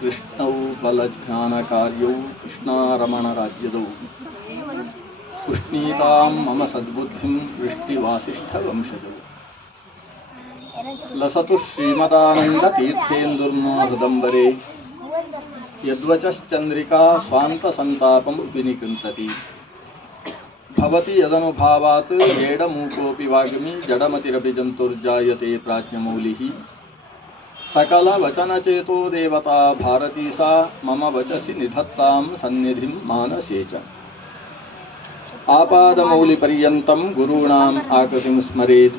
ಕೃಷ್ಣೌ ಬಲಜ್ಞಾನಕಾರ್ಯೌ ಕೃಷ್ಣಾರಮಣರಾಜ್ಯದೌ ಪುಷ್ಣೀತಾಂ ಮಮ ಸದ್ಬುದ್ಧಿಂ ವೃಷ್ಟಿವಾಸಿಷ್ಠವಂಶಜೌ ಲಸತು ಶ್ರೀಮದಾನಂದತೀರ್ಥೇಂದುರ್ನೋ ಹೃದಂಬರೆ ಯದ್ವಚಶ್ಚಂದ್ರಿಕಾ ಸ್ವಾಂತಸಂತಾಪಂ ವಿನಿಕೃಂತತಿ ಭವತಿ ಯದನುಭಾವಾತ್ ಏಡಮೂಕೋಪಿ ವಾಗ್ಮಿ ಜಡಮತಿರಪಿ ಜಂತುರ್ಜಾಯತೆ ಪ್ರಾಜ್ಞಮೌಲಿಃ ಸಕಲವಚನಚೇತೋ ದೇವತಾ ಭಾರತೀ ಸಾ ಮಮ ವಚಸಿ ನಿಧತ್ತಾಂ ಸನ್ನಿಧಿಂ ಮಾನಸೇ ಚ ಆಪಾದಮೌಲಿಪರ್ಯಂತಂ ಗುರುಣಾಂ ಆಕೃತಿಂ ಸ್ಮರೇತ್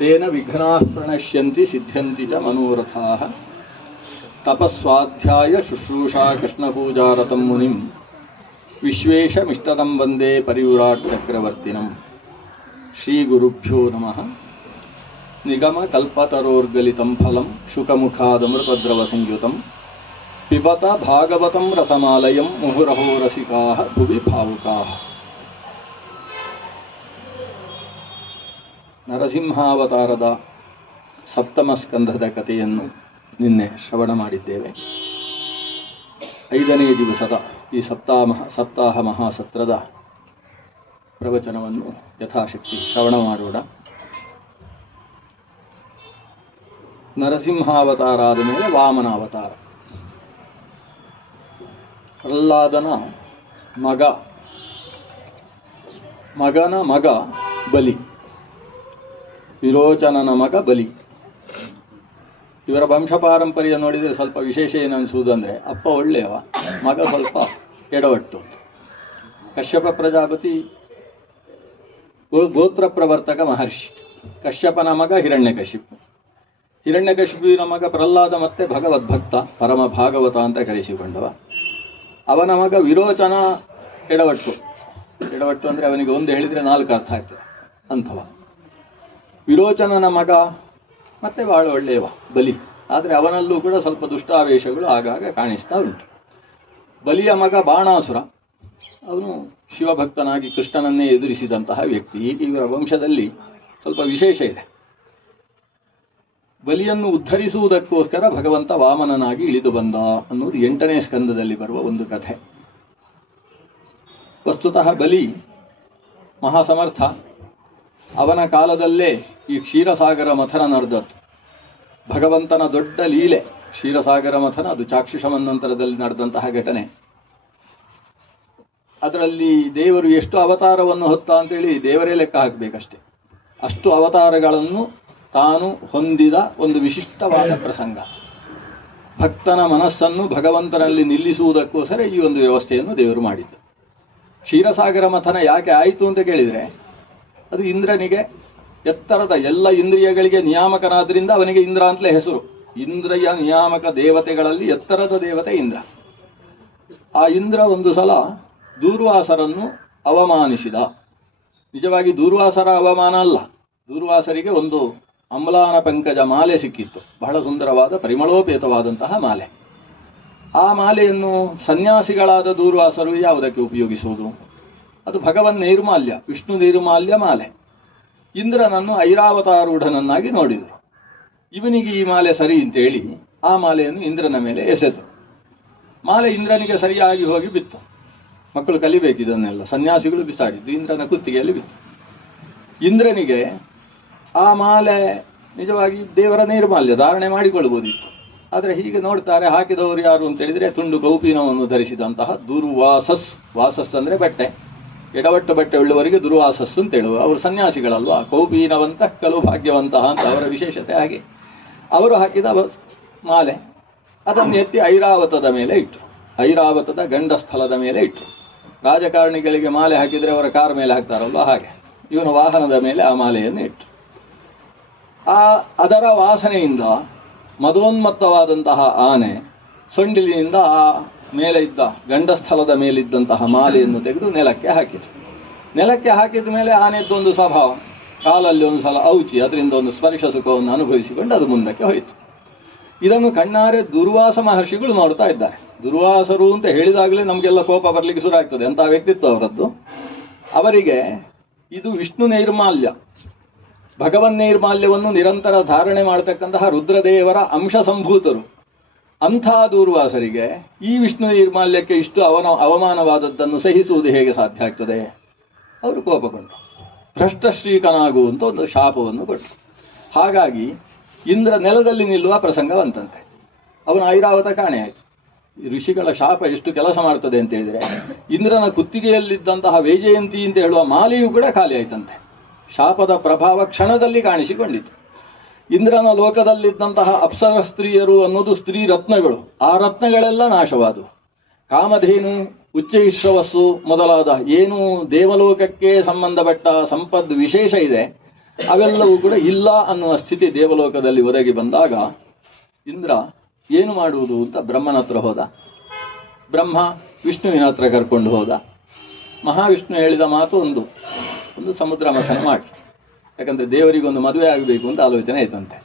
ತೇನ ವಿಘ್ನಾಃ ಪ್ರಣಶ್ಯಂತಿ ಸಿದ್ಧ್ಯಂತಿ ಚ ಮನೋರಥಾಃ ತಪಸ್ವಾಧ್ಯಾಯ ಶುಶ್ರೂಷಾ ಕೃಷ್ಣಪೂಜಾರತಂ ಮುನಿಂ ವಿಶ್ವೇಶಮಿಷ್ಟದಂ ವಂದೇ ಪರಿವ್ರಾಟ್ ಚಕ್ರವರ್ತಿನಂ ಶ್ರೀಗುರುಭ್ಯೋ ನಮಃ. ನಿಗಮಕಲ್ಪತರೋರ್ಗಲಿತಂ ಫಲಂ ಶುಕಮುಖಾದಮೃತದ್ರವಸಂಯುತಂ ಪಿಬತ ಭಾಗವತಂ ರಸಮಾಲಯಂ ಮುಹುರಹೋ ರಸಿಕಾಃ ಭುವಿ ಭಾವುಕಾಃ. ನರಸಿಂಹಾವತಾರದ ಸಪ್ತಮ ಸ್ಕಂಧದ ಕಥೆಯನ್ನು ನಿನ್ನೆ ಶ್ರವಣ ಮಾಡಿದ್ದೇವೆ. 5ನೇ ದಿವಸದ ಈ ಸಪ್ತಾಹ ಮಹಾಸತ್ರದ ಪ್ರವಚನವನ್ನು ಯಥಾಶಕ್ತಿ ಶ್ರವಣ ಮಾಡೋಣ. ನರಸಿಂಹಾವತಾರ ಆದ ಮೇಲೆ ವಾಮನಾವತಾರ. ಪ್ರಹ್ಲಾದನ ಮಗನ ಮಗ ಬಲಿ, ವಿರೋಚನನ ಮಗ ಬಲಿ. ಇವರ ವಂಶ ಪಾರಂಪರ್ಯ ನೋಡಿದರೆ ಸ್ವಲ್ಪ ವಿಶೇಷ ಏನು ಅನಿಸುವುದಂದರೆ, ಅಪ್ಪ ಒಳ್ಳೆಯವ, ಮಗ ಸ್ವಲ್ಪ ಎಡವಟ್ಟು. ಕಶ್ಯಪ ಪ್ರಜಾಪತಿ ಗೋತ್ರ ಪ್ರವರ್ತಕ ಮಹರ್ಷಿ. ಕಶ್ಯಪನ ಮಗ ಹಿರಣ್ಯಕಶಿಪು. ಹಿರಣ್ಯಕಶಿಪುವಿನ ಮಗ ಪ್ರಹ್ಲಾದ ಮತ್ತೆ ಭಗವದ್ಭಕ್ತ, ಪರಮ ಭಾಗವತ ಅಂತ ಕರೆಸಿಕೊಂಡವ. ಅವನ ಮಗ ವಿರೋಚನ ಎಡವಟ್ಟು ಅಂದರೆ ಅವನಿಗೆ ಒಂದು ಹೇಳಿದರೆ 4 ಅರ್ಥ ಆಗ್ತದೆ ಅಂಥವ. ವಿರೋಚನನ ಮಗ ಮತ್ತೆ ಭಾಳ ಒಳ್ಳೆಯವ ಬಲಿ. ಆದರೆ ಅವನಲ್ಲೂ ಕೂಡ ಸ್ವಲ್ಪ ದುಷ್ಟಾವೇಶಗಳು ಆಗಾಗ ಕಾಣಿಸ್ತಾ ಉಂಟು. ಬಲಿಯ ಮಗ ಬಾಣಾಸುರ, ಅವನು ಶಿವಭಕ್ತನಾಗಿ ಕೃಷ್ಣನನ್ನೇ ಎದುರಿಸಿದಂತಹ ವ್ಯಕ್ತಿ. ಇವರ ವಂಶದಲ್ಲಿ ಸ್ವಲ್ಪ ವಿಶೇಷ ಇದೆ. ಬಲಿಯನ್ನು ಉದ್ಧರಿಸುವುದಕ್ಕೋಸ್ಕರ ಭಗವಂತ ವಾಮನನಾಗಿ ಇಳಿದು ಬಂದ ಅನ್ನೋದು 8ನೇ ಸ್ಕಂದದಲ್ಲಿ ಬರುವ ಒಂದು ಕಥೆ. ವಸ್ತುತಃ ಬಲಿ ಮಹಾಸಮರ್ಥ. ಅವನ ಕಾಲದಲ್ಲೇ ಈ ಕ್ಷೀರಸಾಗರ ಮಥನ ನಡೆದದ್ದು. ಭಗವಂತನ ದೊಡ್ಡ ಲೀಲೆ ಕ್ಷೀರಸಾಗರ ಮಥನ. ಅದು ಚಾಕ್ಷುಷ ಮನ್ವಂತರದಲ್ಲಿ ನಡೆದಂತಹ ಘಟನೆ. ಅದರಲ್ಲಿ ದೇವರು ಎಷ್ಟು ಅವತಾರವನ್ನು ಹೊತ್ತ ಅಂತೇಳಿ ದೇವರೇ ಲೆಕ್ಕ ಹಾಕಬೇಕಷ್ಟೆ. ಅಷ್ಟು ಅವತಾರಗಳನ್ನು ತಾನು ಹೊಂದಿದ ಒಂದು ವಿಶಿಷ್ಟವಾದ ಪ್ರಸಂಗ. ಭಕ್ತನ ಮನಸ್ಸನ್ನು ಭಗವಂತನಲ್ಲಿ ನಿಲ್ಲಿಸುವುದಕ್ಕೋಸ್ಕರ ಈ ಒಂದು ವ್ಯವಸ್ಥೆಯನ್ನು ದೇವರು ಮಾಡಿದ್ದು. ಕ್ಷೀರಸಾಗರ ಮಥನ ಯಾಕೆ ಆಯಿತು ಅಂತ ಕೇಳಿದರೆ, ಅದು ಇಂದ್ರನಿಗೆ ಎತ್ತರದ ಎಲ್ಲ ಇಂದ್ರಿಯಗಳಿಗೆ ನಿಯಾಮಕನಾದ್ರಿಂದ ಅವನಿಗೆ ಇಂದ್ರ ಅಂತಲೇ ಹೆಸರು. ಇಂದ್ರಿಯ ನಿಯಾಮಕ ದೇವತೆಗಳಲ್ಲಿ ಎತ್ತರದ ದೇವತೆ ಇಂದ್ರ. ಆ ಇಂದ್ರ ಒಂದು ಸಲ ದೂರ್ವಾಸರನ್ನು ಅವಮಾನಿಸಿದ. ನಿಜವಾಗಿ ದೂರ್ವಾಸರ ಅವಮಾನ ಅಲ್ಲ. ದೂರ್ವಾಸರಿಗೆ ಒಂದು ಅಮ್ಲಾನ ಪಂಕಜ ಮಾಲೆ ಸಿಕ್ಕಿತ್ತು, ಬಹಳ ಸುಂದರವಾದ ಪರಿಮಳೋಪೇತವಾದಂತಹ ಮಾಲೆ. ಆ ಮಾಲೆಯನ್ನು ಸನ್ಯಾಸಿಗಳಾದ ದೂರ್ವಾಸರು ಯಾವುದಕ್ಕೆ ಉಪಯೋಗಿಸುವುದು? ಅದು ಭಗವನ್ ನೈರ್ಮಾಲ್ಯ, ವಿಷ್ಣು ನೈರ್ಮಾಲ್ಯ ಮಾಲೆ. ಇಂದ್ರನನ್ನು ಐರಾವತಾರೂಢನನ್ನಾಗಿ ನೋಡಿದರು. ಇವನಿಗೆ ಈ ಮಾಲೆ ಸರಿ ಅಂತೇಳಿ ಆ ಮಾಲೆಯನ್ನು ಇಂದ್ರನ ಮೇಲೆ ಎಸೆದರು. ಮಾಲೆ ಇಂದ್ರನಿಗೆ ಸರಿಯಾಗಿ ಹೋಗಿ ಬಿತ್ತು. ಮಕ್ಕಳು ಕಲಿಬೇಕಿದನ್ನೆಲ್ಲ. ಸನ್ಯಾಸಿಗಳು ಬಿಸಾಡಿದ್ದು ಇಂದ್ರನ ಕುತ್ತಿಗೆಯಲ್ಲಿ ಬಿತ್ತು. ಇಂದ್ರನಿಗೆ ಆ ಮಾಲೆ ನಿಜವಾಗಿ ದೇವರ ನೈರ್ಮಾಲ್ಯ, ಧಾರಣೆ ಮಾಡಿಕೊಳ್ಬೋದಿತ್ತು. ಆದರೆ ಹೀಗೆ ನೋಡ್ತಾರೆ, ಹಾಕಿದವರು ಯಾರು ಅಂತ ಹೇಳಿದರೆ ತುಂಡು ಕೌಪೀನವನ್ನು ಧರಿಸಿದಂತಹ ದುರ್ವಾಸಸ್. ವಾಸಸ್ ಅಂದರೆ ಬಟ್ಟೆ, ಎಡವಟ್ಟು ಬಟ್ಟೆ ಉಳ್ಳವರಿಗೆ ದುರ್ವಾಸಸ್ಸು ಅಂತ ಹೇಳುವ. ಅವರು ಸನ್ಯಾಸಿಗಳಲ್ವಾ, ಕೌಪೀನವಂತ ಕಲು ಭಾಗ್ಯವಂತಹ ಅಂತ ಅವರ ವಿಶೇಷತೆ. ಹಾಗೆ ಅವರು ಹಾಕಿದ ಮಾಲೆ ಅದನ್ನು ಎತ್ತಿ ಐರಾವತದ ಮೇಲೆ ಇಟ್ಟರು. ಐರಾವತದ ಗಂಡಸ್ಥಳದ ಮೇಲೆ ಇಟ್ಟರು. ರಾಜಕಾರಣಿಗಳಿಗೆ ಮಾಲೆ ಹಾಕಿದರೆ ಅವರ ಕಾರ್ ಮೇಲೆ ಹಾಕ್ತಾರಲ್ವ, ಹಾಗೆ ಇವನ ವಾಹನದ ಮೇಲೆ ಆ ಮಾಲೆಯನ್ನು ಇಟ್ಟರು. ಅದರ ವಾಸನೆಯಿಂದ ಮದೋನ್ಮತ್ತವಾದಂತಹ ಆನೆ ಸೊಂಡಿಲಿನಿಂದ ಆ ಮೇಲೆ ಇದ್ದ ಗಂಡಸ್ಥಳದ ಮೇಲಿದ್ದಂತಹ ಮಾಲೆಯನ್ನು ತೆಗೆದು ನೆಲಕ್ಕೆ ಹಾಕಿತು. ನೆಲಕ್ಕೆ ಹಾಕಿದ ಮೇಲೆ ಆನೆಯದ್ದೊಂದು ಸ್ವಭಾವ, ಕಾಲಲ್ಲಿ ಒಂದು ಸಲ ಔಚಿ ಅದರಿಂದ ಒಂದು ಸ್ಪರ್ಶ ಸುಖವನ್ನು ಅನುಭವಿಸಿಕೊಂಡು ಅದು ಮುಂದಕ್ಕೆ ಹೋಯಿತು. ಇದನ್ನು ಕಣ್ಣಾರೆ ದುರ್ವಾಸ ಮಹರ್ಷಿಗಳು ನೋಡ್ತಾ ಇದ್ದಾರೆ. ದುರ್ವಾಸರು ಅಂತ ಹೇಳಿದಾಗಲೇ ನಮಗೆಲ್ಲ ಕೋಪ ಬರಲಿಕ್ಕೆ ಶುರು ಆಗ್ತದೆ, ಅಂತಹ ವ್ಯಕ್ತಿತ್ವ ಅವರದ್ದು. ಅವರಿಗೆ ಇದು ವಿಷ್ಣು ನೈರ್ಮಾಲ್ಯ, ಭಗವನ್ ನೈರ್ಮಾಲ್ಯವನ್ನು ನಿರಂತರ ಧಾರಣೆ ಮಾಡತಕ್ಕಂತಹ ರುದ್ರದೇವರ ಅಂಶ ಸಂಭೂತರು. ಅಂಥ ದೂರ್ವಾಸರಿಗೆ ಈ ವಿಷ್ಣು ನಿರ್ಮಾಲ್ಯಕ್ಕೆ ಇಷ್ಟು ಅವಮಾನವಾದದ್ದನ್ನು ಸಹಿಸುವುದು ಹೇಗೆ ಸಾಧ್ಯ ಆಗ್ತದೆ? ಅವರು ಕೋಪಗೊಂಡು ಭ್ರಷ್ಟಶ್ರೀಕನಾಗು ಅಂತ ಒಂದು ಶಾಪವನ್ನು ಕೊಟ್ಟರು. ಹಾಗಾಗಿ ಇಂದ್ರ ನೆಲದಲ್ಲಿ ನಿಲ್ಲುವ ಪ್ರಸಂಗ ಬಂತಂತೆ. ಅವನ ಐರಾವತ ಕಾಣೆ ಆಯಿತು. ಋಷಿಗಳ ಶಾಪ ಎಷ್ಟು ಕೆಲಸ ಮಾಡ್ತದೆ ಅಂತ ಹೇಳಿದರೆ, ಇಂದ್ರನ ಕುತ್ತಿಗೆಯಲ್ಲಿದ್ದಂತಹ ವೈಜಯಂತಿ ಅಂತ ಹೇಳುವ ಮಾಲೆಯೂ ಕೂಡ ಖಾಲಿ ಆಯ್ತಂತೆ. ಶಾಪದ ಪ್ರಭಾವ ಕ್ಷಣದಲ್ಲಿ ಕಾಣಿಸಿಕೊಂಡಿತು. ಇಂದ್ರನ ಲೋಕದಲ್ಲಿದ್ದಂತಹ ಅಪ್ಸರ ಸ್ತ್ರೀಯರು ಅನ್ನೋದು ಸ್ತ್ರೀ ರತ್ನಗಳು, ಆ ರತ್ನಗಳೆಲ್ಲ ನಾಶವಾದವು. ಕಾಮಧೇನು, ಉಚ್ಚೈಶ್ರವಸ್ಸು ಮೊದಲಾದ ಏನು ದೇವಲೋಕಕ್ಕೆ ಸಂಬಂಧಪಟ್ಟ ಸಂಪದ್ ವಿಶೇಷ ಇದೆ ಅವೆಲ್ಲವೂ ಕೂಡ ಇಲ್ಲ ಅನ್ನುವ ಸ್ಥಿತಿ ದೇವಲೋಕದಲ್ಲಿ ಒದಗಿ ಬಂದಾಗ ಇಂದ್ರ ಏನು ಮಾಡುವುದು ಅಂತ ಬ್ರಹ್ಮನ ಹತ್ರ ಹೋದ. ಬ್ರಹ್ಮ ವಿಷ್ಣುವಿನ ಹತ್ರ ಕರ್ಕೊಂಡು ಹೋದ. ಮಹಾವಿಷ್ಣು ಹೇಳಿದ ಮಾತು ಒಂದು ಸಮುದ್ರ ಮಥನ ಮಾಡಿ, ಯಾಕಂದರೆ ದೇವರಿಗೊಂದು ಮದುವೆ ಆಗಬೇಕು ಅಂತ ಆಲೋಚನೆ ಆಯ್ತಂತೆ.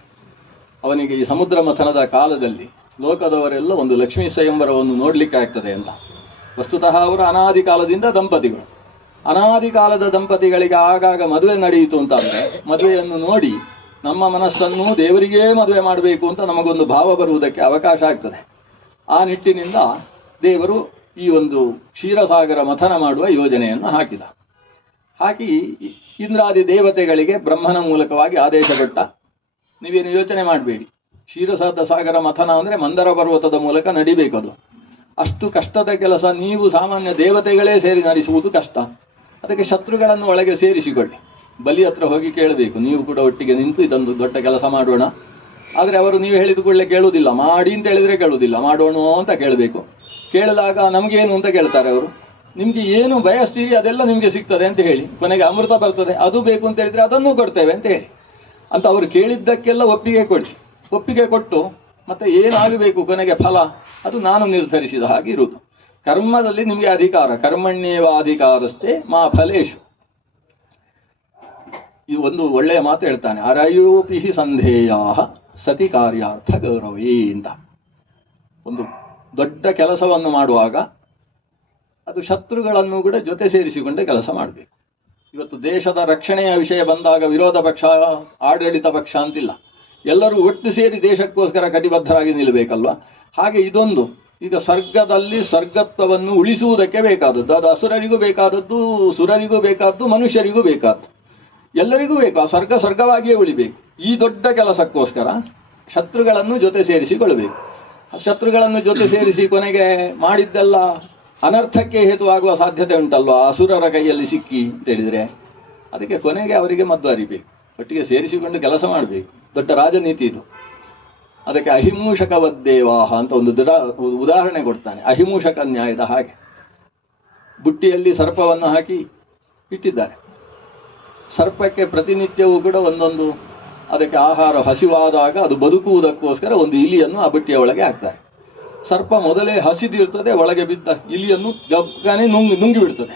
ಅವನಿಗೆ ಈ ಸಮುದ್ರ ಮಥನದ ಕಾಲದಲ್ಲಿ ಲೋಕದವರೆಲ್ಲ ಒಂದು ಲಕ್ಷ್ಮೀ ಸ್ವಯಂವರವನ್ನು ನೋಡಲಿಕ್ಕೆ ಆಗ್ತದೆ ಅಂತ. ವಸ್ತುತಃ ಅವರು ಅನಾದಿ ಕಾಲದಿಂದ ದಂಪತಿಗಳು. ಅನಾದಿ ಕಾಲದ ದಂಪತಿಗಳಿಗೆ ಆಗಾಗ ಮದುವೆ ನಡೆಯಿತು ಅಂತಾದರೆ ಮದುವೆಯನ್ನು ನೋಡಿ ನಮ್ಮ ಮನಸ್ಸನ್ನು ದೇವರಿಗೇ ಮದುವೆ ಮಾಡಬೇಕು ಅಂತ ನಮಗೊಂದು ಭಾವ ಬರುವುದಕ್ಕೆ ಅವಕಾಶ ಆಗ್ತದೆ. ಆ ನಿಟ್ಟಿನಿಂದ ದೇವರು ಈ ಒಂದು ಕ್ಷೀರಸಾಗರ ಮಥನ ಮಾಡುವ ಯೋಜನೆಯನ್ನು ಹಾಕಿದ. ಹಾಕಿ ಇಂದ್ರಾದಿ ದೇವತೆಗಳಿಗೆ ಬ್ರಹ್ಮನ ಮೂಲಕವಾಗಿ ಆದೇಶ ಕೊಟ್ಟ, ನೀವೇನು ಯೋಚನೆ ಮಾಡಬೇಡಿ, ಕ್ಷೀರಸಾಗರ ಮಥನ ಅಂದರೆ ಮಂದರ ಪರ್ವತದ ಮೂಲಕ ನಡಿಬೇಕದು. ಅಷ್ಟು ಕಷ್ಟದ ಕೆಲಸ ನೀವು ಸಾಮಾನ್ಯ ದೇವತೆಗಳೇ ಸೇರಿ ನಡೆಸುವುದು ಕಷ್ಟ. ಅದಕ್ಕೆ ಶತ್ರುಗಳನ್ನು ಒಳಗೆ ಸೇರಿಸಿಕೊಳ್ಳಿ. ಬಲಿ ಹತ್ರ ಹೋಗಿ ಕೇಳಬೇಕು, ನೀವು ಕೂಡ ಒಟ್ಟಿಗೆ ನಿಂತು ಇದೊಂದು ದೊಡ್ಡ ಕೆಲಸ ಮಾಡೋಣ. ಆದರೆ ಅವರು ನೀವು ಹೇಳಿದ ಕೂಡಲೇ ಕೇಳುವುದಿಲ್ಲ, ಮಾಡಿ ಅಂತ ಹೇಳಿದರೆ ಕೇಳುವುದಿಲ್ಲ, ಮಾಡೋಣ ಅಂತ ಕೇಳಬೇಕು. ಕೇಳಿದಾಗ ನಮಗೇನು ಅಂತ ಕೇಳ್ತಾರೆ ಅವರು, ನಿಮಗೆ ಏನು ಬಯಸ್ತೀರಿ ಅದೆಲ್ಲ ನಿಮಗೆ ಸಿಗ್ತದೆ ಅಂತ ಹೇಳಿ, ಕೊನೆಗೆ ಅಮೃತ ಬರ್ತದೆ ಅದು ಬೇಕು ಅಂತ ಹೇಳಿದರೆ ಅದನ್ನೂ ಕೊಡ್ತೇವೆ ಅಂತ ಹೇಳಿ ಅಂತ ಅವರು ಕೇಳಿದ್ದಕ್ಕೆಲ್ಲ ಒಪ್ಪಿಗೆ ಕೊಡಿ. ಒಪ್ಪಿಗೆ ಕೊಟ್ಟು ಮತ್ತೆ ಏನಾಗಬೇಕು ಕೊನೆಗೆ ಫಲ ಅದು ನಾನು ನಿರ್ಧರಿಸಿದ ಹಾಗೆ ಇರುವುದು. ಕರ್ಮದಲ್ಲಿ ನಿಮಗೆ ಅಧಿಕಾರ, ಕರ್ಮಣ್ಯೇವ ಅಧಿಕಾರಸ್ಥೆ ಮಾ ಫಲೇಶು. ಈ ಒಂದು ಒಳ್ಳೆಯ ಮಾತು ಹೇಳ್ತಾನೆ, ಅರಯೋಪಿ ಸಂಧೇಯಾ ಸತಿ ಕಾರ್ಯಾರ್ಥ ಗೌರವೇ ಅಂತ. ಒಂದು ದೊಡ್ಡ ಕೆಲಸವನ್ನು ಮಾಡುವಾಗ ಅದು ಶತ್ರುಗಳನ್ನು ಕೂಡ ಜೊತೆ ಸೇರಿಸಿಕೊಂಡೇ ಕೆಲಸ ಮಾಡಬೇಕು. ಇವತ್ತು ದೇಶದ ರಕ್ಷಣೆಯ ವಿಷಯ ಬಂದಾಗ ವಿರೋಧ ಪಕ್ಷ ಆಡಳಿತ ಪಕ್ಷ ಅಂತಿಲ್ಲ, ಎಲ್ಲರೂ ಒಟ್ಟು ಸೇರಿ ದೇಶಕ್ಕೋಸ್ಕರ ಕಟಿಬದ್ಧರಾಗಿ ನಿಲ್ಲಬೇಕಲ್ವ. ಹಾಗೆ ಇದೊಂದು ಈಗ ಸ್ವರ್ಗದಲ್ಲಿ ಸ್ವರ್ಗತ್ವವನ್ನು ಉಳಿಸುವುದಕ್ಕೆ ಬೇಕಾದದ್ದು, ಅದು ಅಸುರರಿಗೂ ಬೇಕಾದದ್ದು, ಸುರರಿಗೂ ಬೇಕಾದ್ದು, ಮನುಷ್ಯರಿಗೂ ಬೇಕಾದ್ದು, ಎಲ್ಲರಿಗೂ ಬೇಕು. ಆ ಸ್ವರ್ಗವಾಗಿಯೇ ಉಳಿಬೇಕು. ಈ ದೊಡ್ಡ ಕೆಲಸಕ್ಕೋಸ್ಕರ ಶತ್ರುಗಳನ್ನು ಜೊತೆ ಸೇರಿಸಿಕೊಳ್ಳಬೇಕು. ಶತ್ರುಗಳನ್ನು ಜೊತೆ ಸೇರಿಸಿ ಕೊನೆಗೆ ಮಾಡಿದ್ದೆಲ್ಲ ಅನರ್ಥಕ್ಕೆ ಹೇತುವಾಗುವ ಸಾಧ್ಯತೆ ಉಂಟಲ್ವ, ಅಸುರರ ಕೈಯಲ್ಲಿ ಸಿಕ್ಕಿ ಅಂತ ಹೇಳಿದರೆ. ಅದಕ್ಕೆ ಕೊನೆಗೆ ಅವರಿಗೆ ಮದ್ದು ಅರಿಬೇಕು, ಒಟ್ಟಿಗೆ ಸೇರಿಸಿಕೊಂಡು ಕೆಲಸ ಮಾಡಬೇಕು. ದೊಡ್ಡ ರಾಜನೀತಿ ಇದು. ಅದಕ್ಕೆ ಅಹಿಮೂಷಕವದ್ದೇವಾಹ ಅಂತ ಒಂದು ಉದಾಹರಣೆ ಕೊಡ್ತಾನೆ. ಅಹಿಮೂಷಕ ನ್ಯಾಯದ ಹಾಗೆ ಬುಟ್ಟಿಯಲ್ಲಿ ಸರ್ಪವನ್ನು ಹಾಕಿ ಇಟ್ಟಿದ್ದಾರೆ. ಸರ್ಪಕ್ಕೆ ಪ್ರತಿನಿತ್ಯವೂ ಕೂಡ ಒಂದೊಂದು ಅದಕ್ಕೆ ಆಹಾರ ಹಸಿವಾದಾಗ ಅದು ಬದುಕುವುದಕ್ಕೋಸ್ಕರ ಒಂದು ಇಲಿಯನ್ನು ಆ ಬುಟ್ಟಿಯ ಒಳಗೆ ಹಾಕ್ತಾರೆ. ಸರ್ಪ ಮೊದಲೇ ಹಸಿದಿರ್ತದೆ, ಒಳಗೆ ಬಿದ್ದ ಇಲಿಯನ್ನು ಗಬ್ಬನೆ ನುಂಗಿ ಬಿಡ್ತದೆ.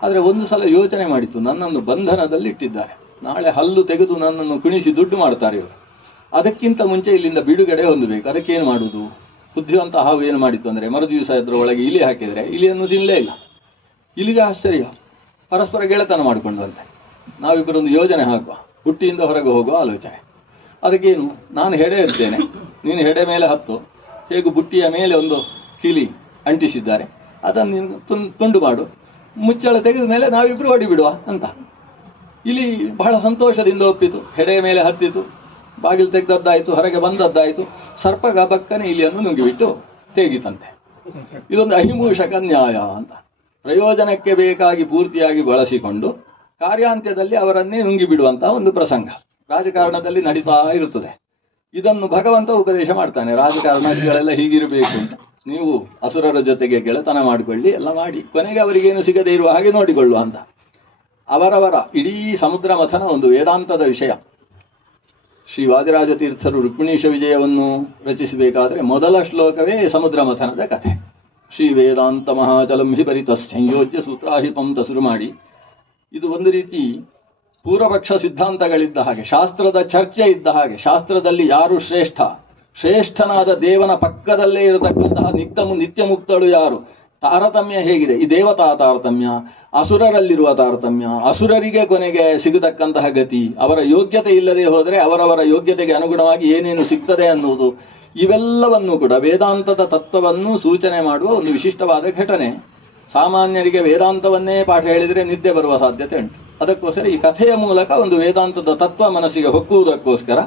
ಆದರೆ ಒಂದು ಸಲ ಯೋಚನೆ ಮಾಡಿತು, ನನ್ನನ್ನು ಬಂಧನದಲ್ಲಿ ಇಟ್ಟಿದ್ದಾರೆ, ನಾಳೆ ಹಲ್ಲು ತೆಗೆದು ನನ್ನನ್ನು ಕುಣಿಸಿ ದುಡ್ಡು ಮಾಡ್ತಾರೆ ಇವರು, ಅದಕ್ಕಿಂತ ಮುಂಚೆ ಇಲ್ಲಿಂದ ಬಿಡುಗಡೆ ಹೊಂದಬೇಕು. ಅದಕ್ಕೇನು ಮಾಡುವುದು? ಬುದ್ಧಿವಂತ ಹಾವು ಏನು ಮಾಡಿತ್ತು ಅಂದರೆ ಮರುದಿವಸ ಅದರ ಒಳಗೆ ಇಲಿ ಹಾಕಿದರೆ ಇಲಿಯನ್ನು ತಿನ್ನಲೇ ಇಲ್ಲ. ಇಲಿಗೆ ಆಶ್ಚರ್ಯ, ಪರಸ್ಪರ ಗೆಳೆತನ ಮಾಡಿಕೊಂಡಂತೆ, ನಾವಿಬ್ಬರೊಂದು ಯೋಜನೆ ಹಾಕುವ, ಹುಟ್ಟಿಯಿಂದ ಹೊರಗೆ ಹೋಗುವ ಆಲೋಚನೆ. ಅದಕ್ಕೇನು, ನಾನು ಹೆಡೆ ಇರ್ತೇನೆ, ನೀನು ಹೆಡೆ ಮೇಲೆ ಹತ್ತು, ಹೇಗೂ ಬುಟ್ಟಿಯ ಮೇಲೆ ಒಂದು ಕಿಲಿ ಅಂಟಿಸಿದ್ದಾರೆ, ಅದನ್ನು ನೀನು ತುಂಡು ಮಾಡು, ಮುಚ್ಚಳ ತೆಗೆದ ಮೇಲೆ ನಾವಿಬ್ಬರು ಹೊಡಿಬಿಡುವ ಅಂತ. ಇಲಿ ಬಹಳ ಸಂತೋಷದಿಂದ ಒಪ್ಪಿತು, ಹೆಡೆಯ ಮೇಲೆ ಹತ್ತಿತು, ಬಾಗಿಲು ತೆಗೆದದ್ದಾಯಿತು, ಹೊರಗೆ ಬಂದದ್ದಾಯಿತು. ಸರ್ಪ ಗಬಕ್ಕನೆ ಇಲಿಯನ್ನು ನುಂಗಿಬಿಟ್ಟು ತೆಗೀತಂತೆ. ಇದೊಂದು ಅಹಿಮೂಷಕ ನ್ಯಾಯ ಅಂತ. ಪ್ರಯೋಜನಕ್ಕೆ ಬೇಕಾಗಿ ಪೂರ್ತಿಯಾಗಿ ಬಳಸಿಕೊಂಡು ಕಾರ್ಯಾಂತ್ಯದಲ್ಲಿ ಅವರನ್ನೇ ನುಂಗಿಬಿಡುವಂತಹ ಒಂದು ಪ್ರಸಂಗ ರಾಜಕಾರಣದಲ್ಲಿ ನಡೀತಾ ಇರುತ್ತದೆ. ಇದನ್ನು ಭಗವಂತ ಉಪದೇಶ ಮಾಡ್ತಾನೆ, ರಾಜಕಾರಣಿಗಳೆಲ್ಲ ಹೀಗಿರಬೇಕು ಅಂತ. ನೀವು ಅಸುರರ ಜೊತೆಗೆ ಗೆಳೆತನ ಮಾಡಿಕೊಳ್ಳಿ, ಎಲ್ಲ ಮಾಡಿ, ಕೊನೆಗೆ ಅವರಿಗೇನು ಸಿಗದೇ ಇರುವ ಹಾಗೆ ನೋಡಿಕೊಳ್ಳುವ ಅಂತ. ಅವರವರ ಇಡೀ ಸಮುದ್ರ ಮಥನ ಒಂದು ವೇದಾಂತದ ವಿಷಯ. ಶ್ರೀ ವಾದಿರಾಜ ತೀರ್ಥರು ರುಕ್ಮಿಣೀಶ ವಿಜಯವನ್ನು ರಚಿಸಬೇಕಾದರೆ ಮೊದಲ ಶ್ಲೋಕವೇ ಸಮುದ್ರ ಮಥನದ ಕಥೆ. ಶ್ರೀ ವೇದಾಂತ ಮಹಾಚಲಂ ಹಿ ಪರಿತ ಸಂಯೋಜ್ಯ ಸೂತ್ರಾಹಿಪಂ ತಸುರು ಮಾಡಿ. ಇದು ಒಂದು ರೀತಿ ಪೂರ್ವಪಕ್ಷ ಸಿದ್ಧಾಂತಗಳಿದ್ದ ಹಾಗೆ, ಶಾಸ್ತ್ರದ ಚರ್ಚೆ ಇದ್ದ ಹಾಗೆ. ಶಾಸ್ತ್ರದಲ್ಲಿ ಯಾರು ಶ್ರೇಷ್ಠನಾದ ದೇವನ ಪಕ್ಕದಲ್ಲೇ ಇರತಕ್ಕಂತಹ ನಿತ್ಯ ಮುಕ್ತಳು ಯಾರು, ತಾರತಮ್ಯ ಹೇಗಿದೆ, ಈ ದೇವತಾ ತಾರತಮ್ಯ, ಅಸುರರಲ್ಲಿರುವ ತಾರತಮ್ಯ, ಅಸುರರಿಗೆ ಕೊನೆಗೆ ಸಿಗತಕ್ಕಂತಹ ಗತಿ, ಅವರ ಯೋಗ್ಯತೆ ಇಲ್ಲದೆ ಹೋದರೆ ಅವರವರ ಯೋಗ್ಯತೆಗೆ ಅನುಗುಣವಾಗಿ ಏನೇನು ಸಿಗ್ತದೆ ಅನ್ನುವುದು, ಇವೆಲ್ಲವನ್ನು ಕೂಡ ವೇದಾಂತದ ತತ್ವವನ್ನು ಸೂಚನೆ ಮಾಡುವ ಒಂದು ವಿಶಿಷ್ಟವಾದ ಘಟನೆ. ಸಾಮಾನ್ಯರಿಗೆ ವೇದಾಂತವನ್ನೇ ಪಾಠ ಹೇಳಿದರೆ ನಿದ್ದೆ ಬರುವ ಸಾಧ್ಯತೆ ಉಂಟು. ಅದಕ್ಕೋಸ್ಕರ ಈ ಕಥೆಯ ಮೂಲಕ ಒಂದು ವೇದಾಂತದ ತತ್ವ ಮನಸ್ಸಿಗೆ ಹೊಕ್ಕುವುದಕ್ಕೋಸ್ಕರ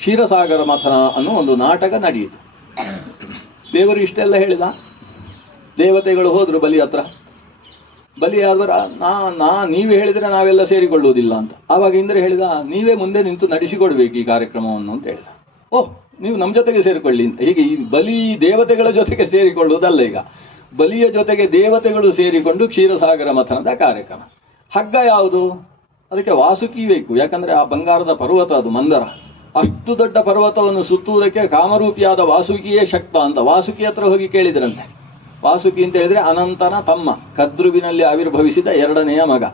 ಕ್ಷೀರಸಾಗರ ಮಥನ ಅನ್ನೋ ಒಂದು ನಾಟಕ ನಡೆಯಿತು. ದೇವರು ಇಷ್ಟೆಲ್ಲ ಹೇಳಿದ. ದೇವತೆಗಳು ಹೋದರು ಬಲಿ ಹತ್ರ. ಬಲಿಯಾದವರ ನೀವೇ ಹೇಳಿದರೆ ನಾವೆಲ್ಲ ಸೇರಿಕೊಳ್ಳುವುದಿಲ್ಲ ಅಂತ. ಆವಾಗ ಇಂದ್ರ ಹೇಳಿದ, ನೀವೇ ಮುಂದೆ ನಿಂತು ನಡೆಸಿಕೊಡ್ಬೇಕು ಈ ಕಾರ್ಯಕ್ರಮವನ್ನು ಅಂತ ಹೇಳಿದ. ಓಹ್, ನೀವು ನಮ್ಮ ಜೊತೆಗೆ ಸೇರಿಕೊಳ್ಳಿ ಅಂತ. ಹೀಗೆ ಈ ಬಲಿ ದೇವತೆಗಳ ಜೊತೆಗೆ ಸೇರಿಕೊಳ್ಳುವುದಲ್ಲ, ಈಗ ಬಲಿಯ ಜೊತೆಗೆ ದೇವತೆಗಳು ಸೇರಿಕೊಂಡು ಕ್ಷೀರಸಾಗರ ಮಥನದ ಕಾರ್ಯಕ್ರಮ. ಹಗ್ಗ ಯಾವುದು? ಅದಕ್ಕೆ ವಾಸುಕಿ ಬೇಕು. ಯಾಕಂದ್ರೆ ಆ ಬಂಗಾರದ ಪರ್ವತ ಅದು ಮಂದರ. ಅಷ್ಟು ದೊಡ್ಡ ಪರ್ವತವನ್ನು ಸುತ್ತುವುದಕ್ಕೆ ಕಾಮರೂಪಿಯಾದ ವಾಸುಕಿಯೇ ಶಕ್ತ ಅಂತ ವಾಸುಕಿ ಹತ್ರ ಹೋಗಿ ಕೇಳಿದ್ರಂತೆ. ವಾಸುಕಿ ಅಂತ ಹೇಳಿದ್ರೆ ಅನಂತನ ತಮ್ಮ, ಕದ್ರುವಿನಲ್ಲಿ ಆವಿರ್ಭವಿಸಿದ ಎರಡನೆಯ ಮಗ.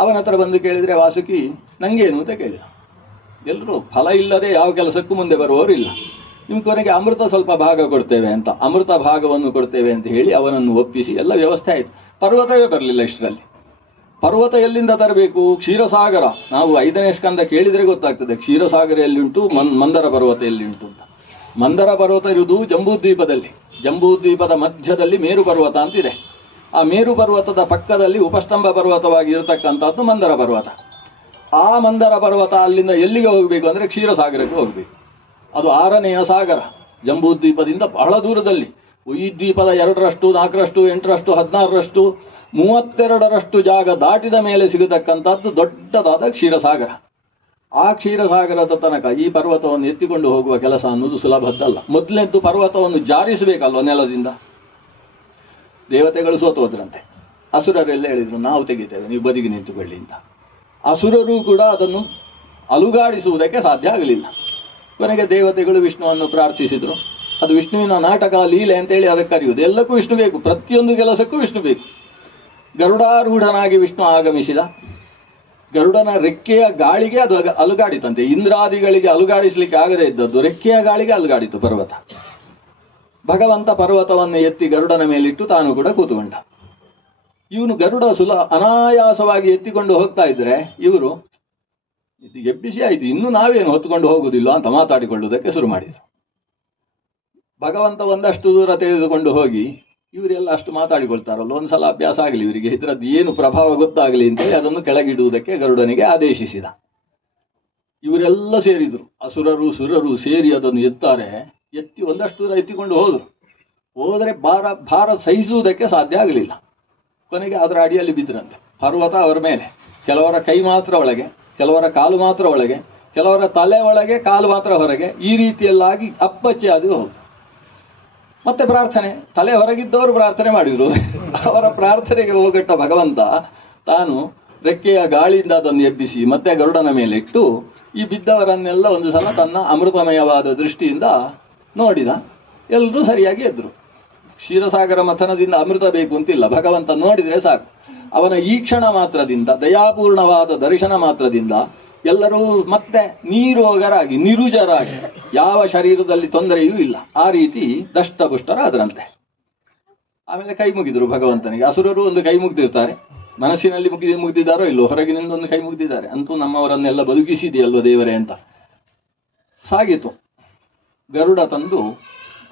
ಅವನ ಹತ್ರ ಬಂದು ಕೇಳಿದ್ರೆ ವಾಸುಕಿ ನಂಗೇನು ಅಂತ ಕೇಳಿದ. ಎಲ್ಲರೂ ಫಲ ಇಲ್ಲದೆ ಯಾವ ಕೆಲಸಕ್ಕೂ ಮುಂದೆ ಬರುವವರಿಲ್ಲ. ನಿಮ್ಗೆ ಕೊನೆಗೆ ಅಮೃತ ಸ್ವಲ್ಪ ಭಾಗ ಕೊಡ್ತೇವೆ ಅಂತ, ಅಮೃತ ಭಾಗವನ್ನು ಕೊಡ್ತೇವೆ ಅಂತ ಹೇಳಿ ಅವನನ್ನು ಒಪ್ಪಿಸಿ ಎಲ್ಲ ವ್ಯವಸ್ಥೆ ಆಯಿತು. ಪರ್ವತವೇ ಬರಲಿಲ್ಲ ಇಷ್ಟರಲ್ಲಿ. ಪರ್ವತ ಎಲ್ಲಿಂದ ತರಬೇಕು? ಕ್ಷೀರಸಾಗರ. ನಾವು 5ನೇ ಸ್ಕಂದ ಕೇಳಿದರೆ ಗೊತ್ತಾಗ್ತದೆ ಕ್ಷೀರಸಾಗರ ಎಲ್ಲಿಂಟು, ಮಂದರ ಪರ್ವತ ಎಲ್ಲಿಂಟು ಅಂತ. ಮಂದರ ಪರ್ವತ ಇರುವುದು ಜಂಬೂದ್ವೀಪದಲ್ಲಿ. ಜಂಬೂದ್ವೀಪದ ಮಧ್ಯದಲ್ಲಿ ಮೇರು ಪರ್ವತ ಅಂತಿದೆ. ಆ ಮೇರು ಪರ್ವತದ ಪಕ್ಕದಲ್ಲಿ ಉಪಸ್ತಂಭ ಪರ್ವತವಾಗಿ ಇರತಕ್ಕಂಥದ್ದು ಮಂದರ ಪರ್ವತ. ಆ ಮಂದರ ಪರ್ವತ ಅಲ್ಲಿಂದ ಎಲ್ಲಿಗೆ ಹೋಗಬೇಕು ಅಂದರೆ ಕ್ಷೀರಸಾಗರಕ್ಕೆ ಹೋಗಬೇಕು. ಅದು 6ನೆಯ ಸಾಗರ. ಜಂಬೂದ್ವೀಪದಿಂದ ಬಹಳ ದೂರದಲ್ಲಿ. ಈ ದ್ವೀಪದ 2ರಷ್ಟು, 4ರಷ್ಟು, 8ರಷ್ಟು, 16ರಷ್ಟು, 32ರಷ್ಟು ಜಾಗ ದಾಟಿದ ಮೇಲೆ ಸಿಗತಕ್ಕಂಥದ್ದು ದೊಡ್ಡದಾದ ಕ್ಷೀರಸಾಗರ. ಆ ಕ್ಷೀರಸಾಗರದ ತನಕ ಈ ಪರ್ವತವನ್ನು ಎತ್ತಿಕೊಂಡು ಹೋಗುವ ಕೆಲಸ ಅನ್ನೋದು ಸುಲಭದ್ದಲ್ಲ. ಮೊದಲನೇದ್ದು ಪರ್ವತವನ್ನು ಜಾರಿಸಬೇಕಲ್ವ ನೆಲದಿಂದ. ದೇವತೆಗಳು ಸೋತು ಹೋದ್ರಂತೆ. ಅಸುರರೆಲ್ಲ ಹೇಳಿದ್ರು ನಾವು ತೆಗಿತೇವೆ, ನೀವು ಬದಿಗೆ ನಿಂತುಕೊಳ್ಳಿ ಅಂತ. ಅಸುರರು ಕೂಡ ಅದನ್ನು ಅಲುಗಾಡಿಸುವುದಕ್ಕೆ ಸಾಧ್ಯ ಆಗಲಿಲ್ಲ. ಕೊನೆಗೆ ದೇವತೆಗಳು ವಿಷ್ಣುವನ್ನು ಪ್ರಾರ್ಥಿಸಿದರು. ಅದು ವಿಷ್ಣುವಿನ ನಾಟಕ, ಲೀಲೆ ಅಂತೇಳಿ ಅದಕ್ಕೆ ಕರೆಯುವುದು. ಎಲ್ಲಕ್ಕೂ ವಿಷ್ಣು ಬೇಕು, ಪ್ರತಿಯೊಂದು ಕೆಲಸಕ್ಕೂ ವಿಷ್ಣು ಬೇಕು. ಗರುಡಾರೂಢನಾಗಿ ವಿಷ್ಣು ಆಗಮಿಸಿದ. ಗರುಡನ ರೆಕ್ಕೆಯ ಗಾಳಿಗೆ ಅದು ಅಲುಗಾಡಿತಂತೆ. ಇಂದ್ರಾದಿಗಳಿಗೆ ಅಲುಗಾಡಿಸ್ಲಿಕ್ಕೆ ಆಗದೇ ಇದ್ದದ್ದು ರೆಕ್ಕೆಯ ಗಾಳಿಗೆ ಅಲುಗಾಡಿತು ಪರ್ವತ. ಭಗವಂತ ಪರ್ವತವನ್ನು ಎತ್ತಿ ಗರುಡನ ಮೇಲಿಟ್ಟು ತಾನು ಕೂಡ ಕೂತುಕೊಂಡ. ಇವನು ಗರುಡ ಅನಾಯಾಸವಾಗಿ ಎತ್ತಿಕೊಂಡು ಹೋಗ್ತಾ ಇದ್ರೆ ಇವರು ಇದು ಎಬ್ಬಿಸಿ ಆಯಿತು, ಇನ್ನು ನಾವೇನು ಹೊತ್ತುಕೊಂಡು ಹೋಗುವುದಿಲ್ಲ ಅಂತ ಮಾತಾಡಿಕೊಳ್ಳುವುದಕ್ಕೆ ಶುರು ಮಾಡಿದರು. ಭಗವಂತ ಒಂದಷ್ಟು ದೂರ ತೆಗೆದುಕೊಂಡು ಹೋಗಿ ಇವರೆಲ್ಲ ಅಷ್ಟು ಮಾತಾಡಿಕೊಳ್ತಾರಲ್ಲ, ಒಂದ್ಸಲ ಅಭ್ಯಾಸ ಆಗಲಿ ಇವರಿಗೆ, ಇದರದ್ದು ಏನು ಪ್ರಭಾವ ಗೊತ್ತಾಗಲಿ ಅಂತೇಳಿ ಅದನ್ನು ಕೆಳಗಿಡುವುದಕ್ಕೆ ಗರುಡನಿಗೆ ಆದೇಶಿಸಿದ. ಇವರೆಲ್ಲ ಸೇರಿದ್ರು, ಅಸುರರು ಸುರರು ಸೇರಿ ಅದನ್ನು ಎತ್ತಾರೆ. ಎತ್ತಿ ಒಂದಷ್ಟು ದೂರ ಎತ್ತಿಕೊಂಡು ಹೋದರೆ ಭಾರ ಸಹಿಸುವುದಕ್ಕೆ ಸಾಧ್ಯ ಆಗಲಿಲ್ಲ. ಕೊನೆಗೆ ಅದರ ಅಡಿಯಲ್ಲಿ ಬಿದ್ದರಂತೆ. ಪರ್ವತ ಅವರ ಮೇಲೆ, ಕೆಲವರ ಕೈ ಮಾತ್ರ ಒಳಗೆ, ಕೆಲವರ ಕಾಲು ಮಾತ್ರ ಒಳಗೆ, ಕೆಲವರ ತಲೆ ಒಳಗೆ, ಕಾಲು ಮಾತ್ರ ಹೊರಗೆ, ಈ ರೀತಿಯಲ್ಲಾಗಿ ಅಪ್ಪಚ್ಚೆ ಅದು ಹೌದು. ಮತ್ತೆ ಪ್ರಾರ್ಥನೆ, ತಲೆ ಹೊರಗಿದ್ದವರು ಪ್ರಾರ್ಥನೆ ಮಾಡಿದ್ರು. ಅವರ ಪ್ರಾರ್ಥನೆಗೆ ಹೋಗಟ್ಟ ಭಗವಂತ ತಾನು ರೆಕ್ಕೆಯ ಗಾಳಿಯಿಂದ ಅದನ್ನು ಎಬ್ಬಿಸಿ ಮತ್ತೆ ಗರುಡನ ಮೇಲೆ ಇಟ್ಟು ಈ ಬಿದ್ದವರನ್ನೆಲ್ಲ ಒಂದು ಸಲ ತನ್ನ ಅಮೃತಮಯವಾದ ದೃಷ್ಟಿಯಿಂದ ನೋಡಿದ. ಎಲ್ಲರೂ ಸರಿಯಾಗಿ ಎದ್ರು. ಕ್ಷೀರಸಾಗರ ಮಥನದಿಂದ ಅಮೃತ ಬೇಕು ಅಂತಿಲ್ಲ, ಭಗವಂತ ನೋಡಿದರೆ ಸಾಕು. ಅವನ ಈ ಕ್ಷಣ ಮಾತ್ರದಿಂದ, ದಯಾಪೂರ್ಣವಾದ ದರ್ಶನ ಮಾತ್ರದಿಂದ ಎಲ್ಲರೂ ಮತ್ತೆ ನೀರೋಗರಾಗಿ, ನಿರುಜರಾಗಿ, ಯಾವ ಶರೀರದಲ್ಲಿ ತೊಂದರೆಯೂ ಇಲ್ಲ, ಆ ರೀತಿ ದಷ್ಟಪುಷ್ಟರಾದರಂತೆ. ಆಮೇಲೆ ಕೈ ಮುಗಿದ್ರು ಭಗವಂತನಿಗೆ. ಅಸುರರು ಒಂದು ಕೈ ಮುಗ್ದಿರ್ತಾರೆ, ಮನಸ್ಸಿನಲ್ಲಿ ಮುಗ್ದಿದ್ದಾರೋ ಇಲ್ಲೋ, ಹೊರಗಿನಿಂದ ಒಂದು ಕೈ ಮುಗ್ದಿದ್ದಾರೆ. ಅಂತೂ ನಮ್ಮವರನ್ನೆಲ್ಲ ಬದುಕಿಸಿದೆಯಲ್ವ ದೇವರೇ ಅಂತ ಸಾಗಿತು. ಗರುಡ ತಂದು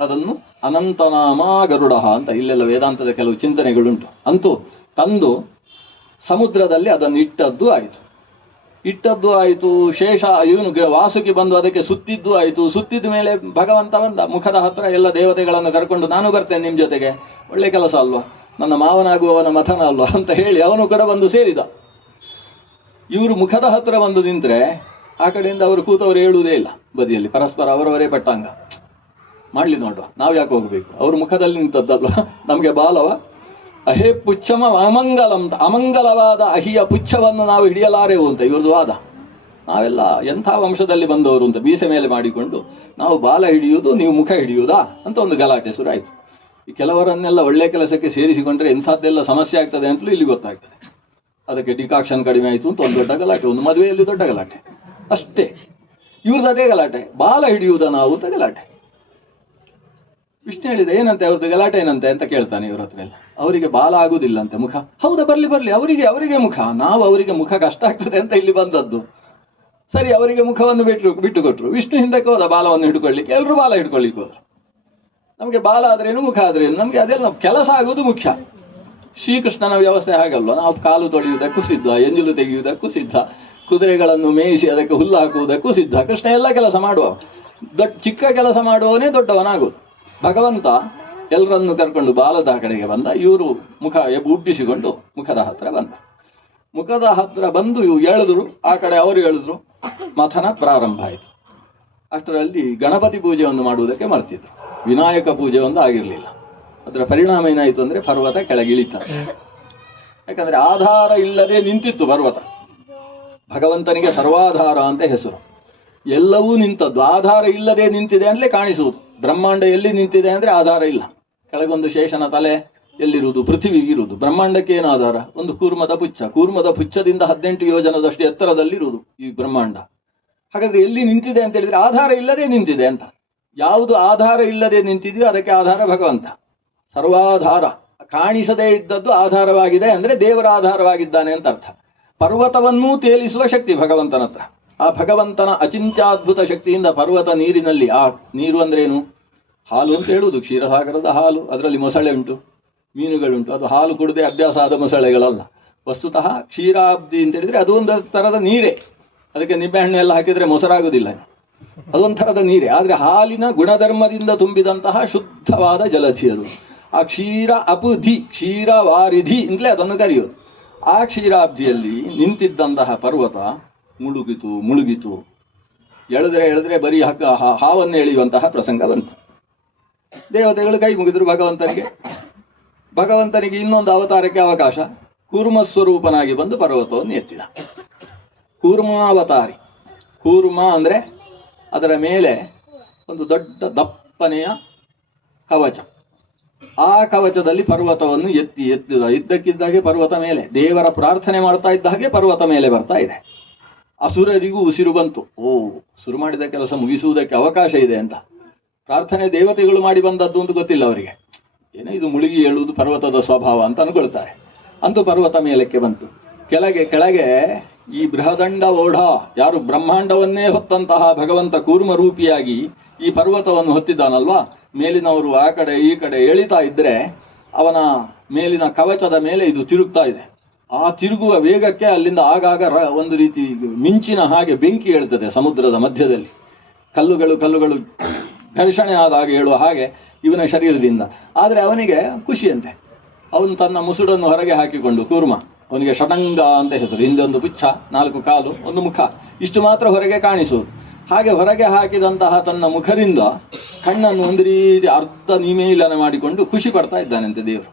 ಅದನ್ನು ಅನಂತನಾಮ ಗರುಡ ಅಂತ ಇಲ್ಲೆಲ್ಲ ವೇದಾಂತದ ಕೆಲವು ಚಿಂತನೆಗಳುಂಟು. ಅಂತೂ ತಂದು ಸಮುದ್ರದಲ್ಲಿ ಅದನ್ನು ಇಟ್ಟದ್ದು ಆಯಿತು. ಶೇಷ ಇವನು ವಾಸುಕಿ ಬಂದು ಅದಕ್ಕೆ ಸುತ್ತಿದ್ದು ಆಯಿತು. ಸುತ್ತಿದ ಮೇಲೆ ಭಗವಂತ ಬಂದ ಮುಖದ ಹತ್ರ. ಎಲ್ಲ ದೇವತೆಗಳನ್ನು ಕರ್ಕೊಂಡು ನಾನು ಬರ್ತೇನೆ ನಿಮ್ಮ ಜೊತೆಗೆ, ಒಳ್ಳೆ ಕೆಲಸ ಅಲ್ವಾ, ನನ್ನ ಮಾವನಾಗುವವನ ಮಥನ ಅಲ್ವಾ ಅಂತ ಹೇಳಿ ಅವನು ಕೂಡ ಬಂದು ಸೇರಿದ. ಇವರು ಮುಖದ ಹತ್ರ ಬಂದು ನಿಂತರೆ ಆ ಕಡೆಯಿಂದ ಅವರು ಕೂತವರು ಹೇಳುವುದೇ ಇಲ್ಲ. ಬದಿಯಲ್ಲಿ ಪರಸ್ಪರ ಅವರವರೇ ಪಟ್ಟಾಂಗ ಮಾಡಲಿ ನೋಡುವ, ನಾವು ಯಾಕೆ ಹೋಗಬೇಕು, ಅವರು ಮುಖದಲ್ಲಿ ನಿಂತದ್ದಲ್ವ, ನಮಗೆ ಬಾಲವ. ಅಹೇ ಪುಚ್ಛಮ ಅಮಂಗಲಂ, ಅಮಂಗಲವಾದ ಅಹಿಯ ಪುಚ್ಛವನ್ನು ನಾವು ಹಿಡಿಯಲಾರೆವು ಅಂತ ಇವ್ರದ್ದು ವಾದ. ನಾವೆಲ್ಲ ಎಂಥ ವಂಶದಲ್ಲಿ ಬಂದವರು ಅಂತ ಬೀಸೆ ಮೇಲೆ ಮಾಡಿಕೊಂಡು ನಾವು ಬಾಲ ಹಿಡಿಯುವುದು, ನೀವು ಮುಖ ಹಿಡಿಯುವುದಾ ಅಂತ ಒಂದು ಗಲಾಟೆ ಶುರುವಾಯಿತು. ಈ ಕೆಲವರನ್ನೆಲ್ಲ ಒಳ್ಳೆ ಕೆಲಸಕ್ಕೆ ಸೇರಿಸಿಕೊಂಡ್ರೆ ಎಂಥದ್ದೆಲ್ಲ ಸಮಸ್ಯೆ ಆಗ್ತದೆ ಅಂತಲೂ ಇಲ್ಲಿ ಗೊತ್ತಾಗ್ತದೆ. ಅದಕ್ಕೆ ಡಿಕಾಕ್ಷನ್ ಕಡಿಮೆ ಆಯಿತು ಅಂತ ಒಂದು ದೊಡ್ಡ ಗಲಾಟೆ, ಒಂದು ಮದುವೆಯಲ್ಲಿ ದೊಡ್ಡ ಗಲಾಟೆ ಅಷ್ಟೇ. ಇವ್ರದ್ದು ಅದೇ ಗಲಾಟೆ, ಬಾಲ ಹಿಡಿಯುವುದ ನಾವು ಅಂತ ಗಲಾಟೆ. ವಿಷ್ಣು ಹೇಳಿದೆ, ಏನಂತೆ ಅವ್ರದ್ದು ಗಲಾಟೆ ಏನಂತೆ ಅಂತ ಕೇಳ್ತಾನೆ ಇವ್ರ ಹತ್ರ ಎಲ್ಲ. ಅವರಿಗೆ ಬಾಲ ಆಗುದಿಲ್ಲ ಅಂತೆ, ಮುಖ. ಹೌದಾ, ಬರ್ಲಿ ಅವರಿಗೆ ಮುಖ, ನಾವು ಅವರಿಗೆ ಮುಖ ಕಷ್ಟ ಆಗ್ತದೆ ಅಂತ ಇಲ್ಲಿ ಬಂದದ್ದು. ಸರಿ, ಅವರಿಗೆ ಮುಖವನ್ನು ಬಿಟ್ಟು ಕೊಟ್ರು. ವಿಷ್ಣು ಹಿಂದಕ್ಕೆ ಹೋದ ಬಾಲವನ್ನು ಹಿಡ್ಕೊಳ್ಳಿಕ್ಕೆ, ಎಲ್ಲರೂ ಬಾಲ ಹಿಡ್ಕೊಳ್ಳಿಕ್ಕೆ ಹೋದ್ರು. ನಮಗೆ ಬಾಲ ಆದ್ರೇನು ಮುಖ ಆದ್ರೇನು ನಮಗೆ ಅದೆಲ್ಲ ಕೆಲಸ ಆಗುವುದು ಮುಖ್ಯ. ಶ್ರೀಕೃಷ್ಣನ ವ್ಯವಸ್ಥೆ ಹಾಗಲ್ವ, ನಾವು ಕಾಲು ತೊಳೆಯುವುದಕ್ಕೂ ಸಿದ್ಧ, ಎಂಜಲು ತೆಗೆಯುವುದಕ್ಕೂ ಸಿದ್ಧ, ಕುದುರೆಗಳನ್ನು ಮೇಯಿಸಿ ಅದಕ್ಕೆ ಹುಲ್ಲು ಹಾಕುವುದಕ್ಕೂ ಸಿದ್ಧ. ಕೃಷ್ಣ ಎಲ್ಲ ಕೆಲಸ ಮಾಡುವ, ಚಿಕ್ಕ ಕೆಲಸ ಮಾಡುವವನೇ ದೊಡ್ಡವನಾಗುವುದು. ಭಗವಂತ ಎಲ್ಲರನ್ನು ಕರ್ಕೊಂಡು ಬಾಲದ ಕಡೆಗೆ ಬಂದ, ಇವರು ಮುಖ ಉಬ್ಬಿಸಿಕೊಂಡು ಮುಖದ ಹತ್ರ ಬಂದ. ಮುಖದ ಹತ್ರ ಬಂದು ಇವು ಎಳೆದ್ರು, ಆ ಕಡೆ ಅವರು ಎಳೆದ್ರು, ಮಥನ ಪ್ರಾರಂಭ ಆಯಿತು. ಅಷ್ಟರಲ್ಲಿ ಗಣಪತಿ ಪೂಜೆ ಒಂದು ಮಾಡುವುದಕ್ಕೆ ಮರ್ತಿದ್ರು, ವಿನಾಯಕ ಪೂಜೆ ಒಂದು ಆಗಿರಲಿಲ್ಲ. ಅದರ ಪರಿಣಾಮ ಏನಾಯಿತು ಅಂದರೆ ಪರ್ವತ ಕೆಳಗಿಳಿತ. ಯಾಕಂದರೆ ಆಧಾರ ಇಲ್ಲದೆ ನಿಂತಿತ್ತು ಪರ್ವತ. ಭಗವಂತನಿಗೆ ಸರ್ವಾಧಾರ ಅಂತ ಹೆಸರು. ಎಲ್ಲವೂ ನಿಂತದ್ದು, ಆಧಾರ ಇಲ್ಲದೆ ನಿಂತಿದೆ ಅಂತಲೇ ಕಾಣಿಸುವುದು. ಬ್ರಹ್ಮಾಂಡ ಎಲ್ಲಿ ನಿಂತಿದೆ ಅಂದರೆ ಆಧಾರ ಇಲ್ಲ. ಕೆಳಗೊಂದು ಶೇಷನ ತಲೆ ಎಲ್ಲಿರುವುದು, ಪೃಥ್ವಿಗಿರುವುದು. ಬ್ರಹ್ಮಾಂಡಕ್ಕೆ ಏನು ಆಧಾರ? ಒಂದು ಕೂರ್ಮದ ಪುಚ್ಛ, ಕೂರ್ಮದ ಪುಚ್ಛದಿಂದ 18 ಯೋಜನದಷ್ಟು ಎತ್ತರದಲ್ಲಿರುವುದು ಈ ಬ್ರಹ್ಮಾಂಡ. ಹಾಗಾದ್ರೆ ಎಲ್ಲಿ ನಿಂತಿದೆ ಅಂತ ಹೇಳಿದ್ರೆ ಆಧಾರ ಇಲ್ಲದೆ ನಿಂತಿದೆ ಅಂತ. ಯಾವುದು ಆಧಾರ ಇಲ್ಲದೆ ನಿಂತಿದೆಯೋ ಅದಕ್ಕೆ ಆಧಾರ ಭಗವಂತ. ಸರ್ವಾಧಾರ, ಕಾಣಿಸದೇ ಇದ್ದದ್ದು ಆಧಾರವಾಗಿದೆ ಅಂದರೆ ದೇವರ ಆಧಾರವಾಗಿದ್ದಾನೆ ಅಂತ ಅರ್ಥ. ಪರ್ವತವನ್ನೂ ತೇಲಿಸುವ ಶಕ್ತಿ ಭಗವಂತನ ಹತ್ರ. ಆ ಭಗವಂತನ ಅಚಿಂತ್ಯಾದ್ಭುತ ಶಕ್ತಿಯಿಂದ ಪರ್ವತ ನೀರಿನಲ್ಲಿ, ಆ ನೀರು ಅಂದ್ರೇನು? ಹಾಲು ಅಂತ ಹೇಳುವುದು, ಕ್ಷೀರಸಾಗರದ ಹಾಲು. ಅದರಲ್ಲಿ ಮೊಸಳೆ ಉಂಟು, ಮೀನುಗಳುಂಟು. ಅದು ಹಾಲು ಕುಡದೆ ಅಭ್ಯಾಸ ಆದ ಮೊಸಳೆಗಳಲ್ಲ. ವಸ್ತುತಃ ಕ್ಷೀರಾಬ್ದಿ ಅಂತ ಹೇಳಿದ್ರೆ ಅದು ಒಂದು ಥರದ ನೀರೇ. ಅದಕ್ಕೆ ನಿಂಬೆಹಣ್ಣು ಎಲ್ಲ ಹಾಕಿದರೆ ಮೊಸರಾಗುವುದಿಲ್ಲ, ಅದೊಂದು ಥರದ ನೀರೇ. ಆದರೆ ಹಾಲಿನ ಗುಣಧರ್ಮದಿಂದ ತುಂಬಿದಂತಹ ಶುದ್ಧವಾದ ಜಲಧಿ ಅದು. ಆ ಕ್ಷೀರ ಅಪುಧಿ, ಕ್ಷೀರವಾರಿಧಿ ಅಂತಲೇ ಅದನ್ನು ಕರೆಯೋದು. ಆ ಕ್ಷೀರಾಬ್ಧಿಯಲ್ಲಿ ನಿಂತಿದ್ದಂತಹ ಪರ್ವತ ಮುಳುಗಿತು. ಎಳೆದ್ರೆ ಬರೀ ಹಾವನ್ನು ಎಳೆಯುವಂತಹ ಪ್ರಸಂಗ ಬಂತು. ದೇವತೆಗಳು ಕೈ ಮುಗಿದ್ರು ಭಗವಂತನಿಗೆ ಇನ್ನೊಂದು ಅವತಾರಕ್ಕೆ ಅವಕಾಶ. ಕೂರ್ಮ ಸ್ವರೂಪನಾಗಿ ಬಂದು ಪರ್ವತವನ್ನು ಎತ್ತಿದ. ಕೂರ್ಮಾವತಾರಿ. ಕೂರ್ಮ ಅಂದರೆ ಅದರ ಮೇಲೆ ಒಂದು ದೊಡ್ಡ ದಪ್ಪನೆಯ ಕವಚ. ಆ ಕವಚದಲ್ಲಿ ಪರ್ವತವನ್ನು ಎತ್ತಿದ. ಇದ್ದಕ್ಕಿದ್ದಾಗೆ ಪರ್ವತ ಮೇಲೆ ದೇವರ ಪ್ರಾರ್ಥನೆ ಮಾಡ್ತಾ ಇದ್ದ ಹಾಗೆ ಪರ್ವತ ಮೇಲೆ ಬರ್ತಾ ಇದೆ. ಅಸುರರಿಗೂ ಉಸಿರು ಬಂತು. ಶುರು ಮಾಡಿದ ಕೆಲಸ ಮುಗಿಸುವುದಕ್ಕೆ ಅವಕಾಶ ಇದೆ ಅಂತ. ಪ್ರಾರ್ಥನೆ ದೇವತೆಗಳು ಮಾಡಿ ಬಂದದ್ದು ಅಂತ ಗೊತ್ತಿಲ್ಲ ಅವರಿಗೆ. ಏನೋ ಇದು ಮುಳುಗಿ ಹೇಳುವುದು ಪರ್ವತದ ಸ್ವಭಾವ ಅಂತ ಅನ್ಕೊಳ್ತಾರೆ. ಅಂತೂ ಪರ್ವತ ಮೇಲಕ್ಕೆ ಬಂತು. ಕೆಳಗೆ ಈ ಬೃಹದಂಡ ಓಢ, ಯಾರು ಬ್ರಹ್ಮಾಂಡವನ್ನೇ ಹೊತ್ತಂತಹ ಭಗವಂತ ಕೂರ್ಮ ರೂಪಿಯಾಗಿ ಈ ಪರ್ವತವನ್ನು ಹೊತ್ತಿದ್ದಾನಲ್ವಾ, ಮೇಲಿನವರು ಆ ಕಡೆ ಈ ಕಡೆ ಎಳಿತಾ ಇದ್ರೆ ಅವನ ಮೇಲಿನ ಕವಚದ ಮೇಲೆ ಇದು ತಿರುಗ್ತಾ ಇದೆ. ಆ ತಿರುಗುವ ವೇಗಕ್ಕೆ ಅಲ್ಲಿಂದ ಆಗಾಗ ಒಂದು ರೀತಿ ಮಿಂಚಿನ ಹಾಗೆ ಬೆಂಕಿ ಏಳ್ತದೆ ಸಮುದ್ರದ ಮಧ್ಯದಲ್ಲಿ. ಕಲ್ಲುಗಳು ಘರ್ಷಣೆ ಆದಾಗ ಹೇಳುವ ಹಾಗೆ ಇವನ ಶರೀರದಿಂದ. ಆದರೆ ಅವನಿಗೆ ಖುಷಿಯಂತೆ. ಅವನು ತನ್ನ ಮುಸುಡನ್ನು ಹೊರಗೆ ಹಾಕಿಕೊಂಡು, ಕೂರ್ಮ, ಅವನಿಗೆ ಷಡಂಗ ಅಂತ ಹೆಸರು. ಹಿಂದೆ ಒಂದು ಪುಚ್ಛ, 4 ಕಾಲು, ಒಂದು ಮುಖ, ಇಷ್ಟು ಮಾತ್ರ ಹೊರಗೆ ಕಾಣಿಸುವುದು. ಹಾಗೆ ಹೊರಗೆ ಹಾಕಿದಂತಹ ತನ್ನ ಮುಖದಿಂದ ಕಣ್ಣನ್ನು ಒಂದು ರೀತಿ ಅರ್ಧ ನಿಮೇಲನ ಮಾಡಿಕೊಂಡು ಖುಷಿ ಪಡ್ತಾ ಇದ್ದಾನಂತೆ ದೇವರು.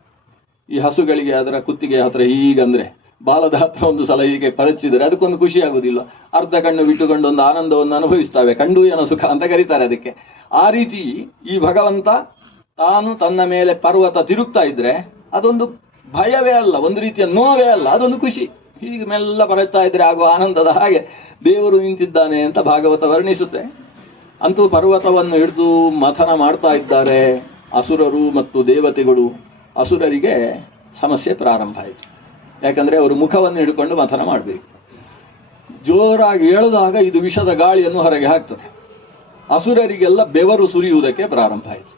ಈ ಹಸುಗಳಿಗೆ ಅದರ ಕುತ್ತಿಗೆ ಹತ್ರ ಹೀಗಂದ್ರೆ ಬಾಲದ ಹತ್ರ ಒಂದು ಸಲ ಹೀಗೆ ಪರಚಿದರೆ ಅದಕ್ಕೊಂದು ಖುಷಿ ಆಗುವುದಿಲ್ಲ. ಅರ್ಧ ಕಣ್ಣು ಬಿಟ್ಟುಕೊಂಡು ಒಂದು ಆನಂದವನ್ನು ಅನುಭವಿಸ್ತವೆ. ಕಂಡೂಯನ ಸುಖ ಅಂತ ಕರೀತಾರೆ ಅದಕ್ಕೆ. ಆ ರೀತಿ ಈ ಭಗವಂತ ತಾನು ತನ್ನ ಮೇಲೆ ಪರ್ವತ ತಿರುಗ್ತಾ ಇದ್ರೆ ಅದೊಂದು ಭಯವೇ ಅಲ್ಲ, ಒಂದು ರೀತಿಯ ನೋವೇ ಅಲ್ಲ, ಅದೊಂದು ಖುಷಿ. ಹೀಗೆ ಮೆಲ್ಲ ಬರುತ್ತಾ ಇದ್ರೆ ಆಗುವ ಆನಂದದ ಹಾಗೆ ದೇವರು ನಿಂತಿದ್ದಾನೆ ಅಂತ ಭಾಗವತ ವರ್ಣಿಸುತ್ತೆ. ಅಂತೂ ಪರ್ವತವನ್ನು ಹಿಡಿದು ಮಥನ ಮಾಡ್ತಾ ಇದ್ದಾರೆ ಅಸುರರು ಮತ್ತು ದೇವತೆಗಳು. ಅಸುರರಿಗೆ ಸಮಸ್ಯೆ ಪ್ರಾರಂಭ ಆಯಿತು. ಯಾಕಂದರೆ ಅವರು ಮುಖವನ್ನು ಹಿಡ್ಕೊಂಡು ಮಥನ ಮಾಡಬೇಕು. ಜೋರಾಗಿ ಎಳೆದಾಗ ಇದು ವಿಷದ ಗಾಳಿಯನ್ನು ಹೊರಗೆ ಹಾಕ್ತದೆ. ಅಸುರರಿಗೆಲ್ಲ ಬೆವರು ಸುರಿಯುವುದಕ್ಕೆ ಪ್ರಾರಂಭ ಆಯಿತು.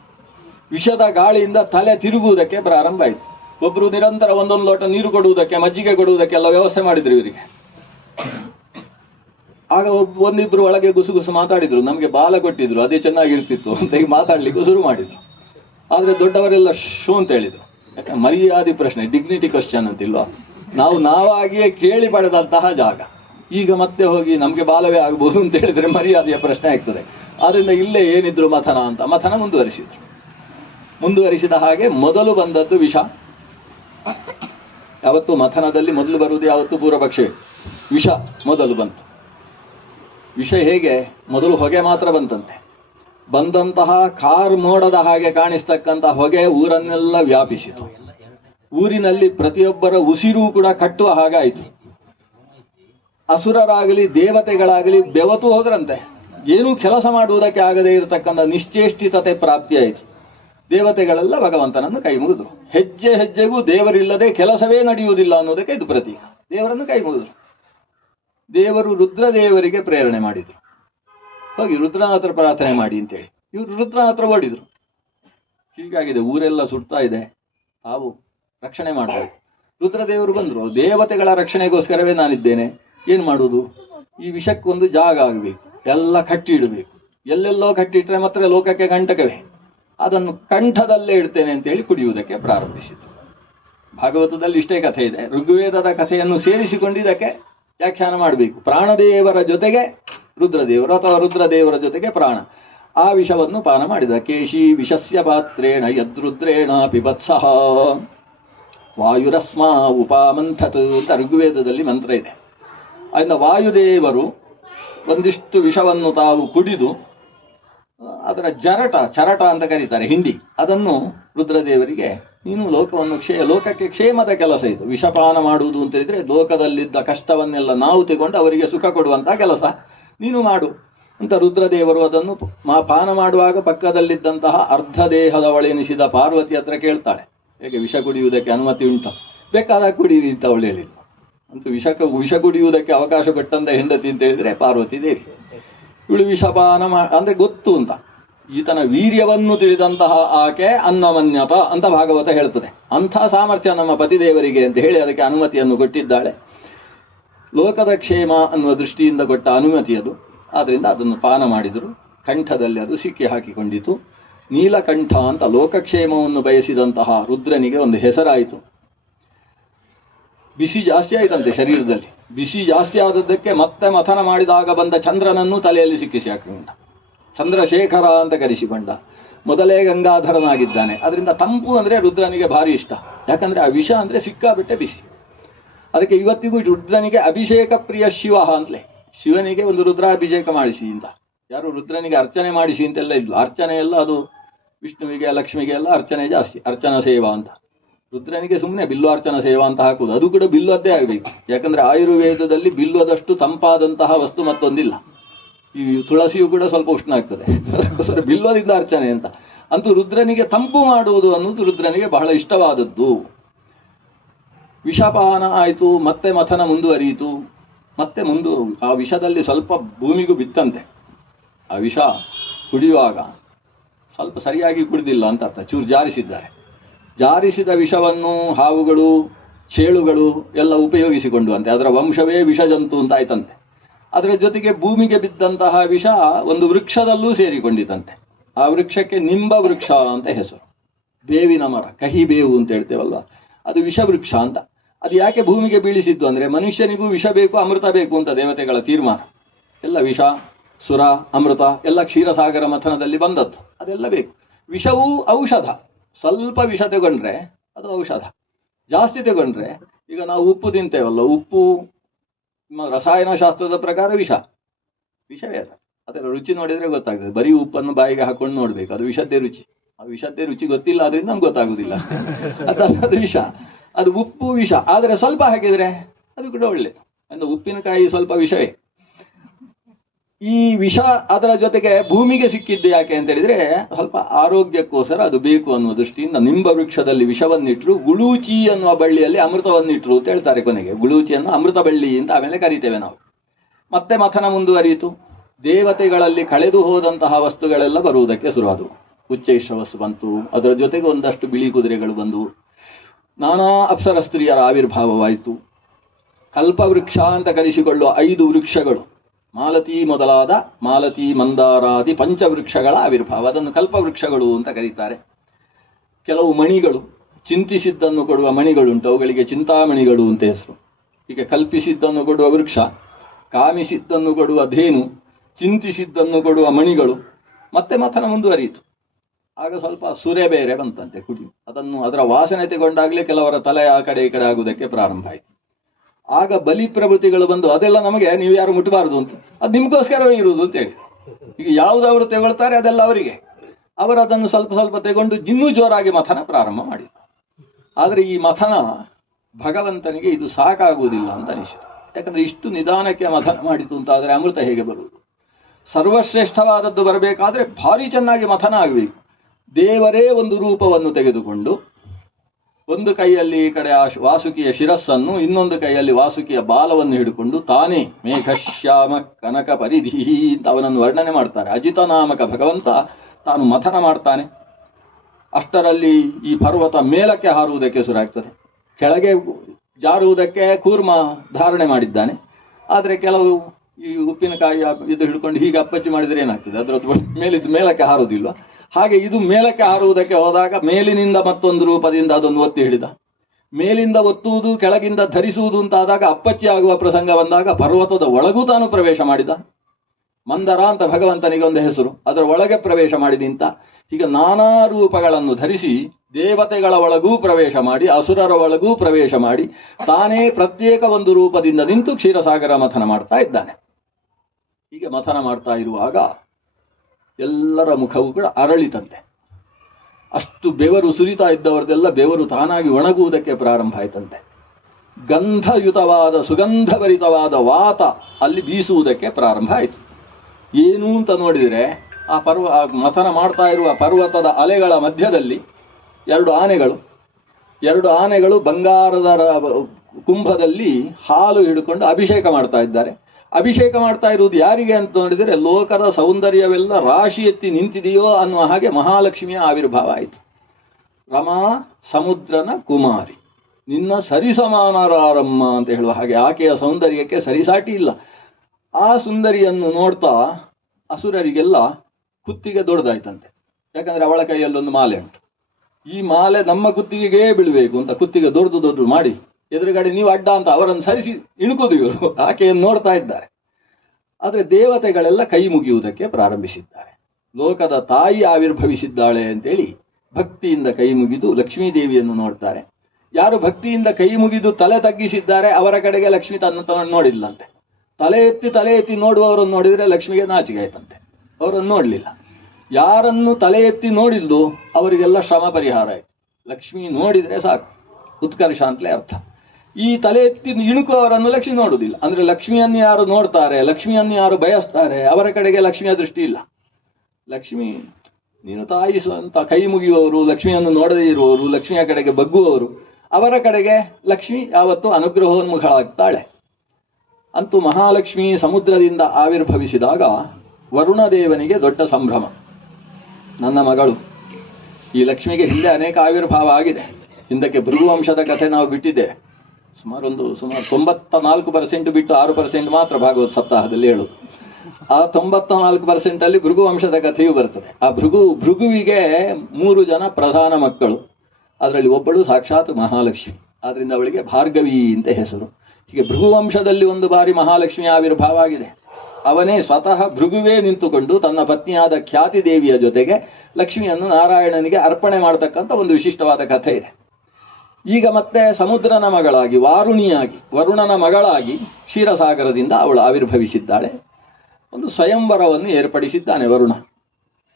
ವಿಷದ ಗಾಳಿಯಿಂದ ತಲೆ ತಿರುಗುವುದಕ್ಕೆ ಪ್ರಾರಂಭ ಆಯಿತು. ಒಬ್ಬರು ನಿರಂತರ ಒಂದೊಂದು ಲೋಟ ನೀರು ಕೊಡುವುದಕ್ಕೆ, ಮಜ್ಜಿಗೆ ಕೊಡುವುದಕ್ಕೆಲ್ಲ ವ್ಯವಸ್ಥೆ ಮಾಡಿದ್ರು ಇವರಿಗೆ. ಆಗ ಒಂದಿಬ್ರು ಒಳಗೆ ಗುಸುಗುಸು ಮಾತಾಡಿದ್ರು, ನಮಗೆ ಬಾಲ ಕೊಟ್ಟಿದ್ರು ಅದೇ ಚೆನ್ನಾಗಿರ್ತಿತ್ತು ಅಂತ ಈಗ ಮಾತಾಡ್ಲಿಕ್ಕೆ ಶುರು ಮಾಡಿದ್ರು. ಆದರೆ ದೊಡ್ಡವರೆಲ್ಲ ಶೂ ಅಂತ ಹೇಳಿದ್ರು. ಯಾಕಂದ್ರೆ ಮರ್ಯಾದೆ ಪ್ರಶ್ನೆ, ಡಿಗ್ನಿಟಿ ಕ್ವಶನ್ ಅಂತಿಲ್ವಾ, ನಾವಾಗಿಯೇ ಕೇಳಿ ಪಡೆದಂತಹ ಜಾಗ. ಈಗ ಮತ್ತೆ ಹೋಗಿ ನಮಗೆ ಬಾಲವೇ ಆಗ್ಬೋದು ಅಂತ ಹೇಳಿದ್ರೆ ಮರ್ಯಾದೆಯ ಪ್ರಶ್ನೆ ಆಗ್ತದೆ. ಆದ್ರಿಂದ ಇಲ್ಲೇ ಏನಿದ್ರು ಮಥನ ಮುಂದುವರಿಸಿದ ಹಾಗೆ ಮೊದಲು ಬಂದದ್ದು ವಿಷ. ಯಾವತ್ತು ಮಥನದಲ್ಲಿ ಮೊದಲು ಬರುವುದು ಯಾವತ್ತು ಪೂರ್ವಪಕ್ಷೆ. ವಿಷ ಮೊದಲು ಬಂತು. ವಿಷ ಹೇಗೆ? ಮೊದಲು ಹೊಗೆ ಮಾತ್ರ ಬಂತಂತೆ. ಬಂದಂತಹ ಕಾರ್ ಮೋಡದ ಹಾಗೆ ಕಾಣಿಸ್ತಕ್ಕಂತಹ ಹೊಗೆ ಊರನ್ನೆಲ್ಲ ವ್ಯಾಪಿಸಿತು. ಊರಿನಲ್ಲಿ ಪ್ರತಿಯೊಬ್ಬರ ಉಸಿರು ಕೂಡ ಕಟ್ಟುವ ಹಾಗಾಯಿತು. ಅಸುರರಾಗಲಿ ದೇವತೆಗಳಾಗಲಿ ಬೆವತು ಹೋದ್ರಂತೆ. ಏನೂ ಕೆಲಸ ಮಾಡುವುದಕ್ಕೆ ಆಗದೇ ಇರತಕ್ಕಂಥ ನಿಶ್ಚೇಷ್ಟಿತತೆ ಪ್ರಾಪ್ತಿಯಾಯಿತು. ದೇವತೆಗಳೆಲ್ಲ ಭಗವಂತನನ್ನು ಕೈ ಮುಗಿದ್ರು. ಹೆಜ್ಜೆ ಹೆಜ್ಜೆಗೂ ದೇವರಿಲ್ಲದೆ ಕೆಲಸವೇ ನಡೆಯುವುದಿಲ್ಲ ಅನ್ನೋದಕ್ಕೆ ಇದು ಪ್ರತೀಕ. ದೇವರನ್ನು ಕೈ ಮುಗಿದ್ರು. ದೇವರು ರುದ್ರದೇವರಿಗೆ ಪ್ರೇರಣೆ ಮಾಡಿದರು, ಹೋಗಿ ರುದ್ರನ ಹತ್ರ ಪ್ರಾರ್ಥನೆ ಮಾಡಿ ಅಂತೇಳಿ. ಇವರು ರುದ್ರನ ಹತ್ರ ಓಡಿದ್ರು. ಹೀಗಾಗಿದೆ, ಊರೆಲ್ಲ ಸುಡ್ತಾ ಇದೆ, ತಾವು ರಕ್ಷಣೆ ಮಾಡಬೇಕು. ರುದ್ರದೇವರು ಬಂದರು, ದೇವತೆಗಳ ರಕ್ಷಣೆಗೋಸ್ಕರವೇ ನಾನಿದ್ದೇನೆ, ಏನು ಮಾಡುವುದು? ಈ ವಿಷಕ್ಕೊಂದು ಜಾಗ ಆಗಬೇಕು, ಎಲ್ಲ ಕಟ್ಟಿ ಇಡಬೇಕು. ಎಲ್ಲೆಲ್ಲೋ ಕಟ್ಟಿಟ್ರೆ ಮಾತ್ರ ಲೋಕಕ್ಕೆ ಕಂಟಕವೇ. ಅದನ್ನು ಕಂಠದಲ್ಲೇ ಇಡ್ತೇನೆ ಅಂತೇಳಿ ಕುಡಿಯುವುದಕ್ಕೆ ಪ್ರಾರಂಭಿಸಿತು. ಭಾಗವತದಲ್ಲಿ ಇಷ್ಟೇ ಕಥೆ ಇದೆ. ಋಗ್ವೇದದ ಕಥೆಯನ್ನು ಸೇರಿಸಿಕೊಂಡು ಇದಕ್ಕೆ ವ್ಯಾಖ್ಯಾನ ಮಾಡಬೇಕು. ಪ್ರಾಣದೇವರ ಜೊತೆಗೆ ರುದ್ರದೇವರು ಅಥವಾ ರುದ್ರದೇವರ ಜೊತೆಗೆ ಪ್ರಾಣ ಆ ವಿಷವನ್ನು ಪಾನ ಮಾಡಿದ. ಕೇಶಿ ವಿಷಸ್ಯ ಪಾತ್ರೇಣ ಯದ್ರುದ್ರೇಣ ಪಿಬತ್ಸಹ ವಾಯುರಸ್ಮಾ ಉಪಾಮಂಥತ್ ಅಂತ ಋಗ್ವೇದದಲ್ಲಿ ಮಂತ್ರ ಇದೆ. ಅದರಿಂದ ವಾಯುದೇವರು ಒಂದಿಷ್ಟು ವಿಷವನ್ನು ತಾವು ಕುಡಿದು ಅದರ ಚರಟ ಅಂತ ಕರೀತಾರೆ, ಹಿಂಡಿ, ಅದನ್ನು ರುದ್ರದೇವರಿಗೆ, ನೀನು ಲೋಕವನ್ನು ಲೋಕಕ್ಕೆ ಕ್ಷೇಮದ ಕೆಲಸ ಇದು. ವಿಷಪಾನ ಮಾಡುವುದು ಅಂತ ಹೇಳಿದ್ರೆ ಲೋಕದಲ್ಲಿದ್ದ ಕಷ್ಟವನ್ನೆಲ್ಲ ನಾವು ತಗೊಂಡು ಅವರಿಗೆ ಸುಖ ಕೊಡುವಂತಹ ಕೆಲಸ, ನೀನು ಮಾಡು ಅಂತ ರುದ್ರದೇವರು ಅದನ್ನು ಪಾನ ಮಾಡುವಾಗ ಪಕ್ಕದಲ್ಲಿದ್ದಂತಹ ಅರ್ಧ ದೇಹದವಳೆನಿಸಿದ ಪಾರ್ವತಿ ಹತ್ರ ಕೇಳ್ತಾಳೆ, ಹೇಗೆ ವಿಷ ಕುಡಿಯುವುದಕ್ಕೆ ಅನುಮತಿ ಉಂಟ? ಬೇಕಾದಾಗ ಕುಡಿಯಿರಿ ಅಂತ ಅವಳು ಹೇಳಿಲ್ಲ. ಅಂತೂ ವಿಷ ಕುಡಿಯುವುದಕ್ಕೆ ಅವಕಾಶ ಕೊಟ್ಟಂತ ಹೆಂಡತಿ ಅಂತ ಹೇಳಿದ್ರೆ ಪಾರ್ವತಿ ದೇವಿ. ಇವಳು ವಿಷಪಾನ ಅಂದ್ರೆ ಗೊತ್ತು ಅಂತ, ಈತನ ವೀರ್ಯವನ್ನು ತಿಳಿದಂತಹ ಆಕೆ ಅನ್ನಮನ್ಯತ ಅಂತ ಭಾಗವತ ಹೇಳ್ತದೆ. ಅಂಥ ಸಾಮರ್ಥ್ಯ ನಮ್ಮ ಪತಿದೇವರಿಗೆ ಅಂತ ಹೇಳಿ ಅದಕ್ಕೆ ಅನುಮತಿಯನ್ನು ಕೊಟ್ಟಿದ್ದಾಳೆ. ಲೋಕದ ಕ್ಷೇಮ ಅನ್ನುವ ದೃಷ್ಟಿಯಿಂದ ಕೊಟ್ಟ ಅನುಮತಿ ಅದು. ಆದ್ದರಿಂದ ಅದನ್ನು ಪಾನ ಮಾಡಿದರು. ಕಂಠದಲ್ಲಿ ಅದು ಸಿಕ್ಕಿ ಹಾಕಿಕೊಂಡಿತು. ನೀಲಕಂಠ ಅಂತ ಲೋಕಕ್ಷೇಮವನ್ನು ಬಯಸಿದಂತಹ ರುದ್ರನಿಗೆ ಒಂದು ಹೆಸರಾಯಿತು. ಬಿಸಿ ಜಾಸ್ತಿ ಆಯಿತಂತೆ ಶರೀರದಲ್ಲಿ. ಬಿಸಿ ಜಾಸ್ತಿ ಆದದ್ದಕ್ಕೆ ಮತ್ತೆ ಮಥನ ಮಾಡಿದಾಗ ಬಂದ ಚಂದ್ರನನ್ನು ತಲೆಯಲ್ಲಿ ಸಿಕ್ಕಿಸಿ ಹಾಕಿಕೊಂಡ. ಚಂದ್ರಶೇಖರ ಅಂತ ಕರೆಸಿಕೊಂಡ. ಮೊದಲೇ ಗಂಗಾಧರನಾಗಿದ್ದಾನೆ. ಅದರಿಂದ ತಂಪು ಅಂದರೆ ರುದ್ರನಿಗೆ ಭಾರಿ ಇಷ್ಟ. ಯಾಕಂದರೆ ಆ ವಿಷ ಅಂದರೆ ಸಿಕ್ಕಾಬಿಟ್ಟೆ ಬಿಸಿ. ಅದಕ್ಕೆ ಇವತ್ತಿಗೂ ರುದ್ರನಿಗೆ ಅಭಿಷೇಕ ಪ್ರಿಯ ಶಿವ ಅಂತಲೇ. ಶಿವನಿಗೆ ಒಂದು ರುದ್ರಾಭಿಷೇಕ ಮಾಡಿಸಿ ಅಂತ, ಯಾರು ರುದ್ರನಿಗೆ ಅರ್ಚನೆ ಮಾಡಿಸಿ ಅಂತೆಲ್ಲ ಇದ್ಲು. ಅರ್ಚನೆ ಎಲ್ಲ ಅದು ವಿಷ್ಣುವಿಗೆ ಲಕ್ಷ್ಮಿಗೆ ಎಲ್ಲ ಅರ್ಚನೆ ಜಾಸ್ತಿ, ಅರ್ಚನಾ ಸೇವಾ ಅಂತ. ರುದ್ರನಿಗೆ ಸುಮ್ಮನೆ ಬಿಲ್ವಾರ್ಚನ ಸೇವಾ ಅಂತ ಹಾಕುವುದು, ಅದು ಕೂಡ ಬಿಲ್ವದ್ದೇ ಆಗಬೇಕು. ಯಾಕಂದರೆ ಆಯುರ್ವೇದದಲ್ಲಿ ಬಿಲ್ವದಷ್ಟು ತಂಪಾದಂತಹ ವಸ್ತು ಮತ್ತೊಂದಿಲ್ಲ. ಈ ತುಳಸಿಯು ಕೂಡ ಸ್ವಲ್ಪ ಉಷ್ಣ ಆಗ್ತದೆ, ಅದಕ್ಕೋಸ್ಕರ ಬಿಲ್ವದಿಂದ ಅರ್ಚನೆ ಅಂತ. ಅಂತೂ ರುದ್ರನಿಗೆ ತಂಪು ಮಾಡುವುದು ಅನ್ನೋದು ರುದ್ರನಿಗೆ ಬಹಳ ಇಷ್ಟವಾದದ್ದು. ವಿಷಪಾನ ಆಯಿತು, ಮತ್ತೆ ಮಥನ ಮುಂದುವರಿಯಿತು. ಮತ್ತೆ ಆ ವಿಷದಲ್ಲಿ ಸ್ವಲ್ಪ ಭೂಮಿಗೂ ಬಿತ್ತಂತೆ. ಆ ವಿಷ ಕುಡಿಯುವಾಗ ಸ್ವಲ್ಪ ಸರಿಯಾಗಿ ಕುಡಿದಿಲ್ಲ ಅಂತ ಅರ್ಥ, ಚೂರು ಜಾರಿಸಿದ್ದಾರೆ. ಜಾರಿಸಿದ ವಿಷವನ್ನು ಹಾವುಗಳು, ಚೇಳುಗಳು ಎಲ್ಲ ಉಪಯೋಗಿಸಿಕೊಂಡು ಅಂತೆ. ಅದರ ವಂಶವೇ ವಿಷಜಂತು ಅಂತ ಆಯ್ತಂತೆ. ಅದರ ಜೊತೆಗೆ ಭೂಮಿಗೆ ಬಿದ್ದಂತಹ ವಿಷ ಒಂದು ವೃಕ್ಷದಲ್ಲೂ ಸೇರಿಕೊಂಡಿತಂತೆ. ಆ ವೃಕ್ಷಕ್ಕೆ ನಿಂಬ ವೃಕ್ಷ ಅಂತ ಹೆಸರು. ಬೇವಿನ ಮರ, ಕಹಿ ಬೇವು ಅಂತ ಹೇಳ್ತೇವಲ್ಲ, ಅದು ವಿಷವೃಕ್ಷ ಅಂತ. ಅದು ಯಾಕೆ ಭೂಮಿಗೆ ಬೀಳಿಸಿದ್ದು ಅಂದರೆ ಮನುಷ್ಯನಿಗೂ ವಿಷ ಬೇಕು, ಅಮೃತ ಬೇಕು ಅಂತ ದೇವತೆಗಳ ತೀರ್ಮಾನ. ಎಲ್ಲ ವಿಷ, ಸುರ, ಅಮೃತ ಎಲ್ಲ ಕ್ಷೀರಸಾಗರ ಮಥನದಲ್ಲಿ ಬಂದದ್ದು. ಅದೆಲ್ಲ ಬೇಕು. ವಿಷವೂ ಔಷಧ. ಸ್ವಲ್ಪ ವಿಷ ತಗೊಂಡ್ರೆ ಅದು ಔಷಧ, ಜಾಸ್ತಿ ತಗೊಂಡ್ರೆ, ಈಗ ನಾವು ಉಪ್ಪು ತಿಂತೇವಲ್ಲ, ಉಪ್ಪು ರಸಾಯನಶಾಸ್ತ್ರದ ಪ್ರಕಾರ ವಿಷವೇ ಅದ. ಅದರ ರುಚಿ ನೋಡಿದರೆ ಗೊತ್ತಾಗ್ತದೆ. ಬರೀ ಉಪ್ಪನ್ನು ಬಾಯಿಗೆ ಹಾಕೊಂಡು ನೋಡ್ಬೇಕು, ಅದು ವಿಷದ್ದೇ ರುಚಿ. ಅದು ವಿಷದ್ದೇ ರುಚಿ ಗೊತ್ತಿಲ್ಲ, ಅದರಿಂದ ನಮ್ಗೆ ಗೊತ್ತಾಗುದಿಲ್ಲ. ಅದು ವಿಷ, ಅದು ಉಪ್ಪು ವಿಷ. ಆದರೆ ಸ್ವಲ್ಪ ಹಾಕಿದರೆ ಅದು ಕೂಡ ಒಳ್ಳೆ. ಅಂದ್ರೆ ಉಪ್ಪಿನಕಾಯಿ ಸ್ವಲ್ಪ ವಿಷವೇ. ಈ ವಿಷ ಅದರ ಜೊತೆಗೆ ಭೂಮಿಗೆ ಸಿಕ್ಕಿದ್ದು ಯಾಕೆ ಅಂತ ಹೇಳಿದ್ರೆ ಸ್ವಲ್ಪ ಆರೋಗ್ಯಕ್ಕೋಸ್ಕರ ಅದು ಬೇಕು ಅನ್ನುವ ದೃಷ್ಟಿಯಿಂದ ನಿಂಬ ವೃಕ್ಷದಲ್ಲಿ ವಿಷವನ್ನಿಟ್ರು, ಗುಳೂಚಿ ಅನ್ನುವ ಬಳ್ಳಿಯಲ್ಲಿ ಅಮೃತವನ್ನಿಟ್ರು ಅಂತ ಹೇಳ್ತಾರೆ. ಕೊನೆಗೆ ಗುಳೂಚಿಯನ್ನು ಅಮೃತ ಬಳ್ಳಿ ಅಂತ ಆಮೇಲೆ ಕರಿತೇವೆ ನಾವು. ಮತ್ತೆ ಮಥನ ಮುಂದುವರಿಯಿತು. ದೇವತೆಗಳಲ್ಲಿ ಕಳೆದು ಹೋದಂತಹ ವಸ್ತುಗಳೆಲ್ಲ ಬರುವುದಕ್ಕೆ ಶುರುವಾದವು. ಉಚ್ಚೈಶ್ರವಸ್ಸು ಬಂತು, ಅದರ ಜೊತೆಗೆ ಒಂದಷ್ಟು ಬಿಳಿ ಕುದುರೆಗಳು ಬಂದವು. ನಾನಾ ಅಪ್ಸರ ಸ್ತ್ರೀಯರ ಆವಿರ್ಭಾವವಾಯಿತು. ಕಲ್ಪವೃಕ್ಷ ಅಂತ ಕರೆಸಿಕೊಳ್ಳುವ 5 ವೃಕ್ಷಗಳು, ಮಾಲತಿ ಮೊದಲಾದ ಮಾಲತಿ ಮಂದಾರಾದಿ ಪಂಚವೃಕ್ಷಗಳ ಆವಿರ್ಭಾವ, ಅದನ್ನು ಕಲ್ಪವೃಕ್ಷಗಳು ಅಂತ ಕರೀತಾರೆ. ಕೆಲವು ಮಣಿಗಳು, ಚಿಂತಿಸಿದ್ದನ್ನು ಕೊಡುವ ಮಣಿಗಳುಂಟು, ಅವುಗಳಿಗೆ ಚಿಂತಾಮಣಿಗಳು ಅಂತ ಹೆಸರು. ಹೀಗೆ ಕಲ್ಪಿಸಿದ್ದನ್ನು ಕೊಡುವ ವೃಕ್ಷ, ಕಾಮಿಸಿದ್ದನ್ನು ಕೊಡುವ ಧೇನು, ಚಿಂತಿಸಿದ್ದನ್ನು ಕೊಡುವ ಮಣಿಗಳು. ಮತ್ತೆ ಮಥನ ಮುಂದುವರಿಯಿತು. ಆಗ ಸ್ವಲ್ಪ ಸುರೆ ಬೇರೆ ಬಂತಂತೆ ಕುಡಿ. ಅದರ ವಾಸನೆ ತಗೊಂಡಾಗಲೇ ಕೆಲವರ ತಲೆ ಆ ಕಡೆ ಈ ಕಡೆ ಆಗುವುದಕ್ಕೆ ಪ್ರಾರಂಭ ಆಯಿತು. ಆಗ ಬಲಿ ಪ್ರವೃತ್ತಿಗಳು ಬಂದು, ಅದೆಲ್ಲ ನಮಗೆ ನೀವು ಯಾರು ಮುಟ್ಟಬಾರದು ಅಂತ, ಅದು ನಿಮಗೋಸ್ಕರವೇ ಇರುವುದು ಅಂತೇಳಿ. ಈಗ ಯಾವುದವರು ತಗೊಳ್ತಾರೆ ಅದೆಲ್ಲ ಅವರಿಗೆ. ಅವರು ಅದನ್ನು ಸ್ವಲ್ಪ ಸ್ವಲ್ಪ ತಗೊಂಡು ಇನ್ನೂ ಜೋರಾಗಿ ಮಥನ ಪ್ರಾರಂಭ ಮಾಡಿದರು. ಆದರೆ ಈ ಮಥನ ಭಗವಂತನಿಗೆ ಇದು ಸಾಕಾಗುವುದಿಲ್ಲ ಅಂತ ಅನಿಸಿತು. ಯಾಕಂದರೆ ಇಷ್ಟು ನಿಧಾನಕ್ಕೆ ಮಥನ ಮಾಡಿತು ಅಂತಾದರೆ ಅಮೃತ ಹೇಗೆ ಬರುವುದು? ಸರ್ವಶ್ರೇಷ್ಠವಾದದ್ದು ಬರಬೇಕಾದ್ರೆ ಭಾರಿ ಚೆನ್ನಾಗಿ ಮಥನ ಆಗಬೇಕು. ದೇವರೇ ಒಂದು ರೂಪವನ್ನು ತೆಗೆದುಕೊಂಡು ಒಂದು ಕೈಯಲ್ಲಿ ಈ ಕಡೆ ಆ ವಾಸುಕಿಯ ಶಿರಸ್ಸನ್ನು, ಇನ್ನೊಂದು ಕೈಯಲ್ಲಿ ವಾಸುಕಿಯ ಬಾಲವನ್ನು ಹಿಡ್ಕೊಂಡು ತಾನೇ ಮೇಘಶ್ಯಾಮ ಕನಕ ಪರಿಧಿ ಅಂತ ಅವನನ್ನು ವರ್ಣನೆ ಮಾಡ್ತಾರೆ. ಅಜಿತ ನಾಮಕ ಭಗವಂತ ತಾನು ಮಥನ ಮಾಡ್ತಾನೆ. ಅಷ್ಟರಲ್ಲಿ ಈ ಪರ್ವತ ಮೇಲಕ್ಕೆ ಹಾರುವುದಕ್ಕೆ ಶುರುವಾಗ್ತದೆ. ಕೆಳಗೆ ಜಾರುವುದಕ್ಕೆ ಕೂರ್ಮ ಧಾರಣೆ ಮಾಡಿದ್ದಾನೆ. ಆದರೆ ಕೆಲವು ಈ ಉಪ್ಪಿನಕಾಯಿ ಇದು ಹಿಡ್ಕೊಂಡು ಹೀಗೆ ಅಪ್ಪಚ್ಚಿ ಮಾಡಿದರೆ ಏನಾಗ್ತದೆ, ಅದರದ್ದು ಮೇಲಿದ್ದು ಮೇಲಕ್ಕೆ ಹಾರುವುದಿಲ್ಲ. ಹಾಗೆ ಇದು ಮೇಲಕ್ಕೆ ಹಾರುವುದಕ್ಕೆ ಹೋದಾಗ ಮೇಲಿನಿಂದ ಮತ್ತೊಂದು ರೂಪದಿಂದ ಅದನ್ನು ಒತ್ತಿ ಹಿಡಿದ. ಮೇಲಿಂದ ಒತ್ತುವುದು ಕೆಳಗಿಂದ ಧರಿಸುವುದು ಅಂತಾದಾಗ ಅಪ್ಪಚ್ಚಿ ಆಗುವ ಪ್ರಸಂಗ ಬಂದಾಗ ಪರ್ವತದ ಒಳಗೂ ತಾನು ಪ್ರವೇಶ ಮಾಡಿದ. ಮಂದರ ಅಂತ ಭಗವಂತನಿಗೆ ಒಂದು ಹೆಸರು, ಅದರ ಒಳಗೆ ಪ್ರವೇಶ ಮಾಡಿದಿಂತ. ಈಗ ನಾನಾ ರೂಪಗಳನ್ನು ಧರಿಸಿ ದೇವತೆಗಳ ಒಳಗೂ ಪ್ರವೇಶ ಮಾಡಿ ಅಸುರರ ಒಳಗೂ ಪ್ರವೇಶ ಮಾಡಿ ತಾನೇ ಪ್ರತ್ಯೇಕ ಒಂದು ರೂಪದಿಂದ ನಿಂತು ಕ್ಷೀರಸಾಗರ ಮಥನ ಮಾಡ್ತಾ ಇದ್ದಾನೆ. ಹೀಗೆ ಮಥನ ಮಾಡ್ತಾ ಇರುವಾಗ ಎಲ್ಲರ ಮುಖವೂ ಕೂಡ ಅರಳಿತಂತೆ. ಅಷ್ಟು ಬೆವರು ಸುರಿತಾ ಇದ್ದವರದೆಲ್ಲ ಬೆವರು ತಾನಾಗಿ ಒಣಗುವುದಕ್ಕೆ ಪ್ರಾರಂಭ ಆಯ್ತಂತೆ. ಗಂಧಯುತವಾದ ಸುಗಂಧಭರಿತವಾದ ವಾತ ಅಲ್ಲಿ ಬೀಸುವುದಕ್ಕೆ ಪ್ರಾರಂಭ ಆಯಿತು. ಏನು ಅಂತ ನೋಡಿದರೆ ಆ ಮಥನ ಮಾಡ್ತಾ ಇರುವ ಪರ್ವತದ ಅಲೆಗಳ ಮಧ್ಯದಲ್ಲಿ ಎರಡು ಆನೆಗಳು ಬಂಗಾರದ ಕುಂಭದಲ್ಲಿ ಹಾಲು ಹಿಡ್ಕೊಂಡು ಅಭಿಷೇಕ ಮಾಡ್ತಾ ಇದ್ದಾರೆ. ಅಭಿಷೇಕ ಮಾಡ್ತಾ ಇರುವುದು ಯಾರಿಗೆ ಅಂತ ನೋಡಿದರೆ ಲೋಕದ ಸೌಂದರ್ಯವೆಲ್ಲ ರಾಶಿ ಎತ್ತಿ ನಿಂತಿದೆಯೋ ಅನ್ನುವ ಹಾಗೆ ಮಹಾಲಕ್ಷ್ಮಿಯ ಆವಿರ್ಭಾವ ಆಯಿತು. ರಮಾ ಸಮುದ್ರನ ಕುಮಾರಿ ನಿನ್ನ ಸರಿಸಮಾನರಾರಮ್ಮ ಅಂತ ಹೇಳುವ ಹಾಗೆ ಆಕೆಯ ಸೌಂದರ್ಯಕ್ಕೆ ಸರಿಸಾಟಿ ಇಲ್ಲ. ಆ ಸುಂದರಿಯನ್ನು ನೋಡ್ತಾ ಅಸುರರಿಗೆಲ್ಲ ಕುತ್ತಿಗೆ ದೊಡ್ಡದಾಯ್ತಂತೆ. ಯಾಕಂದ್ರೆ ಅವಳ ಕೈಯಲ್ಲೊಂದು ಮಾಲೆ ಉಂಟು. ಈ ಮಾಲೆ ನಮ್ಮ ಕುತ್ತಿಗೆಗೇ ಬೀಳಬೇಕು ಅಂತ ಕುತ್ತಿಗೆ ದೊಡ್ಡದು ಮಾಡಿ ಎದುರುಗಡೆ ನೀವು ಅಡ್ಡ ಅಂತ ಅವರನ್ನು ಸರಿಸಿ ಇಣುಕೋದು ಇವರು ಆಕೆಯನ್ನು ನೋಡ್ತಾ ಇದ್ದಾರೆ. ಆದರೆ ದೇವತೆಗಳೆಲ್ಲ ಕೈ ಮುಗಿಯುವುದಕ್ಕೆ ಪ್ರಾರಂಭಿಸಿದ್ದಾರೆ. ಲೋಕದ ತಾಯಿ ಆವಿರ್ಭವಿಸಿದ್ದಾಳೆ ಅಂತೇಳಿ ಭಕ್ತಿಯಿಂದ ಕೈ ಮುಗಿದು ಲಕ್ಷ್ಮೀದೇವಿಯನ್ನು ನೋಡ್ತಾರೆ. ಯಾರು ಭಕ್ತಿಯಿಂದ ಕೈ ಮುಗಿದು ತಲೆ ತಗ್ಗಿಸಿದ್ದಾರೆ ಅವರ ಕಡೆಗೆ ಲಕ್ಷ್ಮಿ ತನ್ನ ನೋಡಿಲ್ಲಂತೆ. ತಲೆ ಎತ್ತಿ ನೋಡುವವರನ್ನು ನೋಡಿದರೆ ಲಕ್ಷ್ಮಿಗೆ ನಾಚಿಕೆ ಆಯ್ತಂತೆ. ಅವರನ್ನು ನೋಡಲಿಲ್ಲ. ಯಾರನ್ನು ತಲೆ ಎತ್ತಿ ನೋಡಿದ್ದು ಅವರಿಗೆಲ್ಲ ಶ್ರಮ ಪರಿಹಾರ ಆಯಿತು. ಲಕ್ಷ್ಮಿ ನೋಡಿದರೆ ಸಾಕು, ಉತ್ಕರ್ಷ ಅಂತಲೇ ಅರ್ಥ. ಈ ತಲೆ ಎತ್ತಿ ಇಣುಕುವವರನ್ನು ಲಕ್ಷ್ಮಿ ನೋಡುವುದಿಲ್ಲ. ಅಂದರೆ ಲಕ್ಷ್ಮಿಯನ್ನು ಯಾರು ನೋಡ್ತಾರೆ, ಲಕ್ಷ್ಮಿಯನ್ನು ಯಾರು ಬಯಸ್ತಾರೆ ಅವರ ಕಡೆಗೆ ಲಕ್ಷ್ಮಿಯ ದೃಷ್ಟಿ ಇಲ್ಲ. ಲಕ್ಷ್ಮಿ ನೀನು ತಾಯಿ ಅಂತ ಕೈ ಮುಗಿಯುವವರು, ಲಕ್ಷ್ಮಿಯನ್ನು ನೋಡದೇ ಇರುವವರು, ಲಕ್ಷ್ಮಿಯ ಕಡೆಗೆ ಬಗ್ಗುವವರು, ಅವರ ಕಡೆಗೆ ಲಕ್ಷ್ಮಿ ಯಾವತ್ತೂ ಅನುಗ್ರಹೋನ್ಮುಖಳಾಗ್ತಾಳೆ. ಅಂತೂ ಮಹಾಲಕ್ಷ್ಮಿ ಸಮುದ್ರದಿಂದ ಆವಿರ್ಭವಿಸಿದಾಗ ವರುಣದೇವನಿಗೆ ದೊಡ್ಡ ಸಂಭ್ರಮ. ನನ್ನ ಮಗಳು ಈ ಲಕ್ಷ್ಮಿಗೆ ಹಿಂದೆ ಅನೇಕ ಆವಿರ್ಭಾವ ಆಗಿದೆ. ಹಿಂದಕ್ಕೆ ಭೃಗುವಂಶದ ಕಥೆ ನಾವು ಬಿಟ್ಟಿದ್ದೇವೆ. ಸುಮಾರು 94% ಬಿಟ್ಟು 6% ಮಾತ್ರ ಭಾಗವತ್ ಸಪ್ತಾಹದಲ್ಲಿ ಹೇಳೋದು. ಆ 94% ಅಲ್ಲಿ ಭೃಗುವಂಶದ ಕಥೆಯೂ ಬರ್ತದೆ. ಆ ಭೃಗುವಿಗೆ 3 ಜನ ಪ್ರಧಾನ ಮಕ್ಕಳು. ಅದರಲ್ಲಿ ಒಬ್ಬಳು ಸಾಕ್ಷಾತ್ ಮಹಾಲಕ್ಷ್ಮಿ. ಆದ್ರಿಂದ ಅವಳಿಗೆ ಭಾರ್ಗವಿ ಅಂತ ಹೆಸರು. ಹೀಗೆ ಭೃಗುವಂಶದಲ್ಲಿ ಒಂದು ಬಾರಿ ಮಹಾಲಕ್ಷ್ಮಿ ಆವಿರ್ಭಾವ ಆಗಿದೆ. ಅವನೇ ಸ್ವತಃ ಭೃಗುವೇ ನಿಂತುಕೊಂಡು ತನ್ನ ಪತ್ನಿಯಾದ ಖ್ಯಾತಿ ದೇವಿಯ ಜೊತೆಗೆ ಲಕ್ಷ್ಮಿಯನ್ನು ನಾರಾಯಣನಿಗೆ ಅರ್ಪಣೆ ಮಾಡತಕ್ಕಂಥ ಒಂದು ವಿಶಿಷ್ಟವಾದ ಕಥೆ ಇದೆ. ಈಗ ಮತ್ತೆ ಸಮುದ್ರನ ಮಗಳಾಗಿ ವಾರುಣಿಯಾಗಿ ವರುಣನ ಮಗಳಾಗಿ ಕ್ಷೀರಸಾಗರದಿಂದ ಅವಳು ಆವಿರ್ಭವಿಸಿದ್ದಾಳೆ. ಒಂದು ಸ್ವಯಂವರವನ್ನು ಏರ್ಪಡಿಸಿದ್ದಾನೆ ವರುಣ.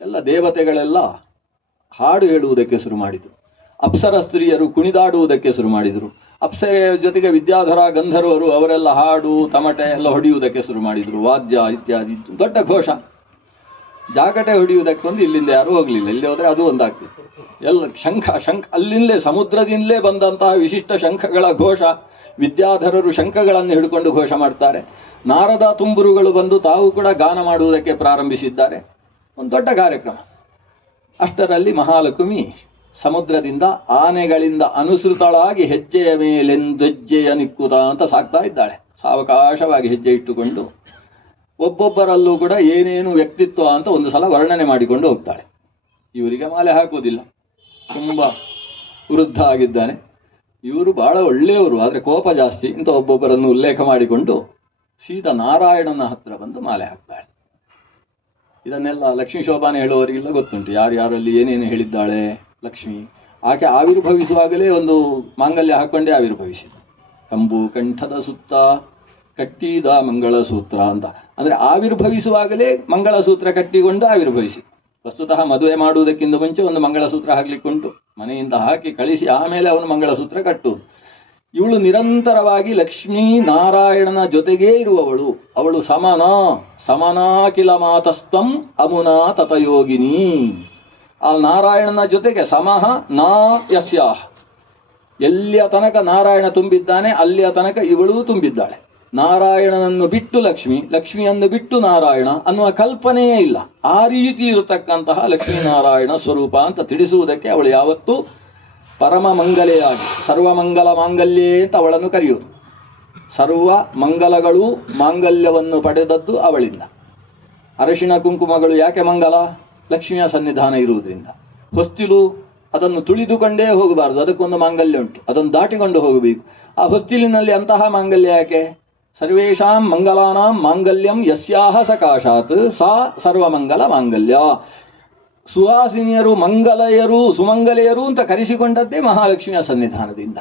ಎಲ್ಲ ದೇವತೆಗಳೆಲ್ಲ ಹಾಡು ಹೇಳುವುದಕ್ಕೆ ಶುರು ಮಾಡಿದರು. ಅಪ್ಸರ ಸ್ತ್ರೀಯರು ಕುಣಿದಾಡುವುದಕ್ಕೆ ಶುರು ಮಾಡಿದರು. ಅಪ್ಸರೆಯ ಜೊತೆಗೆ ವಿದ್ಯಾಧರ ಗಂಧರ್ವರು ಅವರೆಲ್ಲ ಹಾಡು ತಮಟೆ ಎಲ್ಲ ಹೊಡೆಯುವುದಕ್ಕೆ ಶುರು ಮಾಡಿದರು. ವಾದ್ಯ ಇತ್ಯಾದಿ ದೊಡ್ಡ ಘೋಷ. ಜಾಗಟೆ ಹೊಡೆಯುವುದಕ್ಕೊಂದು ಇಲ್ಲಿಂದ ಯಾರೂ ಹೋಗಲಿಲ್ಲ. ಇಲ್ಲಿ ಹೋದರೆ ಅದು ಒಂದಾಗ್ತಿತ್ತು. ಎಲ್ಲ ಶಂಖ ಅಲ್ಲಿಂದಲೇ ಸಮುದ್ರದಿಂದಲೇ ಬಂದಂತಹ ವಿಶಿಷ್ಟ ಶಂಖಗಳ ಘೋಷ. ವಿದ್ಯಾಧರರು ಶಂಖಗಳನ್ನು ಹಿಡ್ಕೊಂಡು ಘೋಷ ಮಾಡ್ತಾರೆ. ನಾರದ ತುಂಬುರುಗಳು ಬಂದು ತಾವು ಕೂಡ ಗಾನ ಮಾಡುವುದಕ್ಕೆ ಪ್ರಾರಂಭಿಸಿದ್ದಾರೆ. ಒಂದು ದೊಡ್ಡ ಕಾರ್ಯಕ್ರಮ. ಅಷ್ಟರಲ್ಲಿ ಮಹಾಲಕ್ಷ್ಮಿ ಸಮುದ್ರದಿಂದ ಆನೆಗಳಿಂದ ಅನುಸೃತಳಾಗಿ ಹೆಜ್ಜೆಯ ಮೇಲೆಂದೆಜ್ಜೆಯ ನಿಕ್ಕುತ ಅಂತ ಸಾಕ್ತಾ ಇದ್ದಾಳೆ. ಸಾವಕಾಶವಾಗಿ ಹೆಜ್ಜೆ ಇಟ್ಟುಕೊಂಡು ಒಬ್ಬೊಬ್ಬರಲ್ಲೂ ಕೂಡ ಏನೇನು ವ್ಯಕ್ತಿತ್ವ ಅಂತ ಒಂದು ಸಲ ವರ್ಣನೆ ಮಾಡಿಕೊಂಡು ಹೋಗ್ತಾಳೆ. ಇವರಿಗೆ ಮಾಲೆ ಹಾಕುವುದಿಲ್ಲ, ತುಂಬ ವೃದ್ಧ ಆಗಿದ್ದಾನೆ, ಇವರು ಬಹಳ ಒಳ್ಳೆಯವರು ಆದರೆ ಕೋಪ ಜಾಸ್ತಿ ಅಂತ ಒಬ್ಬೊಬ್ಬರನ್ನು ಉಲ್ಲೇಖ ಮಾಡಿಕೊಂಡು ಸೀದಾ ನಾರಾಯಣನ ಹತ್ರ ಬಂದು ಮಾಲೆ ಹಾಕ್ತಾಳೆ. ಇದನ್ನೆಲ್ಲ ಲಕ್ಷ್ಮೀ ಶೋಭಾನೆ ಹೇಳುವವರಿಗೆಲ್ಲ ಗೊತ್ತುಂಟು ಯಾರ್ಯಾರಲ್ಲಿ ಏನೇನು ಹೇಳಿದ್ದಾಳೆ ಲಕ್ಷ್ಮಿ. ಆಕೆ ಆವಿರ್ಭವಿಸುವಾಗಲೇ ಒಂದು ಮಾಂಗಲ್ಯ ಹಾಕ್ಕೊಂಡೇ ಆವಿರ್ಭವಿಸಿದ. ಕಂಬು ಕಂಠದ ಸುತ್ತ ಕಟ್ಟಿದ ಮಂಗಳಸೂತ್ರ ಅಂತ. ಅಂದರೆ ಆವಿರ್ಭವಿಸುವಾಗಲೇ ಮಂಗಳಸೂತ್ರ ಕಟ್ಟಿಕೊಂಡು ಆವಿರ್ಭವಿಸಿದ. ವಸ್ತುತಃ ಮದುವೆ ಮಾಡುವುದಕ್ಕಿಂತ ಮುಂಚೆ ಒಂದು ಮಂಗಳಸೂತ್ರ ಹಾಕ್ಲಿಕ್ಕುಂಟು. ಮನೆಯಿಂದ ಹಾಕಿ ಕಳಿಸಿ ಆಮೇಲೆ ಅವನು ಮಂಗಳಸೂತ್ರ ಕಟ್ಟುವುದು. ಇವಳು ನಿರಂತರವಾಗಿ ಲಕ್ಷ್ಮೀ ನಾರಾಯಣನ ಜೊತೆಗೇ ಇರುವವಳು. ಅವಳು ಸಮನಾಕಿಲ ಮಾತಸ್ತಂ ಅಮುನಾ ತತಯೋಗಿನಿ. ಆ ನಾರಾಯಣನ ಜೊತೆಗೆ ಸಮಃ ನಾ ಯಸ್ಯಾಹ. ಎಲ್ಲಿಯ ತನಕ ನಾರಾಯಣ ತುಂಬಿದ್ದಾನೆ ಅಲ್ಲಿಯ ತನಕ ಇವಳೂ ತುಂಬಿದ್ದಾಳೆ. ನಾರಾಯಣನನ್ನು ಬಿಟ್ಟು ಲಕ್ಷ್ಮಿ, ಲಕ್ಷ್ಮಿಯನ್ನು ಬಿಟ್ಟು ನಾರಾಯಣ ಅನ್ನುವ ಕಲ್ಪನೆಯೇ ಇಲ್ಲ. ಆ ರೀತಿ ಇರತಕ್ಕಂತಹ ಲಕ್ಷ್ಮೀನಾರಾಯಣ ಸ್ವರೂಪ ಅಂತ ತಿಳಿಸುವುದಕ್ಕೆ ಅವಳು ಯಾವತ್ತೂ ಪರಮ ಮಂಗಲೆಯಾಗಿ ಸರ್ವಮಂಗಲ ಮಾಂಗಲ್ಯೇ ಅಂತ ಅವಳನ್ನು ಕರೆಯುವುದು. ಸರ್ವ ಮಂಗಲಗಳು ಮಾಂಗಲ್ಯವನ್ನು ಪಡೆದದ್ದು ಅವಳಿಂದ. ಅರಶಿಣ ಕುಂಕುಮಗಳು ಯಾಕೆ ಮಂಗಲ? ಲಕ್ಷ್ಮಿಯ ಸನ್ನಿಧಾನ ಇರುವುದರಿಂದ. ಹೊಸ್ತಿಲು ಅದನ್ನು ತುಳಿದುಕೊಂಡೇ ಹೋಗಬಾರದು, ಅದಕ್ಕೊಂದು ಮಾಂಗಲ್ಯ ಉಂಟು, ಅದನ್ನು ದಾಟಿಕೊಂಡು ಹೋಗಬೇಕು. ಆ ಹೊಸ್ತಿಲಿನಲ್ಲಿ ಅಂತಹ ಮಾಂಗಲ್ಯ ಯಾಕೆ? ಸರ್ವೇಷಾಂ ಮಂಗಲಾನಾಂ ಮಾಂಗಲ್ಯಂ ಯಸ್ಯಾಹ ಸಕಾಶಾತ್ ಸಾ ಸರ್ವಮಂಗಲ ಮಾಂಗಲ್ಯ. ಸುಹಾಸಿನಿಯರು ಮಂಗಲೆಯರು ಸುಮಂಗಲೆಯರು ಅಂತ ಕರೆಸಿಕೊಂಡದ್ದೇ ಮಹಾಲಕ್ಷ್ಮಿಯ ಸನ್ನಿಧಾನದಿಂದ.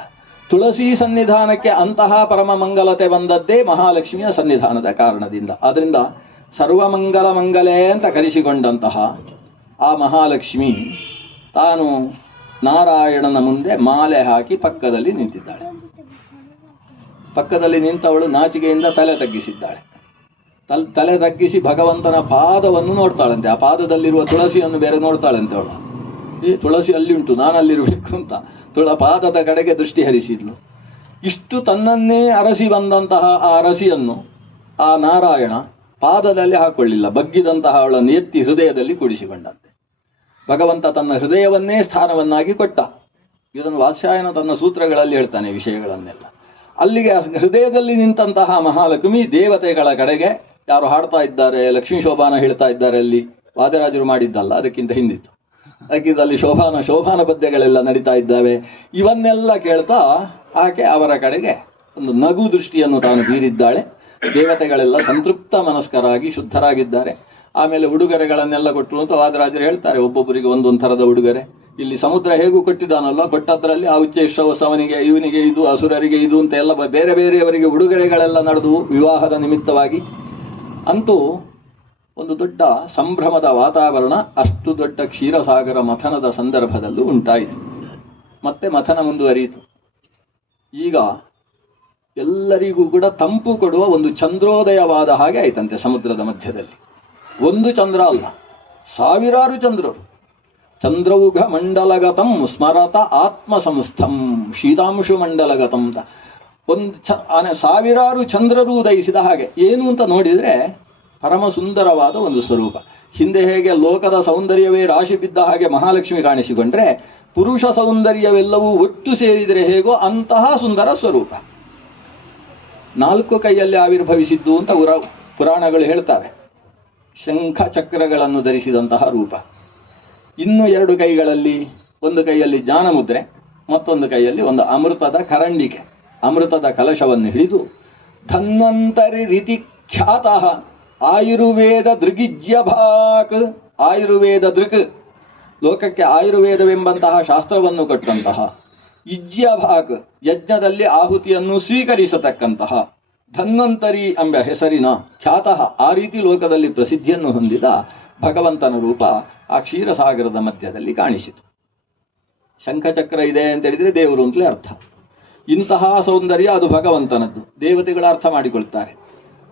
ತುಳಸಿ ಸನ್ನಿಧಾನಕ್ಕೆ ಅಂತಹ ಪರಮ ಮಂಗಲತೆ ಬಂದದ್ದೇ ಮಹಾಲಕ್ಷ್ಮಿಯ ಸನ್ನಿಧಾನದ ಕಾರಣದಿಂದ. ಆದ್ದರಿಂದ ಸರ್ವಮಂಗಲ ಮಂಗಲೆ ಅಂತ ಕರೆಸಿಕೊಂಡಂತಹ ಆ ಮಹಾಲಕ್ಷ್ಮಿ ತಾನು ನಾರಾಯಣನ ಮುಂದೆ ಮಾಲೆ ಹಾಕಿ ಪಕ್ಕದಲ್ಲಿ ನಿಂತಿದ್ದಾಳೆ. ಪಕ್ಕದಲ್ಲಿ ನಿಂತವಳು ನಾಚಿಕೆಯಿಂದ ತಲೆ ತಗ್ಗಿಸಿದ್ದಾಳೆ. ತಲೆ ತಗ್ಗಿಸಿ ಭಗವಂತನ ಪಾದವನ್ನು ನೋಡ್ತಾಳಂತೆ. ಆ ಪಾದದಲ್ಲಿರುವ ತುಳಸಿಯನ್ನು ಬೇರೆ ನೋಡ್ತಾಳಂತೆ ಅವಳು. ಈ ತುಳಸಿ ಅಲ್ಲಿ ಉಂಟು, ನಾನಲ್ಲಿರಬೇಕು ಅಂತ ಪಾದದ ಕಡೆಗೆ ದೃಷ್ಟಿ ಹರಿಸಿದ್ಲು. ಇಷ್ಟು ತನ್ನನ್ನೇ ಅರಸಿ ಬಂದಂತಹ ಆ ಅರಸಿಯನ್ನು ಆ ನಾರಾಯಣ ಪಾದದಲ್ಲಿ ಹಾಕೊಳ್ಳಿಲ್ಲ, ಬಗ್ಗಿದಂತಹ ಅವಳನ್ನು ಎತ್ತಿ ಹೃದಯದಲ್ಲಿ ಕೂಡಿಸಿಕೊಂಡಂತೆ. ಭಗವಂತ ತನ್ನ ಹೃದಯವನ್ನೇ ಸ್ಥಾನವನ್ನಾಗಿ ಕೊಟ್ಟ. ಇದನ್ನು ವಾತ್ಸ್ಯಾಯನ ತನ್ನ ಸೂತ್ರಗಳಲ್ಲಿ ಹೇಳ್ತಾನೆ ವಿಷಯಗಳನ್ನೆಲ್ಲ. ಅಲ್ಲಿಗೆ ಹೃದಯದಲ್ಲಿ ನಿಂತಹ ಮಹಾಲಕ್ಷ್ಮಿ ದೇವತೆಗಳ ಕಡೆಗೆ ಯಾರು ಹಾಡ್ತಾ ಇದ್ದಾರೆ, ಲಕ್ಷ್ಮೀ ಶೋಭಾನ ಹೇಳ್ತಾ ಇದ್ದಾರೆ, ಅಲ್ಲಿ ವಾದರಾಜರು ಮಾಡಿದ್ದಲ್ಲ, ಅದಕ್ಕಿಂತ ಹಿಂದಿತ್ತು. ಅದಕ್ಕಿಂತ ಶೋಭಾನ ಪದ್ಯಗಳೆಲ್ಲ ನಡೀತಾ ಇದ್ದಾವೆ. ಇವನ್ನೆಲ್ಲ ಕೇಳ್ತಾ ಆಕೆ ಅವರ ಕಡೆಗೆ ಒಂದು ನಗು ದೃಷ್ಟಿಯನ್ನು ತಾನು ಬೀರಿದ್ದಾಳೆ. ದೇವತೆಗಳೆಲ್ಲ ಸಂತೃಪ್ತ ಮನಸ್ಕರಾಗಿ ಶುದ್ಧರಾಗಿದ್ದಾರೆ. ಆಮೇಲೆ ಉಡುಗೊರೆಗಳನ್ನೆಲ್ಲ ಕೊಟ್ಟರು ಅಂತ ವಾದರಾಜರು ಹೇಳ್ತಾರೆ. ಒಬ್ಬೊಬ್ಬರಿಗೆ ಒಂದೊಂದು ಥರದ ಉಡುಗೊರೆ. ಇಲ್ಲಿ ಸಮುದ್ರ ಹೇಗೂ ಕೊಟ್ಟಿದ್ದಾನಲ್ಲ, ಕೊಟ್ಟದ್ರಲ್ಲಿ ಆ ಉಚ್ಚೇಶ್ವಸವನಿಗೆ, ಇವನಿಗೆ ಇದು, ಅಸುರರಿಗೆ ಇದು ಅಂತ ಎಲ್ಲ ಬೇರೆ ಬೇರೆಯವರಿಗೆ ಉಡುಗೊರೆಗಳೆಲ್ಲ ನಡೆದು ವಿವಾಹದ ನಿಮಿತ್ತವಾಗಿ. ಅಂತೂ ಒಂದು ದೊಡ್ಡ ಸಂಭ್ರಮದ ವಾತಾವರಣ ಅಷ್ಟು ದೊಡ್ಡ ಕ್ಷೀರಸಾಗರ ಮಥನದ ಸಂದರ್ಭದಲ್ಲೂ ಉಂಟಾಯಿತು. ಮತ್ತೆ ಮಥನ ಮುಂದುವರಿಯಿತು. ಈಗ ಎಲ್ಲರಿಗೂ ಕೂಡ ತಂಪು ಕೊಡುವ ಒಂದು ಚಂದ್ರೋದಯವಾದ ಹಾಗೆ ಆಯ್ತಂತೆ ಸಮುದ್ರದ ಮಧ್ಯದಲ್ಲಿ. ಒಂದು ಚಂದ್ರ ಅಲ್ಲ, ಸಾವಿರಾರು ಚಂದ್ರರು. ಚಂದ್ರೌಘ ಮಂಡಲಗತಂ ಸ್ಮರತ ಆತ್ಮ ಸಂಸ್ಥಂ ಶೀತಾಂಶು ಮಂಡಲಗತಂ ಅಂತ ಸಾವಿರಾರು ಚಂದ್ರರು ಉದಯಿಸಿದ ಹಾಗೆ. ಏನು ಅಂತ ನೋಡಿದರೆ ಪರಮ ಸುಂದರವಾದ ಒಂದು ಸ್ವರೂಪ. ಹಿಂದೆ ಹೇಗೆ ಲೋಕದ ಸೌಂದರ್ಯವೇ ರಾಶಿ ಬಿದ್ದ ಹಾಗೆ ಮಹಾಲಕ್ಷ್ಮಿ ಕಾಣಿಸಿಕೊಂಡ್ರೆ, ಪುರುಷ ಸೌಂದರ್ಯವೆಲ್ಲವೂ ಒಟ್ಟು ಸೇರಿದರೆ ಹೇಗೋ ಅಂತಹ ಸುಂದರ ಸ್ವರೂಪ. 4 ಕೈಯಲ್ಲಿ ಆವಿರ್ಭವಿಸಿದ್ದು ಅಂತ ಪುರಾಣಗಳು ಹೇಳ್ತಾರೆ. ಶಂಖ ಚಕ್ರಗಳನ್ನು ಧರಿಸಿದಂತಹ ರೂಪ. ಇನ್ನು 2 ಕೈಗಳಲ್ಲಿ, ಒಂದು ಕೈಯಲ್ಲಿ ಜ್ಞಾನಮುದ್ರೆ, ಮತ್ತೊಂದು ಕೈಯಲ್ಲಿ ಒಂದು ಅಮೃತದ ಕರಂಡಿಕೆ, ಅಮೃತದ ಕಲಶವನ್ನು ಹಿಡಿದು ಧನ್ವಂತರಿ ರೀತಿ ಖ್ಯಾತಃ ಆಯುರ್ವೇದ ದೃಗಿಜ್ಯಭಾಕ್. ಆಯುರ್ವೇದ ದೃಕ್, ಲೋಕಕ್ಕೆ ಆಯುರ್ವೇದವೆಂಬಂತಹ ಶಾಸ್ತ್ರವನ್ನು ಕೊಟ್ಟಂತಹ, ಇಜ್ಯಭಾಕ್ ಯಜ್ಞದಲ್ಲಿ ಆಹುತಿಯನ್ನು ಸ್ವೀಕರಿಸತಕ್ಕಂತಹ, ಧನ್ವಂತರಿ ಎಂಬ ಹೆಸರಿನ ಖ್ಯಾತಃ ಆ ರೀತಿ ಲೋಕದಲ್ಲಿ ಪ್ರಸಿದ್ಧಿಯನ್ನು ಹೊಂದಿದ ಭಗವಂತನ ರೂಪ ಆ ಕ್ಷೀರಸಾಗರದ ಮಧ್ಯದಲ್ಲಿ ಕಾಣಿಸಿತು. ಶಂಖಚಕ್ರ ಇದೆ ಅಂತ ಹೇಳಿದರೆ ದೇವರು ಅಂತಲೇ ಅರ್ಥ. ಇಂತಹ ಸೌಂದರ್ಯ ಅದು ಭಗವಂತನದ್ದು. ದೇವತೆಗಳು ಅರ್ಥ ಮಾಡಿಕೊಳ್ತಾರೆ,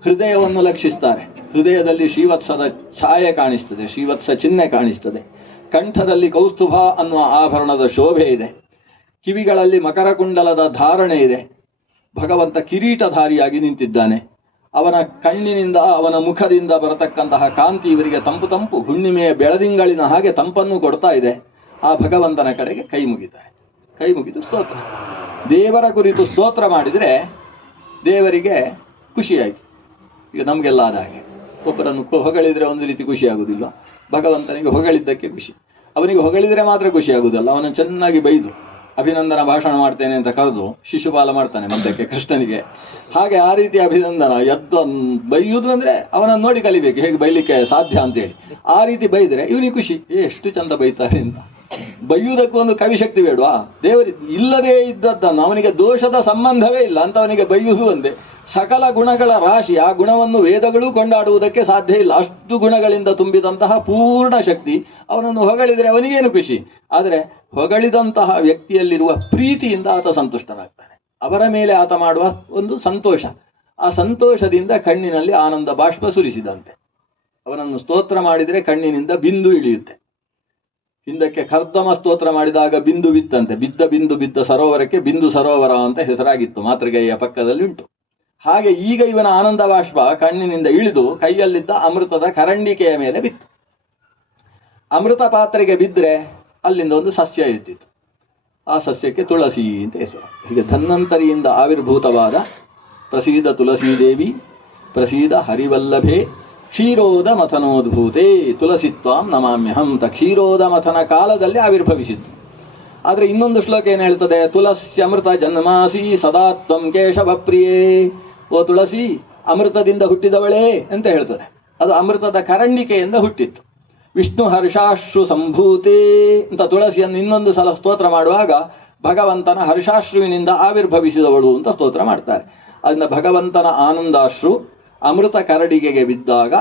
ಹೃದಯವನ್ನು ಲಕ್ಷಿಸ್ತಾರೆ. ಹೃದಯದಲ್ಲಿ ಶ್ರೀವತ್ಸದ ಛಾಯೆ ಕಾಣಿಸ್ತದೆ, ಶ್ರೀವತ್ಸ ಚಿಹ್ನೆ ಕಾಣಿಸ್ತದೆ. ಕಂಠದಲ್ಲಿ ಕೌಸ್ತುಭ ಅನ್ನುವ ಆಭರಣದ ಶೋಭೆ ಇದೆ. ಕಿವಿಗಳಲ್ಲಿ ಮಕರಕುಂಡಲದ ಧಾರಣೆ ಇದೆ. ಭಗವಂತ ಕಿರೀಟಧಾರಿಯಾಗಿ ನಿಂತಿದ್ದಾನೆ. ಅವನ ಕಣ್ಣಿನಿಂದ, ಅವನ ಮುಖದಿಂದ ಬರತಕ್ಕಂತಹ ಕಾಂತಿ ಇವರಿಗೆ ತಂಪು ತಂಪು ಹುಣ್ಣಿಮೆಯ ಬೆಳದಿಂಗಳಿನ ಹಾಗೆ ತಂಪನ್ನು ಕೊಡ್ತಾ ಇದೆ. ಆ ಭಗವಂತನ ಕಡೆಗೆ ಕೈ ಮುಗಿತಾರೆ. ಕೈ ಮುಗಿದು ಸ್ತೋತ್ರ, ದೇವರ ಕುರಿತು ಸ್ತೋತ್ರ ಮಾಡಿದರೆ ದೇವರಿಗೆ ಖುಷಿಯಾಯಿತು. ಈಗ ನಮಗೆಲ್ಲ ಆದ ಹಾಗೆ ಒಬ್ಬರನ್ನು ಹೊಗಳಿದರೆ ಒಂದು ರೀತಿ ಖುಷಿ ಆಗುವುದಿಲ್ಲ. ಭಗವಂತನಿಗೆ ಹೊಗಳಿದ್ದಕ್ಕೆ ಖುಷಿ. ಅವನಿಗೆ ಹೊಗಳಿದರೆ ಮಾತ್ರ ಖುಷಿ ಆಗುವುದಲ್ಲ, ಅವನನ್ನು ಚೆನ್ನಾಗಿ ಬೈದು ಅಭಿನಂದನ ಭಾಷಣ ಮಾಡ್ತೇನೆ ಅಂತ ಕರೆದು ಶಿಶುಪಾಲ ಮಾಡ್ತಾನೆ ಮಧ್ಯಕ್ಕೆ ಕೃಷ್ಣನಿಗೆ. ಹಾಗೆ ಆ ರೀತಿ ಅಭಿನಂದನ ಎದ್ದು ಬೈಯುವುದು ಅಂದರೆ ಅವನನ್ನು ನೋಡಿ ಕಲಿಬೇಕು ಹೇಗೆ ಬೈಲಿಕ್ಕೆ ಸಾಧ್ಯ ಅಂತೇಳಿ. ಆ ರೀತಿ ಬೈದರೆ ಇವನಿಗೆ ಖುಷಿ, ಎಷ್ಟು ಚಂದ ಬೈತಾರೆ ಅಂತ. ಬೈಯುವುದಕ್ಕೂ ಒಂದು ಕವಿಶಕ್ತಿ ಬೇಡವಾ? ದೇವರಿ ಇಲ್ಲದೇ ಇದ್ದದ್ದನ್ನು, ಅವನಿಗೆ ದೋಷದ ಸಂಬಂಧವೇ ಇಲ್ಲ ಅಂತವನಿಗೆ ಬೈಯುವುದು ಒಂದೇ. ಸಕಲ ಗುಣಗಳ ರಾಶಿ, ಆ ಗುಣವನ್ನು ವೇದಗಳು ಕೊಂಡಾಡುವುದಕ್ಕೆ ಸಾಧ್ಯ ಇಲ್ಲ. ಅಷ್ಟು ಗುಣಗಳಿಂದ ತುಂಬಿದಂತಹ ಪೂರ್ಣ ಶಕ್ತಿ. ಅವನನ್ನು ಹೊಗಳಿದರೆ ಅವನಿಗೇನು ಖುಷಿ? ಆದರೆ ಹೊಗಳಿದಂತಹ ವ್ಯಕ್ತಿಯಲ್ಲಿರುವ ಪ್ರೀತಿಯಿಂದ ಆತ ಸಂತುಷ್ಟನಾಗ್ತಾನೆ. ಅವರ ಮೇಲೆ ಆತ ಮಾಡುವ ಒಂದು ಸಂತೋಷ, ಆ ಸಂತೋಷದಿಂದ ಕಣ್ಣಿನಲ್ಲಿ ಆನಂದ ಬಾಷ್ಪ ಸುರಿಸಿದಂತೆ. ಅವನನ್ನು ಸ್ತೋತ್ರ ಮಾಡಿದರೆ ಕಣ್ಣಿನಿಂದ ಬಿಂದು ಇಳಿಯುತ್ತೆ. ಹಿಂದಕ್ಕೆ ಕರ್ದಮ ಸ್ತೋತ್ರ ಮಾಡಿದಾಗ ಬಿಂದು ಬಿತ್ತಂತೆ. ಬಿದ್ದ ಬಿಂದು ಬಿದ್ದ ಸರೋವರಕ್ಕೆ ಬಿಂದು ಸರೋವರ ಅಂತ ಹೆಸರಾಗಿತ್ತು. ಮಾತೃಗೈಯ ಪಕ್ಕದಲ್ಲಿ ಉಂಟು. ಹಾಗೆ ಈಗ ಇವನ ಆನಂದ ಬಾಷ್ಪ ಕಣ್ಣಿನಿಂದ ಇಳಿದು ಕೈಯಲ್ಲಿದ್ದ ಅಮೃತದ ಕರಂಡಿಕೆಯ ಮೇಲೆ ಬಿತ್ತು. ಅಮೃತ ಪಾತ್ರೆಗೆ ಬಿದ್ದರೆ ಅಲ್ಲಿಂದ ಒಂದು ಸಸ್ಯ ಎದ್ದಿತ್ತು. ಆ ಸಸ್ಯಕ್ಕೆ ತುಳಸಿ ಅಂತ ಹೆಸರು. ಹೀಗೆ ಧನ್ವಂತರಿಯಿಂದ ಆವಿರ್ಭೂತವಾದ ಪ್ರಸೀದ ತುಳಸೀದೇವಿ, ಪ್ರಸೀದ ಹರಿವಲ್ಲಭೆ, ಕ್ಷೀರೋದ ಮಥನೋದ್ಭೂತೆ ತುಳಸಿತ್ವಾಂ ನಮಾಮ್ಯಹಂ ಅಂತ ಕ್ಷೀರೋದ ಮಥನ ಕಾಲದಲ್ಲಿ ಆವಿರ್ಭವಿಸಿತ್ತು. ಆದರೆ ಇನ್ನೊಂದು ಶ್ಲೋಕ ಏನು ಹೇಳ್ತದೆ? ತುಳಸ್ಯಮೃತ ಜನ್ಮಾಸಿ ಸದಾ ತ್ವಂ ಕೇಶವ ಪ್ರಿಯೇ. ಓ ತುಳಸಿ, ಅಮೃತದಿಂದ ಹುಟ್ಟಿದವಳೇ ಅಂತ ಹೇಳ್ತದೆ. ಅದು ಅಮೃತದ ಕರಂಡಿಕೆಯಿಂದ ಹುಟ್ಟಿತ್ತು. ವಿಷ್ಣು ಹರ್ಷಾಶ್ರು ಸಂಭೂತೆ ಅಂತ ತುಳಸಿಯನ್ನು ಇನ್ನೊಂದು ಸಲ ಸ್ತೋತ್ರ ಮಾಡುವಾಗ ಭಗವಂತನ ಹರ್ಷಾಶ್ರುವಿನಿಂದ ಆವಿರ್ಭವಿಸಿದವಳು ಅಂತ ಸ್ತೋತ್ರ ಮಾಡ್ತಾರೆ. ಅದನ್ನ ಭಗವಂತನ ಆನಂದಾಶ್ರು ಅಮೃತ ಕರಡಿಗೆಗೆ ಬಿದ್ದಾಗ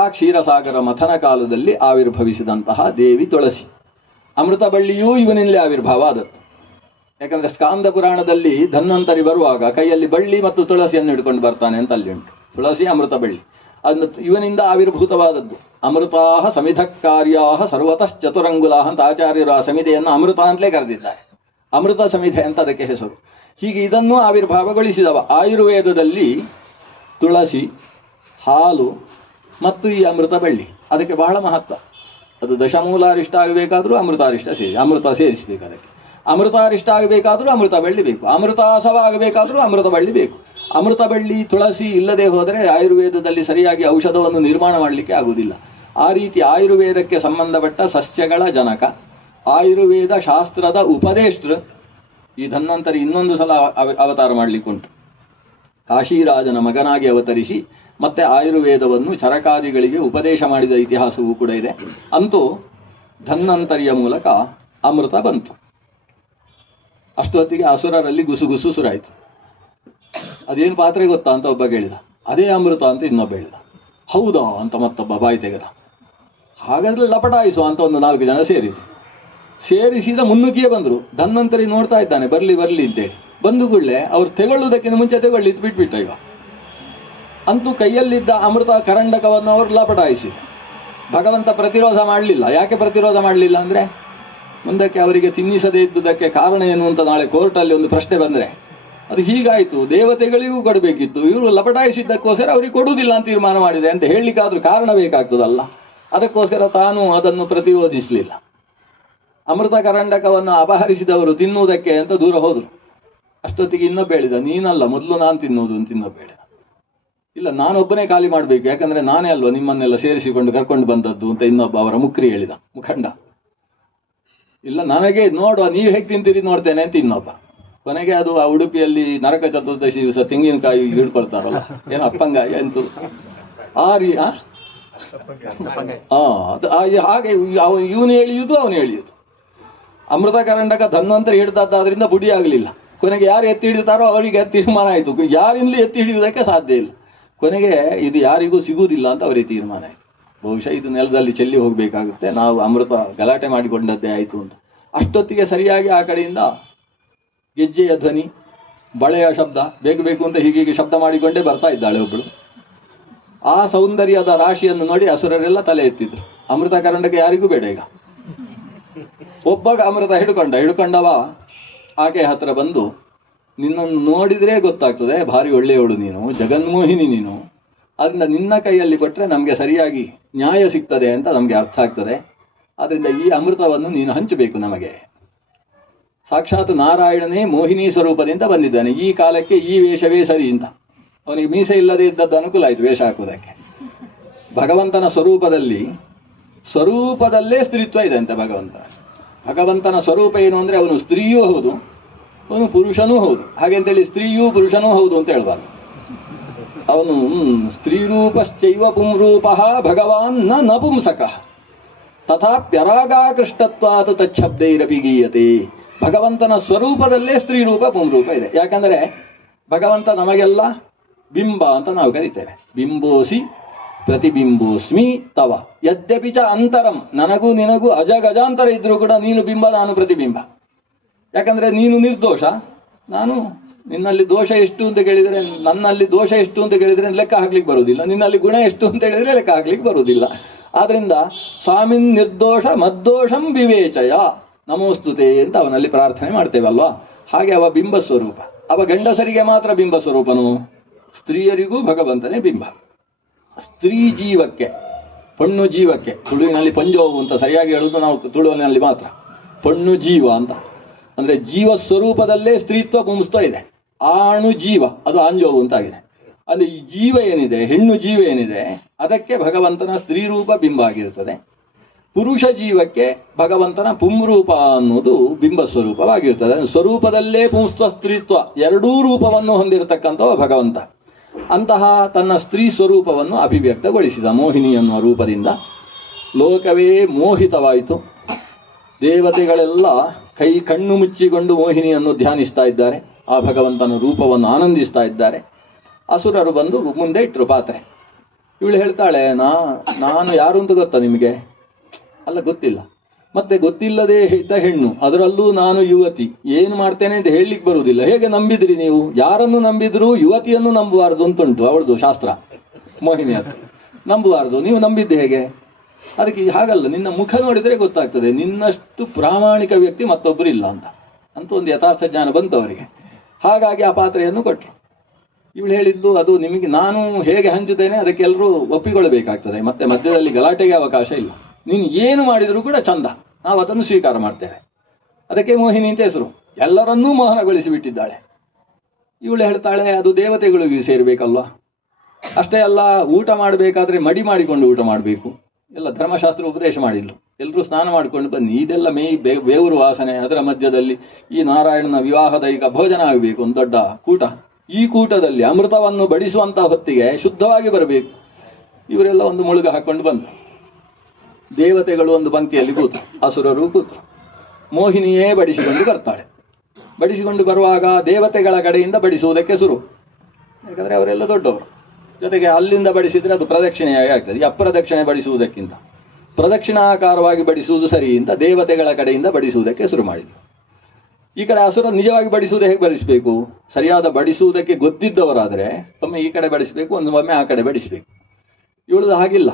ಆ ಕ್ಷೀರಸಾಗರ ಮಥನ ಕಾಲದಲ್ಲಿ ಆವಿರ್ಭವಿಸಿದಂತಹ ದೇವಿ ತುಳಸಿ. ಅಮೃತ ಬಳ್ಳಿಯೂ ಇವನಿಂದಲೇ ಆವಿರ್ಭಾವ ಆದದ್ದು. ಯಾಕಂದ್ರೆ ಸ್ಕಾಂದ ಪುರಾಣದಲ್ಲಿ ಧನ್ವಂತರಿ ಬರುವಾಗ ಕೈಯಲ್ಲಿ ಬಳ್ಳಿ ಮತ್ತು ತುಳಸಿಯನ್ನು ಹಿಡ್ಕೊಂಡು ಬರ್ತಾನೆ ಅಂತ ಅಲ್ಲಿ ಉಂಟು. ತುಳಸಿ ಅಮೃತ ಬಳ್ಳಿ ಅದನ್ನು ಇವನಿಂದ ಆವಿರ್ಭೂತವಾದದ್ದು. ಅಮೃತಾಹ ಸಮಿಧ ಕಾರ್ಯಾಹ ಸರ್ವತಶ್ಚತುರಂಗುಲಾಹ ಅಂತ ಆಚಾರ್ಯರು ಆ ಸಮಿಧೆಯನ್ನು ಅಮೃತ ಅಂತಲೇ ಕರೆದಿದ್ದಾರೆ. ಅಮೃತ ಸಮಿಧೆ ಅಂತ ಅದಕ್ಕೆ ಹೆಸರು. ಹೀಗೆ ಇದನ್ನು ಆವಿರ್ಭಾವಗೊಳಿಸಿದವ. ಆಯುರ್ವೇದದಲ್ಲಿ ತುಳಸಿ, ಹಾಲು ಮತ್ತು ಈ ಅಮೃತ ಬಳ್ಳಿ ಅದಕ್ಕೆ ಬಹಳ ಮಹತ್ವ. ಅದು ದಶಮೂಲಾರಿಷ್ಟ ಆಗಬೇಕಾದ್ರೂ ಅಮೃತ ಸೇರಿಸಬೇಕು. ಅದಕ್ಕೆ ಅಮೃತಾರಿಷ್ಟ ಆಗಬೇಕಾದ್ರೂ ಅಮೃತ ಬಳ್ಳಿ ಬೇಕು. ಅಮೃತಾಸವ ಆಗಬೇಕಾದ್ರೂ ಅಮೃತ ಬಳ್ಳಿ ಬೇಕು. ಅಮೃತ ಬಳ್ಳಿ ತುಳಸಿ ಇಲ್ಲದೆ ಹೋದರೆ ಆಯುರ್ವೇದದಲ್ಲಿ ಸರಿಯಾಗಿ ಔಷಧವನ್ನು ನಿರ್ಮಾಣ ಮಾಡಲಿಕ್ಕೆ ಆಗುವುದಿಲ್ಲ. ಆ ರೀತಿ ಆಯುರ್ವೇದಕ್ಕೆ ಸಂಬಂಧಪಟ್ಟ ಸಸ್ಯಗಳ ಜನಕ, ಆಯುರ್ವೇದ ಶಾಸ್ತ್ರದ ಉಪದೇಷ್ಟೃ ಈ ಧನ್ವಂತರಿ ಇನ್ನೊಂದು ಸಲ ಅವತಾರ ಮಾಡಲಿಕ್ಕುಂಟು. ಕಾಶಿರಾಜನ ಮಗನಾಗಿ ಅವತರಿಸಿ ಮತ್ತೆ ಆಯುರ್ವೇದವನ್ನು ಚರಕಾದಿಗಳಿಗೆ ಉಪದೇಶ ಮಾಡಿದ ಇತಿಹಾಸವೂ ಕೂಡ ಇದೆ. ಅಂತೂ ಧನ್ವಂತರಿಯ ಮೂಲಕ ಅಮೃತ ಬಂತು. ಅಷ್ಟೊತ್ತಿಗೆ ಅಸುರರಲ್ಲಿ ಗುಸುಗುಸು ಸುರಾಯಿತು. ಅದೇನು ಪಾತ್ರೆ ಗೊತ್ತಾ ಅಂತ ಒಬ್ಬ ಕೇಳಿದ. ಅದೇ ಅಮೃತ ಅಂತ ಇನ್ನೊಬ್ಬ ಹೇಳಿದ. ಹೌದಾ ಅಂತ ಮತ್ತೊಬ್ಬ ಬಾಯಿ ತೆಗೆದ. ಹಾಗಾದ್ರೆ ಲಪಟಾಯಿಸು ಅಂತ ಒಂದು 4 ಜನ ಸೇರಿಸಿದ ಮುನ್ನುಗ್ಗಿಯೇ ಬಂದರು. ಧನ್ವಂತರಿ ನೋಡ್ತಾ ಇದ್ದಾನೆ, ಬರಲಿ ಅಂತೇಳಿ. ಬಂದು ಕೂಡಲೇ ಅವ್ರು ತೆಗೊಳ್ಳುವುದಕ್ಕಿಂತ ಮುಂಚೆ ತೆಗೊಳ್ಳಿ ಬಿಟ್ಬಿಟ್ಟ. ಈಗ ಅಂತೂ ಕೈಯಲ್ಲಿದ್ದ ಅಮೃತ ಕರಂಡಕವನ್ನು ಅವರು ಲಪಟಾಯಿಸಿ. ಭಗವಂತ ಪ್ರತಿರೋಧ ಮಾಡಲಿಲ್ಲ. ಯಾಕೆ ಪ್ರತಿರೋಧ ಮಾಡಲಿಲ್ಲ ಅಂದರೆ, ಮುಂದಕ್ಕೆ ಅವರಿಗೆ ತಿನ್ನಿಸದೇ ಇದ್ದುದಕ್ಕೆ ಕಾರಣ ಏನು ಅಂತ ನಾಳೆ ಕೋರ್ಟಲ್ಲಿ ಒಂದು ಪ್ರಶ್ನೆ ಬಂದರೆ ಅದು ಹೀಗಾಯಿತು, ದೇವತೆಗಳಿಗೂ ಕೊಡಬೇಕಿತ್ತು, ಇವರು ಲಪಟಾಯಿಸಿದ್ದಕ್ಕೋಸ್ಕರ ಅವರಿಗೆ ಕೊಡುವುದಿಲ್ಲ ಅಂತ ತೀರ್ಮಾನ ಮಾಡಿದೆ ಅಂತ ಹೇಳಲಿಕ್ಕಾದ್ರೂ ಕಾರಣ ಬೇಕಾಗ್ತದಲ್ಲ. ಅದಕ್ಕೋಸ್ಕರ ತಾನು ಅದನ್ನು ಪ್ರತಿರೋಧಿಸಲಿಲ್ಲ. ಅಮೃತ ಕರಂಡಕವನ್ನು ಅಪಹರಿಸಿದವರು ತಿನ್ನುವುದಕ್ಕೆ ಅಂತ ದೂರ ಹೋದರು. ಅಷ್ಟೊತ್ತಿಗೆ ಇನ್ನೊಬ್ಬ ಹೇಳಿದ, ನೀನಲ್ಲ ಮೊದಲು ನಾನು ತಿನ್ನುವುದು ಅಂತ ಇನ್ನೊಬ್ಬ ಹೇಳಿದ. ಇಲ್ಲ, ನಾನೊಬ್ಬನೇ ಖಾಲಿ ಮಾಡಬೇಕು, ಯಾಕಂದರೆ ನಾನೇ ಅಲ್ವಾ ನಿಮ್ಮನ್ನೆಲ್ಲ ಸೇರಿಸಿಕೊಂಡು ಕರ್ಕೊಂಡು ಬಂದದ್ದು ಅಂತ ಇನ್ನೊಬ್ಬ ಅವರ ಮುಖ್ರಿ ಹೇಳಿದ, ಮುಖಂಡ. ಇಲ್ಲ, ನನಗೆ ನೋಡುವ, ನೀವು ಹೇಗೆ ತಿಂತೀರಿ ನೋಡ್ತೇನೆ ಅಂತ ಇನ್ನೊಬ್ಬ. ಕೊನೆಗೆ ಅದು ಆ ಉಡುಪಿಯಲ್ಲಿ ನರಕ ಚತುರ್ದಶಿ ದಿವಸ ತೆಂಗಿನಕಾಯಿ ಹಿಡ್ಕೊಳ್ತಾರಲ್ಲ, ಏನು ಅಪ್ಪಂಗಾಯಿ ಅಂತೂ ಹಾಗೆ ಇವನು ಎಳೆಯುವುದು ಅವನು ಎಳೆಯುವುದು. ಅಮೃತ ಕರಂಡಕ ಧನ್ವಂತರಿ ಹಿಡಿದದ್ದಾದ್ರಿಂದ ಬುಡಿ ಆಗಲಿಲ್ಲ. ಕೊನೆಗೆ ಯಾರು ಎತ್ತಿ ಹಿಡಿತಾರೋ ಅವರಿಗೆ ತೀರ್ಮಾನ ಆಯಿತು, ಯಾರಿಂದಲೂ ಎತ್ತಿ ಹಿಡಿಯುವುದಕ್ಕೆ ಸಾಧ್ಯ ಇಲ್ಲ. ಕೊನೆಗೆ ಇದು ಯಾರಿಗೂ ಸಿಗುವುದಿಲ್ಲ ಅಂತ ಅವರಿಗೆ ತೀರ್ಮಾನ ಆಯಿತು. ಬಹುಶಃ ಇದು ನೆಲದಲ್ಲಿ ಚೆಲ್ಲಿ ಹೋಗಬೇಕಾಗುತ್ತೆ, ನಾವು ಅಮೃತ ಗಲಾಟೆ ಮಾಡಿಕೊಂಡದ್ದೇ ಆಯಿತು ಅಂತ. ಅಷ್ಟೊತ್ತಿಗೆ ಸರಿಯಾಗಿ ಆ ಕಡೆಯಿಂದ ಗೆಜ್ಜೆಯ ಧ್ವನಿ, ಬಳೆಯ ಶಬ್ದ, ಬೇಕು ಅಂತ ಹೀಗೆ ಶಬ್ದ ಮಾಡಿಕೊಂಡೇ ಬರ್ತಾ ಇದ್ದಾಳೆ ಒಬ್ಬಳು. ಆ ಸೌಂದರ್ಯದ ರಾಶಿಯನ್ನು ನೋಡಿ ಅಸುರರೆಲ್ಲ ತಲೆ ಎತ್ತಿದ್ರು. ಅಮೃತ ಕರಂಡಕ ಯಾರಿಗೂ ಬೇಡ. ಈಗ ಒಬ್ಬ ಅಮೃತ ಹಿಡ್ಕೊಂಡವ ಆಕೆ ಹತ್ರ ಬಂದು, ನಿನ್ನನ್ನು ನೋಡಿದ್ರೆ ಗೊತ್ತಾಗ್ತದೆ ಭಾರಿ ಒಳ್ಳೆಯವಳು ನೀನು, ಜಗನ್ಮೋಹಿನಿ ನೀನು, ಅದರಿಂದ ನಿನ್ನ ಕೈಯಲ್ಲಿ ಕೊಟ್ಟರೆ ನಮಗೆ ಸರಿಯಾಗಿ ನ್ಯಾಯ ಸಿಗ್ತದೆ ಅಂತ ನಮಗೆ ಅರ್ಥ ಆಗ್ತದೆ. ಆದ್ದರಿಂದ ಈ ಅಮೃತವನ್ನು ನೀನು ಹಂಚಬೇಕು ನಮಗೆ. ಸಾಕ್ಷಾತ್ ನಾರಾಯಣನೇ ಮೋಹಿನಿ ಸ್ವರೂಪದಿಂದ ಬಂದಿದ್ದಾನೆ, ಈ ಕಾಲಕ್ಕೆ ಈ ವೇಷವೇ ಸರಿ ಅಂತ. ಅವನಿಗೆ ಮೀಸೆ ಇಲ್ಲದೆ ಇದ್ದದ್ದು ಅನುಕೂಲ ಆಯಿತು ವೇಷ ಹಾಕುವುದಕ್ಕೆ. ಭಗವಂತನ ಸ್ವರೂಪದಲ್ಲೇ ಸ್ತ್ರೀತ್ವ ಇದೆ ಅಂತ ಭಗವಂತನ ಸ್ವರೂಪ ಏನು ಅಂದರೆ ಅವನು ಸ್ತ್ರೀಯೂ ಹೌದು, ಅವನು ಪುರುಷನೂ ಹೌದು. ಹಾಗೆಂತೇಳಿ ಸ್ತ್ರೀಯೂ ಪುರುಷನೂ ಹೌದು ಅಂತ ಹೇಳ್ಬಾರ್ದು. ಅವನು ಸ್ತ್ರೀರೂಪಶ್ಚೈವ ಪುಂರೂಪ ಭಗವಾನ್ ನ ಪುಂಸಕ ತಥಾಪ್ಯರಾಗಾಕೃಷ್ಟತ್ವಾತ್ ತಚ್ಛಬ್ದೈರಪಿ ಗೀಯತೆ. ಭಗವಂತನ ಸ್ವರೂಪದಲ್ಲೇ ಸ್ತ್ರೀರೂಪ ಪುಂರೂಪ ಇದೆ. ಯಾಕಂದರೆ ಭಗವಂತ ನಮಗೆಲ್ಲ ಬಿಂಬ ಅಂತ ನಾವು ಕರಿತೇವೆ. ಬಿಂಬೋಸಿ ಪ್ರತಿಬಿಂಬೋಸ್ಮಿ ತವ ಯದ್ಯಪಿ ಚ ಅಂತರಂ. ನನಗೂ ನಿನಗೂ ಅಜಗಜಾಂತರ ಇದ್ರೂ ಕೂಡ ನೀನು ಬಿಂಬ, ನಾನು ಪ್ರತಿಬಿಂಬ. ಯಾಕಂದರೆ ನೀನು ನಿರ್ದೋಷ, ನಾನು ನಿನ್ನಲ್ಲಿ ದೋಷ ಎಷ್ಟು ಅಂತ ಕೇಳಿದರೆ, ನನ್ನಲ್ಲಿ ದೋಷ ಎಷ್ಟು ಅಂತ ಕೇಳಿದರೆ ಲೆಕ್ಕ ಹಾಕ್ಲಿಕ್ಕೆ ಬರುವುದಿಲ್ಲ, ನಿನ್ನಲ್ಲಿ ಗುಣ ಎಷ್ಟು ಅಂತ ಹೇಳಿದರೆ ಲೆಕ್ಕ ಹಾಕ್ಲಿಕ್ಕೆ ಬರುವುದಿಲ್ಲ. ಆದ್ದರಿಂದ ಸ್ವಾಮಿನ್ ನಿರ್ದೋಷ ಮದ್ದೋಷಂ ವಿವೇಚಯ ನಮೋಸ್ತುತೆ ಅಂತ ಅವನಲ್ಲಿ ಪ್ರಾರ್ಥನೆ ಮಾಡ್ತೇವಲ್ವಾ. ಹಾಗೆ ಅವ ಬಿಂಬ ಸ್ವರೂಪ. ಅವ ಗಂಡಸರಿಗೆ ಮಾತ್ರ ಬಿಂಬ ಸ್ವರೂಪನು, ಸ್ತ್ರೀಯರಿಗೂ ಭಗವಂತನೇ ಬಿಂಬ. ಸ್ತ್ರೀ ಜೀವಕ್ಕೆ, ಪಣ್ಣು ಜೀವಕ್ಕೆ, ತುಳುವಿನಲ್ಲಿ ಪಂಜೋವು ಅಂತ ಸರಿಯಾಗಿ ಹೇಳುವುದು ನಾವು ತುಳುವಿನಲ್ಲಿ ಮಾತ್ರ, ಪಣ್ಣು ಜೀವ ಅಂತ ಅಂದರೆ ಜೀವ ಸ್ವರೂಪದಲ್ಲೇ ಸ್ತ್ರೀತ್ವ ಪುಂಸ್ತಾ ಇದೆ. ಆಣು ಜೀವ ಅದು ಆಂಜೋವು ಅಂತಾಗಿದೆ. ಅಲ್ಲಿ ಈ ಜೀವ ಏನಿದೆ, ಹೆಣ್ಣು ಜೀವ ಏನಿದೆ, ಅದಕ್ಕೆ ಭಗವಂತನ ಸ್ತ್ರೀ ರೂಪ ಬಿಂಬ ಆಗಿರ್ತದೆ. ಪುರುಷ ಜೀವಕ್ಕೆ ಭಗವಂತನ ಪುಂರೂಪ ಅನ್ನೋದು ಬಿಂಬ ಸ್ವರೂಪವಾಗಿರ್ತದೆ. ಸ್ವರೂಪದಲ್ಲೇ ಪುಂಸ್ತ್ವ ಸ್ತ್ರೀತ್ವ ಎರಡೂ ರೂಪವನ್ನು ಹೊಂದಿರತಕ್ಕಂಥವ ಭಗವಂತ. ಅಂತಹ ತನ್ನ ಸ್ತ್ರೀ ಸ್ವರೂಪವನ್ನು ಅಭಿವ್ಯಕ್ತಗೊಳಿಸಿದ ಮೋಹಿನಿ ಅನ್ನುವ ರೂಪದಿಂದ. ಲೋಕವೇ ಮೋಹಿತವಾಯಿತು. ದೇವತೆಗಳೆಲ್ಲ ಕಣ್ಣು ಮುಚ್ಚಿಕೊಂಡು ಮೋಹಿನಿಯನ್ನು ಧ್ಯಾನಿಸ್ತಾ ಇದ್ದಾರೆ, ಆ ಭಗವಂತನ ರೂಪವನ್ನು ಆನಂದಿಸ್ತಾ ಇದ್ದಾರೆ. ಅಸುರರು ಬಂದು ಮುಂದೆ ಇಟ್ಟರು ಪಾತ್ರೆ. ಇವಳು ಹೇಳ್ತಾಳೆ, ನಾನು ಯಾರು ಅಂತ ಗೊತ್ತಾ ನಿಮಗೆ? ಅಲ್ಲ, ಗೊತ್ತಿಲ್ಲ. ಮತ್ತೆ ಗೊತ್ತಿಲ್ಲದೆ ಇದ್ದ ಹೆಣ್ಣು, ಅದರಲ್ಲೂ ನಾನು ಯುವತಿ, ಏನು ಮಾಡ್ತೇನೆ ಅಂತ ಹೇಳಲಿಕ್ಕೆ ಬರುವುದಿಲ್ಲ. ಹೇಗೆ ನಂಬಿದ್ರಿ ನೀವು? ಯಾರನ್ನು ನಂಬಿದ್ರು ಯುವತಿಯನ್ನು ನಂಬಬಾರ್ದು ಅಂತುಂಟು ಅವಳದು ಶಾಸ್ತ್ರ, ಮೋಹಿನಿ ಅದು ನಂಬಬಾರ್ದು. ನೀವು ನಂಬಿದ್ದೆ ಹೇಗೆ? ಅದಕ್ಕೆ ಹಾಗಲ್ಲ, ನಿನ್ನ ಮುಖ ನೋಡಿದರೆ ಗೊತ್ತಾಗ್ತದೆ ನಿನ್ನಷ್ಟು ಪ್ರಾಮಾಣಿಕ ವ್ಯಕ್ತಿ ಮತ್ತೊಬ್ಬರು ಇಲ್ಲ ಅಂತ ಒಂದು ಯಥಾರ್ಥ ಜ್ಞಾನ ಬಂತು ಅವರಿಗೆ. ಹಾಗಾಗಿ ಆ ಪಾತ್ರೆಯನ್ನು ಕೊಟ್ಟರು. ಇವಳು ಹೇಳಿದ್ದು, ಅದು ನಿಮಗೆ ನಾನು ಹೇಗೆ ಹಂಚುತ್ತೇನೆ ಅದಕ್ಕೆ ಎಲ್ಲರೂ ಒಪ್ಪಿಕೊಳ್ಳಬೇಕಾಗ್ತದೆ, ಮತ್ತೆ ಮಧ್ಯದಲ್ಲಿ ಗಲಾಟೆಗೆ ಅವಕಾಶ ಇಲ್ಲ. ನೀನು ಏನು ಮಾಡಿದರೂ ಕೂಡ ಚಂದ, ನಾವು ಅದನ್ನು ಸ್ವೀಕಾರ ಮಾಡ್ತೇವೆ. ಅದಕ್ಕೆ ಮೋಹಿನಿ ಅಂತ ಹೆಸರು. ಎಲ್ಲರನ್ನೂ ಮೋಹನಗೊಳಿಸಿ ಬಿಟ್ಟಿದ್ದಾಳೆ. ಇವಳು ಹೇಳ್ತಾಳೆ, ಅದು ದೇವತೆಗಳಿಗೆ ಸೇರಬೇಕಲ್ವ. ಅಷ್ಟೇ ಅಲ್ಲ, ಊಟ ಮಾಡಬೇಕಾದ್ರೆ ಮಡಿ ಮಾಡಿಕೊಂಡು ಊಟ ಮಾಡಬೇಕು. ಎಲ್ಲ ಧರ್ಮಶಾಸ್ತ್ರ ಉಪದೇಶ ಮಾಡಿಲ್ಲ. ಎಲ್ಲರೂ ಸ್ನಾನ ಮಾಡಿಕೊಂಡು ಬನ್ನಿ, ಇದೆಲ್ಲ ಬೇವರು ವಾಸನೆ, ಅದರ ಮಧ್ಯದಲ್ಲಿ ಈ ನಾರಾಯಣನ ವಿವಾಹದ ಈಗ ಭೋಜನ ಆಗಬೇಕು, ಒಂದು ದೊಡ್ಡ ಕೂಟ. ಈ ಕೂಟದಲ್ಲಿ ಅಮೃತವನ್ನು ಬಡಿಸುವಂಥ ಹೊತ್ತಿಗೆ ಶುದ್ಧವಾಗಿ ಬರಬೇಕು. ಇವರೆಲ್ಲ ಒಂದು ಮುಳುಗ ಹಾಕೊಂಡು ಬಂದರು. ದೇವತೆಗಳು ಒಂದು ಪಂಕ್ತಿಯಲ್ಲಿ ಕೂತರು, ಅಸುರರು ಕೂತರು. ಮೋಹಿನಿಯೇ ಬಡಿಸಿಕೊಂಡು ಬರ್ತಾಳೆ. ಬಡಿಸಿಕೊಂಡು ಬರುವಾಗ ದೇವತೆಗಳ ಕಡೆಯಿಂದ ಬಡಿಸುವುದಕ್ಕೆ ಶುರು. ಯಾಕಂದರೆ ಅವರೆಲ್ಲ ದೊಡ್ಡವರು. ಜೊತೆಗೆ ಅಲ್ಲಿಂದ ಬಡಿಸಿದರೆ ಅದು ಪ್ರದಕ್ಷಿಣೆಯಾಗಿ ಆಗ್ತದೆ. ಈ ಅಪ್ರದಕ್ಷಿಣೆ ಬಡಿಸುವುದಕ್ಕಿಂತ ಪ್ರದಕ್ಷಿಣಾಕಾರವಾಗಿ ಬಡಿಸುವುದು ಸರಿ ಅಂತ ದೇವತೆಗಳ ಕಡೆಯಿಂದ ಬಡಿಸುವುದಕ್ಕೆ ಶುರು ಮಾಡಿದರು. ಈ ಕಡೆ ಅಸುರ ನಿಜವಾಗಿ ಬಡಿಸುವುದು ಹೇಗೆ ಬಡಿಸಬೇಕು? ಸರಿಯಾದ ಬಡಿಸುವುದಕ್ಕೆ ಗೊತ್ತಿದ್ದವರಾದರೆ ಒಮ್ಮೆ ಈ ಕಡೆ ಬಡಿಸಬೇಕು, ಒಮ್ಮೆ ಆ ಕಡೆ ಬಡಿಸಬೇಕು. ಇವಳದು ಹಾಗಿಲ್ಲ,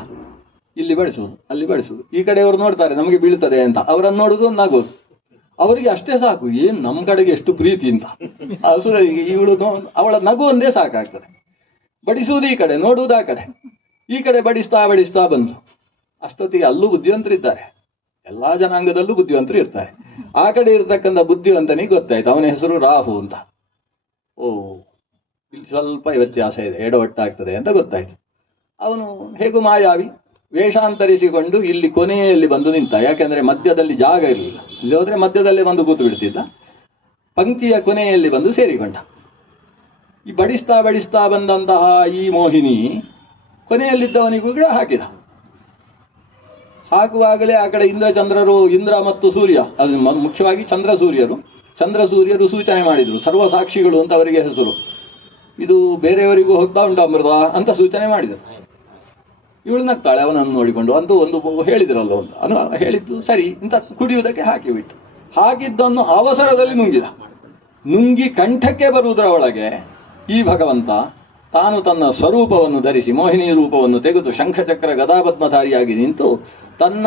ಇಲ್ಲಿ ಬಡಿಸುವುದು, ಅಲ್ಲಿ ಬಡಿಸುವುದು. ಈ ಕಡೆಯವರು ನೋಡ್ತಾರೆ ನಮಗೆ ಬೀಳ್ತದೆ ಅಂತ, ಅವರನ್ನು ನೋಡುವುದು, ನಗೋದು. ಅವರಿಗೆ ಅಷ್ಟೇ ಸಾಕು, ಏನು ನಮ್ಮ ಕಡೆಗೆ ಎಷ್ಟು ಪ್ರೀತಿ ಅಂತ. ಅಸುರರಿಗೆ ಇವಳು ಅವಳ ನಗು ಒಂದೇ ಸಾಕಾಗ್ತದೆ. ಬಡಿಸುವುದು ಈ ಕಡೆ, ನೋಡುವುದು ಆ ಕಡೆ. ಈ ಕಡೆ ಬಡಿಸ್ತಾ ಬಂತು. ಅಷ್ಟೊತ್ತಿಗೆ ಅಲ್ಲೂ ಬುದ್ಧಿವಂತರಿದ್ದಾರೆ, ಎಲ್ಲ ಜನಾಂಗದಲ್ಲೂ ಬುದ್ಧಿವಂತರು ಇರ್ತಾರೆ. ಆ ಕಡೆ ಇರತಕ್ಕಂಥ ಬುದ್ಧಿವಂತನಿಗೆ ಗೊತ್ತಾಯ್ತು, ಅವನ ಹೆಸರು ರಾಹು ಅಂತ. ಇಲ್ಲಿ ಸ್ವಲ್ಪ ವ್ಯತ್ಯಾಸ ಇದೆ, ಎಡವಟ್ಟಾಗ್ತದೆ ಅಂತ ಗೊತ್ತಾಯ್ತು. ಅವನು ಹೇಗೂ ಮಾಯಾವಿ ವೇಷಾಂತರಿಸಿಕೊಂಡು ಇಲ್ಲಿ ಕೊನೆಯಲ್ಲಿ ಬಂದು ನಿಂತ. ಯಾಕೆಂದ್ರೆ ಮಧ್ಯದಲ್ಲಿ ಜಾಗ ಇರಲಿಲ್ಲ, ಇಲ್ಲಿ ಹೋದ್ರೆ ಮಧ್ಯದಲ್ಲೇ ಬಂದು ಕೂತು ಬಿಡ್ತಿದ್ದ. ಪಂಕ್ತಿಯ ಕೊನೆಯಲ್ಲಿ ಬಂದು ಸೇರಿಕೊಂಡ. ಈ ಬಡಿಸ್ತಾ ಬಂದಂತಹ ಈ ಮೋಹಿನಿ ಕೊನೆಯಲ್ಲಿದ್ದವನಿಗೂ ಕೂಡ ಹಾಕಿದ. ಹಾಕುವಾಗಲೇ ಆ ಕಡೆ ಇಂದ್ರ ಮತ್ತು ಸೂರ್ಯ, ಅದು ಮುಖ್ಯವಾಗಿ ಚಂದ್ರ ಸೂರ್ಯರು ಸೂಚನೆ ಮಾಡಿದರು. ಸರ್ವ ಸಾಕ್ಷಿಗಳು ಅಂತ ಅವರಿಗೆ ಹೆಸರು. ಇದು ಬೇರೆಯವರಿಗೂ ಹೋಗ್ತಾ ಉಂಟು ಅಮೃತ ಅಂತ ಸೂಚನೆ ಮಾಡಿದರು. ಇವಳು ನಗ್ತಾಳೆ ಅವನನ್ನು ನೋಡಿಕೊಂಡು. ಅಂತೂ ಒಂದು ಹೇಳಿದ್ರಲ್ಲ, ಒಂದು ಹೇಳಿದ್ದು ಸರಿ ಅಂತ ಕುಡಿಯುವುದಕ್ಕೆ ಹಾಕಿಬಿಟ್ಟು, ಹಾಕಿದ್ದನ್ನು ಅವಸರದಲ್ಲಿ ನುಂಗಿ ಕಂಠಕ್ಕೆ ಬರುವುದರ ಒಳಗೆ ಈ ಭಗವಂತ ತಾನು ತನ್ನ ಸ್ವರೂಪವನ್ನು ಧರಿಸಿ ಮೋಹಿನಿ ರೂಪವನ್ನು ತೆಗೆದು ಶಂಖಚಕ್ರ ಗದಾಪದ್ಮಧಾರಿಯಾಗಿ ನಿಂತು ತನ್ನ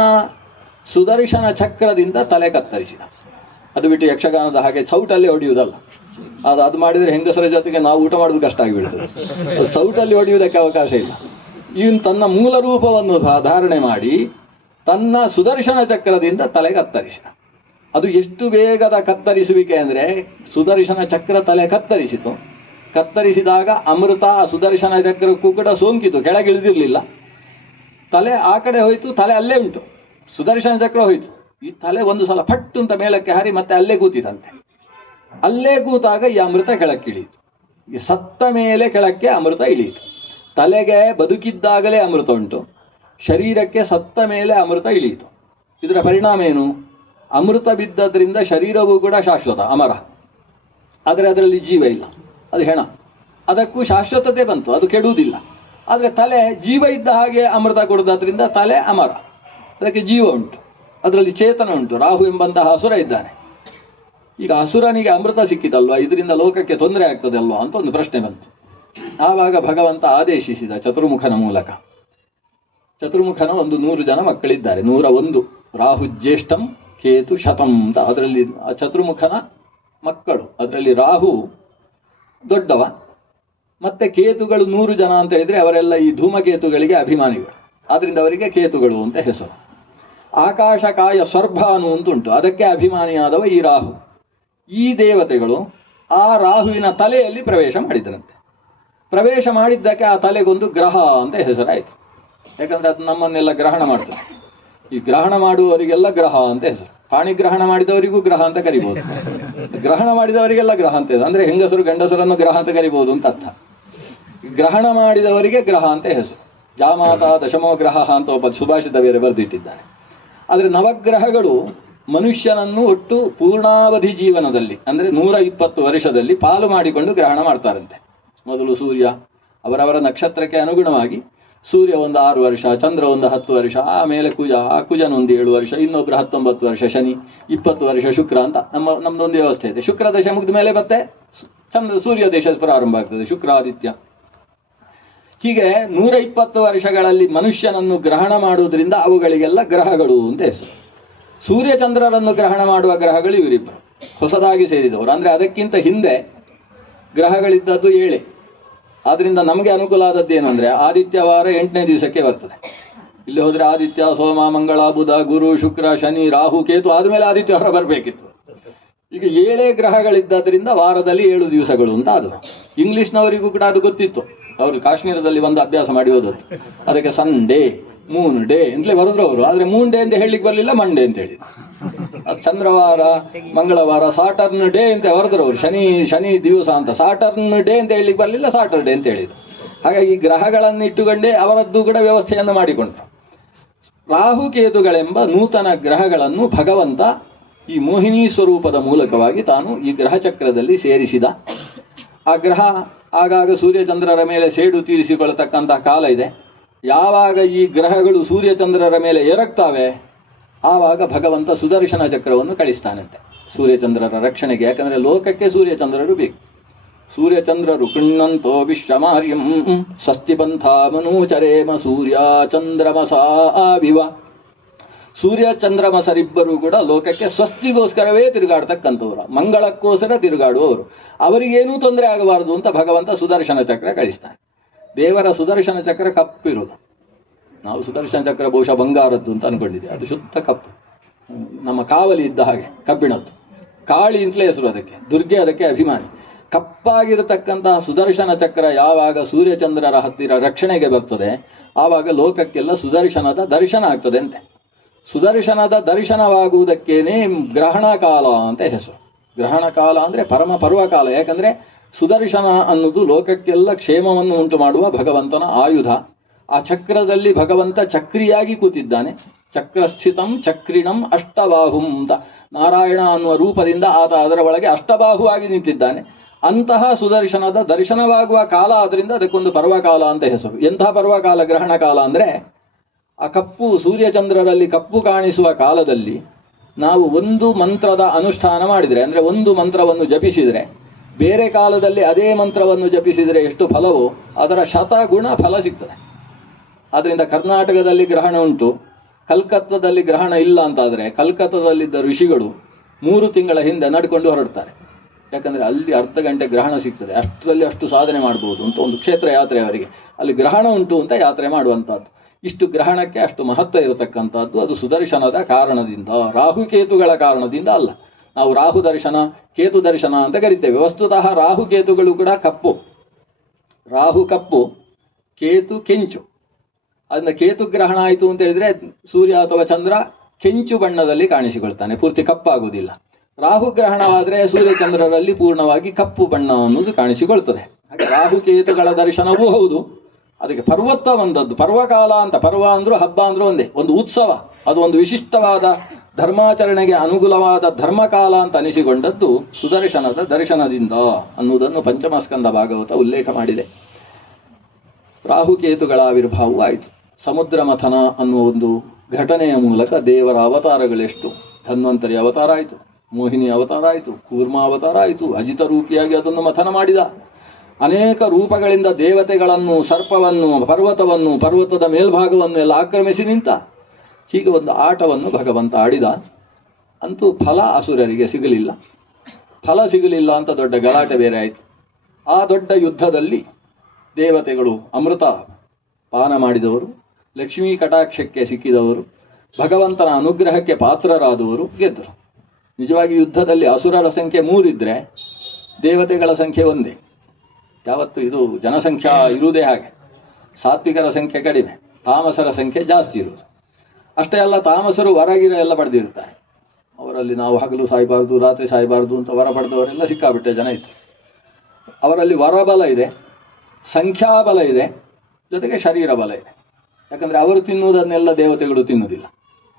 ಸುದರ್ಶನ ಚಕ್ರದಿಂದ ತಲೆ ಕತ್ತರಿಸಿದ. ಅದು ಬಿಟ್ಟು ಯಕ್ಷಗಾನದ ಹಾಗೆ ಸೌಟಲ್ಲಿ ಹೊಡೆಯುವುದಲ್ಲ. ಅದು ಮಾಡಿದರೆ ಹೆಂಗಸರ ಜೊತೆಗೆ ನಾವು ಊಟ ಮಾಡೋದು ಕಷ್ಟ ಆಗಿಬಿಡ್ತದೆ. ಸೌಟಲ್ಲಿ ಹೊಡೆಯುವುದಕ್ಕೆ ಅವಕಾಶ ಇಲ್ಲ. ಇವನು ತನ್ನ ಮೂಲ ರೂಪವನ್ನು ಧಾರಣೆ ಮಾಡಿ ತನ್ನ ಸುದರ್ಶನ ಚಕ್ರದಿಂದ ತಲೆ ಕತ್ತರಿಸಿದ. ಅದು ಎಷ್ಟು ವೇಗದ ಕತ್ತರಿಸುವಿಕೆ ಅಂದರೆ, ಸುದರ್ಶನ ಚಕ್ರ ತಲೆ ಕತ್ತರಿಸಿತು. ಕತ್ತರಿಸಿದಾಗ ಅಮೃತ ಸುದರ್ಶನ ಚಕ್ರಕ್ಕೂ ಕೂಡ ಸೋಂಕಿತು, ಕೆಳಗಿಳಿದಿರಲಿಲ್ಲ. ತಲೆ ಆ ಕಡೆ ಹೋಯಿತು, ತಲೆ ಅಲ್ಲೇ ಉಂಟು. ಸುದರ್ಶನ ಚಕ್ರ ಹೋಯಿತು, ಈ ತಲೆ ಒಂದು ಸಲ ಫಟ್ಟು ಅಂತ ಮೇಲಕ್ಕೆ ಹಾರಿ ಮತ್ತೆ ಅಲ್ಲೇ ಕೂತಿದಂತೆ. ಅಲ್ಲೇ ಕೂತಾಗ ಈ ಅಮೃತ ಕೆಳಕ್ಕಿಳಿಯಿತು. ಈ ಸತ್ತ ಮೇಲೆ ಕೆಳಕ್ಕೆ ಅಮೃತ ಇಳಿಯಿತು. ತಲೆಗೆ ಬದುಕಿದ್ದಾಗಲೇ ಅಮೃತ ಉಂಟು, ಶರೀರಕ್ಕೆ ಸತ್ತ ಮೇಲೆ ಅಮೃತ ಇಳಿಯಿತು. ಇದರ ಪರಿಣಾಮ ಏನು? ಅಮೃತ ಬಿದ್ದದ್ರಿಂದ ಶರೀರವೂ ಕೂಡ ಶಾಶ್ವತ, ಅಮರ. ಆದರೆ ಅದರಲ್ಲಿ ಜೀವ ಇಲ್ಲ, ಅದು ಹೆಣ. ಅದಕ್ಕೂ ಶಾಶ್ವತತೆ ಬಂತು, ಅದು ಕೆಡುವುದಿಲ್ಲ. ಆದರೆ ತಲೆ ಜೀವ ಇದ್ದ ಹಾಗೆ ಅಮೃತ ಕೊಡೋದ್ರಿಂದ ತಲೆ ಅಮರ, ಅದಕ್ಕೆ ಜೀವ ಉಂಟು, ಅದರಲ್ಲಿ ಚೇತನ ಉಂಟು. ರಾಹು ಎಂಬಂತಹ ಅಸುರ ಇದ್ದಾನೆ. ಈಗ ಅಸುರನಿಗೆ ಅಮೃತ ಸಿಕ್ಕಿತಲ್ವಾ, ಇದರಿಂದ ಲೋಕಕ್ಕೆ ತೊಂದರೆ ಆಗ್ತದಲ್ವಾ ಅಂತ ಒಂದು ಪ್ರಶ್ನೆ ಬಂತು. ಆವಾಗ ಭಗವಂತ ಆದೇಶಿಸಿದ ಚತುರ್ಮುಖನ ಮೂಲಕ. ಚತುರ್ಮುಖನ 100 ಜನ ಮಕ್ಕಳಿದ್ದಾರೆ, 101. ರಾಹು ಜ್ಯೇಷ್ಠಂ ಕೇತು ಶತಂ ಅಂತ ಅದರಲ್ಲಿ ಚತುರ್ಮುಖನ ಮಕ್ಕಳು. ಅದರಲ್ಲಿ ರಾಹು ದೊಡ್ಡವ, ಮತ್ತೆ ಕೇತುಗಳು 100 ಜನ ಅಂತ ಹೇಳಿದ್ರೆ ಅವರೆಲ್ಲ ಈ ಧೂಮಕೇತುಗಳಿಗೆ ಅಭಿಮಾನಿಗಳು, ಆದ್ರಿಂದ ಅವರಿಗೆ ಕೇತುಗಳು ಅಂತ ಹೆಸರು. ಆಕಾಶಕಾಯ ಸ್ವರ್ಭಾನು ಅಂತುಂಟು, ಅದಕ್ಕೆ ಅಭಿಮಾನಿಯಾದವ ಈ ರಾಹು. ಈ ದೇವತೆಗಳು ಆ ರಾಹುವಿನ ತಲೆಯಲ್ಲಿ ಪ್ರವೇಶ ಮಾಡಿದರಂತೆ. ಪ್ರವೇಶ ಮಾಡಿದ್ದಕ್ಕೆ ಆ ತಲೆಗೊಂದು ಗ್ರಹ ಅಂತ ಹೆಸರಾಯಿತು. ಯಾಕಂದ್ರೆ ಅದು ನಮ್ಮನ್ನೆಲ್ಲ ಗ್ರಹಣ ಮಾಡ್ತದೆ. ಈ ಗ್ರಹಣ ಮಾಡುವವರಿಗೆಲ್ಲ ಗ್ರಹ ಅಂತ ಹೆಸರು. ಪಾಣಿಗ್ರಹಣ ಮಾಡಿದವರಿಗೂ ಗ್ರಹ ಅಂತ ಕರಿಬಹುದು, ಗ್ರಹಣ ಮಾಡಿದವರಿಗೆಲ್ಲ ಗ್ರಹ ಅಂತ ಇದೆ. ಅಂದ್ರೆ ಹೆಂಗಸರು ಗಂಡಸರನ್ನು ಗ್ರಹ ಅಂತ ಕರಿಬಹುದು ಅಂತ ಅರ್ಥ. ಗ್ರಹಣ ಮಾಡಿದವರಿಗೆ ಗ್ರಹ ಅಂತ ಹೆಸರು. ಜಾಮಾತ ದಶಮೋ ಗ್ರಹ ಅಂತ ಒಬ್ಬ ಸುಭಾಷಿತ ಬೇರೆ ಬರೆದಿಟ್ಟಿದ್ದಾರೆ. ಆದರೆ ನವಗ್ರಹಗಳು ಮನುಷ್ಯನನ್ನು ಒಟ್ಟು ಪೂರ್ಣಾವಧಿ ಜೀವನದಲ್ಲಿ ಅಂದರೆ 120 ವರ್ಷದಲ್ಲಿ ಪಾಲು ಮಾಡಿಕೊಂಡು ಗ್ರಹಣ ಮಾಡ್ತಾರಂತೆ. ಮೊದಲು ಸೂರ್ಯ, ಅವರವರ ನಕ್ಷತ್ರಕ್ಕೆ ಅನುಗುಣವಾಗಿ ಸೂರ್ಯ ಒಂದು 6 ವರ್ಷ, ಚಂದ್ರ ಒಂದು 10 ವರ್ಷ, ಆಮೇಲೆ ಕುಜ, ಆ ಕುಜನೊಂದು 7 ವರ್ಷ, ಇನ್ನೊಬ್ರು 19 ವರ್ಷ, ಶನಿ 20 ವರ್ಷ, ಶುಕ್ರ ಅಂತ ನಮ್ದೊಂದು ವ್ಯವಸ್ಥೆ ಇದೆ. ಶುಕ್ರ ದೇಶ ಮುಗಿದ ಮೇಲೆ ಮತ್ತೆ ಸೂರ್ಯ ದೇಶ ಪ್ರಾರಂಭ ಆಗ್ತದೆ, ಶುಕ್ರಾದಿತ್ಯ. ಹೀಗೆ 120 ವರ್ಷಗಳಲ್ಲಿ ಮನುಷ್ಯನನ್ನು ಗ್ರಹಣ ಮಾಡುವುದರಿಂದ ಅವುಗಳಿಗೆಲ್ಲ ಗ್ರಹಗಳು ಅಂತ ಹೆಸರು. ಸೂರ್ಯಚಂದ್ರರನ್ನು ಗ್ರಹಣ ಮಾಡುವ ಗ್ರಹಗಳು ಇವರಿಬ್ಬರು ಹೊಸದಾಗಿ ಸೇರಿದವರು. ಅಂದರೆ ಅದಕ್ಕಿಂತ ಹಿಂದೆ ಗ್ರಹಗಳಿದ್ದದ್ದು 7. ಆದ್ರಿಂದ ನಮಗೆ ಅನುಕೂಲ ಆದದ್ದು ಏನು ಅಂದರೆ ಆದಿತ್ಯವಾರ 8ನೇ ದಿವಸಕ್ಕೆ ಬರ್ತದೆ. ಇಲ್ಲಿ ಹೋದರೆ ಆದಿತ್ಯ, ಸೋಮ, ಮಂಗಳ, ಬುಧ, ಗುರು, ಶುಕ್ರ, ಶನಿ, ರಾಹು, ಕೇತು ಆದಮೇಲೆ ಆದಿತ್ಯವಾರ ಬರಬೇಕಿತ್ತು. ಈಗ 7 ಗ್ರಹಗಳಿದ್ದರಿಂದ ವಾರದಲ್ಲಿ 7 ದಿವಸಗಳು ಅಂತ ಅದು. ಇಂಗ್ಲಿಷ್ನವರಿಗೂ ಕೂಡ ಅದು ಗೊತ್ತಿತ್ತು. ಅವರು ಕಾಶ್ಮೀರದಲ್ಲಿ ಒಂದು ಅಭ್ಯಾಸ ಮಾಡಿ ಹೋದದ್ದು. ಅದಕ್ಕೆ ಸಂಡೇ, ಮೂನ್ ಡೇ ಅಂತಲೇ ಬರೆದ್ರು ಅವರು. ಆದರೆ ಮೂನ್ ಡೇ ಅಂತ ಹೇಳಲಿಕ್ಕೆ ಬರಲಿಲ್ಲ, ಮಂಡೇ ಅಂತ ಹೇಳಿ. ಅದು ಚಂದ್ರವಾರ, ಮಂಗಳವಾರ, ಸಾಟರ್ನ್ ಡೇ ಅಂತ ಬರೆದ್ರು ಅವರು. ಶನಿ ದಿವಸ ಅಂತ. ಸಾಟರ್ನ್ ಡೇ ಅಂತ ಹೇಳಲಿಕ್ಕೆ ಬರಲಿಲ್ಲ, ಸಾಟರ್ಡೇ ಅಂತ ಹೇಳಿದ್ರು. ಹಾಗಾಗಿ ಗ್ರಹಗಳನ್ನು ಇಟ್ಟುಕೊಂಡೇ ಅವರದ್ದು ಕೂಡ ವ್ಯವಸ್ಥೆಯನ್ನು ಮಾಡಿಕೊಂಡ್ರು. ರಾಹುಕೇತುಗಳೆಂಬ ನೂತನ ಗ್ರಹಗಳನ್ನು ಭಗವಂತ ಈ ಮೋಹಿನಿ ಸ್ವರೂಪದ ಮೂಲಕವಾಗಿ ತಾನು ಈ ಗ್ರಹಚಕ್ರದಲ್ಲಿ ಸೇರಿಸಿದ. ಆ ಗ್ರಹ ಆಗಾಗ ಸೂರ್ಯಚಂದ್ರರ ಮೇಲೆ ಸೇಡು ತೀರಿಸಿಕೊಳ್ಳತಕ್ಕಂತಹ ಕಾಲ ಇದೆ. ಯಾವಾಗ ಈ ಗ್ರಹಗಳು ಸೂರ್ಯಚಂದ್ರರ ಮೇಲೆ ಎರಗ್ತಾವೆ ಆವಾಗ ಭಗವಂತ ಸುದರ್ಶನ ಚಕ್ರವನ್ನು ಕಳಿಸ್ತಾನಂತೆ ಸೂರ್ಯಚಂದ್ರರ ರಕ್ಷಣೆಗೆ. ಯಾಕಂದರೆ ಲೋಕಕ್ಕೆ ಸೂರ್ಯಚಂದ್ರರು ಬೇಕು. ಸೂರ್ಯಚಂದ್ರರು ಕೃಣ್ಣಂತೋ ವಿಶ್ವಮಾರ್ಯಂ ಸ್ವಸ್ತಿ ಪಂಥ ಮನೂಚರೇಮ ಸೂರ್ಯ ಚಂದ್ರಮಸಾವಿವ. ಸೂರ್ಯ ಚಂದ್ರಮಸರಿಬ್ಬರು ಕೂಡ ಲೋಕಕ್ಕೆ ಸ್ವಸ್ತಿಗೋಸ್ಕರವೇ ತಿರುಗಾಡ್ತಕ್ಕಂಥವ್ರು, ಮಂಗಳಕ್ಕೋಸ್ಕರ ತಿರುಗಾಡುವವರು. ಅವರಿಗೇನೂ ತೊಂದರೆ ಆಗಬಾರದು ಅಂತ ಭಗವಂತ ಸುದರ್ಶನ ಚಕ್ರ ಕಳಿಸ್ತಾನೆ. ದೇವರ ಸುದರ್ಶನ ಚಕ್ರ ಕಪ್ಪಿರುವುದು. ನಾವು ಸುದರ್ಶನ ಚಕ್ರ ಬಹುಶಃ ಬಂಗಾರದ್ದು ಅಂತ ಅನ್ಕೊಂಡಿದ್ದೇವೆ. ಅದು ಶುದ್ಧ ಕಪ್ಪು, ನಮ್ಮ ಕಾವಲಿ ಇದ್ದ ಹಾಗೆ ಕಬ್ಬಿಣದ್ದು. ಕಾಳಿ ಅಂತಲೇ ಹೆಸರು ಅದಕ್ಕೆ, ದುರ್ಗೆ ಅದಕ್ಕೆ ಅಭಿಮಾನಿ. ಕಪ್ಪಾಗಿರತಕ್ಕಂತಹ ಸುದರ್ಶನ ಚಕ್ರ ಯಾವಾಗ ಸೂರ್ಯಚಂದ್ರರ ಹತ್ತಿರ ರಕ್ಷಣೆಗೆ ಬರ್ತದೆ ಆವಾಗ ಲೋಕಕ್ಕೆಲ್ಲ ಸುದರ್ಶನದ ದರ್ಶನ ಆಗ್ತದೆ ಅಂತೆ. ಸುದರ್ಶನದ ದರ್ಶನವಾಗುವುದಕ್ಕೇನೆ ಗ್ರಹಣ ಕಾಲ ಅಂತ ಹೆಸರು. ಗ್ರಹಣ ಕಾಲ ಅಂದರೆ ಪರಮ ಪರ್ವಕಾಲ. ಯಾಕಂದರೆ ಸುದರ್ಶನ ಅನ್ನೋದು ಲೋಕಕ್ಕೆಲ್ಲ ಕ್ಷೇಮವನ್ನು ಉಂಟು ಮಾಡುವ ಭಗವಂತನ ಆಯುಧ. ಆ ಚಕ್ರದಲ್ಲಿ ಭಗವಂತ ಚಕ್ರಿಯಾಗಿ ಕೂತಿದ್ದಾನೆ. ಚಕ್ರಸ್ಥಿತಂ ಚಕ್ರಿಣಂ ಅಷ್ಟಬಾಹುಂ ಅಂತ ನಾರಾಯಣ ಅನ್ನುವ ರೂಪದಿಂದ ಆತ ಅದರ ಒಳಗೆ ಅಷ್ಟಬಾಹುವಾಗಿ ನಿಂತಿದ್ದಾನೆ. ಅಂತಹ ಸುದರ್ಶನದ ದರ್ಶನವಾಗುವ ಕಾಲ, ಅದರಿಂದ ಅದಕ್ಕೊಂದು ಪರ್ವಕಾಲ ಅಂತ ಹೆಸರು. ಎಂಥ ಪರ್ವಕಾಲ ಗ್ರಹಣ ಕಾಲ ಅಂದರೆ ಆ ಕಪ್ಪು ಸೂರ್ಯಚಂದ್ರರಲ್ಲಿ ಕಪ್ಪು ಕಾಣಿಸುವ ಕಾಲದಲ್ಲಿ ನಾವು ಒಂದು ಮಂತ್ರದ ಅನುಷ್ಠಾನ ಮಾಡಿದರೆ, ಅಂದರೆ ಒಂದು ಮಂತ್ರವನ್ನು ಜಪಿಸಿದರೆ, ಬೇರೆ ಕಾಲದಲ್ಲಿ ಅದೇ ಮಂತ್ರವನ್ನು ಜಪಿಸಿದರೆ ಎಷ್ಟು ಫಲವೋ ಅದರ ಶತಗುಣ ಫಲ ಸಿಗ್ತದೆ. ಆದ್ದರಿಂದ ಕರ್ನಾಟಕದಲ್ಲಿ ಗ್ರಹಣ ಉಂಟು, ಕಲ್ಕತ್ತಾದಲ್ಲಿ ಗ್ರಹಣ ಇಲ್ಲ ಅಂತಾದರೆ ಕಲ್ಕತ್ತಾದಲ್ಲಿದ್ದ ಋಷಿಗಳು 3 ತಿಂಗಳ ಹಿಂದೆ ನಡ್ಕೊಂಡು ಹೊರಡ್ತಾರೆ. ಯಾಕಂದರೆ ಅಲ್ಲಿ ಅರ್ಧ ಗಂಟೆ ಗ್ರಹಣ ಸಿಗ್ತದೆ, ಅಷ್ಟರಲ್ಲಿ ಅಷ್ಟು ಸಾಧನೆ ಮಾಡ್ಬೋದು ಅಂತ ಒಂದು ಕ್ಷೇತ್ರ ಯಾತ್ರೆ ಅವರಿಗೆ. ಅಲ್ಲಿ ಗ್ರಹಣ ಉಂಟು ಅಂತ ಯಾತ್ರೆ ಮಾಡುವಂಥದ್ದು. ಇಷ್ಟು ಗ್ರಹಣಕ್ಕೆ ಅಷ್ಟು ಮಹತ್ವ ಇರತಕ್ಕಂಥದ್ದು. ಅದು ಸುದರ್ಶನದ ಕಾರಣದಿಂದ, ರಾಹುಕೇತುಗಳ ಕಾರಣದಿಂದ ಅಲ್ಲ. ನಾವು ರಾಹು ದರ್ಶನ, ಕೇತು ದರ್ಶನ ಅಂತ ಕರಿತೇವೆ. ವಸ್ತುತಃ ರಾಹುಕೇತುಗಳು ಕೂಡ ಕಪ್ಪು. ರಾಹು ಕಪ್ಪು, ಕೇತು ಕೆಂಚು. ಅದರಿಂದ ಕೇತು ಗ್ರಹಣ ಆಯಿತು ಅಂತ ಹೇಳಿದರೆ ಸೂರ್ಯ ಅಥವಾ ಚಂದ್ರ ಕೆಂಚು ಬಣ್ಣದಲ್ಲಿ ಕಾಣಿಸಿಕೊಳ್ತಾನೆ, ಪೂರ್ತಿ ಕಪ್ಪಾಗುವುದಿಲ್ಲ. ರಾಹುಗ್ರಹಣವಾದರೆ ಸೂರ್ಯಚಂದ್ರರಲ್ಲಿ ಪೂರ್ಣವಾಗಿ ಕಪ್ಪು ಬಣ್ಣ ಅನ್ನೋದು ಕಾಣಿಸಿಕೊಳ್ತದೆ. ಹಾಗೆ ರಾಹುಕೇತುಗಳ ದರ್ಶನವೂ ಹೌದು. ಅದಕ್ಕೆ ಪರ್ವತ್ವ ಒಂದದ್ದು, ಪರ್ವಕಾಲ ಅಂತ. ಪರ್ವ ಅಂದರೂ ಹಬ್ಬ ಅಂದರೂ ಒಂದೇ, ಒಂದು ಉತ್ಸವ. ಅದು ಒಂದು ವಿಶಿಷ್ಟವಾದ ಧರ್ಮಾಚರಣೆಗೆ ಅನುಕೂಲವಾದ ಧರ್ಮಕಾಲ ಅಂತ ಅನಿಸಿಕೊಂಡದ್ದು ಸುದರ್ಶನದ ದರ್ಶನದಿಂದ ಅನ್ನುವುದನ್ನು ಪಂಚಮಸ್ಕಂದ ಭಾಗವತ ಉಲ್ಲೇಖ ಮಾಡಿದೆ. ರಾಹುಕೇತುಗಳ ಆವಿರ್ಭಾವವೂ ಆಯಿತು. ಸಮುದ್ರ ಮಥನ ಅನ್ನುವ ಒಂದು ಘಟನೆಯ ಮೂಲಕ ದೇವರ ಅವತಾರಗಳೆಷ್ಟು. ಧನ್ವಂತರಿ ಅವತಾರ ಆಯಿತು, ಮೋಹಿನಿ ಅವತಾರ ಆಯಿತು, ಕೂರ್ಮ ಅವತಾರ ಆಯಿತು. ಅಜಿತ ರೂಪಿಯಾಗಿ ಅದನ್ನು ಮಥನ ಮಾಡಿದ. ಅನೇಕ ರೂಪಗಳಿಂದ ದೇವತೆಗಳನ್ನು, ಸರ್ಪವನ್ನು, ಪರ್ವತವನ್ನು, ಪರ್ವತದ ಮೇಲ್ಭಾಗವನ್ನು ಎಲ್ಲ ಆಕ್ರಮಿಸಿ ನಿಂತ. ಹೀಗೆ ಒಂದು ಆಟವನ್ನು ಭಗವಂತ ಆಡಿದ. ಅಂತೂ ಫಲ ಅಸುರರಿಗೆ ಸಿಗಲಿಲ್ಲ. ಫಲ ಸಿಗಲಿಲ್ಲ ಅಂತ ದೊಡ್ಡ ಗಲಾಟೆ ಬೇರೆ ಆಯಿತು. ಆ ದೊಡ್ಡ ಯುದ್ಧದಲ್ಲಿ ದೇವತೆಗಳು ಅಮೃತ ಪಾನ ಮಾಡಿದವರು, ಲಕ್ಷ್ಮೀ ಕಟಾಕ್ಷಕ್ಕೆ ಸಿಕ್ಕಿದವರು, ಭಗವಂತನ ಅನುಗ್ರಹಕ್ಕೆ ಪಾತ್ರರಾದವರು ಗೆದ್ದರು. ನಿಜವಾಗಿ ಯುದ್ಧದಲ್ಲಿ ಅಸುರರ ಸಂಖ್ಯೆ 3 ಇದ್ದರೆ ದೇವತೆಗಳ ಸಂಖ್ಯೆ 1. ಯಾವತ್ತು ಇದು ಜನಸಂಖ್ಯಾ ಇರುವುದೇ ಹಾಗೆ. ಸಾತ್ವಿಕರ ಸಂಖ್ಯೆ ಕಡಿಮೆ, ತಾಮಸರ ಸಂಖ್ಯೆ ಜಾಸ್ತಿ ಇರುವುದು. ಅಷ್ಟೇ ಅಲ್ಲ, ತಾಮಸರು ಹೊರಗಿರ ಎಲ್ಲ ಪಡೆದಿರ್ತಾರೆ. ಅವರಲ್ಲಿ ನಾವು ಹಗಲು ಸಾಯಬಾರ್ದು, ರಾತ್ರಿ ಸಾಯಬಾರ್ದು ಅಂತ ವರ ಪಡೆದವರೆಲ್ಲ ಸಿಕ್ಕಾಬಿಟ್ಟೆ ಜನ ಇತ್ತು. ಅವರಲ್ಲಿ ವರಬಲ ಇದೆ, ಸಂಖ್ಯಾಬಲ ಇದೆ, ಜೊತೆಗೆ ಶರೀರ ಬಲ ಇದೆ. ಯಾಕಂದರೆ ಅವರು ತಿನ್ನುವುದನ್ನೆಲ್ಲ ದೇವತೆಗಳು ತಿನ್ನುವುದಿಲ್ಲ.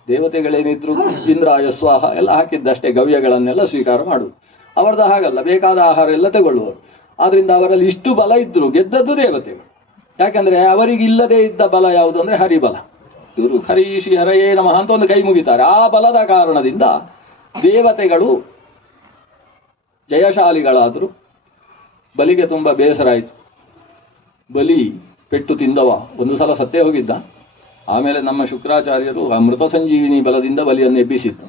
ದೇವತೆಗಳೇನಿದ್ರು ಇಂದ್ರಾಯ ಸ್ವಾಹ ಎಲ್ಲ ಹಾಕಿದ್ದಷ್ಟೇ, ಗವ್ಯಗಳನ್ನೆಲ್ಲ ಸ್ವೀಕಾರ ಮಾಡುವುದು. ಅವರದ್ದು ಹಾಗಲ್ಲ, ಬೇಕಾದ ಆಹಾರ ಎಲ್ಲ ತಗೊಳ್ಳುವರು. ಆದ್ದರಿಂದ ಅವರಲ್ಲಿ ಇಷ್ಟು ಬಲ ಇದ್ದರೂ ಗೆದ್ದದ್ದು ದೇವತೆಗಳು. ಯಾಕಂದರೆ ಅವರಿಗೆ ಇಲ್ಲದೇ ಇದ್ದ ಬಲ ಯಾವುದು ಅಂದರೆ ಹರಿಬಲ. ಇವರು ಹರಿ ಶ್ರೀ ಹರಯೇ ನಮಃ ಅಂತ ಒಂದು ಕೈ ಮುಗಿತಾರೆ. ಆ ಬಲದ ಕಾರಣದಿಂದ ದೇವತೆಗಳು ಜಯಶಾಲಿಗಳಾದರು. ಬಲಿಗೆ ತುಂಬ ಬೇಸರ ಆಯಿತು. ಬಲಿ ಪೆಟ್ಟು ತಿಂದವ ಒಂದು ಸಲ ಸತ್ತೇ ಹೋಗಿದ್ದ. ಆಮೇಲೆ ನಮ್ಮ ಶುಕ್ರಾಚಾರ್ಯರು ಆ ಮೃತ ಸಂಜೀವಿನಿ ಬಲದಿಂದ ಬಲಿಯನ್ನು ಎಬ್ಬಿಸಿದ್ದು.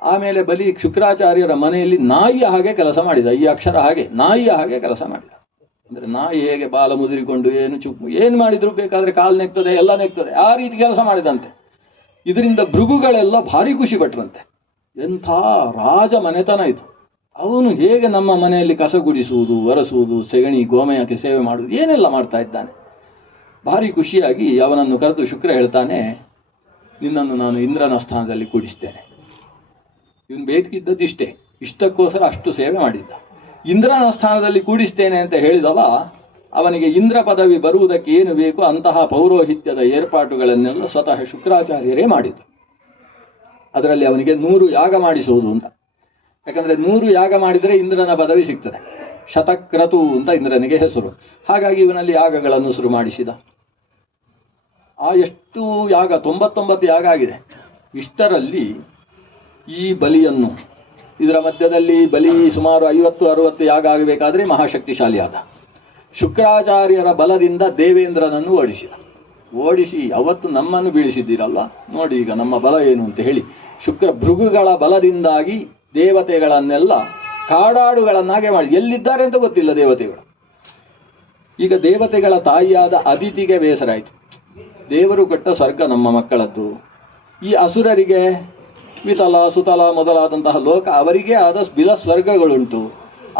ಆಮೇಲೆ ಬಲಿ ಶುಕ್ರಾಚಾರ್ಯರ ಮನೆಯಲ್ಲಿ ನಾಯಿಯ ಹಾಗೆ ಕೆಲಸ ಮಾಡಿದ. ಈ ಅಕ್ಷರ ಹಾಗೆ ನಾಯಿಯ ಹಾಗೆ ಕೆಲಸ ಮಾಡಿದ. ಅಂದರೆ ನಾಯಿ ಹೇಗೆ ಬಾಲ ಮುದುರಿಕೊಂಡು ಏನು ಮಾಡಿದ್ರು ಬೇಕಾದರೆ ಕಾಲು ನೆಗ್ತದೆ, ಎಲ್ಲ ನೆಗ್ತದೆ, ಆ ರೀತಿ ಕೆಲಸ ಮಾಡಿದಂತೆ. ಇದರಿಂದ ಭೃಗುಗಳೆಲ್ಲ ಭಾರಿ ಖುಷಿ ಪಟ್ರಂತೆ. ಎಂಥ ರಾಜ ಮನೆತನ ಇದು, ಅವನು ಹೇಗೆ ನಮ್ಮ ಮನೆಯಲ್ಲಿ ಕಸ ಗುಡಿಸುವುದು, ಒರೆಸುವುದು, ಸೆಗಣಿ ಗೋಮಯಕ್ಕೆ ಸೇವೆ ಮಾಡುವುದು, ಏನೆಲ್ಲ ಮಾಡ್ತಾ ಇದ್ದಾನೆ. ಭಾರಿ ಖುಷಿಯಾಗಿ ಅವನನ್ನು ಕರೆದು ಶುಕ್ರ ಹೇಳ್ತಾನೆ, ನಿನ್ನನ್ನು ನಾನು ಇಂದ್ರನ ಸ್ಥಾನದಲ್ಲಿ ಕೂಡಿಸ್ತೇನೆ. ಇವನು ಬೇಕಿದ್ದದ್ದಿಷ್ಟೇ, ಇಷ್ಟಕ್ಕೋಸ್ಕರ ಅಷ್ಟು ಸೇವೆ ಮಾಡಿದ್ದ. ಇಂದ್ರನ ಸ್ಥಾನದಲ್ಲಿ ಕೂಡಿಸ್ತೇನೆ ಅಂತ ಹೇಳಿದವ ಅವನಿಗೆ ಇಂದ್ರ ಪದವಿ ಬರುವುದಕ್ಕೆ ಏನು ಬೇಕು ಅಂತಹ ಪೌರೋಹಿತ್ಯದ ಏರ್ಪಾಟುಗಳನ್ನೆಲ್ಲ ಸ್ವತಃ ಶುಕ್ರಾಚಾರ್ಯರೇ ಮಾಡಿದ್ದು. ಅದರಲ್ಲಿ ಅವನಿಗೆ 100 ಯಾಗ ಮಾಡಿಸುವುದು ಅಂತ. ಯಾಕಂದರೆ 100 ಯಾಗ ಮಾಡಿದರೆ ಇಂದ್ರನ ಪದವಿ ಸಿಗ್ತದೆ. ಶತಕ್ರತು ಅಂತ ಇಂದ್ರನಿಗೆ ಹೆಸರು. ಹಾಗಾಗಿ ಇವನಲ್ಲಿ ಯಾಗಗಳನ್ನು ಶುರು ಮಾಡಿಸಿದ. ಆ ಎಷ್ಟು ಯಾಗ, 99 ಯಾಗ ಆಗಿದೆ. ಇಷ್ಟರಲ್ಲಿ ಈ ಬಲಿಯನ್ನು, ಇದರ ಮಧ್ಯದಲ್ಲಿ ಬಲಿ ಸುಮಾರು 50-60 ಯಾಗ ಆಗಬೇಕಾದ್ರೆ ಮಹಾಶಕ್ತಿಶಾಲಿ ಆದ. ಶುಕ್ರಾಚಾರ್ಯರ ಬಲದಿಂದ ದೇವೇಂದ್ರನನ್ನು ಓಡಿಸಿ ಅವತ್ತು ನಮ್ಮನ್ನು ಬೀಳಿಸಿದ್ದೀರಲ್ಲ, ನೋಡಿ ಈಗ ನಮ್ಮ ಬಲ ಏನು ಅಂತ ಹೇಳಿ ಶುಕ್ರ ಭೃಗುಗಳ ಬಲದಿಂದಾಗಿ ದೇವತೆಗಳನ್ನೆಲ್ಲ ಕಾಡಾಡುಗಳನ್ನಾಗೆ ಮಾಡಿ, ಎಲ್ಲಿದ್ದಾರೆ ಅಂತ ಗೊತ್ತಿಲ್ಲ ದೇವತೆಗಳು. ಈಗ ದೇವತೆಗಳ ತಾಯಿಯಾದ ಅದಿತಿಗೆ ಬೇಸರ ಆಯಿತು. ದೇವರು ಕೊಟ್ಟ ಸ್ವರ್ಗ ನಮ್ಮ ಮಕ್ಕಳದ್ದು, ಈ ಅಸುರರಿಗೆ ವಿತಲ ಸುತಲ ಮೊದಲಾದಂತಹ ಲೋಕ ಅವರಿಗೆ ಆದ ಬಿಲ ಸ್ವರ್ಗಗಳುಂಟು,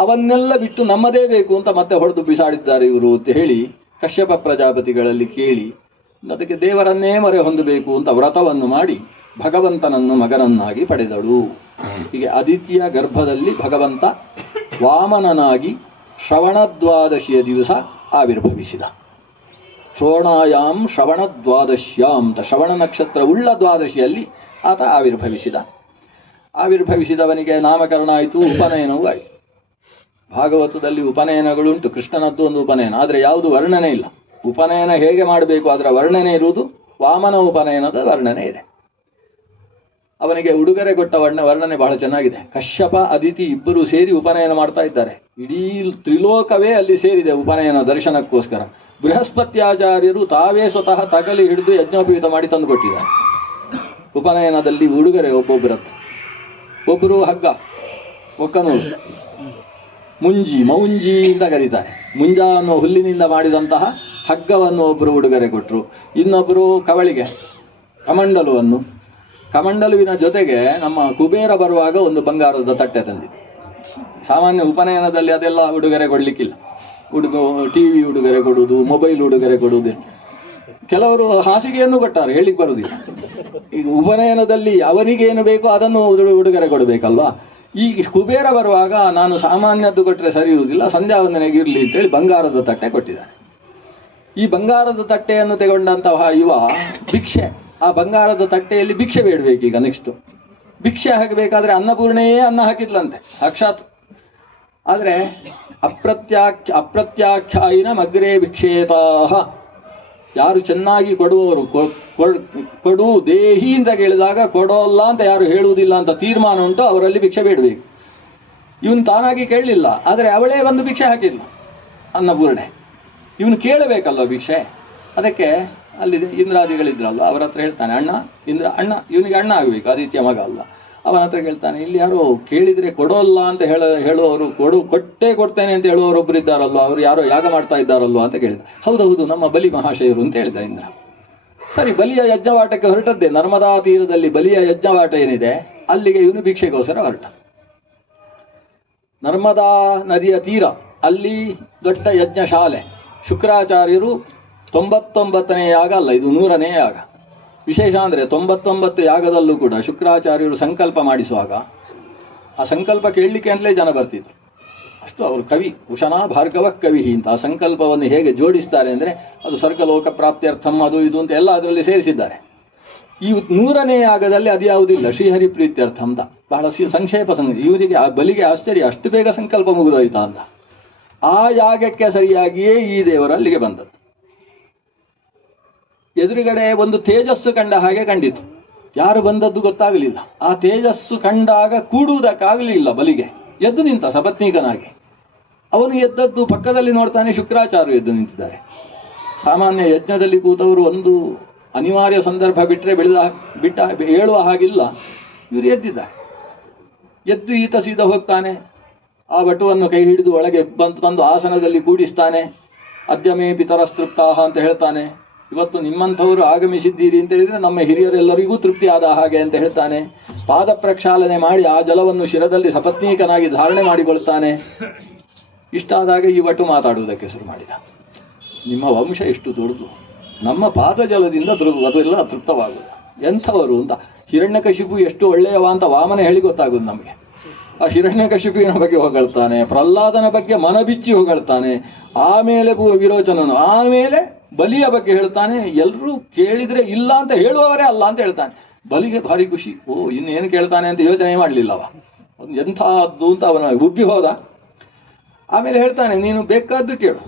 ಅವನ್ನೆಲ್ಲ ಬಿಟ್ಟು ನಮ್ಮದೇ ಬೇಕು ಅಂತ ಮತ್ತೆ ಹೊಡೆದು ಬಿಸಾಡಿದ್ದಾರೆ ಇವರು ಅಂತ ಹೇಳಿ ಕಶ್ಯಪ ಪ್ರಜಾಪತಿಗಳಲ್ಲಿ ಕೇಳಿ ಅದಕ್ಕೆ ದೇವರನ್ನೇ ಮೊರೆ ಹೊಂದಬೇಕು ಅಂತ ವ್ರತವನ್ನು ಮಾಡಿ ಭಗವಂತನನ್ನು ಮಗನನ್ನಾಗಿ ಪಡೆದಳು. ಹೀಗೆ ಅದಿತಿಯ ಗರ್ಭದಲ್ಲಿ ಭಗವಂತ ವಾಮನನಾಗಿ ಶ್ರವಣದ್ವಾದಶಿಯ ದಿವಸ ಆವಿರ್ಭವಿಸಿದ. ಶ್ರೋಣಾಯಾಂ ಶ್ರವಣದ್ವಾದಶ್ಯಾಂ ಅಂತ ಶ್ರವಣ ನಕ್ಷತ್ರ ಉಳ್ಳ ದ್ವಾದಶಿಯಲ್ಲಿ ಆತ ಆವಿರ್ಭವಿಸಿದವನಿಗೆ ನಾಮಕರಣ ಆಯಿತು, ಉಪನಯನವೂ ಆಯಿತು. ಭಾಗವತದಲ್ಲಿ ಉಪನಯನಗಳುಂಟು, ಕೃಷ್ಣನದ್ದು ಒಂದು ಉಪನಯನ, ಆದರೆ ಯಾವುದು ವರ್ಣನೆ ಇಲ್ಲ. ಉಪನಯನ ಹೇಗೆ ಮಾಡಬೇಕು ಅದರ ವರ್ಣನೆ ಇರುವುದು, ವಾಮನ ಉಪನಯನದ ವರ್ಣನೆ ಇದೆ. ಅವನಿಗೆ ಉಡುಗೊರೆ ಕೊಟ್ಟ ವರ್ಣನೆ ಬಹಳ ಚೆನ್ನಾಗಿದೆ. ಕಶ್ಯಪ ಅದಿತಿ ಇಬ್ಬರು ಸೇರಿ ಉಪನಯನ ಮಾಡ್ತಾ ಇದ್ದಾರೆ. ಇಡೀ ತ್ರಿಲೋಕವೇ ಅಲ್ಲಿ ಸೇರಿದೆ ಉಪನಯನ ದರ್ಶನಕ್ಕೋಸ್ಕರ. ಬೃಹಸ್ಪತ್ಯಾಚಾರ್ಯರು ತಾವೇ ಸ್ವತಃ ತಗಲಿ ಹಿಡಿದು ಯಜ್ಞೋಪವೀತ ಮಾಡಿ ತಂದು ಕೊಟ್ಟಿದ್ದಾರೆ. ಉಪನಯನದಲ್ಲಿ ಉಡುಗೊರೆ ಒಬ್ಬೊಬ್ಬರದ್ದು. ಒಬ್ಬರು ಹಗ್ಗ, ಒಕ್ಕನೂರು, ಮೌಂಜಿ ಅಂತ ಕರೀತಾರೆ. ಮುಂಜ ಅನ್ನೋ ಹುಲ್ಲಿನಿಂದ ಮಾಡಿದಂತಹ ಹಗ್ಗವನ್ನು ಒಬ್ಬರು ಉಡುಗೊರೆ ಕೊಟ್ಟರು. ಇನ್ನೊಬ್ಬರು ಕವಳಿಗೆ, ಕಮಂಡಲುವಿನ ಜೊತೆಗೆ ನಮ್ಮ ಕುಬೇರ ಬರುವಾಗ ಒಂದು ಬಂಗಾರದ ತಟ್ಟೆ ತಂದಿದೆ. ಸಾಮಾನ್ಯ ಉಪನಯನದಲ್ಲಿ ಅದೆಲ್ಲ ಉಡುಗೊರೆ ಕೊಡಲಿಕ್ಕಿಲ್ಲ. ಟಿವಿ ಉಡುಗೊರೆ ಕೊಡುವುದು, ಮೊಬೈಲ್ ಉಡುಗೊರೆ ಕೊಡುವುದು. ಕೆಲವರು ಹಾಸಿಗೆಯನ್ನು ಕೊಟ್ಟಾರೆ, ಹೇಳಿಕ್ಕೆ ಬರುವುದಿಲ್ಲ. ಈಗ ಉಪನಯನದಲ್ಲಿ ಅವನಿಗೇನು ಬೇಕೋ ಅದನ್ನು ಉಡುಗೊರೆ ಕೊಡಬೇಕಲ್ವಾ. ಈ ಕುಬೇರ ಬರುವಾಗ ನಾನು ಸಾಮಾನ್ಯದ್ದು ಕೊಟ್ಟರೆ ಸರಿ ಇರುವುದಿಲ್ಲ, ಸಂಧ್ಯಾ ವಂದನೆಗೆ ಇರಲಿ ಅಂತೇಳಿ ಬಂಗಾರದ ತಟ್ಟೆ ಕೊಟ್ಟಿದ್ದಾನೆ. ಈ ಬಂಗಾರದ ತಟ್ಟೆಯನ್ನು ತಗೊಂಡಂತಹ ಭಿಕ್ಷೆ, ಆ ಬಂಗಾರದ ತಟ್ಟೆಯಲ್ಲಿ ಭಿಕ್ಷೆ ಬೇಡಬೇಕೀಗ. ನೆಕ್ಸ್ಟು ಭಿಕ್ಷೆ ಹಾಕಬೇಕಾದ್ರೆ ಅನ್ನಪೂರ್ಣೆಯೇ ಅನ್ನ ಹಾಕಿದ್ಲಂತೆ ಸಾಕ್ಷಾತ್. ಆದರೆ ಅಪ್ರತ್ಯಾಖ್ಯಾಯಿನ ಮಗ್ರೇ ಭಿಕ್ಷೇತಾಹ, ಯಾರು ಚೆನ್ನಾಗಿ ಕೊಡುವವರು, ಕೊಡು ದೇಹಿ ಅಂತ ಕೇಳಿದಾಗ ಕೊಡೋಲ್ಲ ಅಂತ ಯಾರು ಹೇಳುವುದಿಲ್ಲ ಅಂತ ತೀರ್ಮಾನ ಉಂಟು, ಅವರಲ್ಲಿ ಭಿಕ್ಷೆ ಬೇಡಬೇಕು. ಇವನು ತಾನಾಗಿ ಕೇಳಲಿಲ್ಲ, ಆದರೆ ಅವಳೇ ಒಂದು ಭಿಕ್ಷೆ ಹಾಕಿದ್ಲು ಅನ್ನಪೂರ್ಣೆ. ಇವನು ಕೇಳಬೇಕಲ್ವ ಭಿಕ್ಷೆ. ಅದಕ್ಕೆ ಅಲ್ಲಿ ಇಂದ್ರಾದಿಗಳಿದ್ರಲ್ಲ, ಅವರ ಹತ್ರ ಹೇಳ್ತಾನೆ, ಅಣ್ಣ ಇವನಿಗೆ ಅಣ್ಣ ಆಗಬೇಕು, ಆದಿತ್ಯ ಮಗ ಅಲ್ಲ. ಅವನ ಹತ್ರ ಕೇಳ್ತಾನೆ, ಇಲ್ಲಿ ಯಾರೋ ಕೇಳಿದರೆ ಕೊಡೋಲ್ಲ ಅಂತ ಹೇಳುವವರು ಕೊಟ್ಟೇ ಕೊಡ್ತೇನೆ ಅಂತ ಹೇಳುವವರೊಬ್ಬರು ಇದ್ದಾರಲ್ವ, ಅವರು ಯಾರೋ ಯಾಗ ಮಾಡ್ತಾ ಇದ್ದಾರಲ್ವ ಅಂತ ಕೇಳಿದ. ಹೌದೌದು, ನಮ್ಮ ಬಲಿ ಮಹಾಶಯರು ಅಂತ ಹೇಳಿದ ಇಂದ್ರ. ಸರಿ, ಬಲಿಯ ಯಜ್ಞವಾಟಕ್ಕೆ ಹೊರಟದ್ದೇ. ನರ್ಮದಾ ತೀರದಲ್ಲಿ ಬಲಿಯ ಯಜ್ಞವಾಟ ಏನಿದೆ ಅಲ್ಲಿಗೆ ಇವನು ಭಿಕ್ಷೆಗೋಸ್ಕರ ಹೊರಟ. ನರ್ಮದಾ ನದಿಯ ತೀರ, ಅಲ್ಲಿ ದೊಡ್ಡ ಯಜ್ಞಶಾಲೆ. ಶುಕ್ರಾಚಾರ್ಯರು 99ನೇ ಯಾಗ ಅಲ್ಲ, ಇದು 100ನೇ ಯಾಗ. ವಿಶೇಷ ಅಂದರೆ 99 ಯಾಗದಲ್ಲೂ ಕೂಡ ಶುಕ್ರಾಚಾರ್ಯರು ಸಂಕಲ್ಪ ಮಾಡಿಸುವಾಗ ಆ ಸಂಕಲ್ಪ ಕೇಳಲಿಕ್ಕೆ ಅಂತಲೇ ಜನ ಬರ್ತಿದ್ರು. ಅಷ್ಟು ಅವರು ಕವಿ, ಉಷನಾ ಭಾರ್ಗವ ಕವಿ ಅಂತ. ಆ ಸಂಕಲ್ಪವನ್ನು ಹೇಗೆ ಜೋಡಿಸ್ತಾರೆ ಅಂದರೆ ಅದು ಸ್ವರ್ಗಲೋಕ ಪ್ರಾಪ್ತ್ಯರ್ಥಂ ಅದು ಇದು ಅಂತ ಎಲ್ಲ ಅದರಲ್ಲಿ ಸೇರಿಸಿದ್ದಾರೆ. ಈ 100ನೇ ಯಾಗದಲ್ಲಿ ಅದು ಯಾವುದಿಲ್ಲ, ಶ್ರೀಹರಿ ಪ್ರೀತ್ಯರ್ಥ ಅಂತ ಬಹಳ ಸಂಕ್ಷೇಪ ಇವರಿಗೆ ಆ ಬಲಿಗೆ ಆಶ್ಚರ್ಯ, ಅಷ್ಟು ಬೇಗ ಸಂಕಲ್ಪ ಮುಗಿದೋಯ್ತಾ ಅಂತ. ಆ ಯಾಗಕ್ಕೆ ಸರಿಯಾಗಿಯೇ ಈ ದೇವರು ಅಲ್ಲಿಗೆ ಬಂದದ್ದು. ಎದುರುಗಡೆ ಒಂದು ತೇಜಸ್ಸು ಕಂಡ ಹಾಗೆ ಕಂಡಿತು. ಯಾರು ಬಂದದ್ದು ಗೊತ್ತಾಗಲಿಲ್ಲ. ಆ ತೇಜಸ್ಸು ಕಂಡಾಗ ಕೂಡುವುದಕ್ಕಾಗಲಿಲ್ಲ ಬಲಿಗೆ. ಎದ್ದು ನಿಂತ ಸಪತ್ನೀಕನಾಗಿ. ಅವನು ಎದ್ದದ್ದು ಪಕ್ಕದಲ್ಲಿ ನೋಡ್ತಾನೆ, ಶುಕ್ರಾಚಾರ್ಯರು ಎದ್ದು ನಿಂತಿದ್ದಾರೆ. ಸಾಮಾನ್ಯ ಯಜ್ಞದಲ್ಲಿ ಕೂತವರು ಒಂದು ಅನಿವಾರ್ಯ ಸಂದರ್ಭ ಬಿಟ್ಟ ಹೇಳುವ ಹಾಗಿಲ್ಲ. ಇವರು ಎದ್ದಿದ್ದಾರೆ. ಎದ್ದು ಈತ ಸೀದ ಹೋಗ್ತಾನೆ. ಆ ವಟುವನ್ನು ಕೈ ಹಿಡಿದು ಒಳಗೆ ತಂದು ಆಸನದಲ್ಲಿ ಕೂಡಿಸ್ತಾನೆ. ಅದ್ಯಮೇ ಪಿತರಸ್ತೃಪ್ತಾಹ ಅಂತ ಹೇಳ್ತಾನೆ. ಇವತ್ತು ನಿಮ್ಮಂಥವರು ಆಗಮಿಸಿದ್ದೀರಿ ಅಂತ ಹೇಳಿದರೆ ನಮ್ಮ ಹಿರಿಯರೆಲ್ಲರಿಗೂ ತೃಪ್ತಿ ಆದ ಹಾಗೆ ಅಂತ ಹೇಳ್ತಾನೆ. ಪಾದ ಪ್ರಕ್ಷಾಲನೆ ಮಾಡಿ ಆ ಜಲವನ್ನು ಶಿರದಲ್ಲಿ ಸಪತ್ನೀಕನಾಗಿ ಧಾರಣೆ ಮಾಡಿಕೊಳ್ತಾನೆ. ಇಷ್ಟಾದಾಗ ಈ ವಟು ಮಾತಾಡುವುದಕ್ಕೆ ಶುರು ಮಾಡಿದ. ನಿಮ್ಮ ವಂಶ ಎಷ್ಟು ದೊಡ್ಡದು, ನಮ್ಮ ಪಾದ ಜಲದಿಂದ ಅದೆಲ್ಲ ತೃಪ್ತವಾಗುವುದು. ಎಂಥವರು ಅಂತ. ಹಿರಣ್ಯಕಶಿಪು ಎಷ್ಟು ಒಳ್ಳೆಯವ ಅಂತ ವಾಮನ ಹೇಳಿ ಗೊತ್ತಾಗುವುದು ನಮಗೆ. ಆ ಹಿರಣ್ಯಕಶಿಪುವಿನ ಬಗ್ಗೆ ಹೊಗಳ್ತಾನೆ, ಪ್ರಹ್ಲಾದನ ಬಗ್ಗೆ ಮನಬಿಚ್ಚಿ ಹೊಗಳ್ತಾನೆ, ಆಮೇಲೆ ವಿರೋಚನನು, ಆಮೇಲೆ ಬಲಿಯ ಬಗ್ಗೆ ಹೇಳ್ತಾನೆ. ಎಲ್ಲರೂ ಕೇಳಿದರೆ ಇಲ್ಲ ಅಂತ ಹೇಳುವವರೇ ಅಲ್ಲ ಅಂತ ಹೇಳ್ತಾನೆ. ಬಲಿಗೆ ಭಾರಿ ಖುಷಿ. ಓ, ಇನ್ನೇನು ಕೇಳ್ತಾನೆ ಅಂತ ಯೋಚನೆ ಮಾಡಲಿಲ್ಲವ. ಒಂದು ಎಂಥದ್ದು ಅಂತ ಅವನ ಉಬ್ಬಿ ಹೋದ. ಆಮೇಲೆ ಹೇಳ್ತಾನೆ, ನೀನು ಬೇಕಾದ್ದು ಕೇಳು,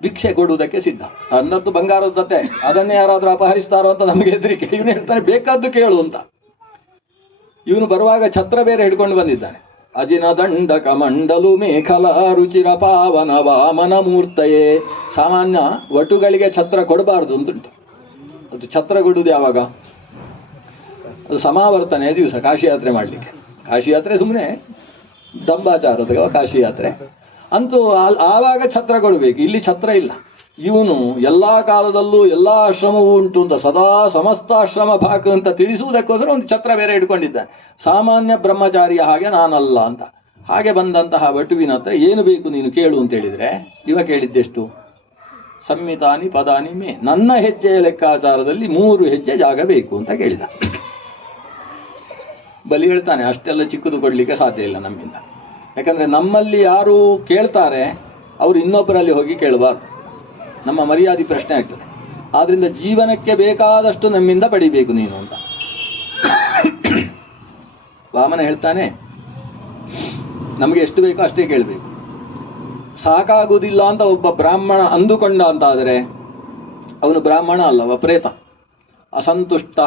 ಭಿಕ್ಷೆ ಕೊಡುವುದಕ್ಕೆ ಸಿದ್ಧ. ಅನ್ನದ್ದು ಬಂಗಾರದ ತಟ್ಟೆ, ಅದನ್ನೇ ಯಾರಾದರೂ ಅಪಹರಿಸ್ತಾರೋ ಅಂತ ನಮಗೆ ಹೆದರಿಕೆ. ಇವನು ಹೇಳ್ತಾನೆ ಬೇಕಾದ್ದು ಕೇಳು ಅಂತ. ಇವನು ಬರುವಾಗ ಛತ್ರ ಬೇರೆ ಹಿಡ್ಕೊಂಡು ಬಂದಿದ್ದಾನೆ. ಅಜಿನ ದಂಡ ಕಮಂಡಲು ಮೇಖಲ ರುಚಿರ ಪಾವನ ವಾಮನ ಮೂರ್ತಯೇ. ಸಾಮಾನ್ಯ ವಟುಗಳಿಗೆ ಛತ್ರ ಕೊಡಬಾರ್ದು ಅಂತುಂಟು. ಅದು ಛತ್ರ ಕೊಡುವುದು ಯಾವಾಗ? ಅದು ಸಮಾವರ್ತನೆಯ ದಿವಸ, ಕಾಶಿ ಯಾತ್ರೆ ಮಾಡಲಿಕ್ಕೆ. ಕಾಶಿ ಯಾತ್ರೆ ಸುಮ್ಮನೆ ದಂಬಾಚಾರದ ಕಾಶಿ ಯಾತ್ರೆ ಅಂತೂ ಆವಾಗ ಛತ್ರ ಕೊಡಬೇಕು. ಇಲ್ಲಿ ಛತ್ರ ಇಲ್ಲ. ಇವನು ಎಲ್ಲ ಕಾಲದಲ್ಲೂ ಎಲ್ಲ ಆಶ್ರಮವೂ ಉಂಟು ಅಂತ ಸದಾ ಸಮಸ್ತಾಶ್ರಮ ಭಾಗ ಅಂತ ತಿಳಿಸುವುದಕ್ಕೋಸ್ಕರ ಒಂದು ಛತ್ರ ಬೇರೆ ಇಟ್ಕೊಂಡಿದ್ದಾನೆ. ಸಾಮಾನ್ಯ ಬ್ರಹ್ಮಚಾರಿಯ ಹಾಗೆ ನಾನಲ್ಲ ಅಂತ. ಹಾಗೆ ಬಂದಂತಹ ವಟುವಿನ ಹತ್ರ ಏನು ಬೇಕು ನೀನು ಕೇಳು ಅಂತ ಹೇಳಿದರೆ ಇವ ಕೇಳಿದ್ದೆಷ್ಟು? ಸಂಹಿತಾನಿ ಪದಾನಿ ಮೇ, ನನ್ನ ಹೆಜ್ಜೆಯ ಲೆಕ್ಕಾಚಾರದಲ್ಲಿ 3 ಹೆಜ್ಜೆ ಜಾಗ ಬೇಕು ಅಂತ ಕೇಳಿದ. ಬಲಿ ಹೇಳ್ತಾನೆ, ಅಷ್ಟೆಲ್ಲ ಚಿಕ್ಕದು ಕೊಡಲಿಕ್ಕೆ ಸಾಧ್ಯ ಇಲ್ಲ ನಮ್ಮಿಂದ. ಯಾಕಂದರೆ ನಮ್ಮಲ್ಲಿ ಯಾರು ಕೇಳ್ತಾರೆ ಅವರು ಇನ್ನೊಬ್ಬರಲ್ಲಿ ಹೋಗಿ ಕೇಳಬಾರ್ದು. ನಮ್ಮ ಮರ್ಯಾದೆ ಪ್ರಶ್ನೆ ಆಗ್ತದೆ. ಆದ್ದರಿಂದ ಜೀವನಕ್ಕೆ ಬೇಕಾದಷ್ಟು ನಮ್ಮಿಂದ ಪಡಿಬೇಕು ನೀನು ಅಂತ. ವಾಮನ ಹೇಳ್ತಾನೆ, ನಮಗೆ ಎಷ್ಟು ಬೇಕೋ ಅಷ್ಟೇ ಕೇಳಬೇಕು. ಸಾಕಾಗುವುದಿಲ್ಲ ಅಂತ ಒಬ್ಬ ಬ್ರಾಹ್ಮಣ ಅಂದುಕೊಂಡ ಅಂತಾದರೆ ಅವನು ಬ್ರಾಹ್ಮಣ ಅಲ್ಲವ, ಪ್ರೇತ. ಅಸಂತುಷ್ಟ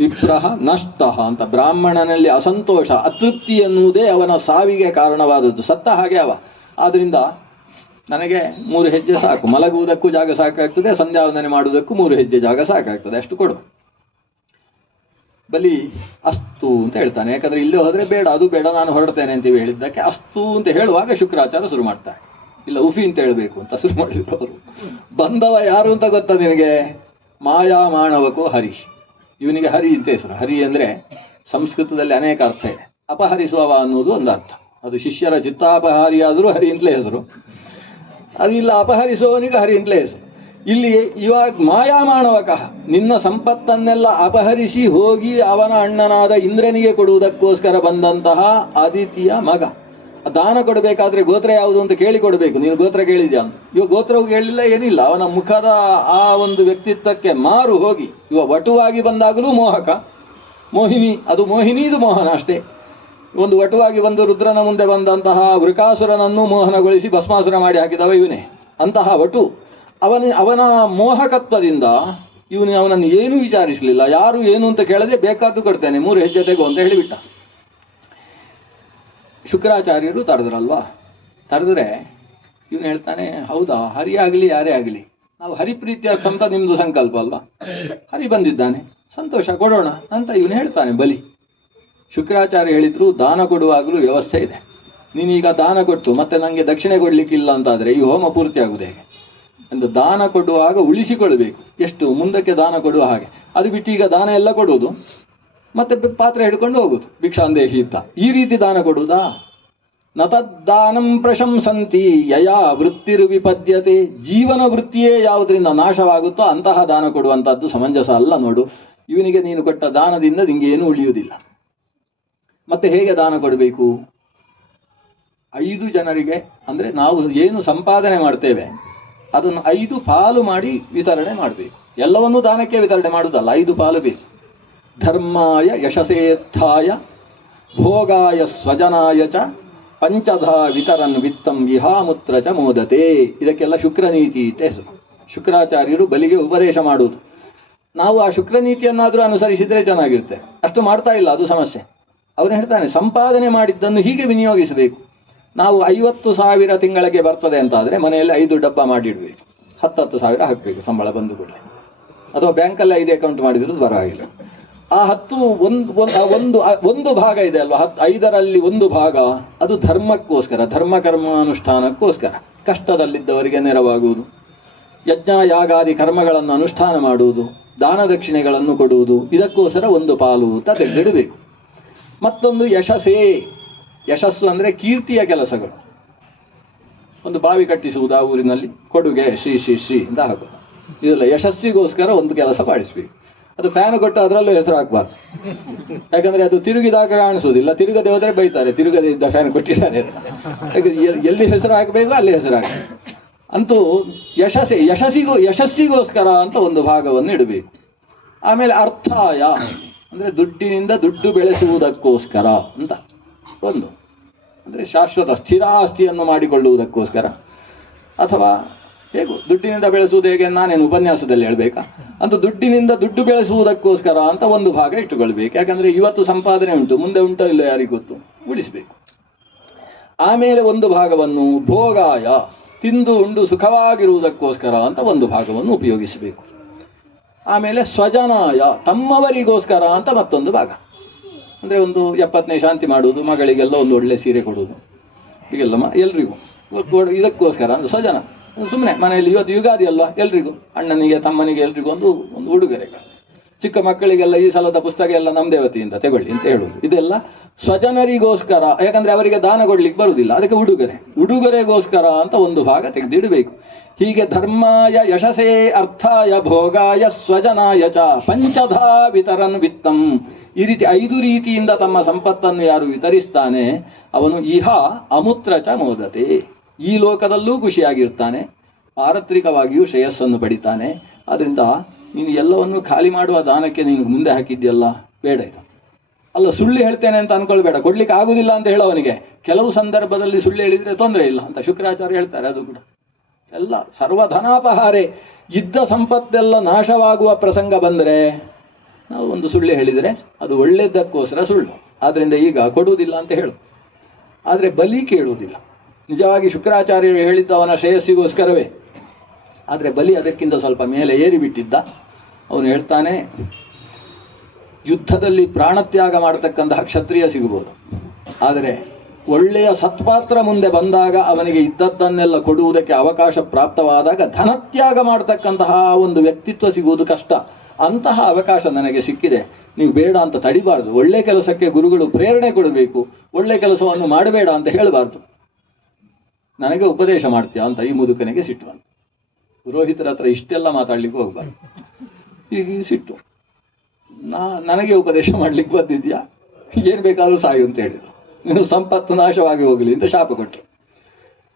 ವಿಪ್ರಹ ನಷ್ಟ ಅಂತ. ಬ್ರಾಹ್ಮಣನಲ್ಲಿ ಅಸಂತೋಷ, ಅತೃಪ್ತಿ ಎನ್ನುವುದೇ ಅವನ ಸಾವಿಗೆ ಕಾರಣವಾದದ್ದು. ಸತ್ತ ಹಾಗೆ ಅವ. ಆದ್ದರಿಂದ ನನಗೆ 3 ಹೆಜ್ಜೆ ಸಾಕು, ಮಲಗುವುದಕ್ಕೂ ಜಾಗ ಸಾಕಾಗ್ತದೆ, ಸಂಧ್ಯಾವಂದನೆ ಮಾಡುವುದಕ್ಕೂ 3 ಹೆಜ್ಜೆ ಜಾಗ ಸಾಕಾಗ್ತದೆ, ಅಷ್ಟು ಕೊಡು. ಬಲಿ ಅಸ್ತು ಅಂತ ಹೇಳ್ತಾನೆ. ಯಾಕಂದರೆ ಇಲ್ಲೇ ಹೋದರೆ ಬೇಡ, ಅದು ಬೇಡ, ನಾನು ಹೊರಡ್ತೇನೆ ಅಂತೀವಿ ಹೇಳಿದ್ದಕ್ಕೆ ಅಸ್ತು ಅಂತ ಹೇಳುವಾಗ ಶುಕ್ರಾಚಾರ್ಯ ಶುರು ಮಾಡ್ತಾರೆ. ಇಲ್ಲ, ಉಫಿ ಅಂತ ಹೇಳಬೇಕು ಅಂತ ಶುರು ಮಾಡಿದ್ರು ಅವರು. ಬಂದವ ಯಾರು ಅಂತ ಗೊತ್ತಾ ನಿನಗೆ? ಮಾಯಾ ಮಾಣವಕೋ ಹರಿ. ಇವನಿಗೆ ಹರಿ ಅಂತ ಹೆಸರು. ಹರಿ ಅಂದರೆ ಸಂಸ್ಕೃತದಲ್ಲಿ ಅನೇಕ ಅರ್ಥ ಇದೆ. ಅಪಹರಿಸುವವ ಅನ್ನೋದು ಒಂದು ಅರ್ಥ. ಅದು ಶಿಷ್ಯರ ಚಿತ್ತಾಪಹಾರಿಯಾದರೂ ಹರಿ ಅಂತಲೇ ಹೆಸರು. ಅದಿಲ್ಲ, ಅಪಹರಿಸುವವನಿಗೆ ಹರಿ ಅಂತಲೇ ಹೆಸರು. ಇಲ್ಲಿ ಇವಾಗ ಮಾಯಾಮಾಣವಕ, ನಿನ್ನ ಸಂಪತ್ತನ್ನೆಲ್ಲ ಅಪಹರಿಸಿ ಹೋಗಿ ಅವನ ಅಣ್ಣನಾದ ಇಂದ್ರನಿಗೆ ಕೊಡುವುದಕ್ಕೋಸ್ಕರ ಬಂದಂತಹ ಅದಿತಿಯ ಮಗ. ದಾನ ಕೊಡಬೇಕಾದ್ರೆ ಗೋತ್ರ ಯಾವುದು ಅಂತ ಕೇಳಿ ಕೊಡಬೇಕು. ನೀನು ಗೋತ್ರ ಕೇಳಿದ್ಯಾ ಅಂತ. ಇವಾಗ ಗೋತ್ರವು ಕೇಳಲಿಲ್ಲ, ಏನಿಲ್ಲ. ಅವನ ಮುಖದ ಆ ಒಂದು ವ್ಯಕ್ತಿತ್ವಕ್ಕೆ ಮಾರು ಹೋಗಿ ಇವ ವಟುವಾಗಿ ಬಂದಾಗಲೂ ಮೋಹಕ, ಮೋಹಿನಿ. ಅದು ಮೋಹಿನಿ, ಇದು ಮೋಹನ ಅಷ್ಟೇ. ಒಂದು ವಟುವಾಗಿ ಬಂದು ರುದ್ರನ ಮುಂದೆ ಬಂದಂತಹ ವೃಕಾಸುರನನ್ನು ಮೋಹನಗೊಳಿಸಿ ಭಸ್ಮಾಸುರ ಮಾಡಿ ಹಾಕಿದವ ಇವನೇ. ಅಂತಹ ವಟು ಅವನ ಮೋಹಕತ್ವದಿಂದ ಅವನನ್ನು ಏನೂ ವಿಚಾರಿಸಲಿಲ್ಲ. ಯಾರು ಏನು ಅಂತ ಕೇಳದೆ ಬೇಕಾದ್ದು ಕೊಡ್ತೇನೆ, 3 ಹೆಜ್ಜೆ ತೆಗೋ ಅಂತ ಹೇಳಿಬಿಟ್ಟ. ಶುಕ್ರಾಚಾರ್ಯರು ತರದ್ರಲ್ವಾ. ತರದ್ರೆ ಇವನು ಹೇಳ್ತಾನೆ, ಹೌದಾ, ಹರಿ ಆಗಲಿ ಯಾರೇ ಆಗಲಿ, ನಾವು ಹರಿಪ್ರೀತ್ಯರ್ಥ ಅಂತ ನಿಮ್ಮದು ಸಂಕಲ್ಪ ಅಲ್ವಾ. ಹರಿ ಬಂದಿದ್ದಾನೆ, ಸಂತೋಷ, ಕೊಡೋಣ ಅಂತ ಇವನು ಹೇಳ್ತಾನೆ ಬಲಿ. ಶುಕ್ರಾಚಾರ್ಯ ಹೇಳಿದ್ರು ದಾನ ಕೊಡುವಾಗಲೂ ವ್ಯವಸ್ಥೆ ಇದೆ. ನೀನೀಗ ದಾನ ಕೊಟ್ಟು ಮತ್ತೆ ನನಗೆ ದಕ್ಷಿಣೆ ಕೊಡಲಿಕ್ಕಿಲ್ಲ ಅಂತಾದರೆ ಈ ಹೋಮ ಪೂರ್ತಿ ಆಗುವುದು ಹೇಗೆ ಅಂತ. ದಾನ ಕೊಡುವಾಗ ಉಳಿಸಿಕೊಳ್ಬೇಕು, ಎಷ್ಟು ಮುಂದಕ್ಕೆ ದಾನ ಕೊಡುವ ಹಾಗೆ. ಅದು ಬಿಟ್ಟು ಈಗ ದಾನ ಎಲ್ಲ ಕೊಡುವುದು ಮತ್ತೆ ಪಾತ್ರೆ ಹಿಡ್ಕೊಂಡು ಹೋಗುದು ಭಿಕ್ಷಾಂದೇಹಿ ಇತ್ತ, ಈ ರೀತಿ ದಾನ ಕೊಡುವುದಾ? ನತದ್ದಾನಂ ಪ್ರಶಂಸಂತಿ ಯಯಾ ವೃತ್ತಿರು ವಿಪದ್ಯತೆ. ಜೀವನ ವೃತ್ತಿಯೇ ಯಾವುದರಿಂದ ನಾಶವಾಗುತ್ತೋ ಅಂತಹ ದಾನ ಕೊಡುವಂತಹದ್ದು ಸಮಂಜಸ ಅಲ್ಲ. ನೋಡು, ಇವನಿಗೆ ನೀನು ಕೊಟ್ಟ ದಾನದಿಂದ ನಿಂಗೆ ಏನೂ ಉಳಿಯುವುದಿಲ್ಲ. ಮತ್ತೆ ಹೇಗೆ ದಾನ ಕೊಡಬೇಕು? 5 ಜನರಿಗೆ, ಅಂದರೆ ನಾವು ಏನು ಸಂಪಾದನೆ ಮಾಡ್ತೇವೆ ಅದನ್ನು 5 ಪಾಲು ಮಾಡಿ ವಿತರಣೆ ಮಾಡಬೇಕು. ಎಲ್ಲವನ್ನೂ ದಾನಕ್ಕೆ ವಿತರಣೆ ಮಾಡುವುದಲ್ಲ, 5 ಪಾಲು ಬೇಕು. ಧರ್ಮಾಯ ಯಶಸೇರ್ಥಾಯ ಭೋಗಾಯ ಸ್ವಜನಾಯ ಚ ಪಂಚಧಾ ವಿತರನ್ ವಿತ್ತಂ ವಿಹಾಮುತ್ರ ಚ ಮೋದತೆ. ಇದಕ್ಕೆಲ್ಲ ಶುಕ್ರನೀತಿ ಅಂತ ಹೆಸರು. ಶುಕ್ರಾಚಾರ್ಯರು ಬಲಿಗೆ ಉಪದೇಶ ಮಾಡುವುದು. ನಾವು ಆ ಶುಕ್ರನೀತಿಯನ್ನಾದರೂ ಅನುಸರಿಸಿದರೆ ಚೆನ್ನಾಗಿರುತ್ತೆ. ಅಷ್ಟು ಮಾಡ್ತಾ ಇಲ್ಲ, ಅದು ಸಮಸ್ಯೆ. ಅವನು ಹೇಳ್ತಾನೆ ಸಂಪಾದನೆ ಮಾಡಿದ್ದನ್ನು ಹೀಗೆ ವಿನಿಯೋಗಿಸಬೇಕು. ನಾವು 50,000 ತಿಂಗಳಿಗೆ ಬರ್ತದೆ ಅಂತಾದರೆ ಮನೆಯಲ್ಲಿ 5 ಡಬ್ಬ ಮಾಡಿಡಬೇಕು, 10,000 ಹಾಕಬೇಕು ಸಂಬಳ ಬಂದು ಕೂಡಲೇ. ಅಥವಾ ಬ್ಯಾಂಕಲ್ಲಿ 5 ಅಕೌಂಟ್ ಮಾಡಿದ್ರು ಪರವಾಗಿಲ್ಲ. ಆ 10 ಒಂದು ಭಾಗ ಇದೆ ಅಲ್ವಾ, 5ರಲ್ಲಿ 1 ಭಾಗ ಅದು ಧರ್ಮಕ್ಕೋಸ್ಕರ, ಧರ್ಮ ಕರ್ಮಾನುಷ್ಠಾನಕ್ಕೋಸ್ಕರ, ಕಷ್ಟದಲ್ಲಿದ್ದವರಿಗೆ ನೆರವಾಗುವುದು, ಯಜ್ಞ ಯಾಗಾದಿ ಕರ್ಮಗಳನ್ನು ಅನುಷ್ಠಾನ ಮಾಡುವುದು, ದಾನ ದಕ್ಷಿಣೆಗಳನ್ನು ಕೊಡುವುದು, ಇದಕ್ಕೋಸ್ಕರ 1 ಪಾಲು ಅಂತ ತೆಗೆದಿಡಬೇಕು. ಮತ್ತೊಂದು ಯಶಸ್ಸೇ. ಯಶಸ್ಸು ಅಂದರೆ ಕೀರ್ತಿಯ ಕೆಲಸಗಳು. ಒಂದು ಬಾವಿ ಕಟ್ಟಿಸುವುದು ಆ ಊರಿನಲ್ಲಿ, ಕೊಡುಗೆ ಶ್ರೀ ಶ್ರೀ ಶ್ರೀ ಅಂತ ಹಾಕೋದು. ಇದೆಲ್ಲ ಯಶಸ್ಸಿಗೋಸ್ಕರ ಒಂದು ಕೆಲಸ ಮಾಡಿಸ್ಬೇಕು. ಅದು ಫ್ಯಾನ್ ಕೊಟ್ಟು ಅದರಲ್ಲೂ ಹೆಸರು ಹಾಕಬಾರ್ದು, ಯಾಕಂದರೆ ಅದು ತಿರುಗಿದಾಗ ಕಾಣಿಸೋದಿಲ್ಲ. ತಿರುಗದೆ ಹೋದರೆ ಬೈತಾರೆ, ತಿರುಗದೆ ಇದ್ದ ಫ್ಯಾನ್ ಕೊಟ್ಟಿದ್ದಾರೆ ಅಂತ. ಎಲ್ಲಿ ಹೆಸರು ಹಾಕಬೇಕು ಅಲ್ಲಿ ಹೆಸರು ಹಾಕಬೇಕು. ಅಂತೂ ಯಶಸ್ಸಿಗೋಸ್ಕರ ಅಂತ ಒಂದು ಭಾಗವನ್ನು ಇಡಬೇಕು. ಆಮೇಲೆ ಅರ್ಥಾಯ ಅಂದರೆ ದುಡ್ಡಿನಿಂದ ದುಡ್ಡು ಬೆಳೆಸುವುದಕ್ಕೋಸ್ಕರ ಅಂತ ಒಂದು, ಅಂದರೆ ಶಾಶ್ವತ ಸ್ಥಿರ ಆಸ್ತಿಯನ್ನು ಮಾಡಿಕೊಳ್ಳುವುದಕ್ಕೋಸ್ಕರ. ಅಥವಾ ಹೇಗೂ ದುಡ್ಡಿನಿಂದ ಬೆಳೆಸುವುದು ಹೇಗೆ ನಾನೇನು ಉಪನ್ಯಾಸದಲ್ಲಿ ಹೇಳಬೇಕಾ? ಅಂತ ದುಡ್ಡಿನಿಂದ ದುಡ್ಡು ಬೆಳೆಸುವುದಕ್ಕೋಸ್ಕರ ಅಂತ ಒಂದು ಭಾಗ ಇಟ್ಟುಕೊಳ್ಬೇಕು. ಯಾಕಂದರೆ ಇವತ್ತು ಸಂಪಾದನೆ ಉಂಟು, ಮುಂದೆ ಉಂಟೋ ಇಲ್ಲ ಯಾರಿಗೂ ಗೊತ್ತು, ಉಳಿಸಬೇಕು. ಆಮೇಲೆ ಒಂದು ಭಾಗವನ್ನು ಭೋಗಾಯ, ತಿಂದು ಉಂಡು ಸುಖವಾಗಿರುವುದಕ್ಕೋಸ್ಕರ ಅಂತ ಒಂದು ಭಾಗವನ್ನು ಉಪಯೋಗಿಸಬೇಕು. ಆಮೇಲೆ ಸ್ವಜನಾಯ, ತಮ್ಮವರಿಗೋಸ್ಕರ ಅಂತ ಮತ್ತೊಂದು ಭಾಗ. ಅಂದರೆ ಒಂದು 70ನೇ ಶಾಂತಿ ಮಾಡುವುದು, ಮಗಳಿಗೆಲ್ಲ ಒಂದು ಒಳ್ಳೆ ಸೀರೆ ಕೊಡುವುದು, ಹೀಗೆಲ್ಲ ಎಲ್ರಿಗೂ ಇದಕ್ಕೋಸ್ಕರ ಒಂದು ಸ್ವಜನ. ಸುಮ್ಮನೆ ಮನೆಯಲ್ಲಿ ಇವತ್ತು ಯುಗಾದಿ ಅಲ್ವಾ, ಎಲ್ರಿಗೂ, ಅಣ್ಣನಿಗೆ ತಮ್ಮನಿಗೆ ಎಲ್ರಿಗೂ ಒಂದು ಉಡುಗೊರೆಗಳು. ಚಿಕ್ಕ ಮಕ್ಕಳಿಗೆಲ್ಲ ಈ ಸಲದ ಪುಸ್ತಕ ಎಲ್ಲ ನಮ್ಮದೇ ವತಿಯಿಂದ ತಗೊಳ್ಳಿ ಅಂತ ಹೇಳುವುದು. ಇದೆಲ್ಲ ಸ್ವಜನರಿಗೋಸ್ಕರ, ಯಾಕಂದರೆ ಅವರಿಗೆ ದಾನ ಕೊಡ್ಲಿಕ್ಕೆ ಬರುವುದಿಲ್ಲ, ಅದಕ್ಕೆ ಉಡುಗೊರೆಗೋಸ್ಕರ ಅಂತ ಒಂದು ಭಾಗ ತೆಗೆದಿಡಬೇಕು. ಹೀಗೆ ಧರ್ಮಾಯ ಯಶಸೇ ಅರ್ಥಾಯ ಭೋಗಾಯ ಸ್ವಜನಾಯ ಚ ಪಂಚಧಾ ವಿತರನ್ ವಿತ್ತಂ. ಈ ರೀತಿ 5 ರೀತಿಯಿಂದ ತಮ್ಮ ಸಂಪತ್ತನ್ನು ಯಾರು ವಿತರಿಸ್ತಾನೆ ಅವನು ಇಹ ಅಮುತ್ರ ಚ ಮೋದತೆ, ಈ ಲೋಕದಲ್ಲೂ ಖುಷಿಯಾಗಿರ್ತಾನೆ, ಪಾರತ್ರಿಕವಾಗಿಯೂ ಶ್ರೇಯಸ್ಸನ್ನು ಪಡಿತಾನೆ. ಆದ್ದರಿಂದ ನೀನು ಎಲ್ಲವನ್ನು ಖಾಲಿ ಮಾಡುವ ದಾನಕ್ಕೆ ನೀನು ಮುಂದೆ ಹಾಕಿದ್ಯಲ್ಲ, ಬೇಡ ಇದು. ಅಲ್ಲ, ಸುಳ್ಳು ಹೇಳ್ತೇನೆ ಅಂತ ಅನ್ಕೊಳ್ಬೇಡ, ಕೊಡ್ಲಿಕ್ಕೆ ಆಗುದಿಲ್ಲ ಅಂತ ಹೇಳೋವನಿಗೆ ಕೆಲವು ಸಂದರ್ಭದಲ್ಲಿ ಸುಳ್ಳು ಹೇಳಿದರೆ ತೊಂದರೆ ಇಲ್ಲ ಅಂತ ಶುಕ್ರಾಚಾರ್ಯ ಹೇಳ್ತಾರೆ. ಅದು ಕೂಡ ಎಲ್ಲ ಸರ್ವಧನಾಪಹಾರೆ, ಇದ್ದ ಸಂಪತ್ತೆಲ್ಲ ನಾಶವಾಗುವ ಪ್ರಸಂಗ ಬಂದರೆ ನಾವು ಒಂದು ಸುಳ್ಳು ಹೇಳಿದರೆ ಅದು ಒಳ್ಳೆಯದಕ್ಕೋಸ್ಕರ ಸುಳ್ಳು, ಆದ್ದರಿಂದ ಈಗ ಕೊಡುವುದಿಲ್ಲ ಅಂತ ಹೇಳು. ಆದರೆ ಬಲಿ ಕೇಳುವುದಿಲ್ಲ. ನಿಜವಾಗಿ ಶುಕ್ರಾಚಾರ್ಯರು ಹೇಳಿದ್ದು ಅವನ ಶ್ರೇಯಸ್ಸಿಗೋಸ್ಕರವೇ. ಆದರೆ ಬಲಿ ಅದಕ್ಕಿಂತ ಸ್ವಲ್ಪ ಮೇಲೆ ಏರಿಬಿಟ್ಟಿದ್ದ. ಅವನು ಹೇಳ್ತಾನೆ, ಯುದ್ಧದಲ್ಲಿ ಪ್ರಾಣತ್ಯಾಗ ಮಾಡತಕ್ಕಂತಹ ಕ್ಷತ್ರಿಯ ಸಿಗಬಹುದು, ಆದರೆ ಒಳ್ಳೆಯ ಸತ್ಪಾತ್ರ ಮುಂದೆ ಬಂದಾಗ ಅವನಿಗೆ ಇದ್ದದ್ದನ್ನೆಲ್ಲ ಕೊಡುವುದಕ್ಕೆ ಅವಕಾಶ ಪ್ರಾಪ್ತವಾದಾಗ ಧನತ್ಯಾಗ ಮಾಡತಕ್ಕಂತಹ ಒಂದು ವ್ಯಕ್ತಿತ್ವ ಸಿಗುವುದು ಕಷ್ಟ. ಅಂತಹ ಅವಕಾಶ ನನಗೆ ಸಿಕ್ಕಿದೆ, ನೀವು ಬೇಡ ಅಂತ ತಡಿಬಾರ್ದು. ಒಳ್ಳೆ ಕೆಲಸಕ್ಕೆ ಗುರುಗಳು ಪ್ರೇರಣೆ ಕೊಡಬೇಕು, ಒಳ್ಳೆ ಕೆಲಸವನ್ನು ಮಾಡಬೇಡ ಅಂತ ಹೇಳಬಾರ್ದು. ನನಗೆ ಉಪದೇಶ ಮಾಡ್ತೀಯ ಅಂತ ಈ ಮುದುಕನಿಗೆ ಸಿಟ್ಟು ಅಂತ. ಪುರೋಹಿತರ ಹತ್ರ ಇಷ್ಟೆಲ್ಲ ಮಾತಾಡ್ಲಿಕ್ಕೆ ಹೋಗ್ಬಾರ್ದು. ಈಗ ಸಿಟ್ಟು, ನನಗೆ ಉಪದೇಶ ಮಾಡ್ಲಿಕ್ಕೆ ಬಂದಿದ್ಯಾ, ಏನು ಬೇಕಾದರೂ ಸಾಯು ಅಂತ ಹೇಳಿದ್ರು. ನೀನು ಸಂಪತ್ತು ನಾಶವಾಗಿ ಹೋಗಲಿ ಅಂತ ಶಾಪ ಕೊಟ್ಟರು.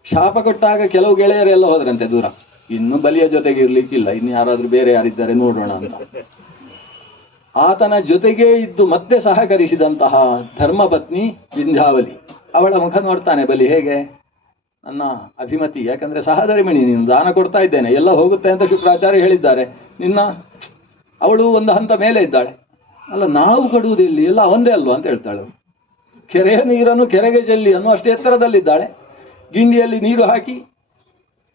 ಶಾಪ ಕೊಟ್ಟಾಗ ಕೆಲವು ಗೆಳೆಯರೆಲ್ಲ ಹೋದ್ರಂತೆ ದೂರ, ಇನ್ನು ಬಲಿಯ ಜೊತೆಗೆ ಇರ್ಲಿಕ್ಕಿಲ್ಲ, ಇನ್ನು ಯಾರಾದರೂ ಬೇರೆ ಯಾರಿದ್ದಾರೆ ನೋಡೋಣ ಅಂತ. ಆತನ ಜೊತೆಗೇ ಇದ್ದು ಮತ್ತೆ ಸಹಕರಿಸಿದಂತಹ ಧರ್ಮಪತ್ನಿ ವಿಂಧ್ಯಾವಲಿ, ಅವಳ ಮುಖ ನೋಡ್ತಾನೆ ಬಲಿ, ಹೇಗೆ ನನ್ನ ಅಭಿಮತಿ, ಯಾಕಂದರೆ ಸಹಧರ್ಮಿಣಿ ನೀನು, ದಾನ ಕೊಡ್ತಾ ಇದ್ದೇನೆ, ಎಲ್ಲ ಹೋಗುತ್ತೆ ಅಂತ ಶುಕ್ರಾಚಾರ್ಯ ಹೇಳಿದ್ದಾರೆ, ನಿನ್ನ ಅವಳು ಒಂದು ಹಂತ ಮೇಲೆ ಇದ್ದಾಳೆ. ಅಲ್ಲ, ನಾವು ಕೊಡುವುದಿಲ್ಲ, ಎಲ್ಲ ಅವಂದೇ ಅಲ್ವಾ ಅಂತ ಹೇಳ್ತಾಳೆ. ಕೆರೆಯ ನೀರನ್ನು ಕೆರೆಗೆ ಚೆಲ್ಲಿ ಅನ್ನೋ ಅಷ್ಟು ಎತ್ತರದಲ್ಲಿದ್ದಾಳೆ. ಗಿಂಡಿಯಲ್ಲಿ ನೀರು ಹಾಕಿ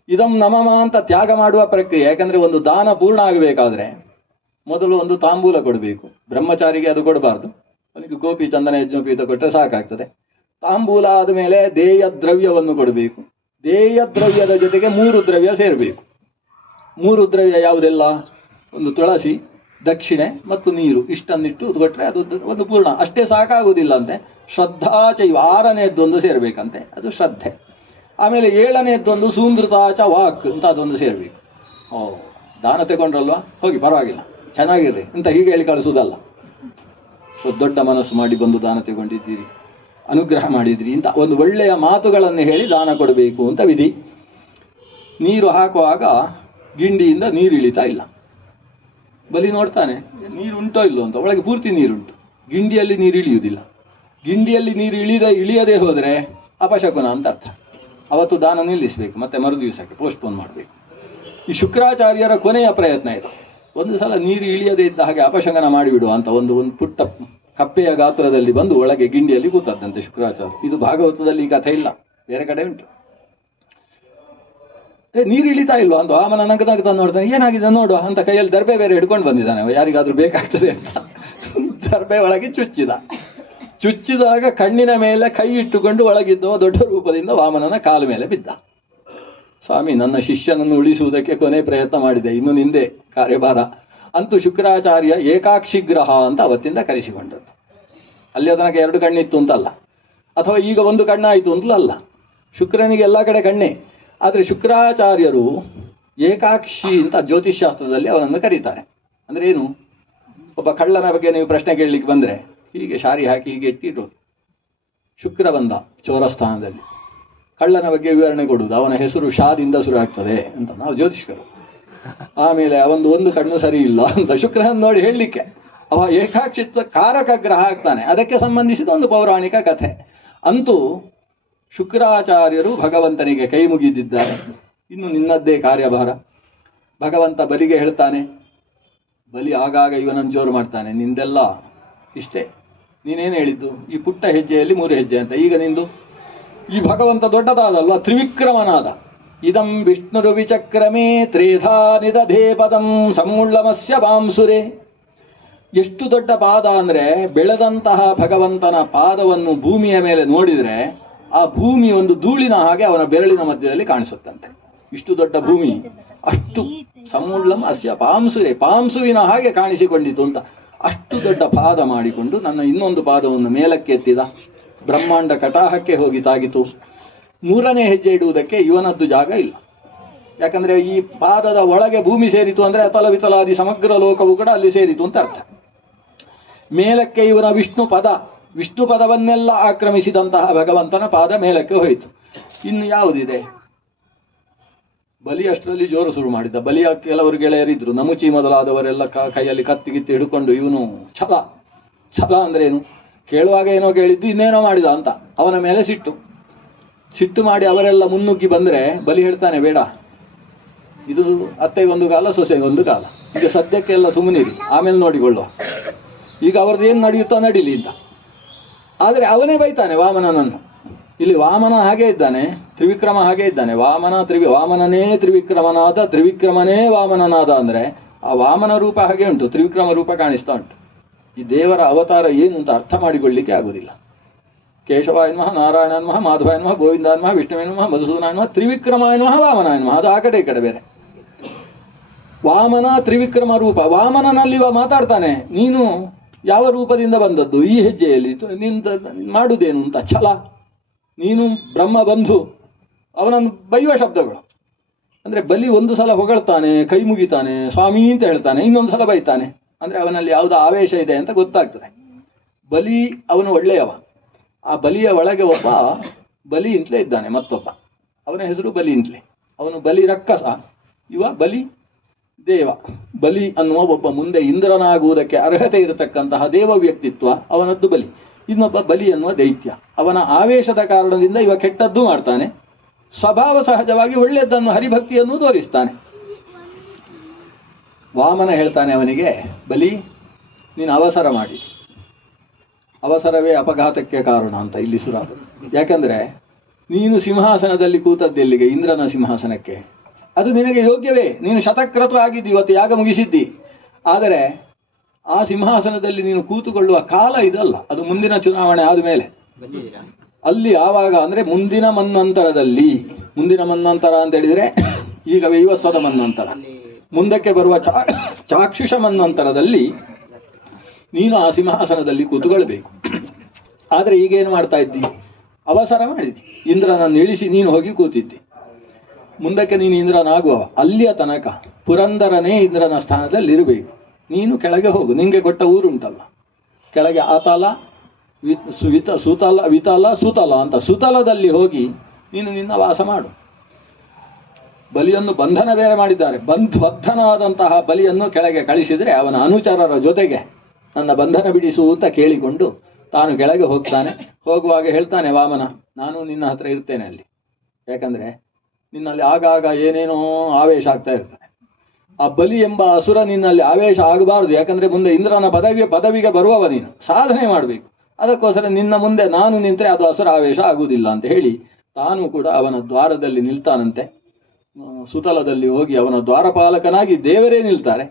ಇದಂ ನಮಮ ಅಂತ ತ್ಯಾಗ ಮಾಡುವ ಪ್ರಕ್ರಿಯೆ. ಯಾಕಂದರೆ ಒಂದು ದಾನ ಪೂರ್ಣ ಆಗಬೇಕಾದ್ರೆ ಮೊದಲು ಒಂದು ತಾಂಬೂಲ ಕೊಡಬೇಕು. ಬ್ರಹ್ಮಚಾರಿಗೆ ಅದು ಕೊಡಬಾರ್ದು, ಅವನಿಗೆ ಗೋಪಿ ಚಂದನ ಯಜ್ಞೋಪೀತ ಕೊಟ್ಟರೆ ಸಾಕಾಗ್ತದೆ. ತಾಂಬೂಲ ಆದಮೇಲೆ ದೇಯ ದ್ರವ್ಯವನ್ನು ಕೊಡಬೇಕು. ದೇಯ ದ್ರವ್ಯದ ಜೊತೆಗೆ 3 ದ್ರವ್ಯ ಸೇರಬೇಕು. 3 ದ್ರವ್ಯ ಯಾವುದೆಲ್ಲ? ಒಂದು ತುಳಸಿ, ದಕ್ಷಿಣೆ ಮತ್ತು ನೀರು. ಇಷ್ಟನ್ನಿಟ್ಟು ಕೊಟ್ಟರೆ ಅದು ಒಂದು ಪೂರ್ಣ. ಅಷ್ಟೇ ಸಾಕಾಗುವುದಿಲ್ಲ ಅಂತೆ. ಶ್ರದ್ಧಾ ಚೈವ 6ನೇದ್ದೊಂದು ಸೇರಬೇಕಂತೆ, ಅದು ಶ್ರದ್ಧೆ. ಆಮೇಲೆ 7ನೇದ್ದೊಂದು ಸೂಂದೃತಾಚ ವಾಕ್ ಅಂತ ಅದೊಂದು ಸೇರಬೇಕು. ದಾನ ತಗೊಂಡ್ರಲ್ವಾ, ಹೋಗಿ ಪರವಾಗಿಲ್ಲ, ಚೆನ್ನಾಗಿರ್ರಿ ಅಂತ ಹೀಗೆ ಹೇಳಿ ಕಳಿಸೋದಲ್ಲ. ದೊಡ್ಡ ಮನಸ್ಸು ಮಾಡಿ ಬಂದು ದಾನ ತಗೊಂಡಿದ್ದೀರಿ, ಅನುಗ್ರಹ ಮಾಡಿದ್ರಿ ಅಂತ ಒಂದು ಒಳ್ಳೆಯ ಮಾತುಗಳನ್ನು ಹೇಳಿ ದಾನ ಕೊಡಬೇಕು ಅಂತ ವಿಧಿ. ನೀರು ಹಾಕುವಾಗ ಗಿಂಡಿಯಿಂದ ನೀರು ಇಳಿತಾ ಇಲ್ಲ. ಬಲಿ ನೋಡ್ತಾನೆ ನೀರು ಉಂಟೋ ಇಲ್ಲೋ ಅಂತ. ಒಳಗೆ ಪೂರ್ತಿ ನೀರುಂಟು, ಗಿಂಡಿಯಲ್ಲಿ ನೀರು ಇಳಿಯುವುದಿಲ್ಲ. ಗಿಂಡಿಯಲ್ಲಿ ನೀರು ಇಳಿಯದೇ ಹೋದರೆ ಅಪಶಕುನ ಅಂತ ಅರ್ಥ. ಅವತ್ತು ದಾನ ನಿಲ್ಲಿಸಬೇಕು, ಮತ್ತೆ ಮರು ದಿವಸಕ್ಕೆ ಪೋಸ್ಟ್ಪೋನ್ ಮಾಡಬೇಕು. ಈ ಶುಕ್ರಾಚಾರ್ಯರ ಕೊನೆಯ ಪ್ರಯತ್ನ ಇದು. ಒಂದು ಸಲ ನೀರು ಇಳಿಯದೇ ಇದ್ದ ಹಾಗೆ ಅಪಶಕನ ಮಾಡಿಬಿಡುವ ಅಂತ ಒಂದು ಪುಟ್ಟ ಕಪ್ಪೆಯ ಗಾತ್ರದಲ್ಲಿ ಬಂದು ಒಳಗೆ ಗಿಂಡಿಯಲ್ಲಿ ಕೂತದ್ದಂತೆ ಶುಕ್ರಾಚಾರ್ಯ. ಇದು ಭಾಗವತದಲ್ಲಿ ಈ ಕಥೆ ಇಲ್ಲ, ಬೇರೆ ಕಡೆ ಉಂಟು. ನೀರು ಇಳಿತಾ ಇಲ್ವಾ ಅಂತ ವಾಮನ ನಗನಗ್ತಾ ನೋಡ್ತಾನೆ. ಏನಾಗಿದೆ ನೋಡುವ ಅಂತ ಕೈಯಲ್ಲಿ ದರ್ಬೆ ಬೇರೆ ಹಿಡ್ಕೊಂಡು ಬಂದಿದ್ದಾನೆ, ಯಾರಿಗಾದ್ರೂ ಬೇಕಾಗ್ತದೆ ಅಂತ. ದರ್ಬೆ ಒಳಗೆ ಚುಚ್ಚಿದಾಗ ಕಣ್ಣಿನ ಮೇಲೆ ಕೈ ಇಟ್ಟುಕೊಂಡು ಒಳಗಿದ್ದವ ದೊಡ್ಡ ರೂಪದಿಂದ ವಾಮನನ ಕಾಲ ಮೇಲೆ ಬಿದ್ದ. ಸ್ವಾಮಿ, ನನ್ನ ಶಿಷ್ಯನನ್ನು ಉಳಿಸುವುದಕ್ಕೆ ಕೊನೆ ಪ್ರಯತ್ನ ಮಾಡಿದೆ, ಇನ್ನು ನಿಂದೆ ಕಾರ್ಯಭಾರ ಅಂತೂ ಶುಕ್ರಾಚಾರ್ಯ ಏಕಾಕ್ಷಿಗ್ರಹ ಅಂತ ಅವತ್ತಿಂದ ಕರೆಸಿಕೊಂಡದ್ದು. ಅಲ್ಲಿ ತನಕ 2 ಕಣ್ಣಿತ್ತು ಅಂತಲ್ಲ, ಅಥವಾ ಈಗ 1 ಕಣ್ಣಾಯಿತು ಅಂತಲೂ ಅಲ್ಲ. ಶುಕ್ರನಿಗೆ ಎಲ್ಲ ಕಡೆ ಕಣ್ಣೆ. ಆದರೆ ಶುಕ್ರಾಚಾರ್ಯರು ಏಕಾಕ್ಷಿ ಅಂತ ಜ್ಯೋತಿಷ್ಶಾಸ್ತ್ರದಲ್ಲಿ ಅವನನ್ನು ಕರೀತಾರೆ. ಅಂದರೆ ಏನು? ಒಬ್ಬ ಕಳ್ಳನ ಬಗ್ಗೆ ನೀವು ಪ್ರಶ್ನೆ ಕೇಳಲಿಕ್ಕೆ ಬಂದರೆ ಹೀಗೆ ಶಾರಿ ಹಾಕಿ ಹೀಗೆ ಇಟ್ಟಿರೋದು. ಶುಕ್ರ ಬಂದ ಚೋರಸ್ಥಾನದಲ್ಲಿ, ಕಳ್ಳನ ಬಗ್ಗೆ ವಿವರಣೆ ಕೊಡುವುದು. ಅವನ ಹೆಸರು ಶಾದಿಂದ ಶುರು ಆಗ್ತದೆ ಅಂತ ನಾವು ಜ್ಯೋತಿಷ್ಕರು. ಆಮೇಲೆ ಒಂದು ಕಣ್ಣು ಸರಿ ಇಲ್ಲ ಅಂತ ಶುಕ್ರನ ನೋಡಿ ಹೇಳಲಿಕ್ಕೆ ಅವ ಏಕಾಕ್ಷಿತ್ವ ಕಾರಕ ಗ್ರಹ ಆಗ್ತಾನೆ. ಅದಕ್ಕೆ ಸಂಬಂಧಿಸಿದ ಒಂದು ಪೌರಾಣಿಕ ಕಥೆ. ಅಂತೂ ಶುಕ್ರಾಚಾರ್ಯರು ಭಗವಂತನಿಗೆ ಕೈ ಮುಗಿದಿದ್ದಾರೆ. ಇನ್ನು ನಿನ್ನದ್ದೇ ಕಾರ್ಯಭಾರ. ಭಗವಂತ ಬಲಿಗೆ ಹೇಳ್ತಾನೆ. ಬಲಿ ಆಗಾಗ ಇವನನ್ನು ಜೋರು ಮಾಡ್ತಾನೆ. ನಿಂದೆಲ್ಲ ಇಷ್ಟೇ, ನೀನೇನು ಹೇಳಿದ್ದು ಈ ಪುಟ್ಟ ಹೆಜ್ಜೆಯಲ್ಲಿ 3 ಹೆಜ್ಜೆ ಅಂತ. ಈಗ ನಿಂದು ಈ ಭಗವಂತ ದೊಡ್ಡದಾದಲ್ವ, ತ್ರಿವಿಕ್ರಮನಾದ. ಇದಂ ವಿಷ್ಣುರು ವಿಚಕ್ರಮೇ ತ್ರೇಧಾ ನಿದಧೇ ಪದಂ ಸಮೂಳ್ಳಮಸ್ಯ ಬಾಂಸುರೆ. ಎಷ್ಟು ದೊಡ್ಡ ಪಾದ ಅಂದರೆ, ಬೆಳೆದಂತಹ ಭಗವಂತನ ಪಾದವನ್ನು ಭೂಮಿಯ ಮೇಲೆ ನೋಡಿದರೆ ಆ ಭೂಮಿ ಒಂದು ಧೂಳಿನ ಹಾಗೆ ಅವನ ಬೆರಳಿನ ಮಧ್ಯದಲ್ಲಿ ಕಾಣಿಸುತ್ತಂತೆ. ಇಷ್ಟು ದೊಡ್ಡ ಭೂಮಿ, ಅಷ್ಟು ಸಮೂಳ್ಳಂ ಅಸ್ಯ ಪಾಂಸುರೆ, ಪಾಂಸುವಿನ ಹಾಗೆ ಕಾಣಿಸಿಕೊಂಡಿತು ಅಂತ. ಅಷ್ಟು ದೊಡ್ಡ ಪಾದ ಮಾಡಿಕೊಂಡು ನನ್ನ ಇನ್ನೊಂದು ಪಾದವನ್ನು ಮೇಲಕ್ಕೆ ಎತ್ತಿದ. ಬ್ರಹ್ಮಾಂಡ ಕಟಾಹಕ್ಕೆ ಹೋಗಿ ತಾಗಿತು. 3ನೇ ಹೆಜ್ಜೆ ಇಡುವುದಕ್ಕೆ ಇವನದ್ದು ಜಾಗ ಇಲ್ಲ. ಯಾಕಂದರೆ ಈ ಪಾದದ ಒಳಗೆ ಭೂಮಿ ಸೇರಿತು ಅಂದರೆ ಅತಲ ವಿತಲಾದಿ ಸಮಗ್ರ ಲೋಕವು ಕೂಡ ಅಲ್ಲಿ ಸೇರಿತು ಅಂತ ಅರ್ಥ. ಮೇಲಕ್ಕೆ ಇವನ ವಿಷ್ಣು ಪದವನ್ನೆಲ್ಲ ಆಕ್ರಮಿಸಿದಂತಹ ಭಗವಂತನ ಪಾದ ಮೇಲಕ್ಕೆ ಹೋಯಿತು. ಇನ್ನು ಯಾವುದಿದೆ? ಬಲಿ ಅಷ್ಟರಲ್ಲಿ ಜೋರು ಶುರು ಮಾಡಿದ್ದ. ಬಲಿಯ ಕೆಲವರು ಗೆಳೆಯರಿದ್ರು, ನಮುಚಿ ಮೊದಲಾದವರೆಲ್ಲ ಕೈಯಲ್ಲಿ ಕತ್ತಿಗಿತ್ತಿ ಹಿಡ್ಕೊಂಡು ಇವನು ಛಲ ಅಂದ್ರೆ ಏನು? ಕೇಳುವಾಗ ಏನೋ ಕೇಳಿದ್ದು, ಇನ್ನೇನೋ ಮಾಡಿದ ಅಂತ ಅವನ ಮೇಲೆ ಸಿಟ್ಟು ಮಾಡಿ ಅವರೆಲ್ಲ ಮುನ್ನುಗ್ಗಿ ಬಂದರೆ ಬಲಿ ಹೇಳ್ತಾನೆ, ಬೇಡ, ಇದು ಅತ್ತೆಗೊಂದು ಕಾಲ ಸೊಸೆಗೊಂದು ಕಾಲ, ಈಗ ಸದ್ಯಕ್ಕೆಲ್ಲ ಸುಮ್ಮನಿರಿ, ಆಮೇಲೆ ನೋಡಿಕೊಳ್ಳುವ, ಈಗ ಅವ್ರದ್ದು ಏನು ನಡೆಯುತ್ತೋ ನಡೀಲಿ ಅಂತ. ಆದರೆ ಅವನೇ ಬೈತಾನೆ ವಾಮನನನ್ನು. ಇಲ್ಲಿ ವಾಮನ ಹಾಗೇ ಇದ್ದಾನೆ, ತ್ರಿವಿಕ್ರಮ ಹಾಗೇ ಇದ್ದಾನೆ. ವಾಮನನೇ ತ್ರಿವಿಕ್ರಮನಾದ, ತ್ರಿವಿಕ್ರಮನೇ ವಾಮನನಾದ. ಅಂದರೆ ಆ ವಾಮನ ರೂಪ ಹಾಗೆ ಉಂಟು, ತ್ರಿವಿಕ್ರಮ ರೂಪ ಕಾಣಿಸ್ತಾ ಉಂಟು. ಈ ದೇವರ ಅವತಾರ ಏನು ಅಂತ ಅರ್ಥ ಮಾಡಿಕೊಳ್ಳಿಕ್ಕೆ ಆಗುವುದಿಲ್ಲ. ಕೇಶವಾಯ ನಮಃ, ನಾರಾಯಣ ನಮಃ, ಮಾಧವಾಯ ನಮಃ, ಗೋವಿಂದಾಯ ನಮಃ, ವಿಷ್ಣುವೇ ನಮಃ, ಮಧುಸೂದನಾಯ ನಮಃ, ತ್ರಿವಿಕ್ರಮಾಯ ನಮಃ, ವಾಮನಾಯ ನಮಃ. ಅದು ಆ ಕಡೆ ಈ ಕಡೆ ಬೇರೆ. ವಾಮನ ತ್ರಿವಿಕ್ರಮ ರೂಪ. ವಾಮನನಲ್ಲಿ ಮಾತಾಡ್ತಾನೆ, ನೀನು ಯಾವ ರೂಪದಿಂದ ಬಂದದ್ದು, ಈ ಹೆಜ್ಜೆಯಲ್ಲಿ ನಿಂತ ಮಾಡುವುದೇನು ಅಂತ ಛಲ, ನೀನು ಬ್ರಹ್ಮ ಬಂಧು. ಅವನನ್ನು ಬೈಯುವ ಶಬ್ದಗಳು. ಅಂದರೆ ಬಲಿ ಒಂದು ಸಲ ಹೊಗಳ್ತಾನೆ, ಕೈ ಮುಗಿತಾನೆ, ಸ್ವಾಮಿ ಅಂತ ಹೇಳ್ತಾನೆ, ಇನ್ನೊಂದು ಸಲ ಬೈತಾನೆ. ಅಂದರೆ ಅವನಲ್ಲಿ ಯಾವುದೋ ಆವೇಶ ಇದೆ ಅಂತ ಗೊತ್ತಾಗ್ತದೆ. ಬಲಿ ಅವನು ಒಳ್ಳೆಯವ. ಆ ಬಲಿಯ ಒಳಗೆ ಒಬ್ಬ ಬಲಿ ಅಂತಲೇ ಇದ್ದಾನೆ, ಮತ್ತೊಬ್ಬ, ಅವನ ಹೆಸರು ಬಲಿ ಅಂತಲೇ. ಅವನು ಬಲಿ ರಕ್ಕಸ, ಇವ ಬಲಿ ದೇವ. ಬಲಿ ಅನ್ನುವ ಒಬ್ಬ ಮುಂದೆ ಇಂದ್ರನಾಗುವುದಕ್ಕೆ ಅರ್ಹತೆ ಇರತಕ್ಕಂತಹ ದೇವ ವ್ಯಕ್ತಿತ್ವ ಅವನದ್ದು ಬಲಿ. ಇನ್ನೊಬ್ಬ ಬಲಿ ಅನ್ನುವ ದೈತ್ಯ. ಅವನ ಆವೇಶದ ಕಾರಣದಿಂದ ಇವ ಕೆಟ್ಟದ್ದು ಮಾಡ್ತಾನೆ, ಸ್ವಭಾವ ಸಹಜವಾಗಿ ಒಳ್ಳೆಯದನ್ನು ಹರಿಭಕ್ತಿಯನ್ನು ತೋರಿಸ್ತಾನೆ. ವಾಮನ ಹೇಳ್ತಾನೆ ಅವನಿಗೆ, ಬಲಿ, ನೀನು ಅವಸರ ಮಾಡಿ, ಅವಸರವೇ ಅಪಘಾತಕ್ಕೆ ಕಾರಣ ಅಂತ ಇಲ್ಲಿ ಸುರಾದ. ಯಾಕಂದರೆ ನೀನು ಸಿಂಹಾಸನದಲ್ಲಿ ಕೂತದ್ದೆಲ್ಲಿಗೆ? ಇಂದ್ರನ ಸಿಂಹಾಸನಕ್ಕೆ. ಅದು ನಿನಗೆ ಯೋಗ್ಯವೇ, ನೀನು ಶತಕ್ರತು ಆಗಿದ್ದಿ, ಇವತ್ತು ಯಾಗ ಮುಗಿಸಿದ್ದಿ. ಆದರೆ ಆ ಸಿಂಹಾಸನದಲ್ಲಿ ನೀನು ಕೂತುಕೊಳ್ಳುವ ಕಾಲ ಇದಲ್ಲ, ಅದು ಮುಂದಿನ ಚುನಾವಣೆ ಆದಮೇಲೆ. ಅಲ್ಲಿ ಯಾವಾಗ ಅಂದರೆ ಮುಂದಿನ ಮನ್ವಂತರದಲ್ಲಿ, ಮುಂದಿನ ಮನ್ವಂತರ ಅಂತ ಹೇಳಿದರೆ ಈಗ ವೈವಸ್ವತ ಮನ್ವಂತರ, ಮುಂದಕ್ಕೆ ಬರುವ ಚಾಕ್ಷುಷ ಮನ್ವಂತರದಲ್ಲಿ ನೀನು ಆ ಸಿಂಹಾಸನದಲ್ಲಿ ಕೂತುಕೊಳ್ಬೇಕು. ಆದರೆ ಈಗೇನು ಮಾಡ್ತಾ ಇದ್ದಿ? ಅವಸರ ಮಾಡಿದ್ದಿ, ಇಂದ್ರನನ್ನು ಇಳಿಸಿ ನೀನು ಹೋಗಿ ಕೂತಿದ್ದಿ. ಮುಂದಕ್ಕೆ ನೀನು ಇಂದ್ರನಾಗುವ, ಅಲ್ಲಿಯ ತನಕ ಪುರಂದರನೇ ಇಂದ್ರನ ಸ್ಥಾನದಲ್ಲಿ ಇರಬೇಕು. ನೀನು ಕೆಳಗೆ ಹೋಗು, ನಿಮಗೆ ಕೊಟ್ಟ ಊರುಂಟಲ್ಲ, ಕೆಳಗೆ ಆತಲ ಸುತಲ ವಿತಲ ಸುತಲ ಅಂತ, ಸುತಲದಲ್ಲಿ ಹೋಗಿ ನೀನು ನಿನ್ನ ವಾಸ ಮಾಡು. ಬಲಿಯನ್ನು ಬಂಧನ ಬೇರೆ ಮಾಡಿದ್ದಾರೆ. ಬದ್ಧನಾದಂತಹ ಬಲಿಯನ್ನು ಕೆಳಗೆ ಕಳಿಸಿದರೆ ಅವನ ಅನುಚರರ ಜೊತೆಗೆ ನನ್ನ ಬಂಧನ ಬಿಡಿಸು ಅಂತ ಕೇಳಿಕೊಂಡು ತಾನು ಕೆಳಗೆ ಹೋಗ್ತಾನೆ. ಹೋಗುವಾಗ ಹೇಳ್ತಾನೆ ವಾಮನ, ನಾನು ನಿನ್ನ ಹತ್ರ ಇರ್ತೇನೆ ಅಲ್ಲಿ, ಯಾಕಂದರೆ ನಿನ್ನಲ್ಲಿ ಆಗಾಗ ಏನೇನೋ ಆವೇಶ ಆಗ್ತಾ ಇರ್ತಾನೆ. ಆ ಬಲಿ ಎಂಬ ಅಸುರ ನಿನ್ನಲ್ಲಿ ಆವೇಶ ಆಗಬಾರ್ದು, ಯಾಕಂದರೆ ಮುಂದೆ ಇಂದ್ರನ ಪದವಿಗೆ ಬರುವವ, ನೀನು ಸಾಧನೆ ಮಾಡಬೇಕು. ಅದಕ್ಕೋಸ್ಕರ ನಿನ್ನ ಮುಂದೆ ನಾನು ನಿಂತರೆ ಅದು ಅಸುರ ಆವೇಶ ಆಗುವುದಿಲ್ಲ ಅಂತ ಹೇಳಿ ತಾನು ಕೂಡ ಅವನ ದ್ವಾರದಲ್ಲಿ ನಿಲ್ತಾನಂತೆ. ಸುತಲದಲ್ಲಿ ಹೋಗಿ ಅವನ ದ್ವಾರಪಾಲಕನಾಗಿ ದೇವರೇ ನಿಲ್ತಾರೆ.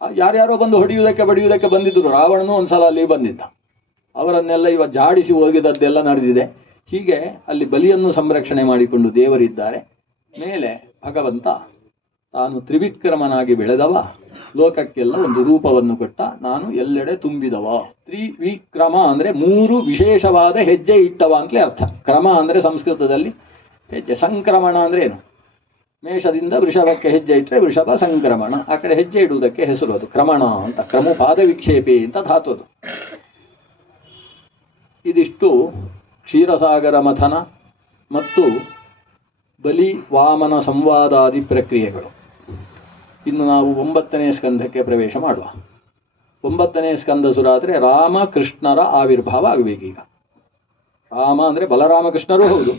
ಯಾರ್ಯಾರೋ ಬಂದು ಬಡಿಯುವುದಕ್ಕೆ ಬಂದಿದ್ದರು. ರಾವಣನು ಒಂದ್ಸಲ ಅಲ್ಲಿ ಬಂದಿದ್ದ, ಅವರನ್ನೆಲ್ಲ ಇವ ಜಾಡಿಸಿ ಹೋಗಿದ್ದದ್ದೆಲ್ಲ ನಡೆದಿದೆ. ಹೀಗೆ ಅಲ್ಲಿ ಬಲಿಯನ್ನು ಸಂರಕ್ಷಣೆ ಮಾಡಿಕೊಂಡು ದೇವರಿದ್ದಾರೆ. ಮೇಲೆ ಭಗವಂತ ತಾನು ತ್ರಿವಿಕ್ರಮನಾಗಿ ಬೆಳೆದವ, ಲೋಕಕ್ಕೆಲ್ಲ ಒಂದು ರೂಪವನ್ನು ಕೊಟ್ಟ, ನಾನು ಎಲ್ಲೆಡೆ ತುಂಬಿದವ. ತ್ರಿವಿಕ್ರಮ ಅಂದರೆ 3 ವಿಶೇಷವಾದ ಹೆಜ್ಜೆ ಇಟ್ಟವ ಅಂತಲೇ ಅರ್ಥ. ಕ್ರಮ ಅಂದರೆ ಸಂಸ್ಕೃತದಲ್ಲಿ ಹೆಜ್ಜೆ, ಸಂಕ್ರಮಣ ಅಂದರೆ ಏನು? ಮೇಷದಿಂದ ವೃಷಭಕ್ಕೆ ಹೆಜ್ಜೆ ಇಟ್ಟರೆ ವೃಷಭ ಸಂಕ್ರಮಣ, ಆ ಕಡೆ ಹೆಜ್ಜೆ ಇಡುವುದಕ್ಕೆ ಹೆಸರು ಅದು ಕ್ರಮಣ ಅಂತ. ಕ್ರಮ ಪಾದ ವಿಕ್ಷೇಪೆ ಅಂತ ಧಾತು ಅದು. ಇದಿಷ್ಟು ಕ್ಷೀರಸಾಗರ ಮಥನ ಮತ್ತು ಬಲಿ ವಾಮನ ಸಂವಾದಾದಿ ಪ್ರಕ್ರಿಯೆಗಳು. ಇನ್ನು ನಾವು 9ನೇ ಸ್ಕಂಧಕ್ಕೆ ಪ್ರವೇಶ ಮಾಡುವ. 9ನೇ ಸ್ಕಂದ ಶುರು ಆದರೆ ರಾಮಕೃಷ್ಣರ ಆವಿರ್ಭಾವ ಆಗಬೇಕೀಗ. ರಾಮ ಅಂದರೆ ಬಲರಾಮಕೃಷ್ಣರೂ ಹೌದು.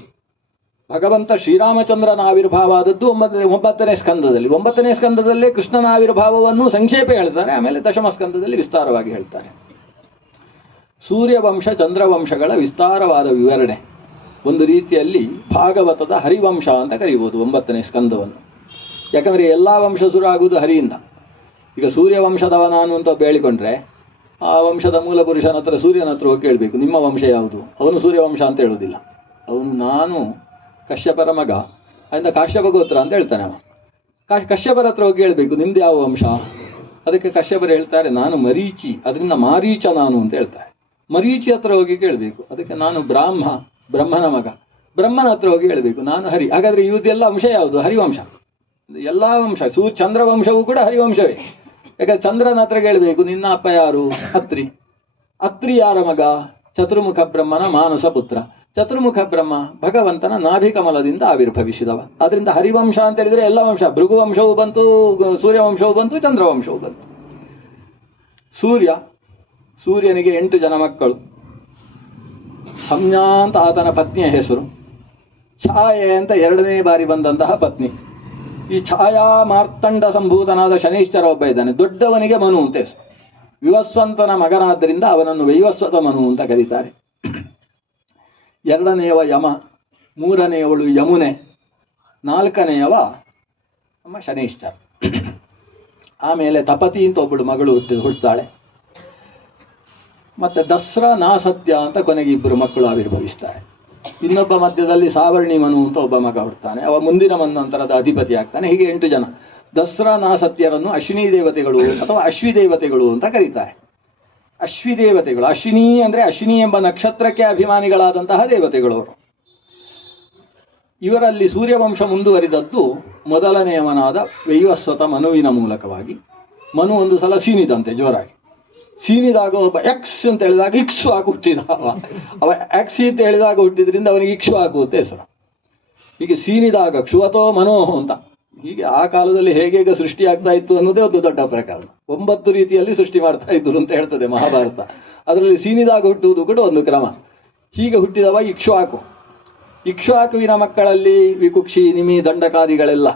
ಭಗವಂತ ಶ್ರೀರಾಮಚಂದ್ರನ ಆವಿರ್ಭಾವ ಆದದ್ದು 9ನೇ ಸ್ಕಂದದಲ್ಲಿ. 9ನೇ ಸ್ಕಂದದಲ್ಲೇ ಕೃಷ್ಣನ ಆವಿರ್ಭಾವವನ್ನು ಸಂಕ್ಷೇಪ ಹೇಳ್ತಾರೆ, ಆಮೇಲೆ ದಶಮ ಸ್ಕಂದದಲ್ಲಿ ವಿಸ್ತಾರವಾಗಿ ಹೇಳ್ತಾರೆ. ಸೂರ್ಯವಂಶ ಚಂದ್ರವಂಶಗಳ ವಿಸ್ತಾರವಾದ ವಿವರಣೆ, ಒಂದು ರೀತಿಯಲ್ಲಿ ಭಾಗವತದ ಹರಿವಂಶ ಅಂತ ಕರೀಬೋದು 9ನೇ ಸ್ಕಂದವನ್ನು. ಯಾಕಂದರೆ ಎಲ್ಲ ವಂಶ ಶುರು ಆಗುವುದು ಹರಿಯಿಂದ. ಈಗ ಸೂರ್ಯವಂಶದವ ನಾನು ಅಂತ ಹೇಳಿಕೊಂಡ್ರೆ ಆ ವಂಶದ ಮೂಲ ಪುರುಷನ ಹತ್ರ, ಸೂರ್ಯನ ಹತ್ರ ಹೋಗಿ ಕೇಳಬೇಕು, ನಿಮ್ಮ ವಂಶ ಯಾವುದು? ಅವನು ಸೂರ್ಯವಂಶ ಅಂತ ಹೇಳೋದಿಲ್ಲ. ಅವನು ನಾನು ಕಶ್ಯಪರ ಮಗ, ಅದರಿಂದ ಕಾಶ್ಯಪ ಗೋತ್ರ ಅಂತ ಹೇಳ್ತಾನೆ ಅವ. ಕಶ್ಯಪರ ಹತ್ರ ಹೋಗಿ ಹೇಳ್ಬೇಕು, ನಿಮ್ದು ಯಾವ ವಂಶ? ಅದಕ್ಕೆ ಕಶ್ಯಪರು ಹೇಳ್ತಾರೆ, ನಾನು ಮರೀಚಿ, ಅದರಿಂದ ಮಾರೀಚ ನಾನು ಅಂತ ಹೇಳ್ತಾರೆ. ಮರೀಚಿ ಹತ್ರ ಹೋಗಿ ಕೇಳಬೇಕು, ಅದಕ್ಕೆ ನಾನು ಬ್ರಹ್ಮನ ಮಗ. ಬ್ರಹ್ಮನ ಹತ್ರ ಹೋಗಿ ಹೇಳಬೇಕು, ನಾನು ಹರಿ. ಹಾಗಾದರೆ ಇವತ್ತೆಲ್ಲ ವಂಶ ಯಾವುದು? ಹರಿವಂಶ. ಎಲ್ಲ ವಂಶ, ಚಂದ್ರವಂಶವೂ ಕೂಡ ಹರಿವಂಶವೇ. ಯಾಕಂದ್ರೆ ಚಂದ್ರನ ಹತ್ರ ಕೇಳಬೇಕು, ನಿನ್ನ ಅಪ್ಪ ಯಾರು? ಅತ್ರಿ. ಅತ್ರಿ ಯಾರ ಮಗ? ಚತುರ್ಮುಖ ಬ್ರಹ್ಮನ ಮಾನಸ ಪುತ್ರ. ಚತುರ್ಮುಖ ಬ್ರಹ್ಮ ಭಗವಂತನ ನಾಭಿಕಮಲದಿಂದ ಆವಿರ್ಭವಿಸಿದವ. ಅದರಿಂದ ಹರಿವಂಶ ಅಂತ ಹೇಳಿದರೆ ಎಲ್ಲ ವಂಶ, ಭೃಗುವಂಶವೂ ಬಂತು, ಸೂರ್ಯವಂಶವೂ ಬಂತು, ಚಂದ್ರವಂಶವೂ ಬಂತು. ಸೂರ್ಯನಿಗೆ 8 ಜನ ಮಕ್ಕಳು. ಸಂಜ್ಞಾ ಅಂತ ಆತನ ಪತ್ನಿಯ ಹೆಸರು. ಛಾಯೆ ಅಂತ 2ನೇ ಬಾರಿ ಬಂದಂತಹ ಪತ್ನಿ. ಈ ಛಾಯಾ ಮಾರ್ತಂಡ ಸಂಭೂತನಾದ ಶನೈಶ್ಚರ ಒಬ್ಬ ಇದ್ದಾನೆ, ದೊಡ್ಡವನಿಗೆ ಮನು ಅಂತ ಹೆಸರು. ವಿವಸ್ವಂತನ ಮಗನಾದ್ದರಿಂದ ಅವನನ್ನು ವೈವಸ್ವತ ಮನು ಅಂತ ಕರೀತಾರೆ. 2ನೇಯವ ಯಮ, 3ನೇಯವಳು ಯಮುನೆ, 4ನೇಯವ ನಮ್ಮ ಶನೈಶ್ಚರ. ಆಮೇಲೆ ತಪತಿ ಅಂತ ಒಬ್ಬಳು ಮಗಳು ಹುಟ್ಟುತ್ತಾಳೆ. ಮತ್ತು ದಸ್ರಾ ನಾಸತ್ಯ ಅಂತ ಕೊನೆಗೆ 2 ಮಕ್ಕಳು ಆವಿರ್ಭವಿಸ್ತಾರೆ. ಇನ್ನೊಬ್ಬ ಮಧ್ಯದಲ್ಲಿ ಸಾವರ್ಣಿ ಮನು ಅಂತ ಒಬ್ಬ ಮಗ ಹುಡ್ತಾನೆ, ಅವ ಮುಂದಿನ ಮನ್ವಂತರದ ಅಧಿಪತಿ ಆಗ್ತಾನೆ. ಹೀಗೆ 8 ಜನ. ದಸ್ರಾ ನಾಸತ್ಯರನ್ನು ಅಶ್ವಿನಿ ದೇವತೆಗಳು ಅಥವಾ ಅಶ್ವಿ ದೇವತೆಗಳು ಅಂತ ಕರೀತಾರೆ. ಅಶ್ವಿ ದೇವತೆಗಳು, ಅಶ್ವಿನಿ ಅಂದರೆ ಅಶ್ವಿನಿ ಎಂಬ ನಕ್ಷತ್ರಕ್ಕೆ ಅಭಿಮಾನಿಗಳಾದಂತಹ ದೇವತೆಗಳವರು. ಇವರಲ್ಲಿ ಸೂರ್ಯವಂಶ ಮುಂದುವರಿದದ್ದು ಮೊದಲನೆಯವನಾದ ವೈವಸ್ವತ ಮನುವಿನ ಮೂಲಕವಾಗಿ. ಮನು ಒಂದು ಸಲ ಸೀನಿದಂತೆ ಜೋರಾಗಿ. ಸೀನಿದಾಗ ಒಬ್ಬ ಎಕ್ಸ್ ಅಂತ ಹೇಳಿದಾಗ ಇಕ್ಸು ಆಗಿ ಹುಟ್ಟಿದ ಅವ ಎಕ್ಸಿ ಅಂತ ಹೇಳಿದಾಗ ಹುಟ್ಟಿದ್ರಿಂದ ಅವನಿಗೆ ಇಕ್ಷು ಆಗುವಂತೆ ಹೆಸರು. ಹೀಗೆ ಸೀನಿದಾಗ ಕ್ಷುವತೋ ಮನೋಹ ಅಂತ. ಹೀಗೆ ಆ ಕಾಲದಲ್ಲಿ ಹೇಗೆ ಸೃಷ್ಟಿ ಆಗ್ತಾ ಇತ್ತು ಅನ್ನೋದೇ ಒಂದು ದೊಡ್ಡ ಪ್ರಕಾರ. 9 ರೀತಿಯಲ್ಲಿ ಸೃಷ್ಟಿ ಮಾಡ್ತಾ ಇದ್ರು ಅಂತ ಹೇಳ್ತದೆ ಮಹಾಭಾರತ. ಅದರಲ್ಲಿ ಸೀನಿದಾಗ ಹುಟ್ಟುವುದು ಕೂಡ ಒಂದು ಕ್ರಮ. ಹೀಗೆ ಹುಟ್ಟಿದವ ಇಕ್ಷ್ವಾಕು. ಇಕ್ಷ್ವಾಕುವಿನ ಮಕ್ಕಳಲ್ಲಿ ವಿಕುಕ್ಷಿ, ನಿಮಿ, ದಂಡಕಾದಿಗಳೆಲ್ಲ.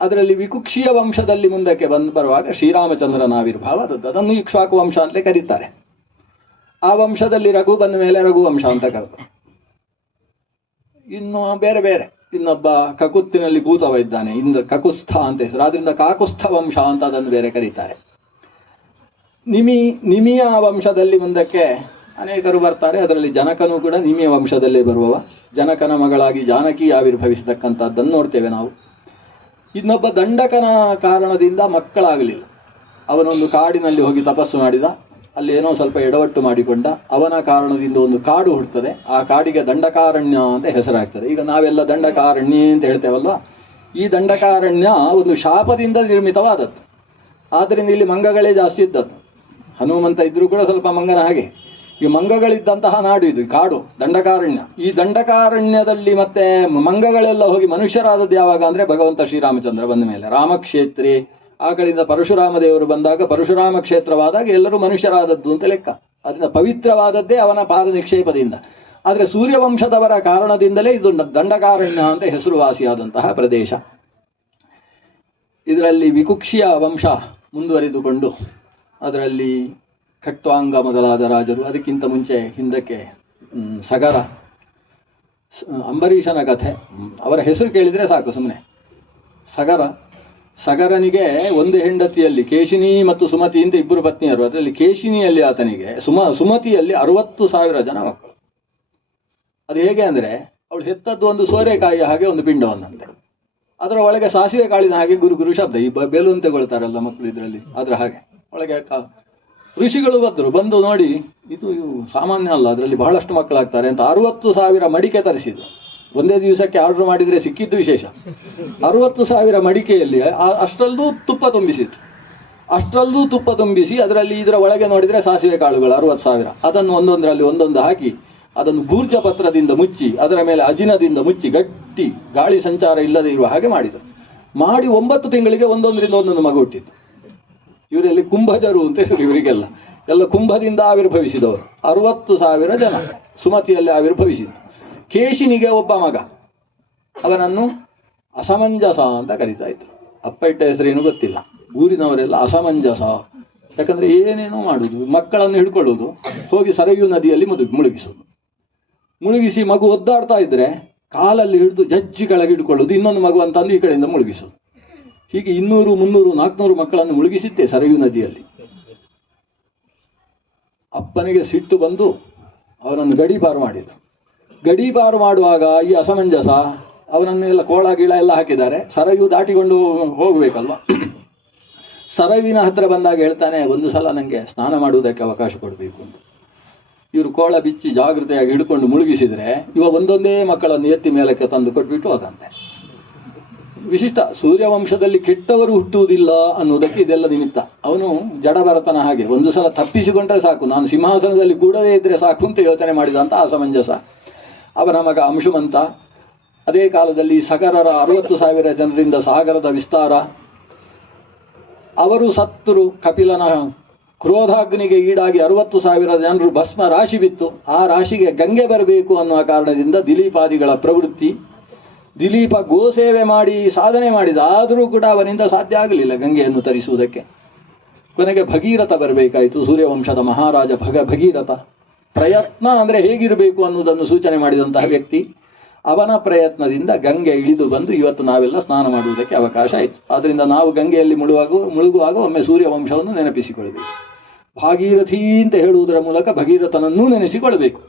ಅದರಲ್ಲಿ ವಿಕುಕ್ಷಿಯ ವಂಶದಲ್ಲಿ ಮುಂದಕ್ಕೆ ಬರುವಾಗ ಶ್ರೀರಾಮಚಂದ್ರನ ಆವಿರ್ಭಾವ ಆದದ್ದು. ಅದನ್ನು ಇಕ್ಷ್ವಾಕು ವಂಶ ಅಂತಲೇ ಕರೀತಾರೆ. ಆ ವಂಶದಲ್ಲಿ ರಘು ಬಂದ ಮೇಲೆ ರಘುವಂಶ ಅಂತ ಕರೆದು. ಇನ್ನು ಬೇರೆ ಬೇರೆ ಇನ್ನೊಬ್ಬ ಕಕುತ್ತಿನಲ್ಲಿ ಕೂತವ ಇದ್ದಾನೆ, ಕಕುಸ್ಥ ಅಂತ ಹೆಸರು, ಆದ್ರಿಂದ ಕಾಕುಸ್ಥ ವಂಶ ಅಂತ ಅದನ್ನು ಬೇರೆ ಕರೀತಾರೆ. ನಿಮಿಯ ವಂಶದಲ್ಲಿ ಮುಂದಕ್ಕೆ ಅನೇಕರು ಬರ್ತಾರೆ. ಅದರಲ್ಲಿ ಜನಕನು ಕೂಡ ನಿಮಿಯ ವಂಶದಲ್ಲೇ ಬರುವವ. ಜನಕನ ಮಗಳಾಗಿ ಜಾನಕಿ ಆವಿರ್ಭವಿಸತಕ್ಕಂಥದ್ದನ್ನು ನೋಡ್ತೇವೆ ನಾವು. ಇನ್ನೊಬ್ಬ ದಂಡಕನ ಕಾರಣದಿಂದ ಮಕ್ಕಳಾಗಲಿಲ್ಲ. ಅವನೊಂದು ಕಾಡಿನಲ್ಲಿ ಹೋಗಿ ತಪಸ್ಸು ಮಾಡಿದ, ಅಲ್ಲಿ ಏನೋ ಸ್ವಲ್ಪ ಎಡವಟ್ಟು ಮಾಡಿಕೊಂಡ. ಅವನ ಕಾರಣದಿಂದ ಒಂದು ಕಾಡು ಹುಡ್ತದೆ. ಆ ಕಾಡಿಗೆ ದಂಡಕಾರಣ್ಯ ಅಂತ ಹೆಸರಾಗ್ತದೆ. ಈಗ ನಾವೆಲ್ಲ ದಂಡಕಾರಣ್ಯ ಅಂತ ಹೇಳ್ತೇವಲ್ವ, ಈ ದಂಡಕಾರಣ್ಯ ಒಂದು ಶಾಪದಿಂದ ನಿರ್ಮಿತವಾದದ್ದು. ಆದ್ದರಿಂದ ಇಲ್ಲಿ ಮಂಗಗಳೇ ಜಾಸ್ತಿ ಇದ್ದದ್ದು. ಹನುಮಂತ ಇದ್ರೂ ಕೂಡ ಸ್ವಲ್ಪ ಮಂಗನ ಹಾಗೆ. ಈ ಮಂಗಗಳಿದ್ದಂತಹ ನಾಡು ಇದು, ಕಾಡು ದಂಡಕಾರಣ್ಯ. ಈ ದಂಡಕಾರಣ್ಯದಲ್ಲಿ ಮತ್ತೆ ಮಂಗಗಳೆಲ್ಲ ಹೋಗಿ ಮನುಷ್ಯರಾದದ್ದು ಯಾವಾಗ ಅಂದರೆ ಭಗವಂತ ಶ್ರೀರಾಮಚಂದ್ರ ಬಂದ ಮೇಲೆ. ರಾಮಕ್ಷೇತ್ರಿ, ಆ ಕಡೆಯಿಂದ ಪರಶುರಾಮ ದೇವರು ಬಂದಾಗ ಪರಶುರಾಮ ಕ್ಷೇತ್ರವಾದಾಗ ಎಲ್ಲರೂ ಮನುಷ್ಯರಾದದ್ದು ಅಂತ ಲೆಕ್ಕ. ಅದರಿಂದ ಪವಿತ್ರವಾದದ್ದೇ ಅವನ ಪಾದ ನಿಕ್ಷೇಪದಿಂದ. ಆದರೆ ಸೂರ್ಯವಂಶದವರ ಕಾರಣದಿಂದಲೇ ಇದು ದಂಡಕಾರಣ್ಯ ಅಂತ ಹೆಸರುವಾಸಿಯಾದಂತಹ ಪ್ರದೇಶ. ಇದರಲ್ಲಿ ವಿಕುಕ್ಷಿಯ ವಂಶ ಮುಂದುವರಿದುಕೊಂಡು ಅದರಲ್ಲಿ ಖಟ್ವಾಂಗ ಮೊದಲಾದ ರಾಜರು, ಅದಕ್ಕಿಂತ ಮುಂಚೆ ಹಿಂದಕ್ಕೆ ಸಗರ, ಅಂಬರೀಷನ ಕಥೆ, ಅವರ ಹೆಸರು ಕೇಳಿದರೆ ಸಾಕು ಸುಮ್ಮನೆ. ಸಗರನಿಗೆ ಒಂದು ಹೆಂಡತಿಯಲ್ಲಿ ಕೇಶಿನಿ ಮತ್ತು ಸುಮತಿ ಅಂತ ಇಬ್ಬರು ಪತ್ನಿಯರು. ಅದರಲ್ಲಿ ಕೇಶಿನಿಯಲ್ಲಿ ಆತನಿಗೆ ಸುಮತಿಯಲ್ಲಿ 60,000 ಜನ ಮಕ್ಕಳು. ಅದು ಹೇಗೆ ಅಂದರೆ ಅವಳು ಹೆತ್ತದ್ದು ಒಂದು ಸೋರೆಕಾಯಿಯ ಹಾಗೆ ಒಂದು ಪಿಂಡವನ್ನಂತೆ. ಅದರ ಒಳಗೆ ಸಾಸಿವೆ ಕಾಳಿನ ಹಾಗೆ ಗುರು ಶಬ್ದ. ಈ ಬೆಲೂನ್ ತಗೊಳ್ತಾರಲ್ಲ ಮಕ್ಕಳು ಇದರಲ್ಲಿ, ಅದರ ಹಾಗೆ ಒಳಗೆ ಋಷಿಗಳು ಬಂದು ನೋಡಿ ಇದು ಸಾಮಾನ್ಯ ಅಲ್ಲ, ಅದರಲ್ಲಿ ಬಹಳಷ್ಟು ಮಕ್ಕಳಾಗ್ತಾರೆ ಅಂತ 60,000 ಮಡಿಕೆ ತರಿಸಿದ್ರು. ಒಂದೇ ದಿವಸಕ್ಕೆ ಆರ್ಡರ್ ಮಾಡಿದರೆ ಸಿಕ್ಕಿದ್ದು ವಿಶೇಷ. 60,000 ಮಡಿಕೆಯಲ್ಲಿ ಅಷ್ಟರಲ್ಲೂ ತುಪ್ಪ ತುಂಬಿಸಿ ಅದರಲ್ಲಿ ಇದರ ಒಳಗೆ ನೋಡಿದರೆ ಸಾಸಿವೆ ಕಾಳುಗಳು 60,000. ಅದನ್ನು ಒಂದೊಂದರಲ್ಲಿ ಒಂದೊಂದು ಹಾಕಿ ಅದನ್ನು ಬೂರ್ಜ ಪತ್ರದಿಂದ ಮುಚ್ಚಿ ಅದರ ಮೇಲೆ ಅಜಿನದಿಂದ ಮುಚ್ಚಿ ಗಟ್ಟಿ ಗಾಳಿ ಸಂಚಾರ ಇಲ್ಲದೆ ಇರುವ ಹಾಗೆ ಮಾಡಿದರು. ಮಾಡಿ 9 ತಿಂಗಳಿಗೆ ಒಂದೊಂದರಿಂದ ಒಂದೊಂದು ಮಗು ಹುಟ್ಟಿತ್ತು. ಇವರಲ್ಲಿ ಕುಂಭಜರು ಅಂತ ಹೆಸರು ಇವರಿಗೆಲ್ಲ. ಎಲ್ಲ ಕುಂಭದಿಂದ ಆವಿರ್ಭವಿಸಿದವರು 60,000 ಜನ ಸುಮತಿಯಲ್ಲಿ ಆವಿರ್ಭವಿಸಿದರು. ಕೇಶಿನಿಗೆ ಒಬ್ಬ ಮಗ, ಅವನನ್ನು ಅಸಮಂಜಸ ಅಂತ ಕರೀತಾ ಇದ್ರು. ಅಪ್ಪ ಇಟ್ಟ ಹೆಸರೇನು ಗೊತ್ತಿಲ್ಲ. ಊರಿನವರೆಲ್ಲ ಅಸಮಂಜಸ, ಯಾಕಂದರೆ ಏನೇನೋ ಮಾಡುವುದು, ಮಕ್ಕಳನ್ನು ಹಿಡ್ಕೊಳ್ಳೋದು, ಹೋಗಿ ಸರಯೂ ನದಿಯಲ್ಲಿ ಮುಳುಗಿಸಿ ಮಗು ಒದ್ದಾಡ್ತಾ ಇದ್ರೆ ಕಾಲಲ್ಲಿ ಹಿಡಿದು ಜಜ್ಜಿ ಕೆಳಗೆ ಹಿಡ್ಕೊಳ್ಳೋದು, ಇನ್ನೊಂದು ಮಗು ಅಂತಂದು ಈ ಕಡೆಯಿಂದ ಮುಳುಗಿಸೋದು. ಹೀಗೆ 200, 300, 400 ಮಕ್ಕಳನ್ನು ಮುಳುಗಿಸಿದ್ದೆ ಸರಯೂ ನದಿಯಲ್ಲಿ. ಅಪ್ಪನಿಗೆ ಸಿಟ್ಟು ಬಂದು ಅವನನ್ನು ಗಡೀಪಾರು ಮಾಡುವಾಗ ಈ ಅಸಮಂಜಸ ಅವನನ್ನೆಲ್ಲ ಕೋಳ ಗೀಳ ಎಲ್ಲ ಹಾಕಿದ್ದಾರೆ. ಸರಯು ದಾಟಿಕೊಂಡು ಹೋಗಬೇಕಲ್ವ. ಸರಯುವಿನ ಹತ್ರ ಬಂದಾಗ ಹೇಳ್ತಾನೆ, ಒಂದು ಸಲ ನನಗೆ ಸ್ನಾನ ಮಾಡುವುದಕ್ಕೆ ಅವಕಾಶ ಕೊಡಬೇಕು ಅಂತ. ಇವರು ಕೋಳ ಬಿಚ್ಚಿ ಜಾಗೃತೆಯಾಗಿ ಹಿಡ್ಕೊಂಡು ಮುಳುಗಿಸಿದರೆ ಇವ ಒಂದೊಂದೇ ಮಕ್ಕಳನ್ನು ಎತ್ತಿ ಮೇಲಕ್ಕೆ ತಂದು ಕೊಟ್ಬಿಟ್ಟು ಹೋದಂತೆ. ವಿಶಿಷ್ಟ. ಸೂರ್ಯವಂಶದಲ್ಲಿ ಕೆಟ್ಟವರು ಹುಟ್ಟುವುದಿಲ್ಲ ಅನ್ನುವುದಕ್ಕೆ ಇದೆಲ್ಲ ನಿಮಿತ್ತ. ಅವನು ಜಡಭರತನ ಹಾಗೆ ಒಂದು ಸಲ ತಪ್ಪಿಸಿಕೊಂಡ್ರೆ ಸಾಕು, ನಾನು ಸಿಂಹಾಸನದಲ್ಲಿ ಕೂಡದೇ ಇದ್ರೆ ಸಾಕು ಅಂತ ಯೋಚನೆ ಮಾಡಿದಂಥ ಅಸಮಂಜಸ. ಅವನ ಮಗ ಅಂಶುಮಂತ. ಅದೇ ಕಾಲದಲ್ಲಿ ಸಗರರ 60,000 ಜನರಿಂದ ಸಾಗರದ ವಿಸ್ತಾರ. ಅವರು ಸತ್ತರು. ಕಪಿಲನ ಕ್ರೋಧಾಗ್ನಿಗೆ ಈಡಾಗಿ 60,000 ಜನರು ಭಸ್ಮ ರಾಶಿ ಬಿತ್ತು. ಆ ರಾಶಿಗೆ ಗಂಗೆ ಬರಬೇಕು ಅನ್ನುವ ಕಾರಣದಿಂದ ದಿಲೀಪಾದಿಗಳ ಪ್ರವೃತ್ತಿ. ದಿಲೀಪ ಗೋಸೇವೆ ಮಾಡಿ ಸಾಧನೆ ಮಾಡಿದ, ಆದರೂ ಕೂಡ ಅವನಿಂದ ಸಾಧ್ಯ ಆಗಲಿಲ್ಲ ಗಂಗೆಯನ್ನು ತರಿಸುವುದಕ್ಕೆ. ಕೊನೆಗೆ ಭಗೀರಥ ಬರಬೇಕಾಯಿತು, ಸೂರ್ಯವಂಶದ ಮಹಾರಾಜ ಭಗೀರಥ. ಪ್ರಯತ್ನ ಅಂದರೆ ಹೇಗಿರಬೇಕು ಅನ್ನುವುದನ್ನು ಸೂಚನೆ ಮಾಡಿದಂತಹ ವ್ಯಕ್ತಿ. ಅವನ ಪ್ರಯತ್ನದಿಂದ ಗಂಗೆ ಇಳಿದು ಬಂದು ಇವತ್ತು ನಾವೆಲ್ಲ ಸ್ನಾನ ಮಾಡುವುದಕ್ಕೆ ಅವಕಾಶ ಆಯಿತು. ಆದ್ದರಿಂದ ನಾವು ಗಂಗೆಯಲ್ಲಿ ಮುಳುಗುವಾಗ ಒಮ್ಮೆ ಸೂರ್ಯವಂಶವನ್ನು ನೆನಪಿಸಿಕೊಳ್ಬೇಕು. ಭಾಗೀರಥಿ ಅಂತ ಹೇಳುವುದರ ಮೂಲಕ ಭಗೀರಥನನ್ನೂ ನೆನೆಸಿಕೊಳ್ಬೇಕು.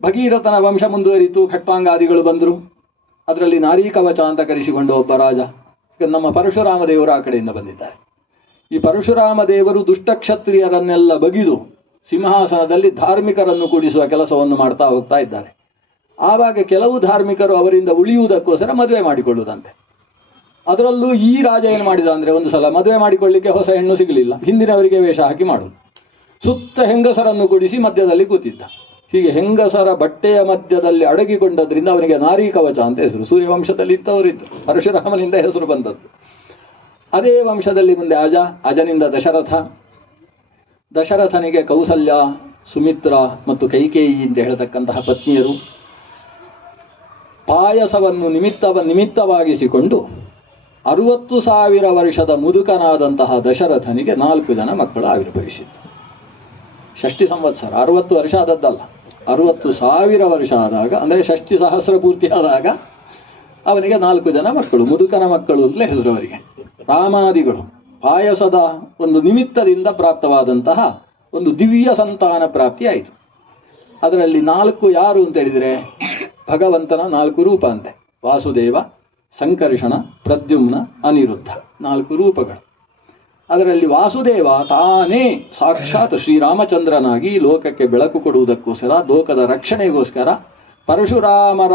ಭಗೀರಥನ ವಂಶ ಮುಂದುವರಿತು. ಖಟ್ವಾಂಗಾದಿಗಳು ಬಂದರು. ಅದರಲ್ಲಿ ನಾರೀ ಕವಚ ಅಂತ ಕರೆಸಿಕೊಂಡ ಒಬ್ಬ ರಾಜ. ನಮ್ಮ ಪರಶುರಾಮ ದೇವರು ಆ ಕಡೆಯಿಂದ ಬಂದಿದ್ದಾರೆ. ಈ ಪರಶುರಾಮ ದೇವರು ದುಷ್ಟಕ್ಷತ್ರಿಯರನ್ನೆಲ್ಲ ಬಗಿದು ಸಿಂಹಾಸನದಲ್ಲಿ ಧಾರ್ಮಿಕರನ್ನು ಕೂಡಿಸುವ ಕೆಲಸವನ್ನು ಮಾಡ್ತಾ ಹೋಗ್ತಾ ಇದ್ದಾರೆ. ಆವಾಗ ಕೆಲವು ಧಾರ್ಮಿಕರು ಅವರಿಂದ ಉಳಿಯುವುದಕ್ಕೋಸ್ಕರ ಮದುವೆ ಮಾಡಿಕೊಳ್ಳುವುದಂತೆ. ಅದರಲ್ಲೂ ಈ ರಾಜ ಏನು ಮಾಡಿದ ಅಂದರೆ, ಒಂದು ಸಲ ಮದುವೆ ಮಾಡಿಕೊಳ್ಳಿಕ್ಕೆ ಹೊಸ ಹೆಣ್ಣು ಸಿಗಲಿಲ್ಲ, ಹಿಂದಿನವರಿಗೆ ವೇಷ ಹಾಕಿ ಮಾಡುವುದು. ಸುತ್ತ ಹೆಂಗಸರನ್ನು ಕೂಡಿಸಿ ಮಧ್ಯದಲ್ಲಿ ಕೂತಿದ್ದ. ಹೀಗೆ ಹೆಂಗಸರ ಬಟ್ಟೆಯ ಮಧ್ಯದಲ್ಲಿ ಅಡಗಿಕೊಂಡದ್ರಿಂದ ಅವನಿಗೆ ನಾರೀ ಕವಚ ಅಂತ ಹೆಸರು. ಸೂರ್ಯವಂಶದಲ್ಲಿ ಇದ್ದವರಿದ್ದು, ಪರಶುರಾಮನಿಂದ ಹೆಸರು ಬಂದದ್ದು. ಅದೇ ವಂಶದಲ್ಲಿ ಮುಂದೆ ಅಜನಿಂದ ದಶರಥನಿಗೆ ಕೌಸಲ್ಯ, ಸುಮಿತ್ರ ಮತ್ತು ಕೈಕೇಯಿ ಅಂತ ಹೇಳತಕ್ಕಂತಹ ಪತ್ನಿಯರು. ಪಾಯಸವನ್ನು ನಿಮಿತ್ತವಾಗಿಸಿಕೊಂಡು 60,000 ವರ್ಷದ ಮುದುಕನಾದಂತಹ ದಶರಥನಿಗೆ 4 ಜನ ಮಕ್ಕಳು ಆವಿರ್ಭವಿಸಿದ್ದು. ಷಷ್ಠಿ ಸಂವತ್ಸರ, 60 ವರ್ಷ ಆದದ್ದಲ್ಲ, 60,000 ವರ್ಷ ಆದಾಗ, ಅಂದರೆ ಷಷ್ಠಿ ಸಹಸ್ರ ಪೂರ್ತಿ ಆದಾಗ ಅವನಿಗೆ 4 ಜನ ಮಕ್ಕಳು, ಮುದುಕನ ಮಕ್ಕಳು ಅಂತಲೇ ಹೆಸರು ಅವರಿಗೆ. ರಾಮಾದಿಗಳು ಪಾಯಸದ ಒಂದು ನಿಮಿತ್ತದಿಂದ ಪ್ರಾಪ್ತವಾದಂತಹ ಒಂದು ದಿವ್ಯ ಸಂತಾನ ಪ್ರಾಪ್ತಿ ಆಯಿತು. ಅದರಲ್ಲಿ 4 ಯಾರು ಅಂತ ಹೇಳಿದರೆ ಭಗವಂತನ 4 ರೂಪ ಅಂತೆ. ವಾಸುದೇವ, ಸಂಕರ್ಷಣ, ಪ್ರದ್ಯುಮ್ನ, ಅನಿರುದ್ಧ, 4 ರೂಪಗಳು. ಅದರಲ್ಲಿ ವಾಸುದೇವ ತಾನೇ ಸಾಕ್ಷಾತ್ ಶ್ರೀರಾಮಚಂದ್ರನಾಗಿ ಲೋಕಕ್ಕೆ ಬೆಳಕು ಕೊಡುವುದಕ್ಕೋಸ್ಕರ, ಲೋಕದ ರಕ್ಷಣೆಗೋಸ್ಕರ, ಪರಶುರಾಮರ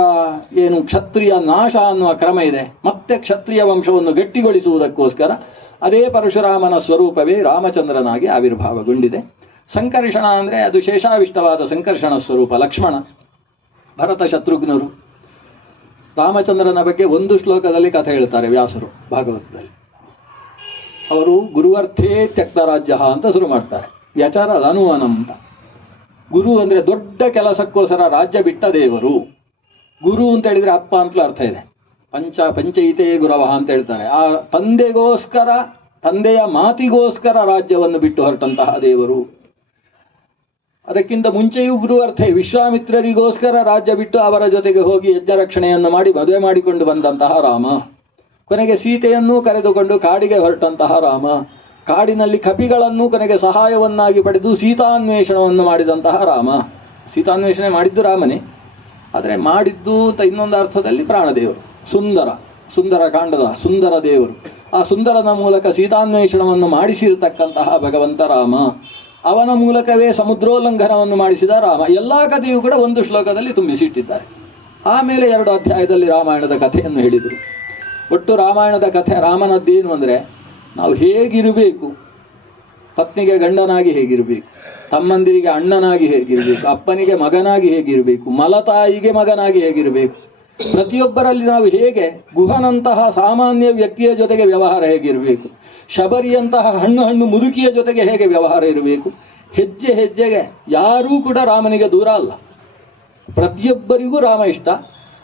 ಏನು ಕ್ಷತ್ರಿಯ ನಾಶ ಅನ್ನುವ ಕ್ರಮ ಇದೆ, ಮತ್ತೆ ಕ್ಷತ್ರಿಯ ವಂಶವನ್ನು ಗಟ್ಟಿಗೊಳಿಸುವುದಕ್ಕೋಸ್ಕರ ಅದೇ ಪರಶುರಾಮನ ಸ್ವರೂಪವೇ ರಾಮಚಂದ್ರನಾಗಿ ಆವಿರ್ಭಾವಗೊಂಡಿದೆ. ಸಂಕರ್ಷಣ ಅಂದರೆ ಅದು ಶೇಷಾವಿಷ್ಟವಾದ ಸಂಕರ್ಷಣ ಸ್ವರೂಪ ಲಕ್ಷ್ಮಣ. ಭರತ ಶತ್ರುಘ್ನರು ರಾಮಚಂದ್ರನ ಬಗ್ಗೆ ಒಂದು ಶ್ಲೋಕದಲ್ಲಿ ಕಥೆ ಹೇಳ್ತಾರೆ ವ್ಯಾಸರು ಭಾಗವತದಲ್ಲಿ. ಅವರು ಗುರುವರ್ಥೇ ತ್ಯಕ್ತ ರಾಜ್ಯ ಅಂತ ಶುರು ಮಾಡ್ತಾರೆ. ವ್ಯಚಾರ ಅನುವನಂ ಅಂತ. ಗುರು ಅಂದರೆ ದೊಡ್ಡ ಕೆಲಸಕ್ಕೋಸ್ಕರ ರಾಜ್ಯ ಬಿಟ್ಟ ದೇವರು. ಗುರು ಅಂತ ಹೇಳಿದರೆ ಅಪ್ಪ ಅಂತಲೂ ಅರ್ಥ ಇದೆ. ಪಂಚೈತೇ ಗುರವ ಅಂತ ಹೇಳ್ತಾರೆ. ಆ ತಂದೆಗೋಸ್ಕರ, ತಂದೆಯ ಮಾತಿಗೋಸ್ಕರ ರಾಜ್ಯವನ್ನು ಬಿಟ್ಟು ಹೊರಟಂತಹ ದೇವರು. ಅದಕ್ಕಿಂತ ಮುಂಚೆಯೂ ಗುರು ಅರ್ಥ ವಿಶ್ವಾಮಿತ್ರರಿಗೋಸ್ಕರ ರಾಜ್ಯ ಬಿಟ್ಟು ಅವರ ಜೊತೆಗೆ ಹೋಗಿ ಯಜ್ಞ ರಕ್ಷಣೆಯನ್ನು ಮಾಡಿ ಮದುವೆ ಮಾಡಿಕೊಂಡು ಬಂದಂತಹ ರಾಮ. ಕೊನೆಗೆ ಸೀತೆಯನ್ನೂ ಕರೆದುಕೊಂಡು ಕಾಡಿಗೆ ಹೊರಟಂತಹ ರಾಮ. ಕಾಡಿನಲ್ಲಿ ಕಪಿಗಳನ್ನು ಕೊನೆಗೆ ಸಹಾಯವನ್ನಾಗಿ ಪಡೆದು ಸೀತಾನ್ವೇಷಣವನ್ನು ಮಾಡಿದಂತಹ ರಾಮ. ಸೀತಾನ್ವೇಷಣೆ ಮಾಡಿದ್ದು ರಾಮನೇ, ಆದರೆ ಮಾಡಿದ್ದು ಅಂತ ಇನ್ನೊಂದು ಅರ್ಥದಲ್ಲಿ ಪ್ರಾಣದೇವರು. ಸುಂದರ ಕಾಂಡದ ಸುಂದರ ದೇವರು. ಆ ಸುಂದರನ ಮೂಲಕ ಸೀತಾನ್ವೇಷಣವನ್ನು ಮಾಡಿಸಿರತಕ್ಕಂತಹ ಭಗವಂತ ರಾಮ. ಅವನ ಮೂಲಕವೇ ಸಮುದ್ರೋಲ್ಲಂಘನವನ್ನು ಮಾಡಿಸಿದ ರಾಮ. ಎಲ್ಲ ಕಥೆಯೂ ಕೂಡ ಒಂದು ಶ್ಲೋಕದಲ್ಲಿ ತುಂಬಿಸಿಟ್ಟಿದ್ದಾರೆ. ಆಮೇಲೆ 2 ಅಧ್ಯಾಯದಲ್ಲಿ ರಾಮಾಯಣದ ಕಥೆಯನ್ನು ಹೇಳಿದರು. ಒಟ್ಟು ರಾಮಾಯಣದ ಕಥೆ ರಾಮನದ್ದೇನು ಅಂದರೆ, ನಾವು ಹೇಗಿರಬೇಕು, ಪತ್ನಿಗೆ ಗಂಡನಾಗಿ ಹೇಗಿರಬೇಕು, ತಮ್ಮಂದಿರಿಗೆ ಅಣ್ಣನಾಗಿ ಹೇಗಿರಬೇಕು, ಅಪ್ಪನಿಗೆ ಮಗನಾಗಿ ಹೇಗಿರಬೇಕು, ಮಲತಾಯಿಗೆ ಮಗನಾಗಿ ಹೇಗಿರಬೇಕು, ಪ್ರತಿಯೊಬ್ಬರಲ್ಲಿ ನಾವು ಹೇಗೆ ಗುಹನಂತಹ ಸಾಮಾನ್ಯ ವ್ಯಕ್ತಿಯ ಜೊತೆಗೆ ವ್ಯವಹಾರ ಹೇಗಿರಬೇಕು, ಶಬರಿಯಂತಹ ಹಣ್ಣು ಮುದುಕಿಯ ಜೊತೆಗೆ ಹೇಗೆ ವ್ಯವಹಾರ ಇರಬೇಕು. ಹೆಜ್ಜೆ ಹೆಜ್ಜೆಗೆ ಯಾರೂ ಕೂಡ ರಾಮನಿಗೆ ದೂರ ಅಲ್ಲ. ಪ್ರತಿಯೊಬ್ಬರಿಗೂ ರಾಮ ಇಷ್ಟ,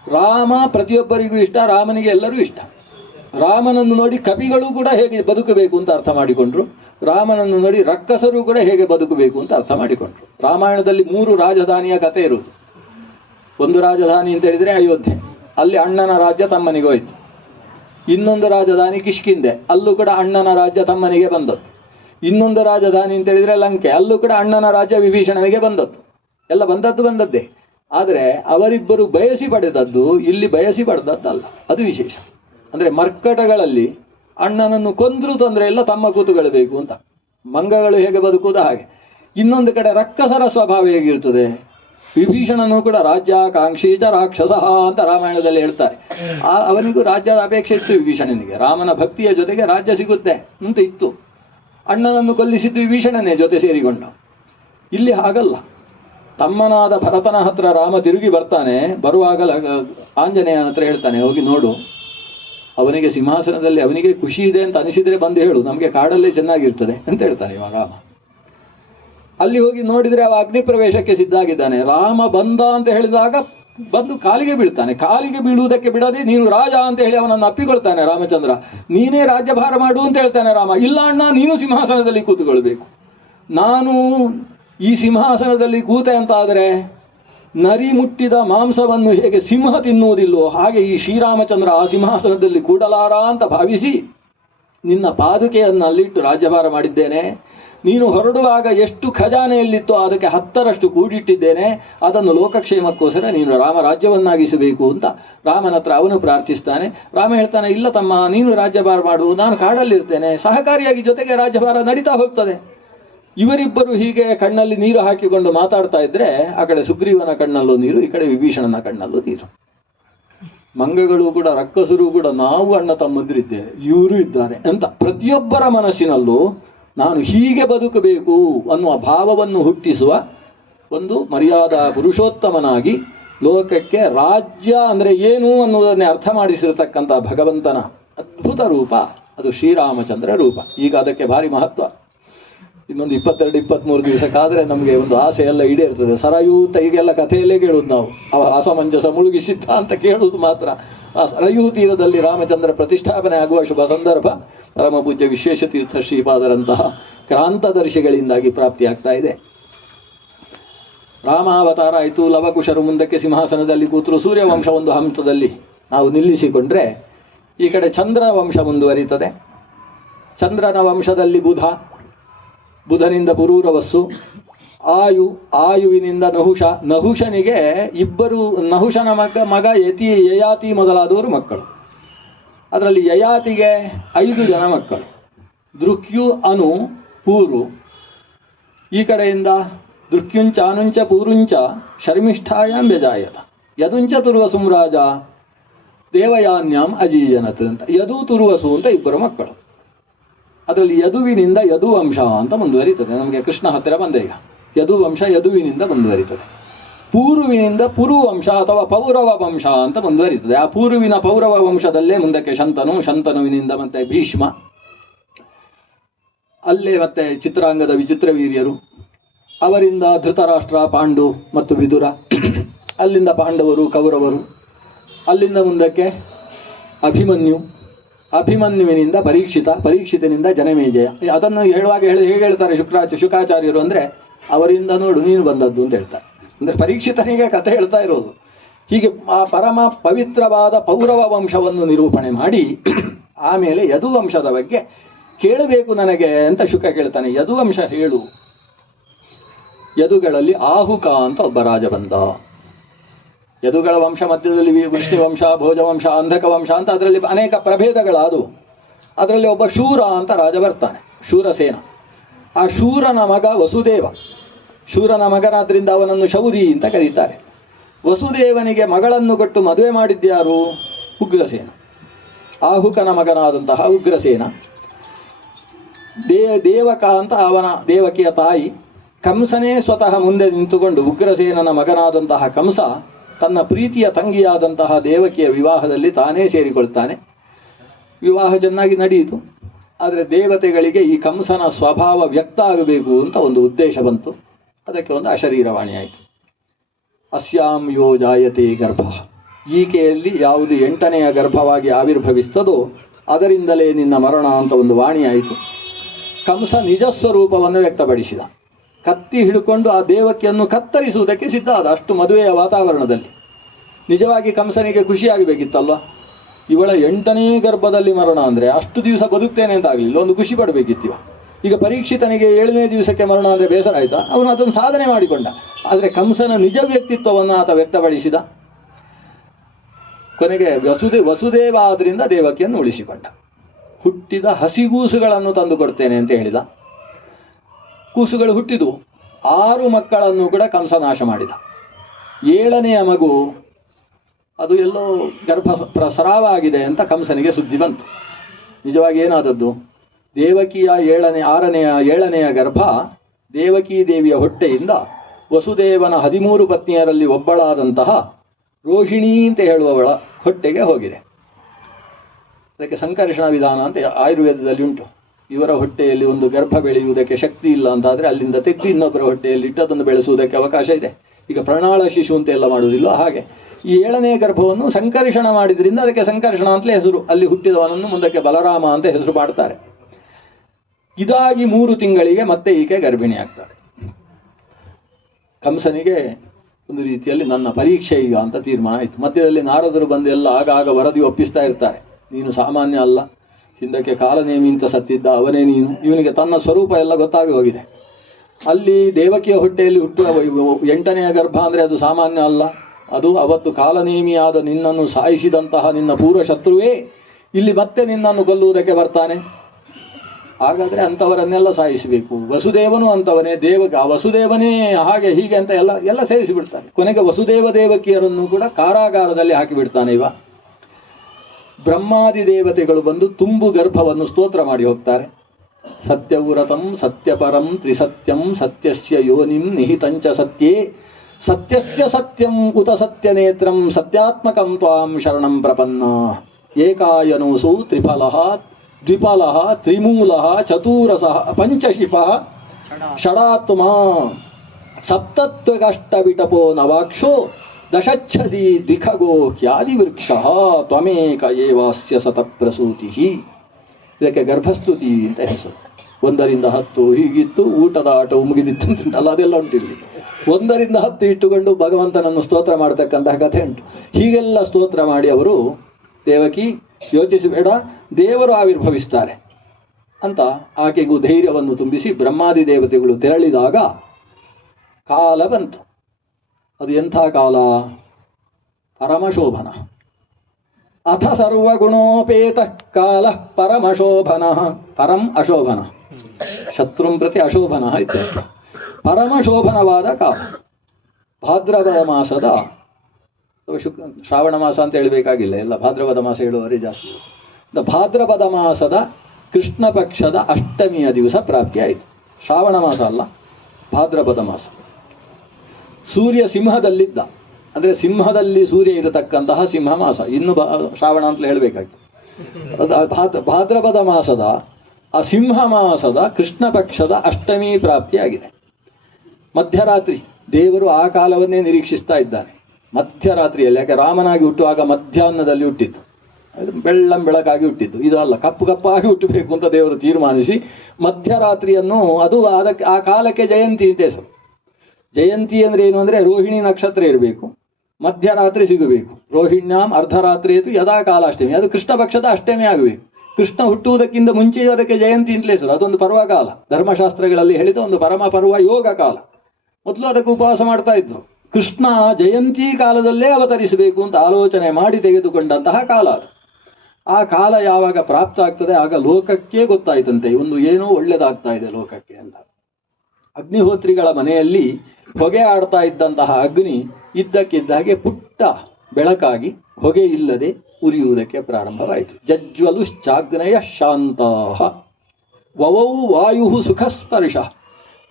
ರಾಮ ಪ್ರತಿಯೊಬ್ಬರಿಗೂ ಇಷ್ಟ, ರಾಮನಿಗೆ ಎಲ್ಲರೂ ಇಷ್ಟ. ರಾಮನನ್ನು ನೋಡಿ ಕವಿಗಳು ಕೂಡ ಹೇಗೆ ಬದುಕಬೇಕು ಅಂತ ಅರ್ಥ ಮಾಡಿಕೊಂಡ್ರು, ರಾಮನನ್ನು ನೋಡಿ ರಕ್ಕಸರು ಕೂಡ ಹೇಗೆ ಬದುಕಬೇಕು ಅಂತ ಅರ್ಥ ಮಾಡಿಕೊಂಡ್ರು. ರಾಮಾಯಣದಲ್ಲಿ 3 ರಾಜಧಾನಿಯ ಕಥೆ ಇರುವುದು. ಒಂದು ರಾಜಧಾನಿ ಅಂತ ಹೇಳಿದರೆ ಅಯೋಧ್ಯೆ, ಅಲ್ಲಿ ಅಣ್ಣನ ರಾಜ್ಯ ತಮ್ಮನಿಗೆ ಹೋಯ್ತು. ಇನ್ನೊಂದು ರಾಜಧಾನಿ ಕಿಷ್ಕಿಂದೆ, ಅಲ್ಲೂ ಕೂಡ ಅಣ್ಣನ ರಾಜ್ಯ ತಮ್ಮನಿಗೆ ಬಂದದ್ದು. ಇನ್ನೊಂದು ರಾಜಧಾನಿ ಅಂತ ಹೇಳಿದರೆ ಲಂಕೆ, ಅಲ್ಲೂ ಕೂಡ ಅಣ್ಣನ ರಾಜ್ಯ ವಿಭೀಷಣನಿಗೆ ಬಂದದ್ದು. ಎಲ್ಲ ಬಂದದ್ದೇ. ಆದರೆ ಅವರಿಬ್ಬರು ಬಯಸಿ ಪಡೆದದ್ದು ಇಲ್ಲಿ ಬಯಸಿ ಪಡೆದದ್ದಲ್ಲ. ಅದು ವಿಶೇಷ. ಅಂದರೆ ಮರ್ಕಟಗಳಲ್ಲಿ ಅಣ್ಣನನ್ನು ಕೊಂದ್ರು ತೊಂದರೆ ಇಲ್ಲ, ತಮ್ಮ ಕೂತುಕೊಳ್ಬೇಕು ಅಂತ. ಮಂಗಗಳು ಹೇಗೆ ಬದುಕುವುದು ಹಾಗೆ. ಇನ್ನೊಂದು ಕಡೆ ರಕ್ಕಸರ ಸ್ವಭಾವ ಹೇಗಿರ್ತದೆ. ವಿಭೀಷಣನು ಕೂಡ ರಾಜ್ಯಾಕಾಂಕ್ಷೀಚ ರಾಕ್ಷಸ ಅಂತ ರಾಮಾಯಣದಲ್ಲಿ ಹೇಳ್ತಾರೆ. ಅವನಿಗೂ ರಾಜ್ಯದ ಅಪೇಕ್ಷೆ ಇತ್ತು ವಿಭೀಷಣನಿಗೆ. ರಾಮನ ಭಕ್ತಿಯ ಜೊತೆಗೆ ರಾಜ್ಯ ಸಿಗುತ್ತೆ ಅಂತ ಇತ್ತು. ಅಣ್ಣನನ್ನು ಕೊಲ್ಲಿಸಿದ್ದು ವಿಭೀಷಣನೇ ಜೊತೆ ಸೇರಿಕೊಂಡು. ಇಲ್ಲಿ ಹಾಗಲ್ಲ. ತಮ್ಮನಾದ ಭರತನ ಹತ್ರ ರಾಮ ತಿರುಗಿ ಬರ್ತಾನೆ. ಬರುವಾಗ ಆಂಜನೇಯನ ಹತ್ರ ಹೇಳ್ತಾನೆ, ಹೋಗಿ ನೋಡು, ಅವನಿಗೆ ಸಿಂಹಾಸನದಲ್ಲಿ ಅವನಿಗೆ ಖುಷಿ ಇದೆ ಅಂತ ಅನಿಸಿದರೆ ಬಂದು ಹೇಳು, ನಮಗೆ ಕಾಡಲ್ಲೇ ಚೆನ್ನಾಗಿರ್ತದೆ ಅಂತ ಹೇಳ್ತಾನೆ ಇವಾಗ ರಾಮ. ಅಲ್ಲಿ ಹೋಗಿ ನೋಡಿದರೆ ಅವ ಅಗ್ನಿ ಪ್ರವೇಶಕ್ಕೆ ಸಿದ್ಧಾಗಿದ್ದಾನೆ. ರಾಮ ಬಂದ ಅಂತ ಹೇಳಿದಾಗ ಬಂದು ಕಾಲಿಗೆ ಬೀಳ್ತಾನೆ. ಕಾಲಿಗೆ ಬೀಳುವುದಕ್ಕೆ ಬಿಡದೆ ನೀನು ರಾಜ ಅಂತ ಹೇಳಿ ಅವನನ್ನು ಅಪ್ಪಿಕೊಳ್ತಾನೆ ರಾಮಚಂದ್ರ. ನೀನೇ ರಾಜ್ಯಭಾರ ಮಾಡು ಅಂತ ಹೇಳ್ತಾನೆ ರಾಮ. ಇಲ್ಲ ಅಣ್ಣ, ನೀನು ಸಿಂಹಾಸನದಲ್ಲಿ ಕೂತುಕೊಳ್ಬೇಕು. ನಾನು ಈ ಸಿಂಹಾಸನದಲ್ಲಿ ಕೂತೆ ಅಂತ ಆದರೆ ನರಿ ಮುಟ್ಟಿದ ಮಾಂಸವನ್ನು ಹೇಗೆ ಸಿಂಹ ತಿನ್ನುವುದಿಲ್ಲವೋ ಹಾಗೆ ಈ ಶ್ರೀರಾಮಚಂದ್ರ ಆ ಸಿಂಹಾಸನದಲ್ಲಿ ಕೂಡಲಾರ ಅಂತ ಭಾವಿಸಿ ನಿನ್ನ ಪಾದುಕೆಯನ್ನು ಅಲ್ಲಿಟ್ಟು ರಾಜ್ಯಭಾರ ಮಾಡಿದ್ದೇನೆ. ನೀನು ಹೊರಡುವಾಗ ಎಷ್ಟು ಖಜಾನೆಯಲ್ಲಿತ್ತೋ ಅದಕ್ಕೆ 10ರಷ್ಟು ಕೂಡಿಟ್ಟಿದ್ದೇನೆ. ಅದನ್ನು ಲೋಕಕ್ಷೇಮಕ್ಕೋಸ್ಕರ ನೀನು ರಾಮ ರಾಜ್ಯವನ್ನಾಗಿಸಬೇಕು ಅಂತ ರಾಮನ ಹತ್ರ ಅವನು ಪ್ರಾರ್ಥಿಸ್ತಾನೆ. ರಾಮ ಹೇಳ್ತಾನೆ, ಇಲ್ಲ ತಮ್ಮ, ನೀನು ರಾಜ್ಯಭಾರ ಮಾಡು, ನಾನು ಕಾಡಲ್ಲಿರ್ತೇನೆ. ಸಹಕಾರಿಯಾಗಿ ಜೊತೆಗೆ ರಾಜ್ಯಭಾರ ನಡೀತಾ ಹೋಗ್ತದೆ. ಇವರಿಬ್ಬರು ಹೀಗೆ ಕಣ್ಣಲ್ಲಿ ನೀರು ಹಾಕಿಕೊಂಡು ಮಾತಾಡ್ತಾ ಇದ್ರೆ ಆ ಕಡೆ ಸುಗ್ರೀವನ ಕಣ್ಣಲ್ಲೂ ನೀರು, ಈ ಕಡೆ ವಿಭೀಷಣನ ಕಣ್ಣಲ್ಲೂ ನೀರು. ಮಂಗಗಳು ಕೂಡ ರಕ್ಕಸರು ಕೂಡ ನಾವು ಅಣ್ಣ ತಮ್ಮಂದಿರಿದ್ದೇವೆ, ಇವರು ಇದ್ದಾರೆ ಅಂತ ಪ್ರತಿಯೊಬ್ಬರ ಮನಸ್ಸಿನಲ್ಲೂ ನಾನು ಹೀಗೆ ಬದುಕಬೇಕು ಅನ್ನುವ ಭಾವವನ್ನು ಹುಟ್ಟಿಸುವ ಒಂದು ಮರ್ಯಾದಾ ಪುರುಷೋತ್ತಮನಾಗಿ ಲೋಕಕ್ಕೆ ರಾಜ್ಯ ಅಂದರೆ ಏನು ಅನ್ನುವುದನ್ನೇ ಅರ್ಥ ಮಾಡಿಸಿರತಕ್ಕಂಥ ಭಗವಂತನ ಅದ್ಭುತ ರೂಪ ಅದು ಶ್ರೀರಾಮಚಂದ್ರ ರೂಪ. ಈಗ ಅದಕ್ಕೆ ಭಾರಿ ಮಹತ್ವ. ಇನ್ನೊಂದು 22-23 ದಿವಸಕ್ಕಾದರೆ ನಮಗೆ ಒಂದು ಆಸೆ ಎಲ್ಲ ಈಡೇರ್ತದೆ. ಸರಯೂತ ಹೀಗೆಲ್ಲ ಕಥೆಯಲ್ಲೇ ಕೇಳುವುದು ನಾವು. ಅವರ ಅಸಮಂಜಸ ಮುಳುಗಿಸಿದ್ದ ಅಂತ ಕೇಳುವುದು ಮಾತ್ರ. ಆ ಸರಯೂ ತೀರದಲ್ಲಿ ರಾಮಚಂದ್ರ ಪ್ರತಿಷ್ಠಾಪನೆ ಆಗುವ ಶುಭ ಸಂದರ್ಭ ಪರಮ ಪೂಜ್ಯ ವಿಶ್ವೇಶತೀರ್ಥ ಶ್ರೀಪಾದರಂತಹ ಕ್ರಾಂತದರ್ಶಿಗಳಿಂದಾಗಿ ಪ್ರಾಪ್ತಿಯಾಗ್ತಾ ಇದೆ. ರಾಮಾವತಾರ ಆಯಿತು, ಲವಕುಶರು ಮುಂದಕ್ಕೆ ಸಿಂಹಾಸನದಲ್ಲಿ ಕೂತರು. ಸೂರ್ಯವಂಶ ಒಂದು ಹಂತದಲ್ಲಿ ನಾವು ನಿಲ್ಲಿಸಿಕೊಂಡ್ರೆ ಈ ಕಡೆ ಚಂದ್ರ ವಂಶ ಮುಂದುವರಿತದೆ. ಚಂದ್ರನ ವಂಶದಲ್ಲಿ ಬುಧನಿಂದ ಪುರೂರವಸ್ಸು, ಆಯುವಿನಿಂದ ನಹುಷನಿಗೆ ಇಬ್ಬರು, ನಹುಷನ ಮಗ ಯಯಾತಿ ಮೊದಲಾದವರು ಮಕ್ಕಳು. ಅದರಲ್ಲಿ ಯಯಾತಿಗೆ 5 ಜನ ಮಕ್ಕಳು, ದೃಕ್ಯು, ಅನು, ಪೂರು. ಈ ಕಡೆಯಿಂದ ದೃಕ್ಯುಂಚ ಅನುಂಚ ಪೂರುಂಚ ಶರ್ಮಿಷ್ಠಾಯಾಂ ವ್ಯಜಾಯತ ಯದುಂಚ ತುರ್ವಸುಂ ರಾಜ ದೇವಯಾನ್ಯಾಂ ಅಜೀಜನತ್ ಅಂತ. ಯದು ತುರ್ವಸು ಅಂತ ಇಬ್ಬರು ಮಕ್ಕಳು. ಅದರಲ್ಲಿ ಯದುವಿನಿಂದ ಯದುವಂಶ ಅಂತ ಮುಂದುವರಿತದೆ. ನಮಗೆ ಕೃಷ್ಣ ಹತ್ತಿರ ಬಂದ ಈಗ ಯದುವಂಶ ಯದುವಿನಿಂದ ಮುಂದುವರಿತದೆ. ಪೂರ್ವಿನಿಂದ ಪುರುವಂಶ ಅಥವಾ ಪೌರವ ವಂಶ ಅಂತ ಮುಂದುವರಿತದೆ. ಆ ಪೂರ್ವಿನ ಪೌರವ ವಂಶದಲ್ಲೇ ಮುಂದಕ್ಕೆ ಶಂತನುವಿನಿಂದ ಮತ್ತೆ ಭೀಷ್ಮ, ಅಲ್ಲೇ ಮತ್ತೆ ಚಿತ್ರಾಂಗದ ವಿಚಿತ್ರವೀರ್ಯರು, ಅವರಿಂದ ಧೃತರಾಷ್ಟ್ರ, ಪಾಂಡು ಮತ್ತು ವಿದುರ, ಅಲ್ಲಿಂದ ಪಾಂಡವರು, ಕೌರವರು, ಅಲ್ಲಿಂದ ಮುಂದಕ್ಕೆ ಅಭಿಮನ್ಯುವಿನಿಂದ ಪರೀಕ್ಷಿತನಿಂದ ಜನಮೇಜಯ. ಅದನ್ನು ಹೇಳುವಾಗ ಹೇಗೆ ಹೇಳ್ತಾರೆ ಶುಕಾಚಾರ್ಯರು ಅಂದರೆ, ಅವರಿಂದ ನೋಡು ನೀನು ಬಂದದ್ದು ಅಂತ ಹೇಳ್ತಾರೆ. ಅಂದರೆ ಪರೀಕ್ಷಿತನಿಗೆ ಕಥೆ ಹೇಳ್ತಾ ಇರೋದು. ಹೀಗೆ ಆ ಪರಮ ಪವಿತ್ರವಾದ ಪೌರವ ವಂಶವನ್ನು ನಿರೂಪಣೆ ಮಾಡಿ ಆಮೇಲೆ ಯದುವಂಶದ ಬಗ್ಗೆ ಕೇಳಬೇಕು ನನಗೆ ಅಂತ ಶುಕ ಕೇಳ್ತಾನೆ. ಯದುವಂಶ ಹೇಳು. ಯದುಗಳಲ್ಲಿ ಆಹುಕ ಅಂತ ಒಬ್ಬ ರಾಜ ಬಂದ. ಯದುಗಳ ವಂಶ ಮಧ್ಯದಲ್ಲಿ ವಿಷ್ಣುವಂಶ, ಭೋಜವಂಶ, ಅಂಧಕ ವಂಶ ಅಂತ ಅದರಲ್ಲಿ ಅನೇಕ ಪ್ರಭೇದಗಳಾದವು. ಅದರಲ್ಲಿ ಒಬ್ಬ ಶೂರ ಅಂತ ರಾಜ ಬರ್ತಾನೆ, ಶೂರಸೇನ. ಆ ಶೂರನ ಮಗ ವಸುದೇವ. ಶೂರನ ಮಗನಾದ್ರಿಂದ ಅವನನ್ನು ಶೌರಿ ಅಂತ ಕರೀತಾರೆ. ವಸುದೇವನಿಗೆ ಮಗಳನ್ನು ಕೊಟ್ಟು ಮದುವೆ ಮಾಡಿದ್ಯಾರು? ಉಗ್ರಸೇನ. ಆಹುಕನ ಮಗನಾದಂತಹ ಉಗ್ರಸೇನ. ದೇವಕ ಅಂತ ಅವನ ದೇವಕಿಯ ತಾಯಿ. ಕಂಸನೇ ಸ್ವತಃ ಮುಂದೆ ನಿಂತುಕೊಂಡು ಉಗ್ರಸೇನನ ಮಗನಾದಂತಹ ಕಂಸ ತನ್ನ ಪ್ರೀತಿಯ ತಂಗಿಯಾದಂತಹ ದೇವಕಿಯ ವಿವಾಹದಲ್ಲಿ ತಾನೇ ಸೇರಿಕೊಳ್ತಾನೆ. ವಿವಾಹ ಚೆನ್ನಾಗಿ ನಡೆಯಿತು. ಆದರೆ ದೇವತೆಗಳಿಗೆ ಈ ಕಂಸನ ಸ್ವಭಾವ ವ್ಯಕ್ತ ಆಗಬೇಕು ಅಂತ ಒಂದು ಉದ್ದೇಶ ಬಂತು. ಅದಕ್ಕೆ ಒಂದು ಅಶರೀರವಾಣಿ ಆಯಿತು. ಅಸ್ಯಾಂ ಯೋ ಜಾಯತೆ ಗರ್ಭ. ಈಕೆಯಲ್ಲಿ ಯಾವುದು 8ನೆಯ ಗರ್ಭವಾಗಿ ಆವಿರ್ಭವಿಸ್ತದೋ ಅದರಿಂದಲೇ ನಿನ್ನ ಮರಣ ಅಂತ ಒಂದು ವಾಣಿ ಆಯಿತು. ಕಂಸ ನಿಜ ಸ್ವರೂಪವನ್ನು ವ್ಯಕ್ತಪಡಿಸಿದ. ಕತ್ತಿ ಹಿಡ್ಕೊಂಡು ಆ ದೇವಕಿಯನ್ನು ಕತ್ತರಿಸುವುದಕ್ಕೆ ಸಿದ್ಧ ಆದ. ಅಷ್ಟು ಮದುವೆಯ ವಾತಾವರಣದಲ್ಲಿ ನಿಜವಾಗಿ ಕಂಸನಿಗೆ ಖುಷಿಯಾಗಬೇಕಿತ್ತಲ್ವ. ಇವಳ 8ನೇ ಗರ್ಭದಲ್ಲಿ ಮರಣ ಅಂದರೆ ಅಷ್ಟು ದಿವಸ ಬದುಕ್ತೇನೆ ಅಂತ ಆಗಲಿಲ್ಲ, ಒಂದು ಖುಷಿ ಪಡಬೇಕಿತ್ತೀವ. ಈಗ ಪರೀಕ್ಷಿತನಿಗೆ 7ನೇ ದಿವಸಕ್ಕೆ ಮರಣ ಅಂದರೆ ಬೇಸರ ಆಯಿತಾ? ಅವನು ಅದನ್ನು ಸಾಧನೆ ಮಾಡಿಕೊಂಡ. ಆದರೆ ಕಂಸನ ನಿಜ ವ್ಯಕ್ತಿತ್ವವನ್ನು ಆತ ವ್ಯಕ್ತಪಡಿಸಿದ. ಕೊನೆಗೆ ವಸುದೇವ ಆದ್ರಿಂದ ದೇವಕಿಯನ್ನು ಉಳಿಸಿಕೊಂಡ. ಹುಟ್ಟಿದ ಹಸಿಗೂಸುಗಳನ್ನು ತಂದು ಕೊಡ್ತೇನೆ ಅಂತ ಹೇಳಿದ. ಕೂಸುಗಳು ಹುಟ್ಟಿದವು. 6 ಮಕ್ಕಳನ್ನು ಕೂಡ ಕಂಸ ನಾಶ ಮಾಡಿದ. 7ನೆಯ ಮಗು ಅದು ಎಲ್ಲೋ ಗರ್ಭ ಪ್ರಸ್ರಾವ ಆಗಿದೆ ಅಂತ ಕಂಸನಿಗೆ ಸುದ್ದಿ ಬಂತು. ನಿಜವಾಗಿ ಏನಾದದ್ದು? ದೇವಕಿಯ 7ನೆಯ ಗರ್ಭ ದೇವಕಿ ದೇವಿಯ ಹೊಟ್ಟೆಯಿಂದ ವಸುದೇವನ 13 ಪತ್ನಿಯರಲ್ಲಿ ಒಬ್ಬಳಾದಂತಹ ರೋಹಿಣಿ ಅಂತ ಹೇಳುವವಳ ಹೊಟ್ಟೆಗೆ ಹೋಗಿದೆ. ಅದಕ್ಕೆ ಸಂಕರ್ಷಣ ವಿಧಾನ ಅಂತ ಆಯುರ್ವೇದದಲ್ಲಿ ಉಂಟು. ಇವರ ಹೊಟ್ಟೆಯಲ್ಲಿ ಒಂದು ಗರ್ಭ ಬೆಳೆಯುವುದಕ್ಕೆ ಶಕ್ತಿ ಇಲ್ಲ ಅಂತಾದರೆ ಅಲ್ಲಿಂದ ತೆಗೆದು ಇನ್ನೊಬ್ಬರ ಹೊಟ್ಟೆಯಲ್ಲಿ ಇಟ್ಟದನ್ನು ಬೆಳೆಸುವುದಕ್ಕೆ ಅವಕಾಶ ಇದೆ. ಈಗ ಪ್ರಣಾಳ ಶಿಶು ಅಂತ ಎಲ್ಲ ಮಾಡುವುದಿಲ್ಲ ಹಾಗೆ. ಈ 7ನೇ ಗರ್ಭವನ್ನು ಸಂಕರ್ಷಣ ಮಾಡಿದ್ರಿಂದ ಅದಕ್ಕೆ ಸಂಕರ್ಷಣ ಅಂತಲೇ ಹೆಸರು. ಅಲ್ಲಿ ಹುಟ್ಟಿದವನನ್ನು ಮುಂದಕ್ಕೆ ಬಲರಾಮ ಅಂತ ಹೆಸರು ಮಾಡ್ತಾರೆ. ಇದಾಗಿ 3 ತಿಂಗಳಿಗೆ ಮತ್ತೆ ಈಕೆ ಗರ್ಭಿಣಿ ಆಗ್ತಾರೆ. ಕಂಸನಿಗೆ ಒಂದು ರೀತಿಯಲ್ಲಿ ನನ್ನ ಪರೀಕ್ಷೆ ಈಗ ಅಂತ ತೀರ್ಮಾನ ಆಯಿತು. ಮಧ್ಯದಲ್ಲಿ ನಾರದರು ಬಂದು ಎಲ್ಲ ಆಗಾಗ ವರದಿ ಒಪ್ಪಿಸ್ತಾ ಇರ್ತಾರೆ. ನೀನು ಸಾಮಾನ್ಯ ಅಲ್ಲ, ಹಿಂದಕ್ಕೆ ಕಾಲನೇಮಿ ಅಂತ ಸತ್ತಿದ್ದ ಅವನೇ ನೀನು. ಇವನಿಗೆ ತನ್ನ ಸ್ವರೂಪ ಎಲ್ಲ ಗೊತ್ತಾಗಿ ಹೋಗಿದೆ. ಅಲ್ಲಿ ದೇವಕಿಯ ಹೊಟ್ಟೆಯಲ್ಲಿ ಹುಟ್ಟುವ 8ನೆಯ ಗರ್ಭ ಅಂದರೆ ಅದು ಸಾಮಾನ್ಯ ಅಲ್ಲ. ಅದು ಅವತ್ತು ಕಾಲನೇಮಿಯಾದ ನಿನ್ನನ್ನು ಸಾಯಿಸಿದಂತಹ ನಿನ್ನ ಪೂರ್ವ ಶತ್ರುವೇ ಇಲ್ಲಿ ಮತ್ತೆ ನಿನ್ನನ್ನು ಕೊಲ್ಲುವುದಕ್ಕೆ ಬರ್ತಾನೆ. ಹಾಗಾದರೆ ಅಂಥವರನ್ನೆಲ್ಲ ಸಾಯಿಸಬೇಕು. ವಸುದೇವನು ಅಂಥವನೇ, ವಸುದೇವನೇ ಹಾಗೆ ಹೀಗೆ ಅಂತ ಎಲ್ಲ ಸೇರಿಸಿಬಿಡ್ತಾನೆ. ಕೊನೆಗೆ ವಸುದೇವ ದೇವಕಿಯರನ್ನು ಕೂಡ ಕಾರಾಗಾರದಲ್ಲಿ ಹಾಕಿಬಿಡ್ತಾನೆ ಇವ. ಬ್ರಹ್ಮಾದಿ ದೇವತೆಗಳು ಬಂದು ತುಂಬು ಗರ್ಭವನ್ನು ಸ್ತೋತ್ರ ಮಾಡಿ ಹೋಗ್ತಾರೆ. ಸತ್ಯವ್ರತಂ ಸತ್ಯಪರಂ ತ್ರಿಸತ್ಯಂ ಸತ್ಯಸ್ಯ ಯೋನಿಂ ನಿಹಿತಂಚ ಸತ್ಯೇ ಸತ್ಯಸ್ಯ ಸತ್ಯಂ ಉತ ಸತ್ಯನೇತ್ರಂ ಸತ್ಯಾತ್ಮಕಂ ತ್ವಾಂ ಶರಣಂ ಪ್ರಪನ್ನ ಏಕಾಯನೋಸು ತ್ರಿಫಲಃ ದ್ವಿಫಲಃ ತ್ರಿಮೂಲಃ ಚತುರಸಃ ಪಂಚಶಿಫಃ ಷಡಾತ್ಮಾ ಸಪ್ತತ್ವಗಷ್ಟವಿಟಪೋ ನವಾಕ್ಷೋ ದಶಚ್ಛದಿ ದ್ವಿಖಗೋ ಹ್ಯಾದಿವೃಕ್ಷ ತ್ವಮೇಕ ಏವಾಸ್ಯ ಸತಪ್ರಸೂತಿ. ಇದಕ್ಕೆ ಗರ್ಭಸ್ತುತಿ ಅಂತ ಹೆಸರು. 1ರಿಂದ 10 ಹೀಗಿತ್ತು. ಊಟದ ಆಟವು ಮುಗಿದಿತ್ತು ಅಂತಲ್ಲ, ಅದೆಲ್ಲ ಉಂಟಿರಲಿ. 1ರಿಂದ 10 ಇಟ್ಟುಕೊಂಡು ಭಗವಂತನನ್ನು ಸ್ತೋತ್ರ ಮಾಡತಕ್ಕಂತಹ ಕಥೆ ಉಂಟು. ಹೀಗೆಲ್ಲ ಸ್ತೋತ್ರ ಮಾಡಿ ಅವರು ದೇವಕಿ ಯೋಚಿಸಬೇಡ, ದೇವರು ಆವಿರ್ಭವಿಸ್ತಾರೆ ಅಂತ ಆಕೆಗೂ ಧೈರ್ಯವನ್ನು ತುಂಬಿಸಿ ಬ್ರಹ್ಮಾದಿ ದೇವತೆಗಳು ತೆರಳಿದಾಗ ಕಾಲ ಬಂತು. ಅದು ಎಂಥ ಕಾಲ? ಪರಮಶೋಭನ. ಅಥ ಸರ್ವಗುಣೋಪೇತ ಕಾಲ ಪರಮಶೋಭನ. ಪರಂ ಅಶೋಭನ, ಶತ್ರುಂ ಪ್ರತಿ ಅಶೋಭನ ಆಯ್ತು. ಪರಮಶೋಭನವಾದ ಕಾಲ. ಭಾದ್ರಪದ ಮಾಸದ ಶ್ರಾವಣ ಮಾಸ ಅಂತ ಹೇಳಬೇಕಾಗಿಲ್ಲ, ಎಲ್ಲ ಭಾದ್ರಪದ ಮಾಸ ಹೇಳುವವರೇ ಜಾಸ್ತಿ. ಭಾದ್ರಪದ ಮಾಸದ ಕೃಷ್ಣ ಪಕ್ಷದ ಅಷ್ಟಮಿಯ ದಿವಸ ಪ್ರಾಪ್ತಿಯಾಯಿತು. ಶ್ರಾವಣ ಮಾಸ ಅಲ್ಲ, ಭಾದ್ರಪದ ಮಾಸ. ಸೂರ್ಯ ಸಿಂಹದಲ್ಲಿದ್ದ, ಅಂದರೆ ಸಿಂಹದಲ್ಲಿ ಸೂರ್ಯ ಇರತಕ್ಕಂತಹ ಸಿಂಹ ಮಾಸ. ಇನ್ನು ಶ್ರಾವಣ ಅಂತ ಹೇಳಬೇಕಾಗಿತ್ತು. ಭಾದ್ರಪದ ಮಾಸದ ಆ ಸಿಂಹ ಮಾಸದ ಕೃಷ್ಣ ಪಕ್ಷದ ಅಷ್ಟಮಿ ಪ್ರಾಪ್ತಿಯಾಗಿದೆ. ಮಧ್ಯರಾತ್ರಿ. ದೇವರು ಆ ಕಾಲವನ್ನೇ ನಿರೀಕ್ಷಿಸ್ತಾ ಇದ್ದಾನೆ. ಮಧ್ಯರಾತ್ರಿಯಲ್ಲಿ, ಯಾಕೆ ರಾಮನಾಗಿ ಹುಟ್ಟುವಾಗ ಮಧ್ಯಾಹ್ನದಲ್ಲಿ ಹುಟ್ಟಿದ್ದು, ಬೆಳಕಾಗಿ ಹುಟ್ಟಿದ್ದು. ಇದು ಅಲ್ಲ, ಕಪ್ಪು ಕಪ್ಪಾಗಿ ಹುಟ್ಟಬೇಕು ಅಂತ ದೇವರು ತೀರ್ಮಾನಿಸಿ ಮಧ್ಯರಾತ್ರಿಯನ್ನು, ಅದು ಅದಕ್ಕೆ ಆ ಕಾಲಕ್ಕೆ ಜಯಂತಿ ಅಂತ ಹೆಸರು. ಜಯಂತಿ ಅಂದರೆ ಏನು ಅಂದರೆ ರೋಹಿಣಿ ನಕ್ಷತ್ರ ಇರಬೇಕು, ಮಧ್ಯರಾತ್ರಿ ಸಿಗಬೇಕು. ರೋಹಿಣ್ಯಾಂ ಅರ್ಧರಾತ್ರಿ ಇತ್ತು ಯದಾ ಕಾಲಾಷ್ಟಮಿ, ಅದು ಕೃಷ್ಣ ಪಕ್ಷದ ಅಷ್ಟಮಿ ಆಗಬೇಕು. ಕೃಷ್ಣ ಹುಟ್ಟುವುದಕ್ಕಿಂತ ಮುಂಚೆಯೂ ಅದಕ್ಕೆ ಜಯಂತಿ ಅಂತಲೇ ಹೆಸರು. ಅದೊಂದು ಪರ್ವಕಾಲ, ಧರ್ಮಶಾಸ್ತ್ರಗಳಲ್ಲಿ ಹೇಳಿದ ಒಂದು ಪರಮ ಪರ್ವ ಯೋಗ ಕಾಲ. ಮೊದಲು ಅದಕ್ಕೆ ಉಪವಾಸ ಮಾಡ್ತಾ ಇದ್ರು. ಕೃಷ್ಣ ಜಯಂತಿ ಕಾಲದಲ್ಲೇ ಅವತರಿಸಬೇಕು ಅಂತ ಆಲೋಚನೆ ಮಾಡಿ ತೆಗೆದುಕೊಂಡಂತಹ ಕಾಲ ಅದು. ಆ ಕಾಲ ಯಾವಾಗ ಪ್ರಾಪ್ತ ಆಗ್ತದೆ ಆಗ ಲೋಕಕ್ಕೆ ಗೊತ್ತಾಯ್ತಂತೆ ಒಂದು ಏನೋ ಒಳ್ಳೆದಾಗ್ತಾ ಇದೆ ಲೋಕಕ್ಕೆ ಅಂತ. ಅಗ್ನಿಹೋತ್ರಿಗಳ ಮನೆಯಲ್ಲಿ ಹೊಗೆ ಆಡ್ತಾ ಇದ್ದಂತಹ ಅಗ್ನಿ ಇದ್ದಕ್ಕಿದ್ದಾಗೆ ಪುಟ್ಟ ಬೆಳಕಾಗಿ ಹೊಗೆ ಇಲ್ಲದೆ ಉರಿಯುವುದಕ್ಕೆ ಪ್ರಾರಂಭವಾಯಿತು. ಜಜ್ವಲುಶ್ಚಾಗ್ನಯ ಶಾಂತಾಹ ವವೌ ವಾಯು ಸುಖಸ್ಪರ್ಶ.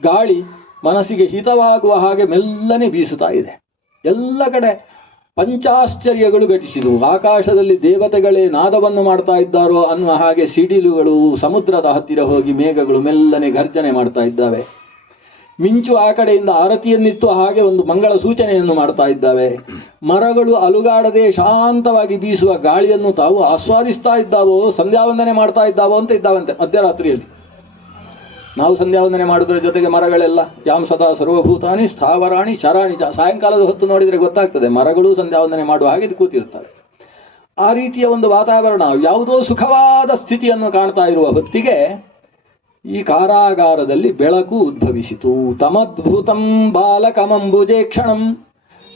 ಗಾಳಿ ಮನಸ್ಸಿಗೆ ಹಿತವಾಗುವ ಹಾಗೆ ಮೆಲ್ಲನೆ ಬೀಸುತ್ತಾ ಇದೆ. ಎಲ್ಲ ಕಡೆ ಪಂಚಾಶ್ಚರ್ಯಗಳು ಘಟಿಸಿದವು. ಆಕಾಶದಲ್ಲಿ ದೇವತೆಗಳೇ ನಾದವನ್ನು ಮಾಡ್ತಾ ಇದ್ದಾರೋ ಅನ್ನುವ ಹಾಗೆ ಸಿಡಿಲುಗಳು ಸಮುದ್ರದ ಹತ್ತಿರ ಹೋಗಿ ಮೇಘಗಳು ಮೆಲ್ಲನೆ ಗರ್ಜನೆ ಮಾಡ್ತಾ ಇದ್ದಾವೆ. ಮಿಂಚು ಆ ಕಡೆಯಿಂದ ಆರತಿಯನ್ನಿತ್ತು ಹಾಗೆ ಒಂದು ಮಂಗಳ ಸೂಚನೆಯನ್ನು ಮಾಡ್ತಾ ಇದ್ದಾವೆ. ಮರಗಳು ಅಲುಗಾಡದೆ ಶಾಂತವಾಗಿ ಬೀಸುವ ಗಾಳಿಯನ್ನು ತಾವು ಆಸ್ವಾದಿಸ್ತಾ ಇದ್ದಾವೋ, ಸಂಧ್ಯಾವಂದನೆ ಮಾಡ್ತಾ ಇದ್ದಾವೋ ಅಂತ ಇದ್ದಾವಂತೆ ಮಧ್ಯರಾತ್ರಿಯಲ್ಲಿ. ನಾವು ಸಂಧ್ಯಾವಂದನೆ ಮಾಡುವುದರ ಜೊತೆಗೆ ಮರಗಳೆಲ್ಲ ಯಾಂ ಸದಾ ಸರ್ವಭೂತಾನಿ ಸ್ಥಾವರಾಣಿ ಚರಾಣಿ ಸಾಯಂಕಾಲದ ಹೊತ್ತು ನೋಡಿದರೆ ಗೊತ್ತಾಗ್ತದೆ, ಮರಗಳು ಸಂಧ್ಯಾವಂದನೆ ಮಾಡುವ ಹಾಗೆ ಕೂತಿರುತ್ತವೆ. ಆ ರೀತಿಯ ಒಂದು ವಾತಾವರಣ, ಯಾವುದೋ ಸುಖವಾದ ಸ್ಥಿತಿಯನ್ನು ಕಾಣ್ತಾ ಇರುವ ಹೊತ್ತಿಗೆ ಈ ಕಾರಾಗಾರದಲ್ಲಿ ಬೆಳಕು ಉದ್ಭವಿಸಿತು. ತಮದ್ಭುತಂ ಬಾಲಕಮಂಬುಜೇ ಕ್ಷಣಂ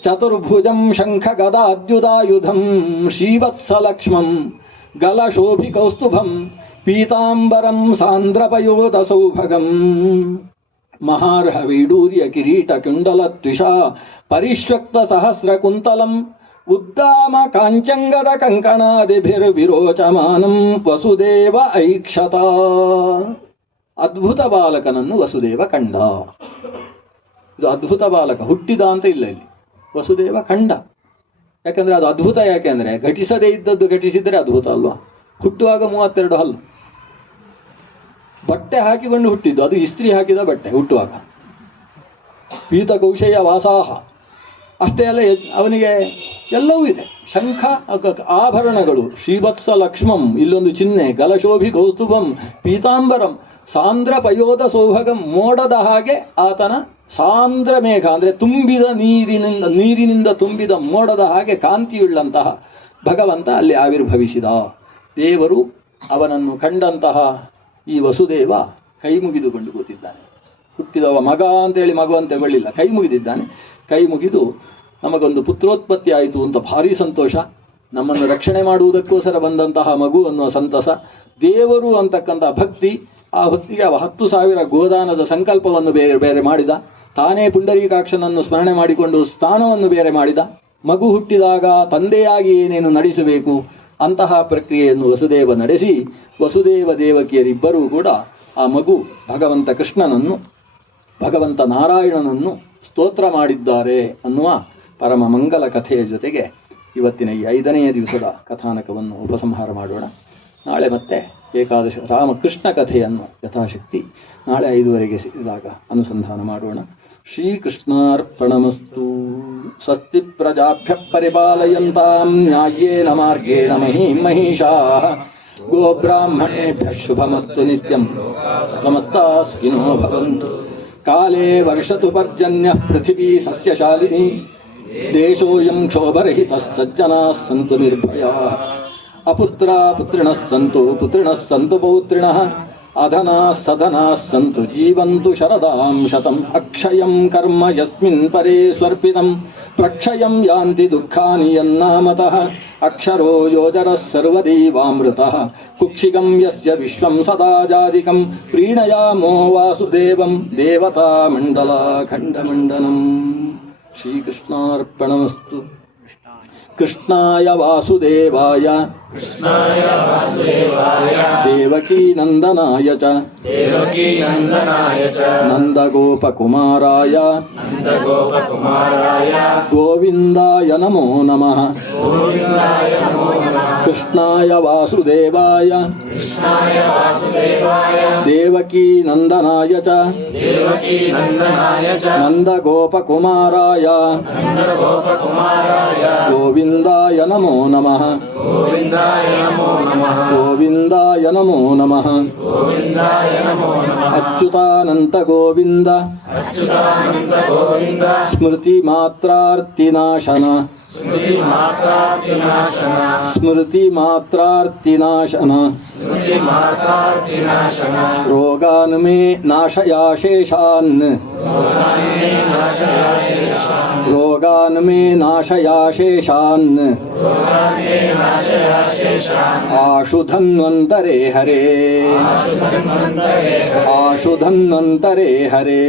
ಚತುರ್ಭುಜಂ ಶಂಖ ಗದಾದ್ಯುದಾಯುಧಂ ಶ್ರೀವತ್ಸಲಕ್ಷ್ಮಂ ಗಲಶೋಭಿ ಕೌಸ್ತುಭಂ ಪೀತಾಂಬರಂ ಸಾಂದ್ರಪಯೋಧ ಸೌಭಗಂ ಮಹಾರ್ಹ ವೈಡೂರ್ಯ ಕಿರೀಟ ಕುಂಡಲ ತ್ವಿಷಾ ಪರಿಶ್ವಕ್ತ ಸಹಸ್ರ ಕುಂತಲಂ ಉದ್ದಾಮ ಕಾಂಚಂಗದ ಕಂಕಣಾದಿಭಿರ್ವಿರೋಚಮಾನಂ ವಸುದೇವ ಐಕ್ಷತ. ಅದ್ಭುತ ಬಾಲಕನನ್ನು ವಸುದೇವ ಕಂಡ. ಇದು ಅದ್ಭುತ ಬಾಲಕ, ಹುಟ್ಟಿದ ಅಂತ ಇಲ್ಲ ಇಲ್ಲಿ, ವಸುದೇವ ಕಂಡ. ಯಾಕಂದ್ರೆ ಅದು ಅದ್ಭುತ. ಯಾಕೆಂದ್ರೆ ಘಟಿಸದೇ ಇದ್ದದ್ದು ಘಟಿಸಿದರೆ ಅದ್ಭುತ ಅಲ್ವಾ? ಹುಟ್ಟುವಾಗ 32 ಹಲ್ಲು, ಬಟ್ಟೆ ಹಾಕಿಕೊಂಡು ಹುಟ್ಟಿದ್ದು, ಅದು ಇಸ್ತ್ರಿ ಹಾಕಿದ ಬಟ್ಟೆ ಹುಟ್ಟುವಾಗ. ಪೀತ ಕೌಶಯ ವಾಸಾಹ, ಅಷ್ಟೇ ಅಲ್ಲ, ಅವನಿಗೆ ಎಲ್ಲವೂ ಇದೆ. ಶಂಖ ಆಭರಣಗಳು, ಶ್ರೀವತ್ಸ ಲಕ್ಷ್ಮಂ ಇಲ್ಲೊಂದು ಚಿಹ್ನೆ, ಗಲಶೋಭಿ ಕೌಸ್ತುಭಂ ಪೀತಾಂಬರಂ ಸಾಂದ್ರ ಪಯೋಧ ಸೌಭಗಂ. ಮೋಡದ ಹಾಗೆ ಆತನ ಸಾಂದ್ರ ಮೇಘ ಅಂದರೆ ತುಂಬಿದ ನೀರಿನಿಂದ ತುಂಬಿದ ಮೋಡದ ಹಾಗೆ ಕಾಂತಿಯುಳ್ಳಂತಹ ಭಗವಂತ ಅಲ್ಲಿ ಆವಿರ್ಭವಿಸಿದ. ದೇವರು ಅವನನ್ನು ಕಂಡಂತಹ ಈ ವಸುದೇವ ಕೈ ಮುಗಿದುಕೊಂಡು ಕೂತಿದ್ದಾನೆ. ಹುಟ್ಟಿದವ ಮಗ ಅಂತೇಳಿ ಮಗುವಂತೆ ತಗೊಳ್ಳಿಲ್ಲ, ಕೈ ಮುಗಿದಿದ್ದಾನೆ. ಕೈ ಮುಗಿದು ನಮಗೊಂದು ಪುತ್ರೋತ್ಪತ್ತಿ ಆಯಿತು ಅಂತ ಭಾರಿ ಸಂತೋಷ. ನಮ್ಮನ್ನು ರಕ್ಷಣೆ ಮಾಡುವುದಕ್ಕೋಸ್ಕರ ಬಂದಂತಹ ಮಗು ಅನ್ನುವ ಸಂತಸ, ದೇವರು ಅಂತಕ್ಕಂಥ ಭಕ್ತಿ. ಆ ಹೊತ್ತಿಗೆ 10,000 ಗೋದಾನದ ಸಂಕಲ್ಪವನ್ನು ಬೇರೆ ಬೇರೆ ಮಾಡಿದ. ತಾನೇ ಪುಂಡರೀಕಾಕ್ಷನನ್ನು ಸ್ಮರಣೆ ಮಾಡಿಕೊಂಡು ಸ್ಥಾನವನ್ನು ಬೇರೆ ಮಾಡಿದ. ಮಗು ಹುಟ್ಟಿದಾಗ ತಂದೆಯಾಗಿ ಏನೇನು ನಡೆಸಬೇಕು ಅಂತಹ ಪ್ರಕ್ರಿಯೆಯನ್ನು ವಸುದೇವ ನಡೆಸಿ, ವಸುದೇವ ದೇವಕಿಯರಿಬ್ಬರೂ ಕೂಡ ಆ ಮಗು ಭಗವಂತ ಕೃಷ್ಣನನ್ನು, ಭಗವಂತ ನಾರಾಯಣನನ್ನು ಸ್ತೋತ್ರ ಮಾಡಿದ್ದಾರೆ ಅನ್ನುವ ಪರಮ ಮಂಗಲ ಕಥೆಯ ಜೊತೆಗೆ ಇವತ್ತಿನ ಈ 5ನೆಯ ದಿವಸದ ಕಥಾನಕವನ್ನು ಉಪಸಂಹಾರ ಮಾಡೋಣ. ನಾಳೆ ಮತ್ತೆ ಏಕಾದಶ ರಾಮಕೃಷ್ಣ ಕಥೆಯನ್ನು ಯಥಾಶಕ್ತಿ ನಾಳೆ 5 ಇದ್ದಾಗ ಅನುಸಂಧಾನ ಮಾಡೋಣ. ಶ್ರೀಕೃಷ್ಣಾರ್ಪಣಮಸ್ತು. ಸ್ವಸ್ತಿ ಪ್ರಜಾಭ್ಯ ಪರಿಪಾಲಯಂತಾಂ ನ್ಯಾಯೇನ ಮಾರ್ಗೇಣ ಮಹೀಂ ಮಹಿಷಾಃ. ಗೋಬ್ರಾಹ್ಮಣೇಭ್ಯಃ ಶುಭಮಸ್ತು ನಿತ್ಯಂ. ಸಮಸ್ತಾಃ ಸುಖಿನೋ ಭವಂತು. ಕಾಲೇ ವರ್ಷತು ಪರ್ಜನ್ಯಃ ಪೃಥಿವೀ ಸಸ್ಯಶಾಲಿನಿ ದೇಶೋಯಂ ಕ್ಷೋಭರಹಿತಃ ಸಜ್ಜನಾಃ ಸಂತು ನಿರ್ಭಯಾಃ ಅಪುತ್ರಾ ಪುತ್ರಿಣಃ ಸಂತು ಪುತ್ರಿಣಃ ಸಂತು ಪೌತ್ರಿಣಃ ಅಧನಾಃ ಸಧನಾಃ ಸಂತು ಜೀವಂತು ಶರದಾಂ ಶತಂ ಅಕ್ಷಯಂ ಕರ್ಮ ಯಸ್ಮಿನ್ ಪರೇ ಸ್ವರ್ಪಿತಂ ಪ್ರಕ್ಷಯಂ ಯಾಂತಿ ದುಃಖಾನಿ ಯನ್ನಾಮತಃ ಅಕ್ಷರೋ ಯೋಜರಃ ಸರ್ವದೇವಾಮೃತಃ ಕುಕ್ಷಿಗಂ ಯಸ್ಯ ವಿಶ್ವಂ ಸದಾ ಜಾದಿಕಂ ಪ್ರೀಣಯಾಮೋ ವಾಸುದೇವಂ ದೇವತಾ ಮಂಡಲಾಖಂಡಮಂಡನಂ. ಶ್ರೀಕೃಷ್ಣಾರ್ಪಣಮಸ್ತು. ಕೃಷ್ಣಾಯ ವಾಸುದೇವಾಯ ದೇವಕೀ ನಂದನಾಯ ಚ ನಂದಗೋಪಕುಮಾರಾಯ ಗೋವಿಂದಾಯ ನಮೋ ನಮಃ. ಕೃಷ್ಣಾಯ ವಾಸುದೇವಾಯ ದೇವಕೀ ನಂದನಾಯ ಚ ನಂದಗೋಪಕುಮಾರಾಯ ಗೋವಿಂದಾಯ ನಮೋ ನಮಃ. ಗೋವಿಂದಾಯ ನಮೋ ನಮಃ. ಅಚ್ಯುತಾನಂತ ಗೋವಿಂದ ಸ್ಮೃತಿ ಮಾತ್ರಾರ್ತಿನಾಶನ ಸ್ಮೃತಿ ಮಾತ್ರಾರ್ತಿನಾಶನ ರೋಗಾನ್ ಮೇ ನಾಶಯಾಶೇಷಾನ್ ರೋಗಾನ್ ಮೇ ನಾಶಯಾಶೇಷಾನ್ ಆಶು ಧನ್ವಂತರೇ ಹರೇ ಆಶು ಧನ್ವಂತರೇ ಹರೇ.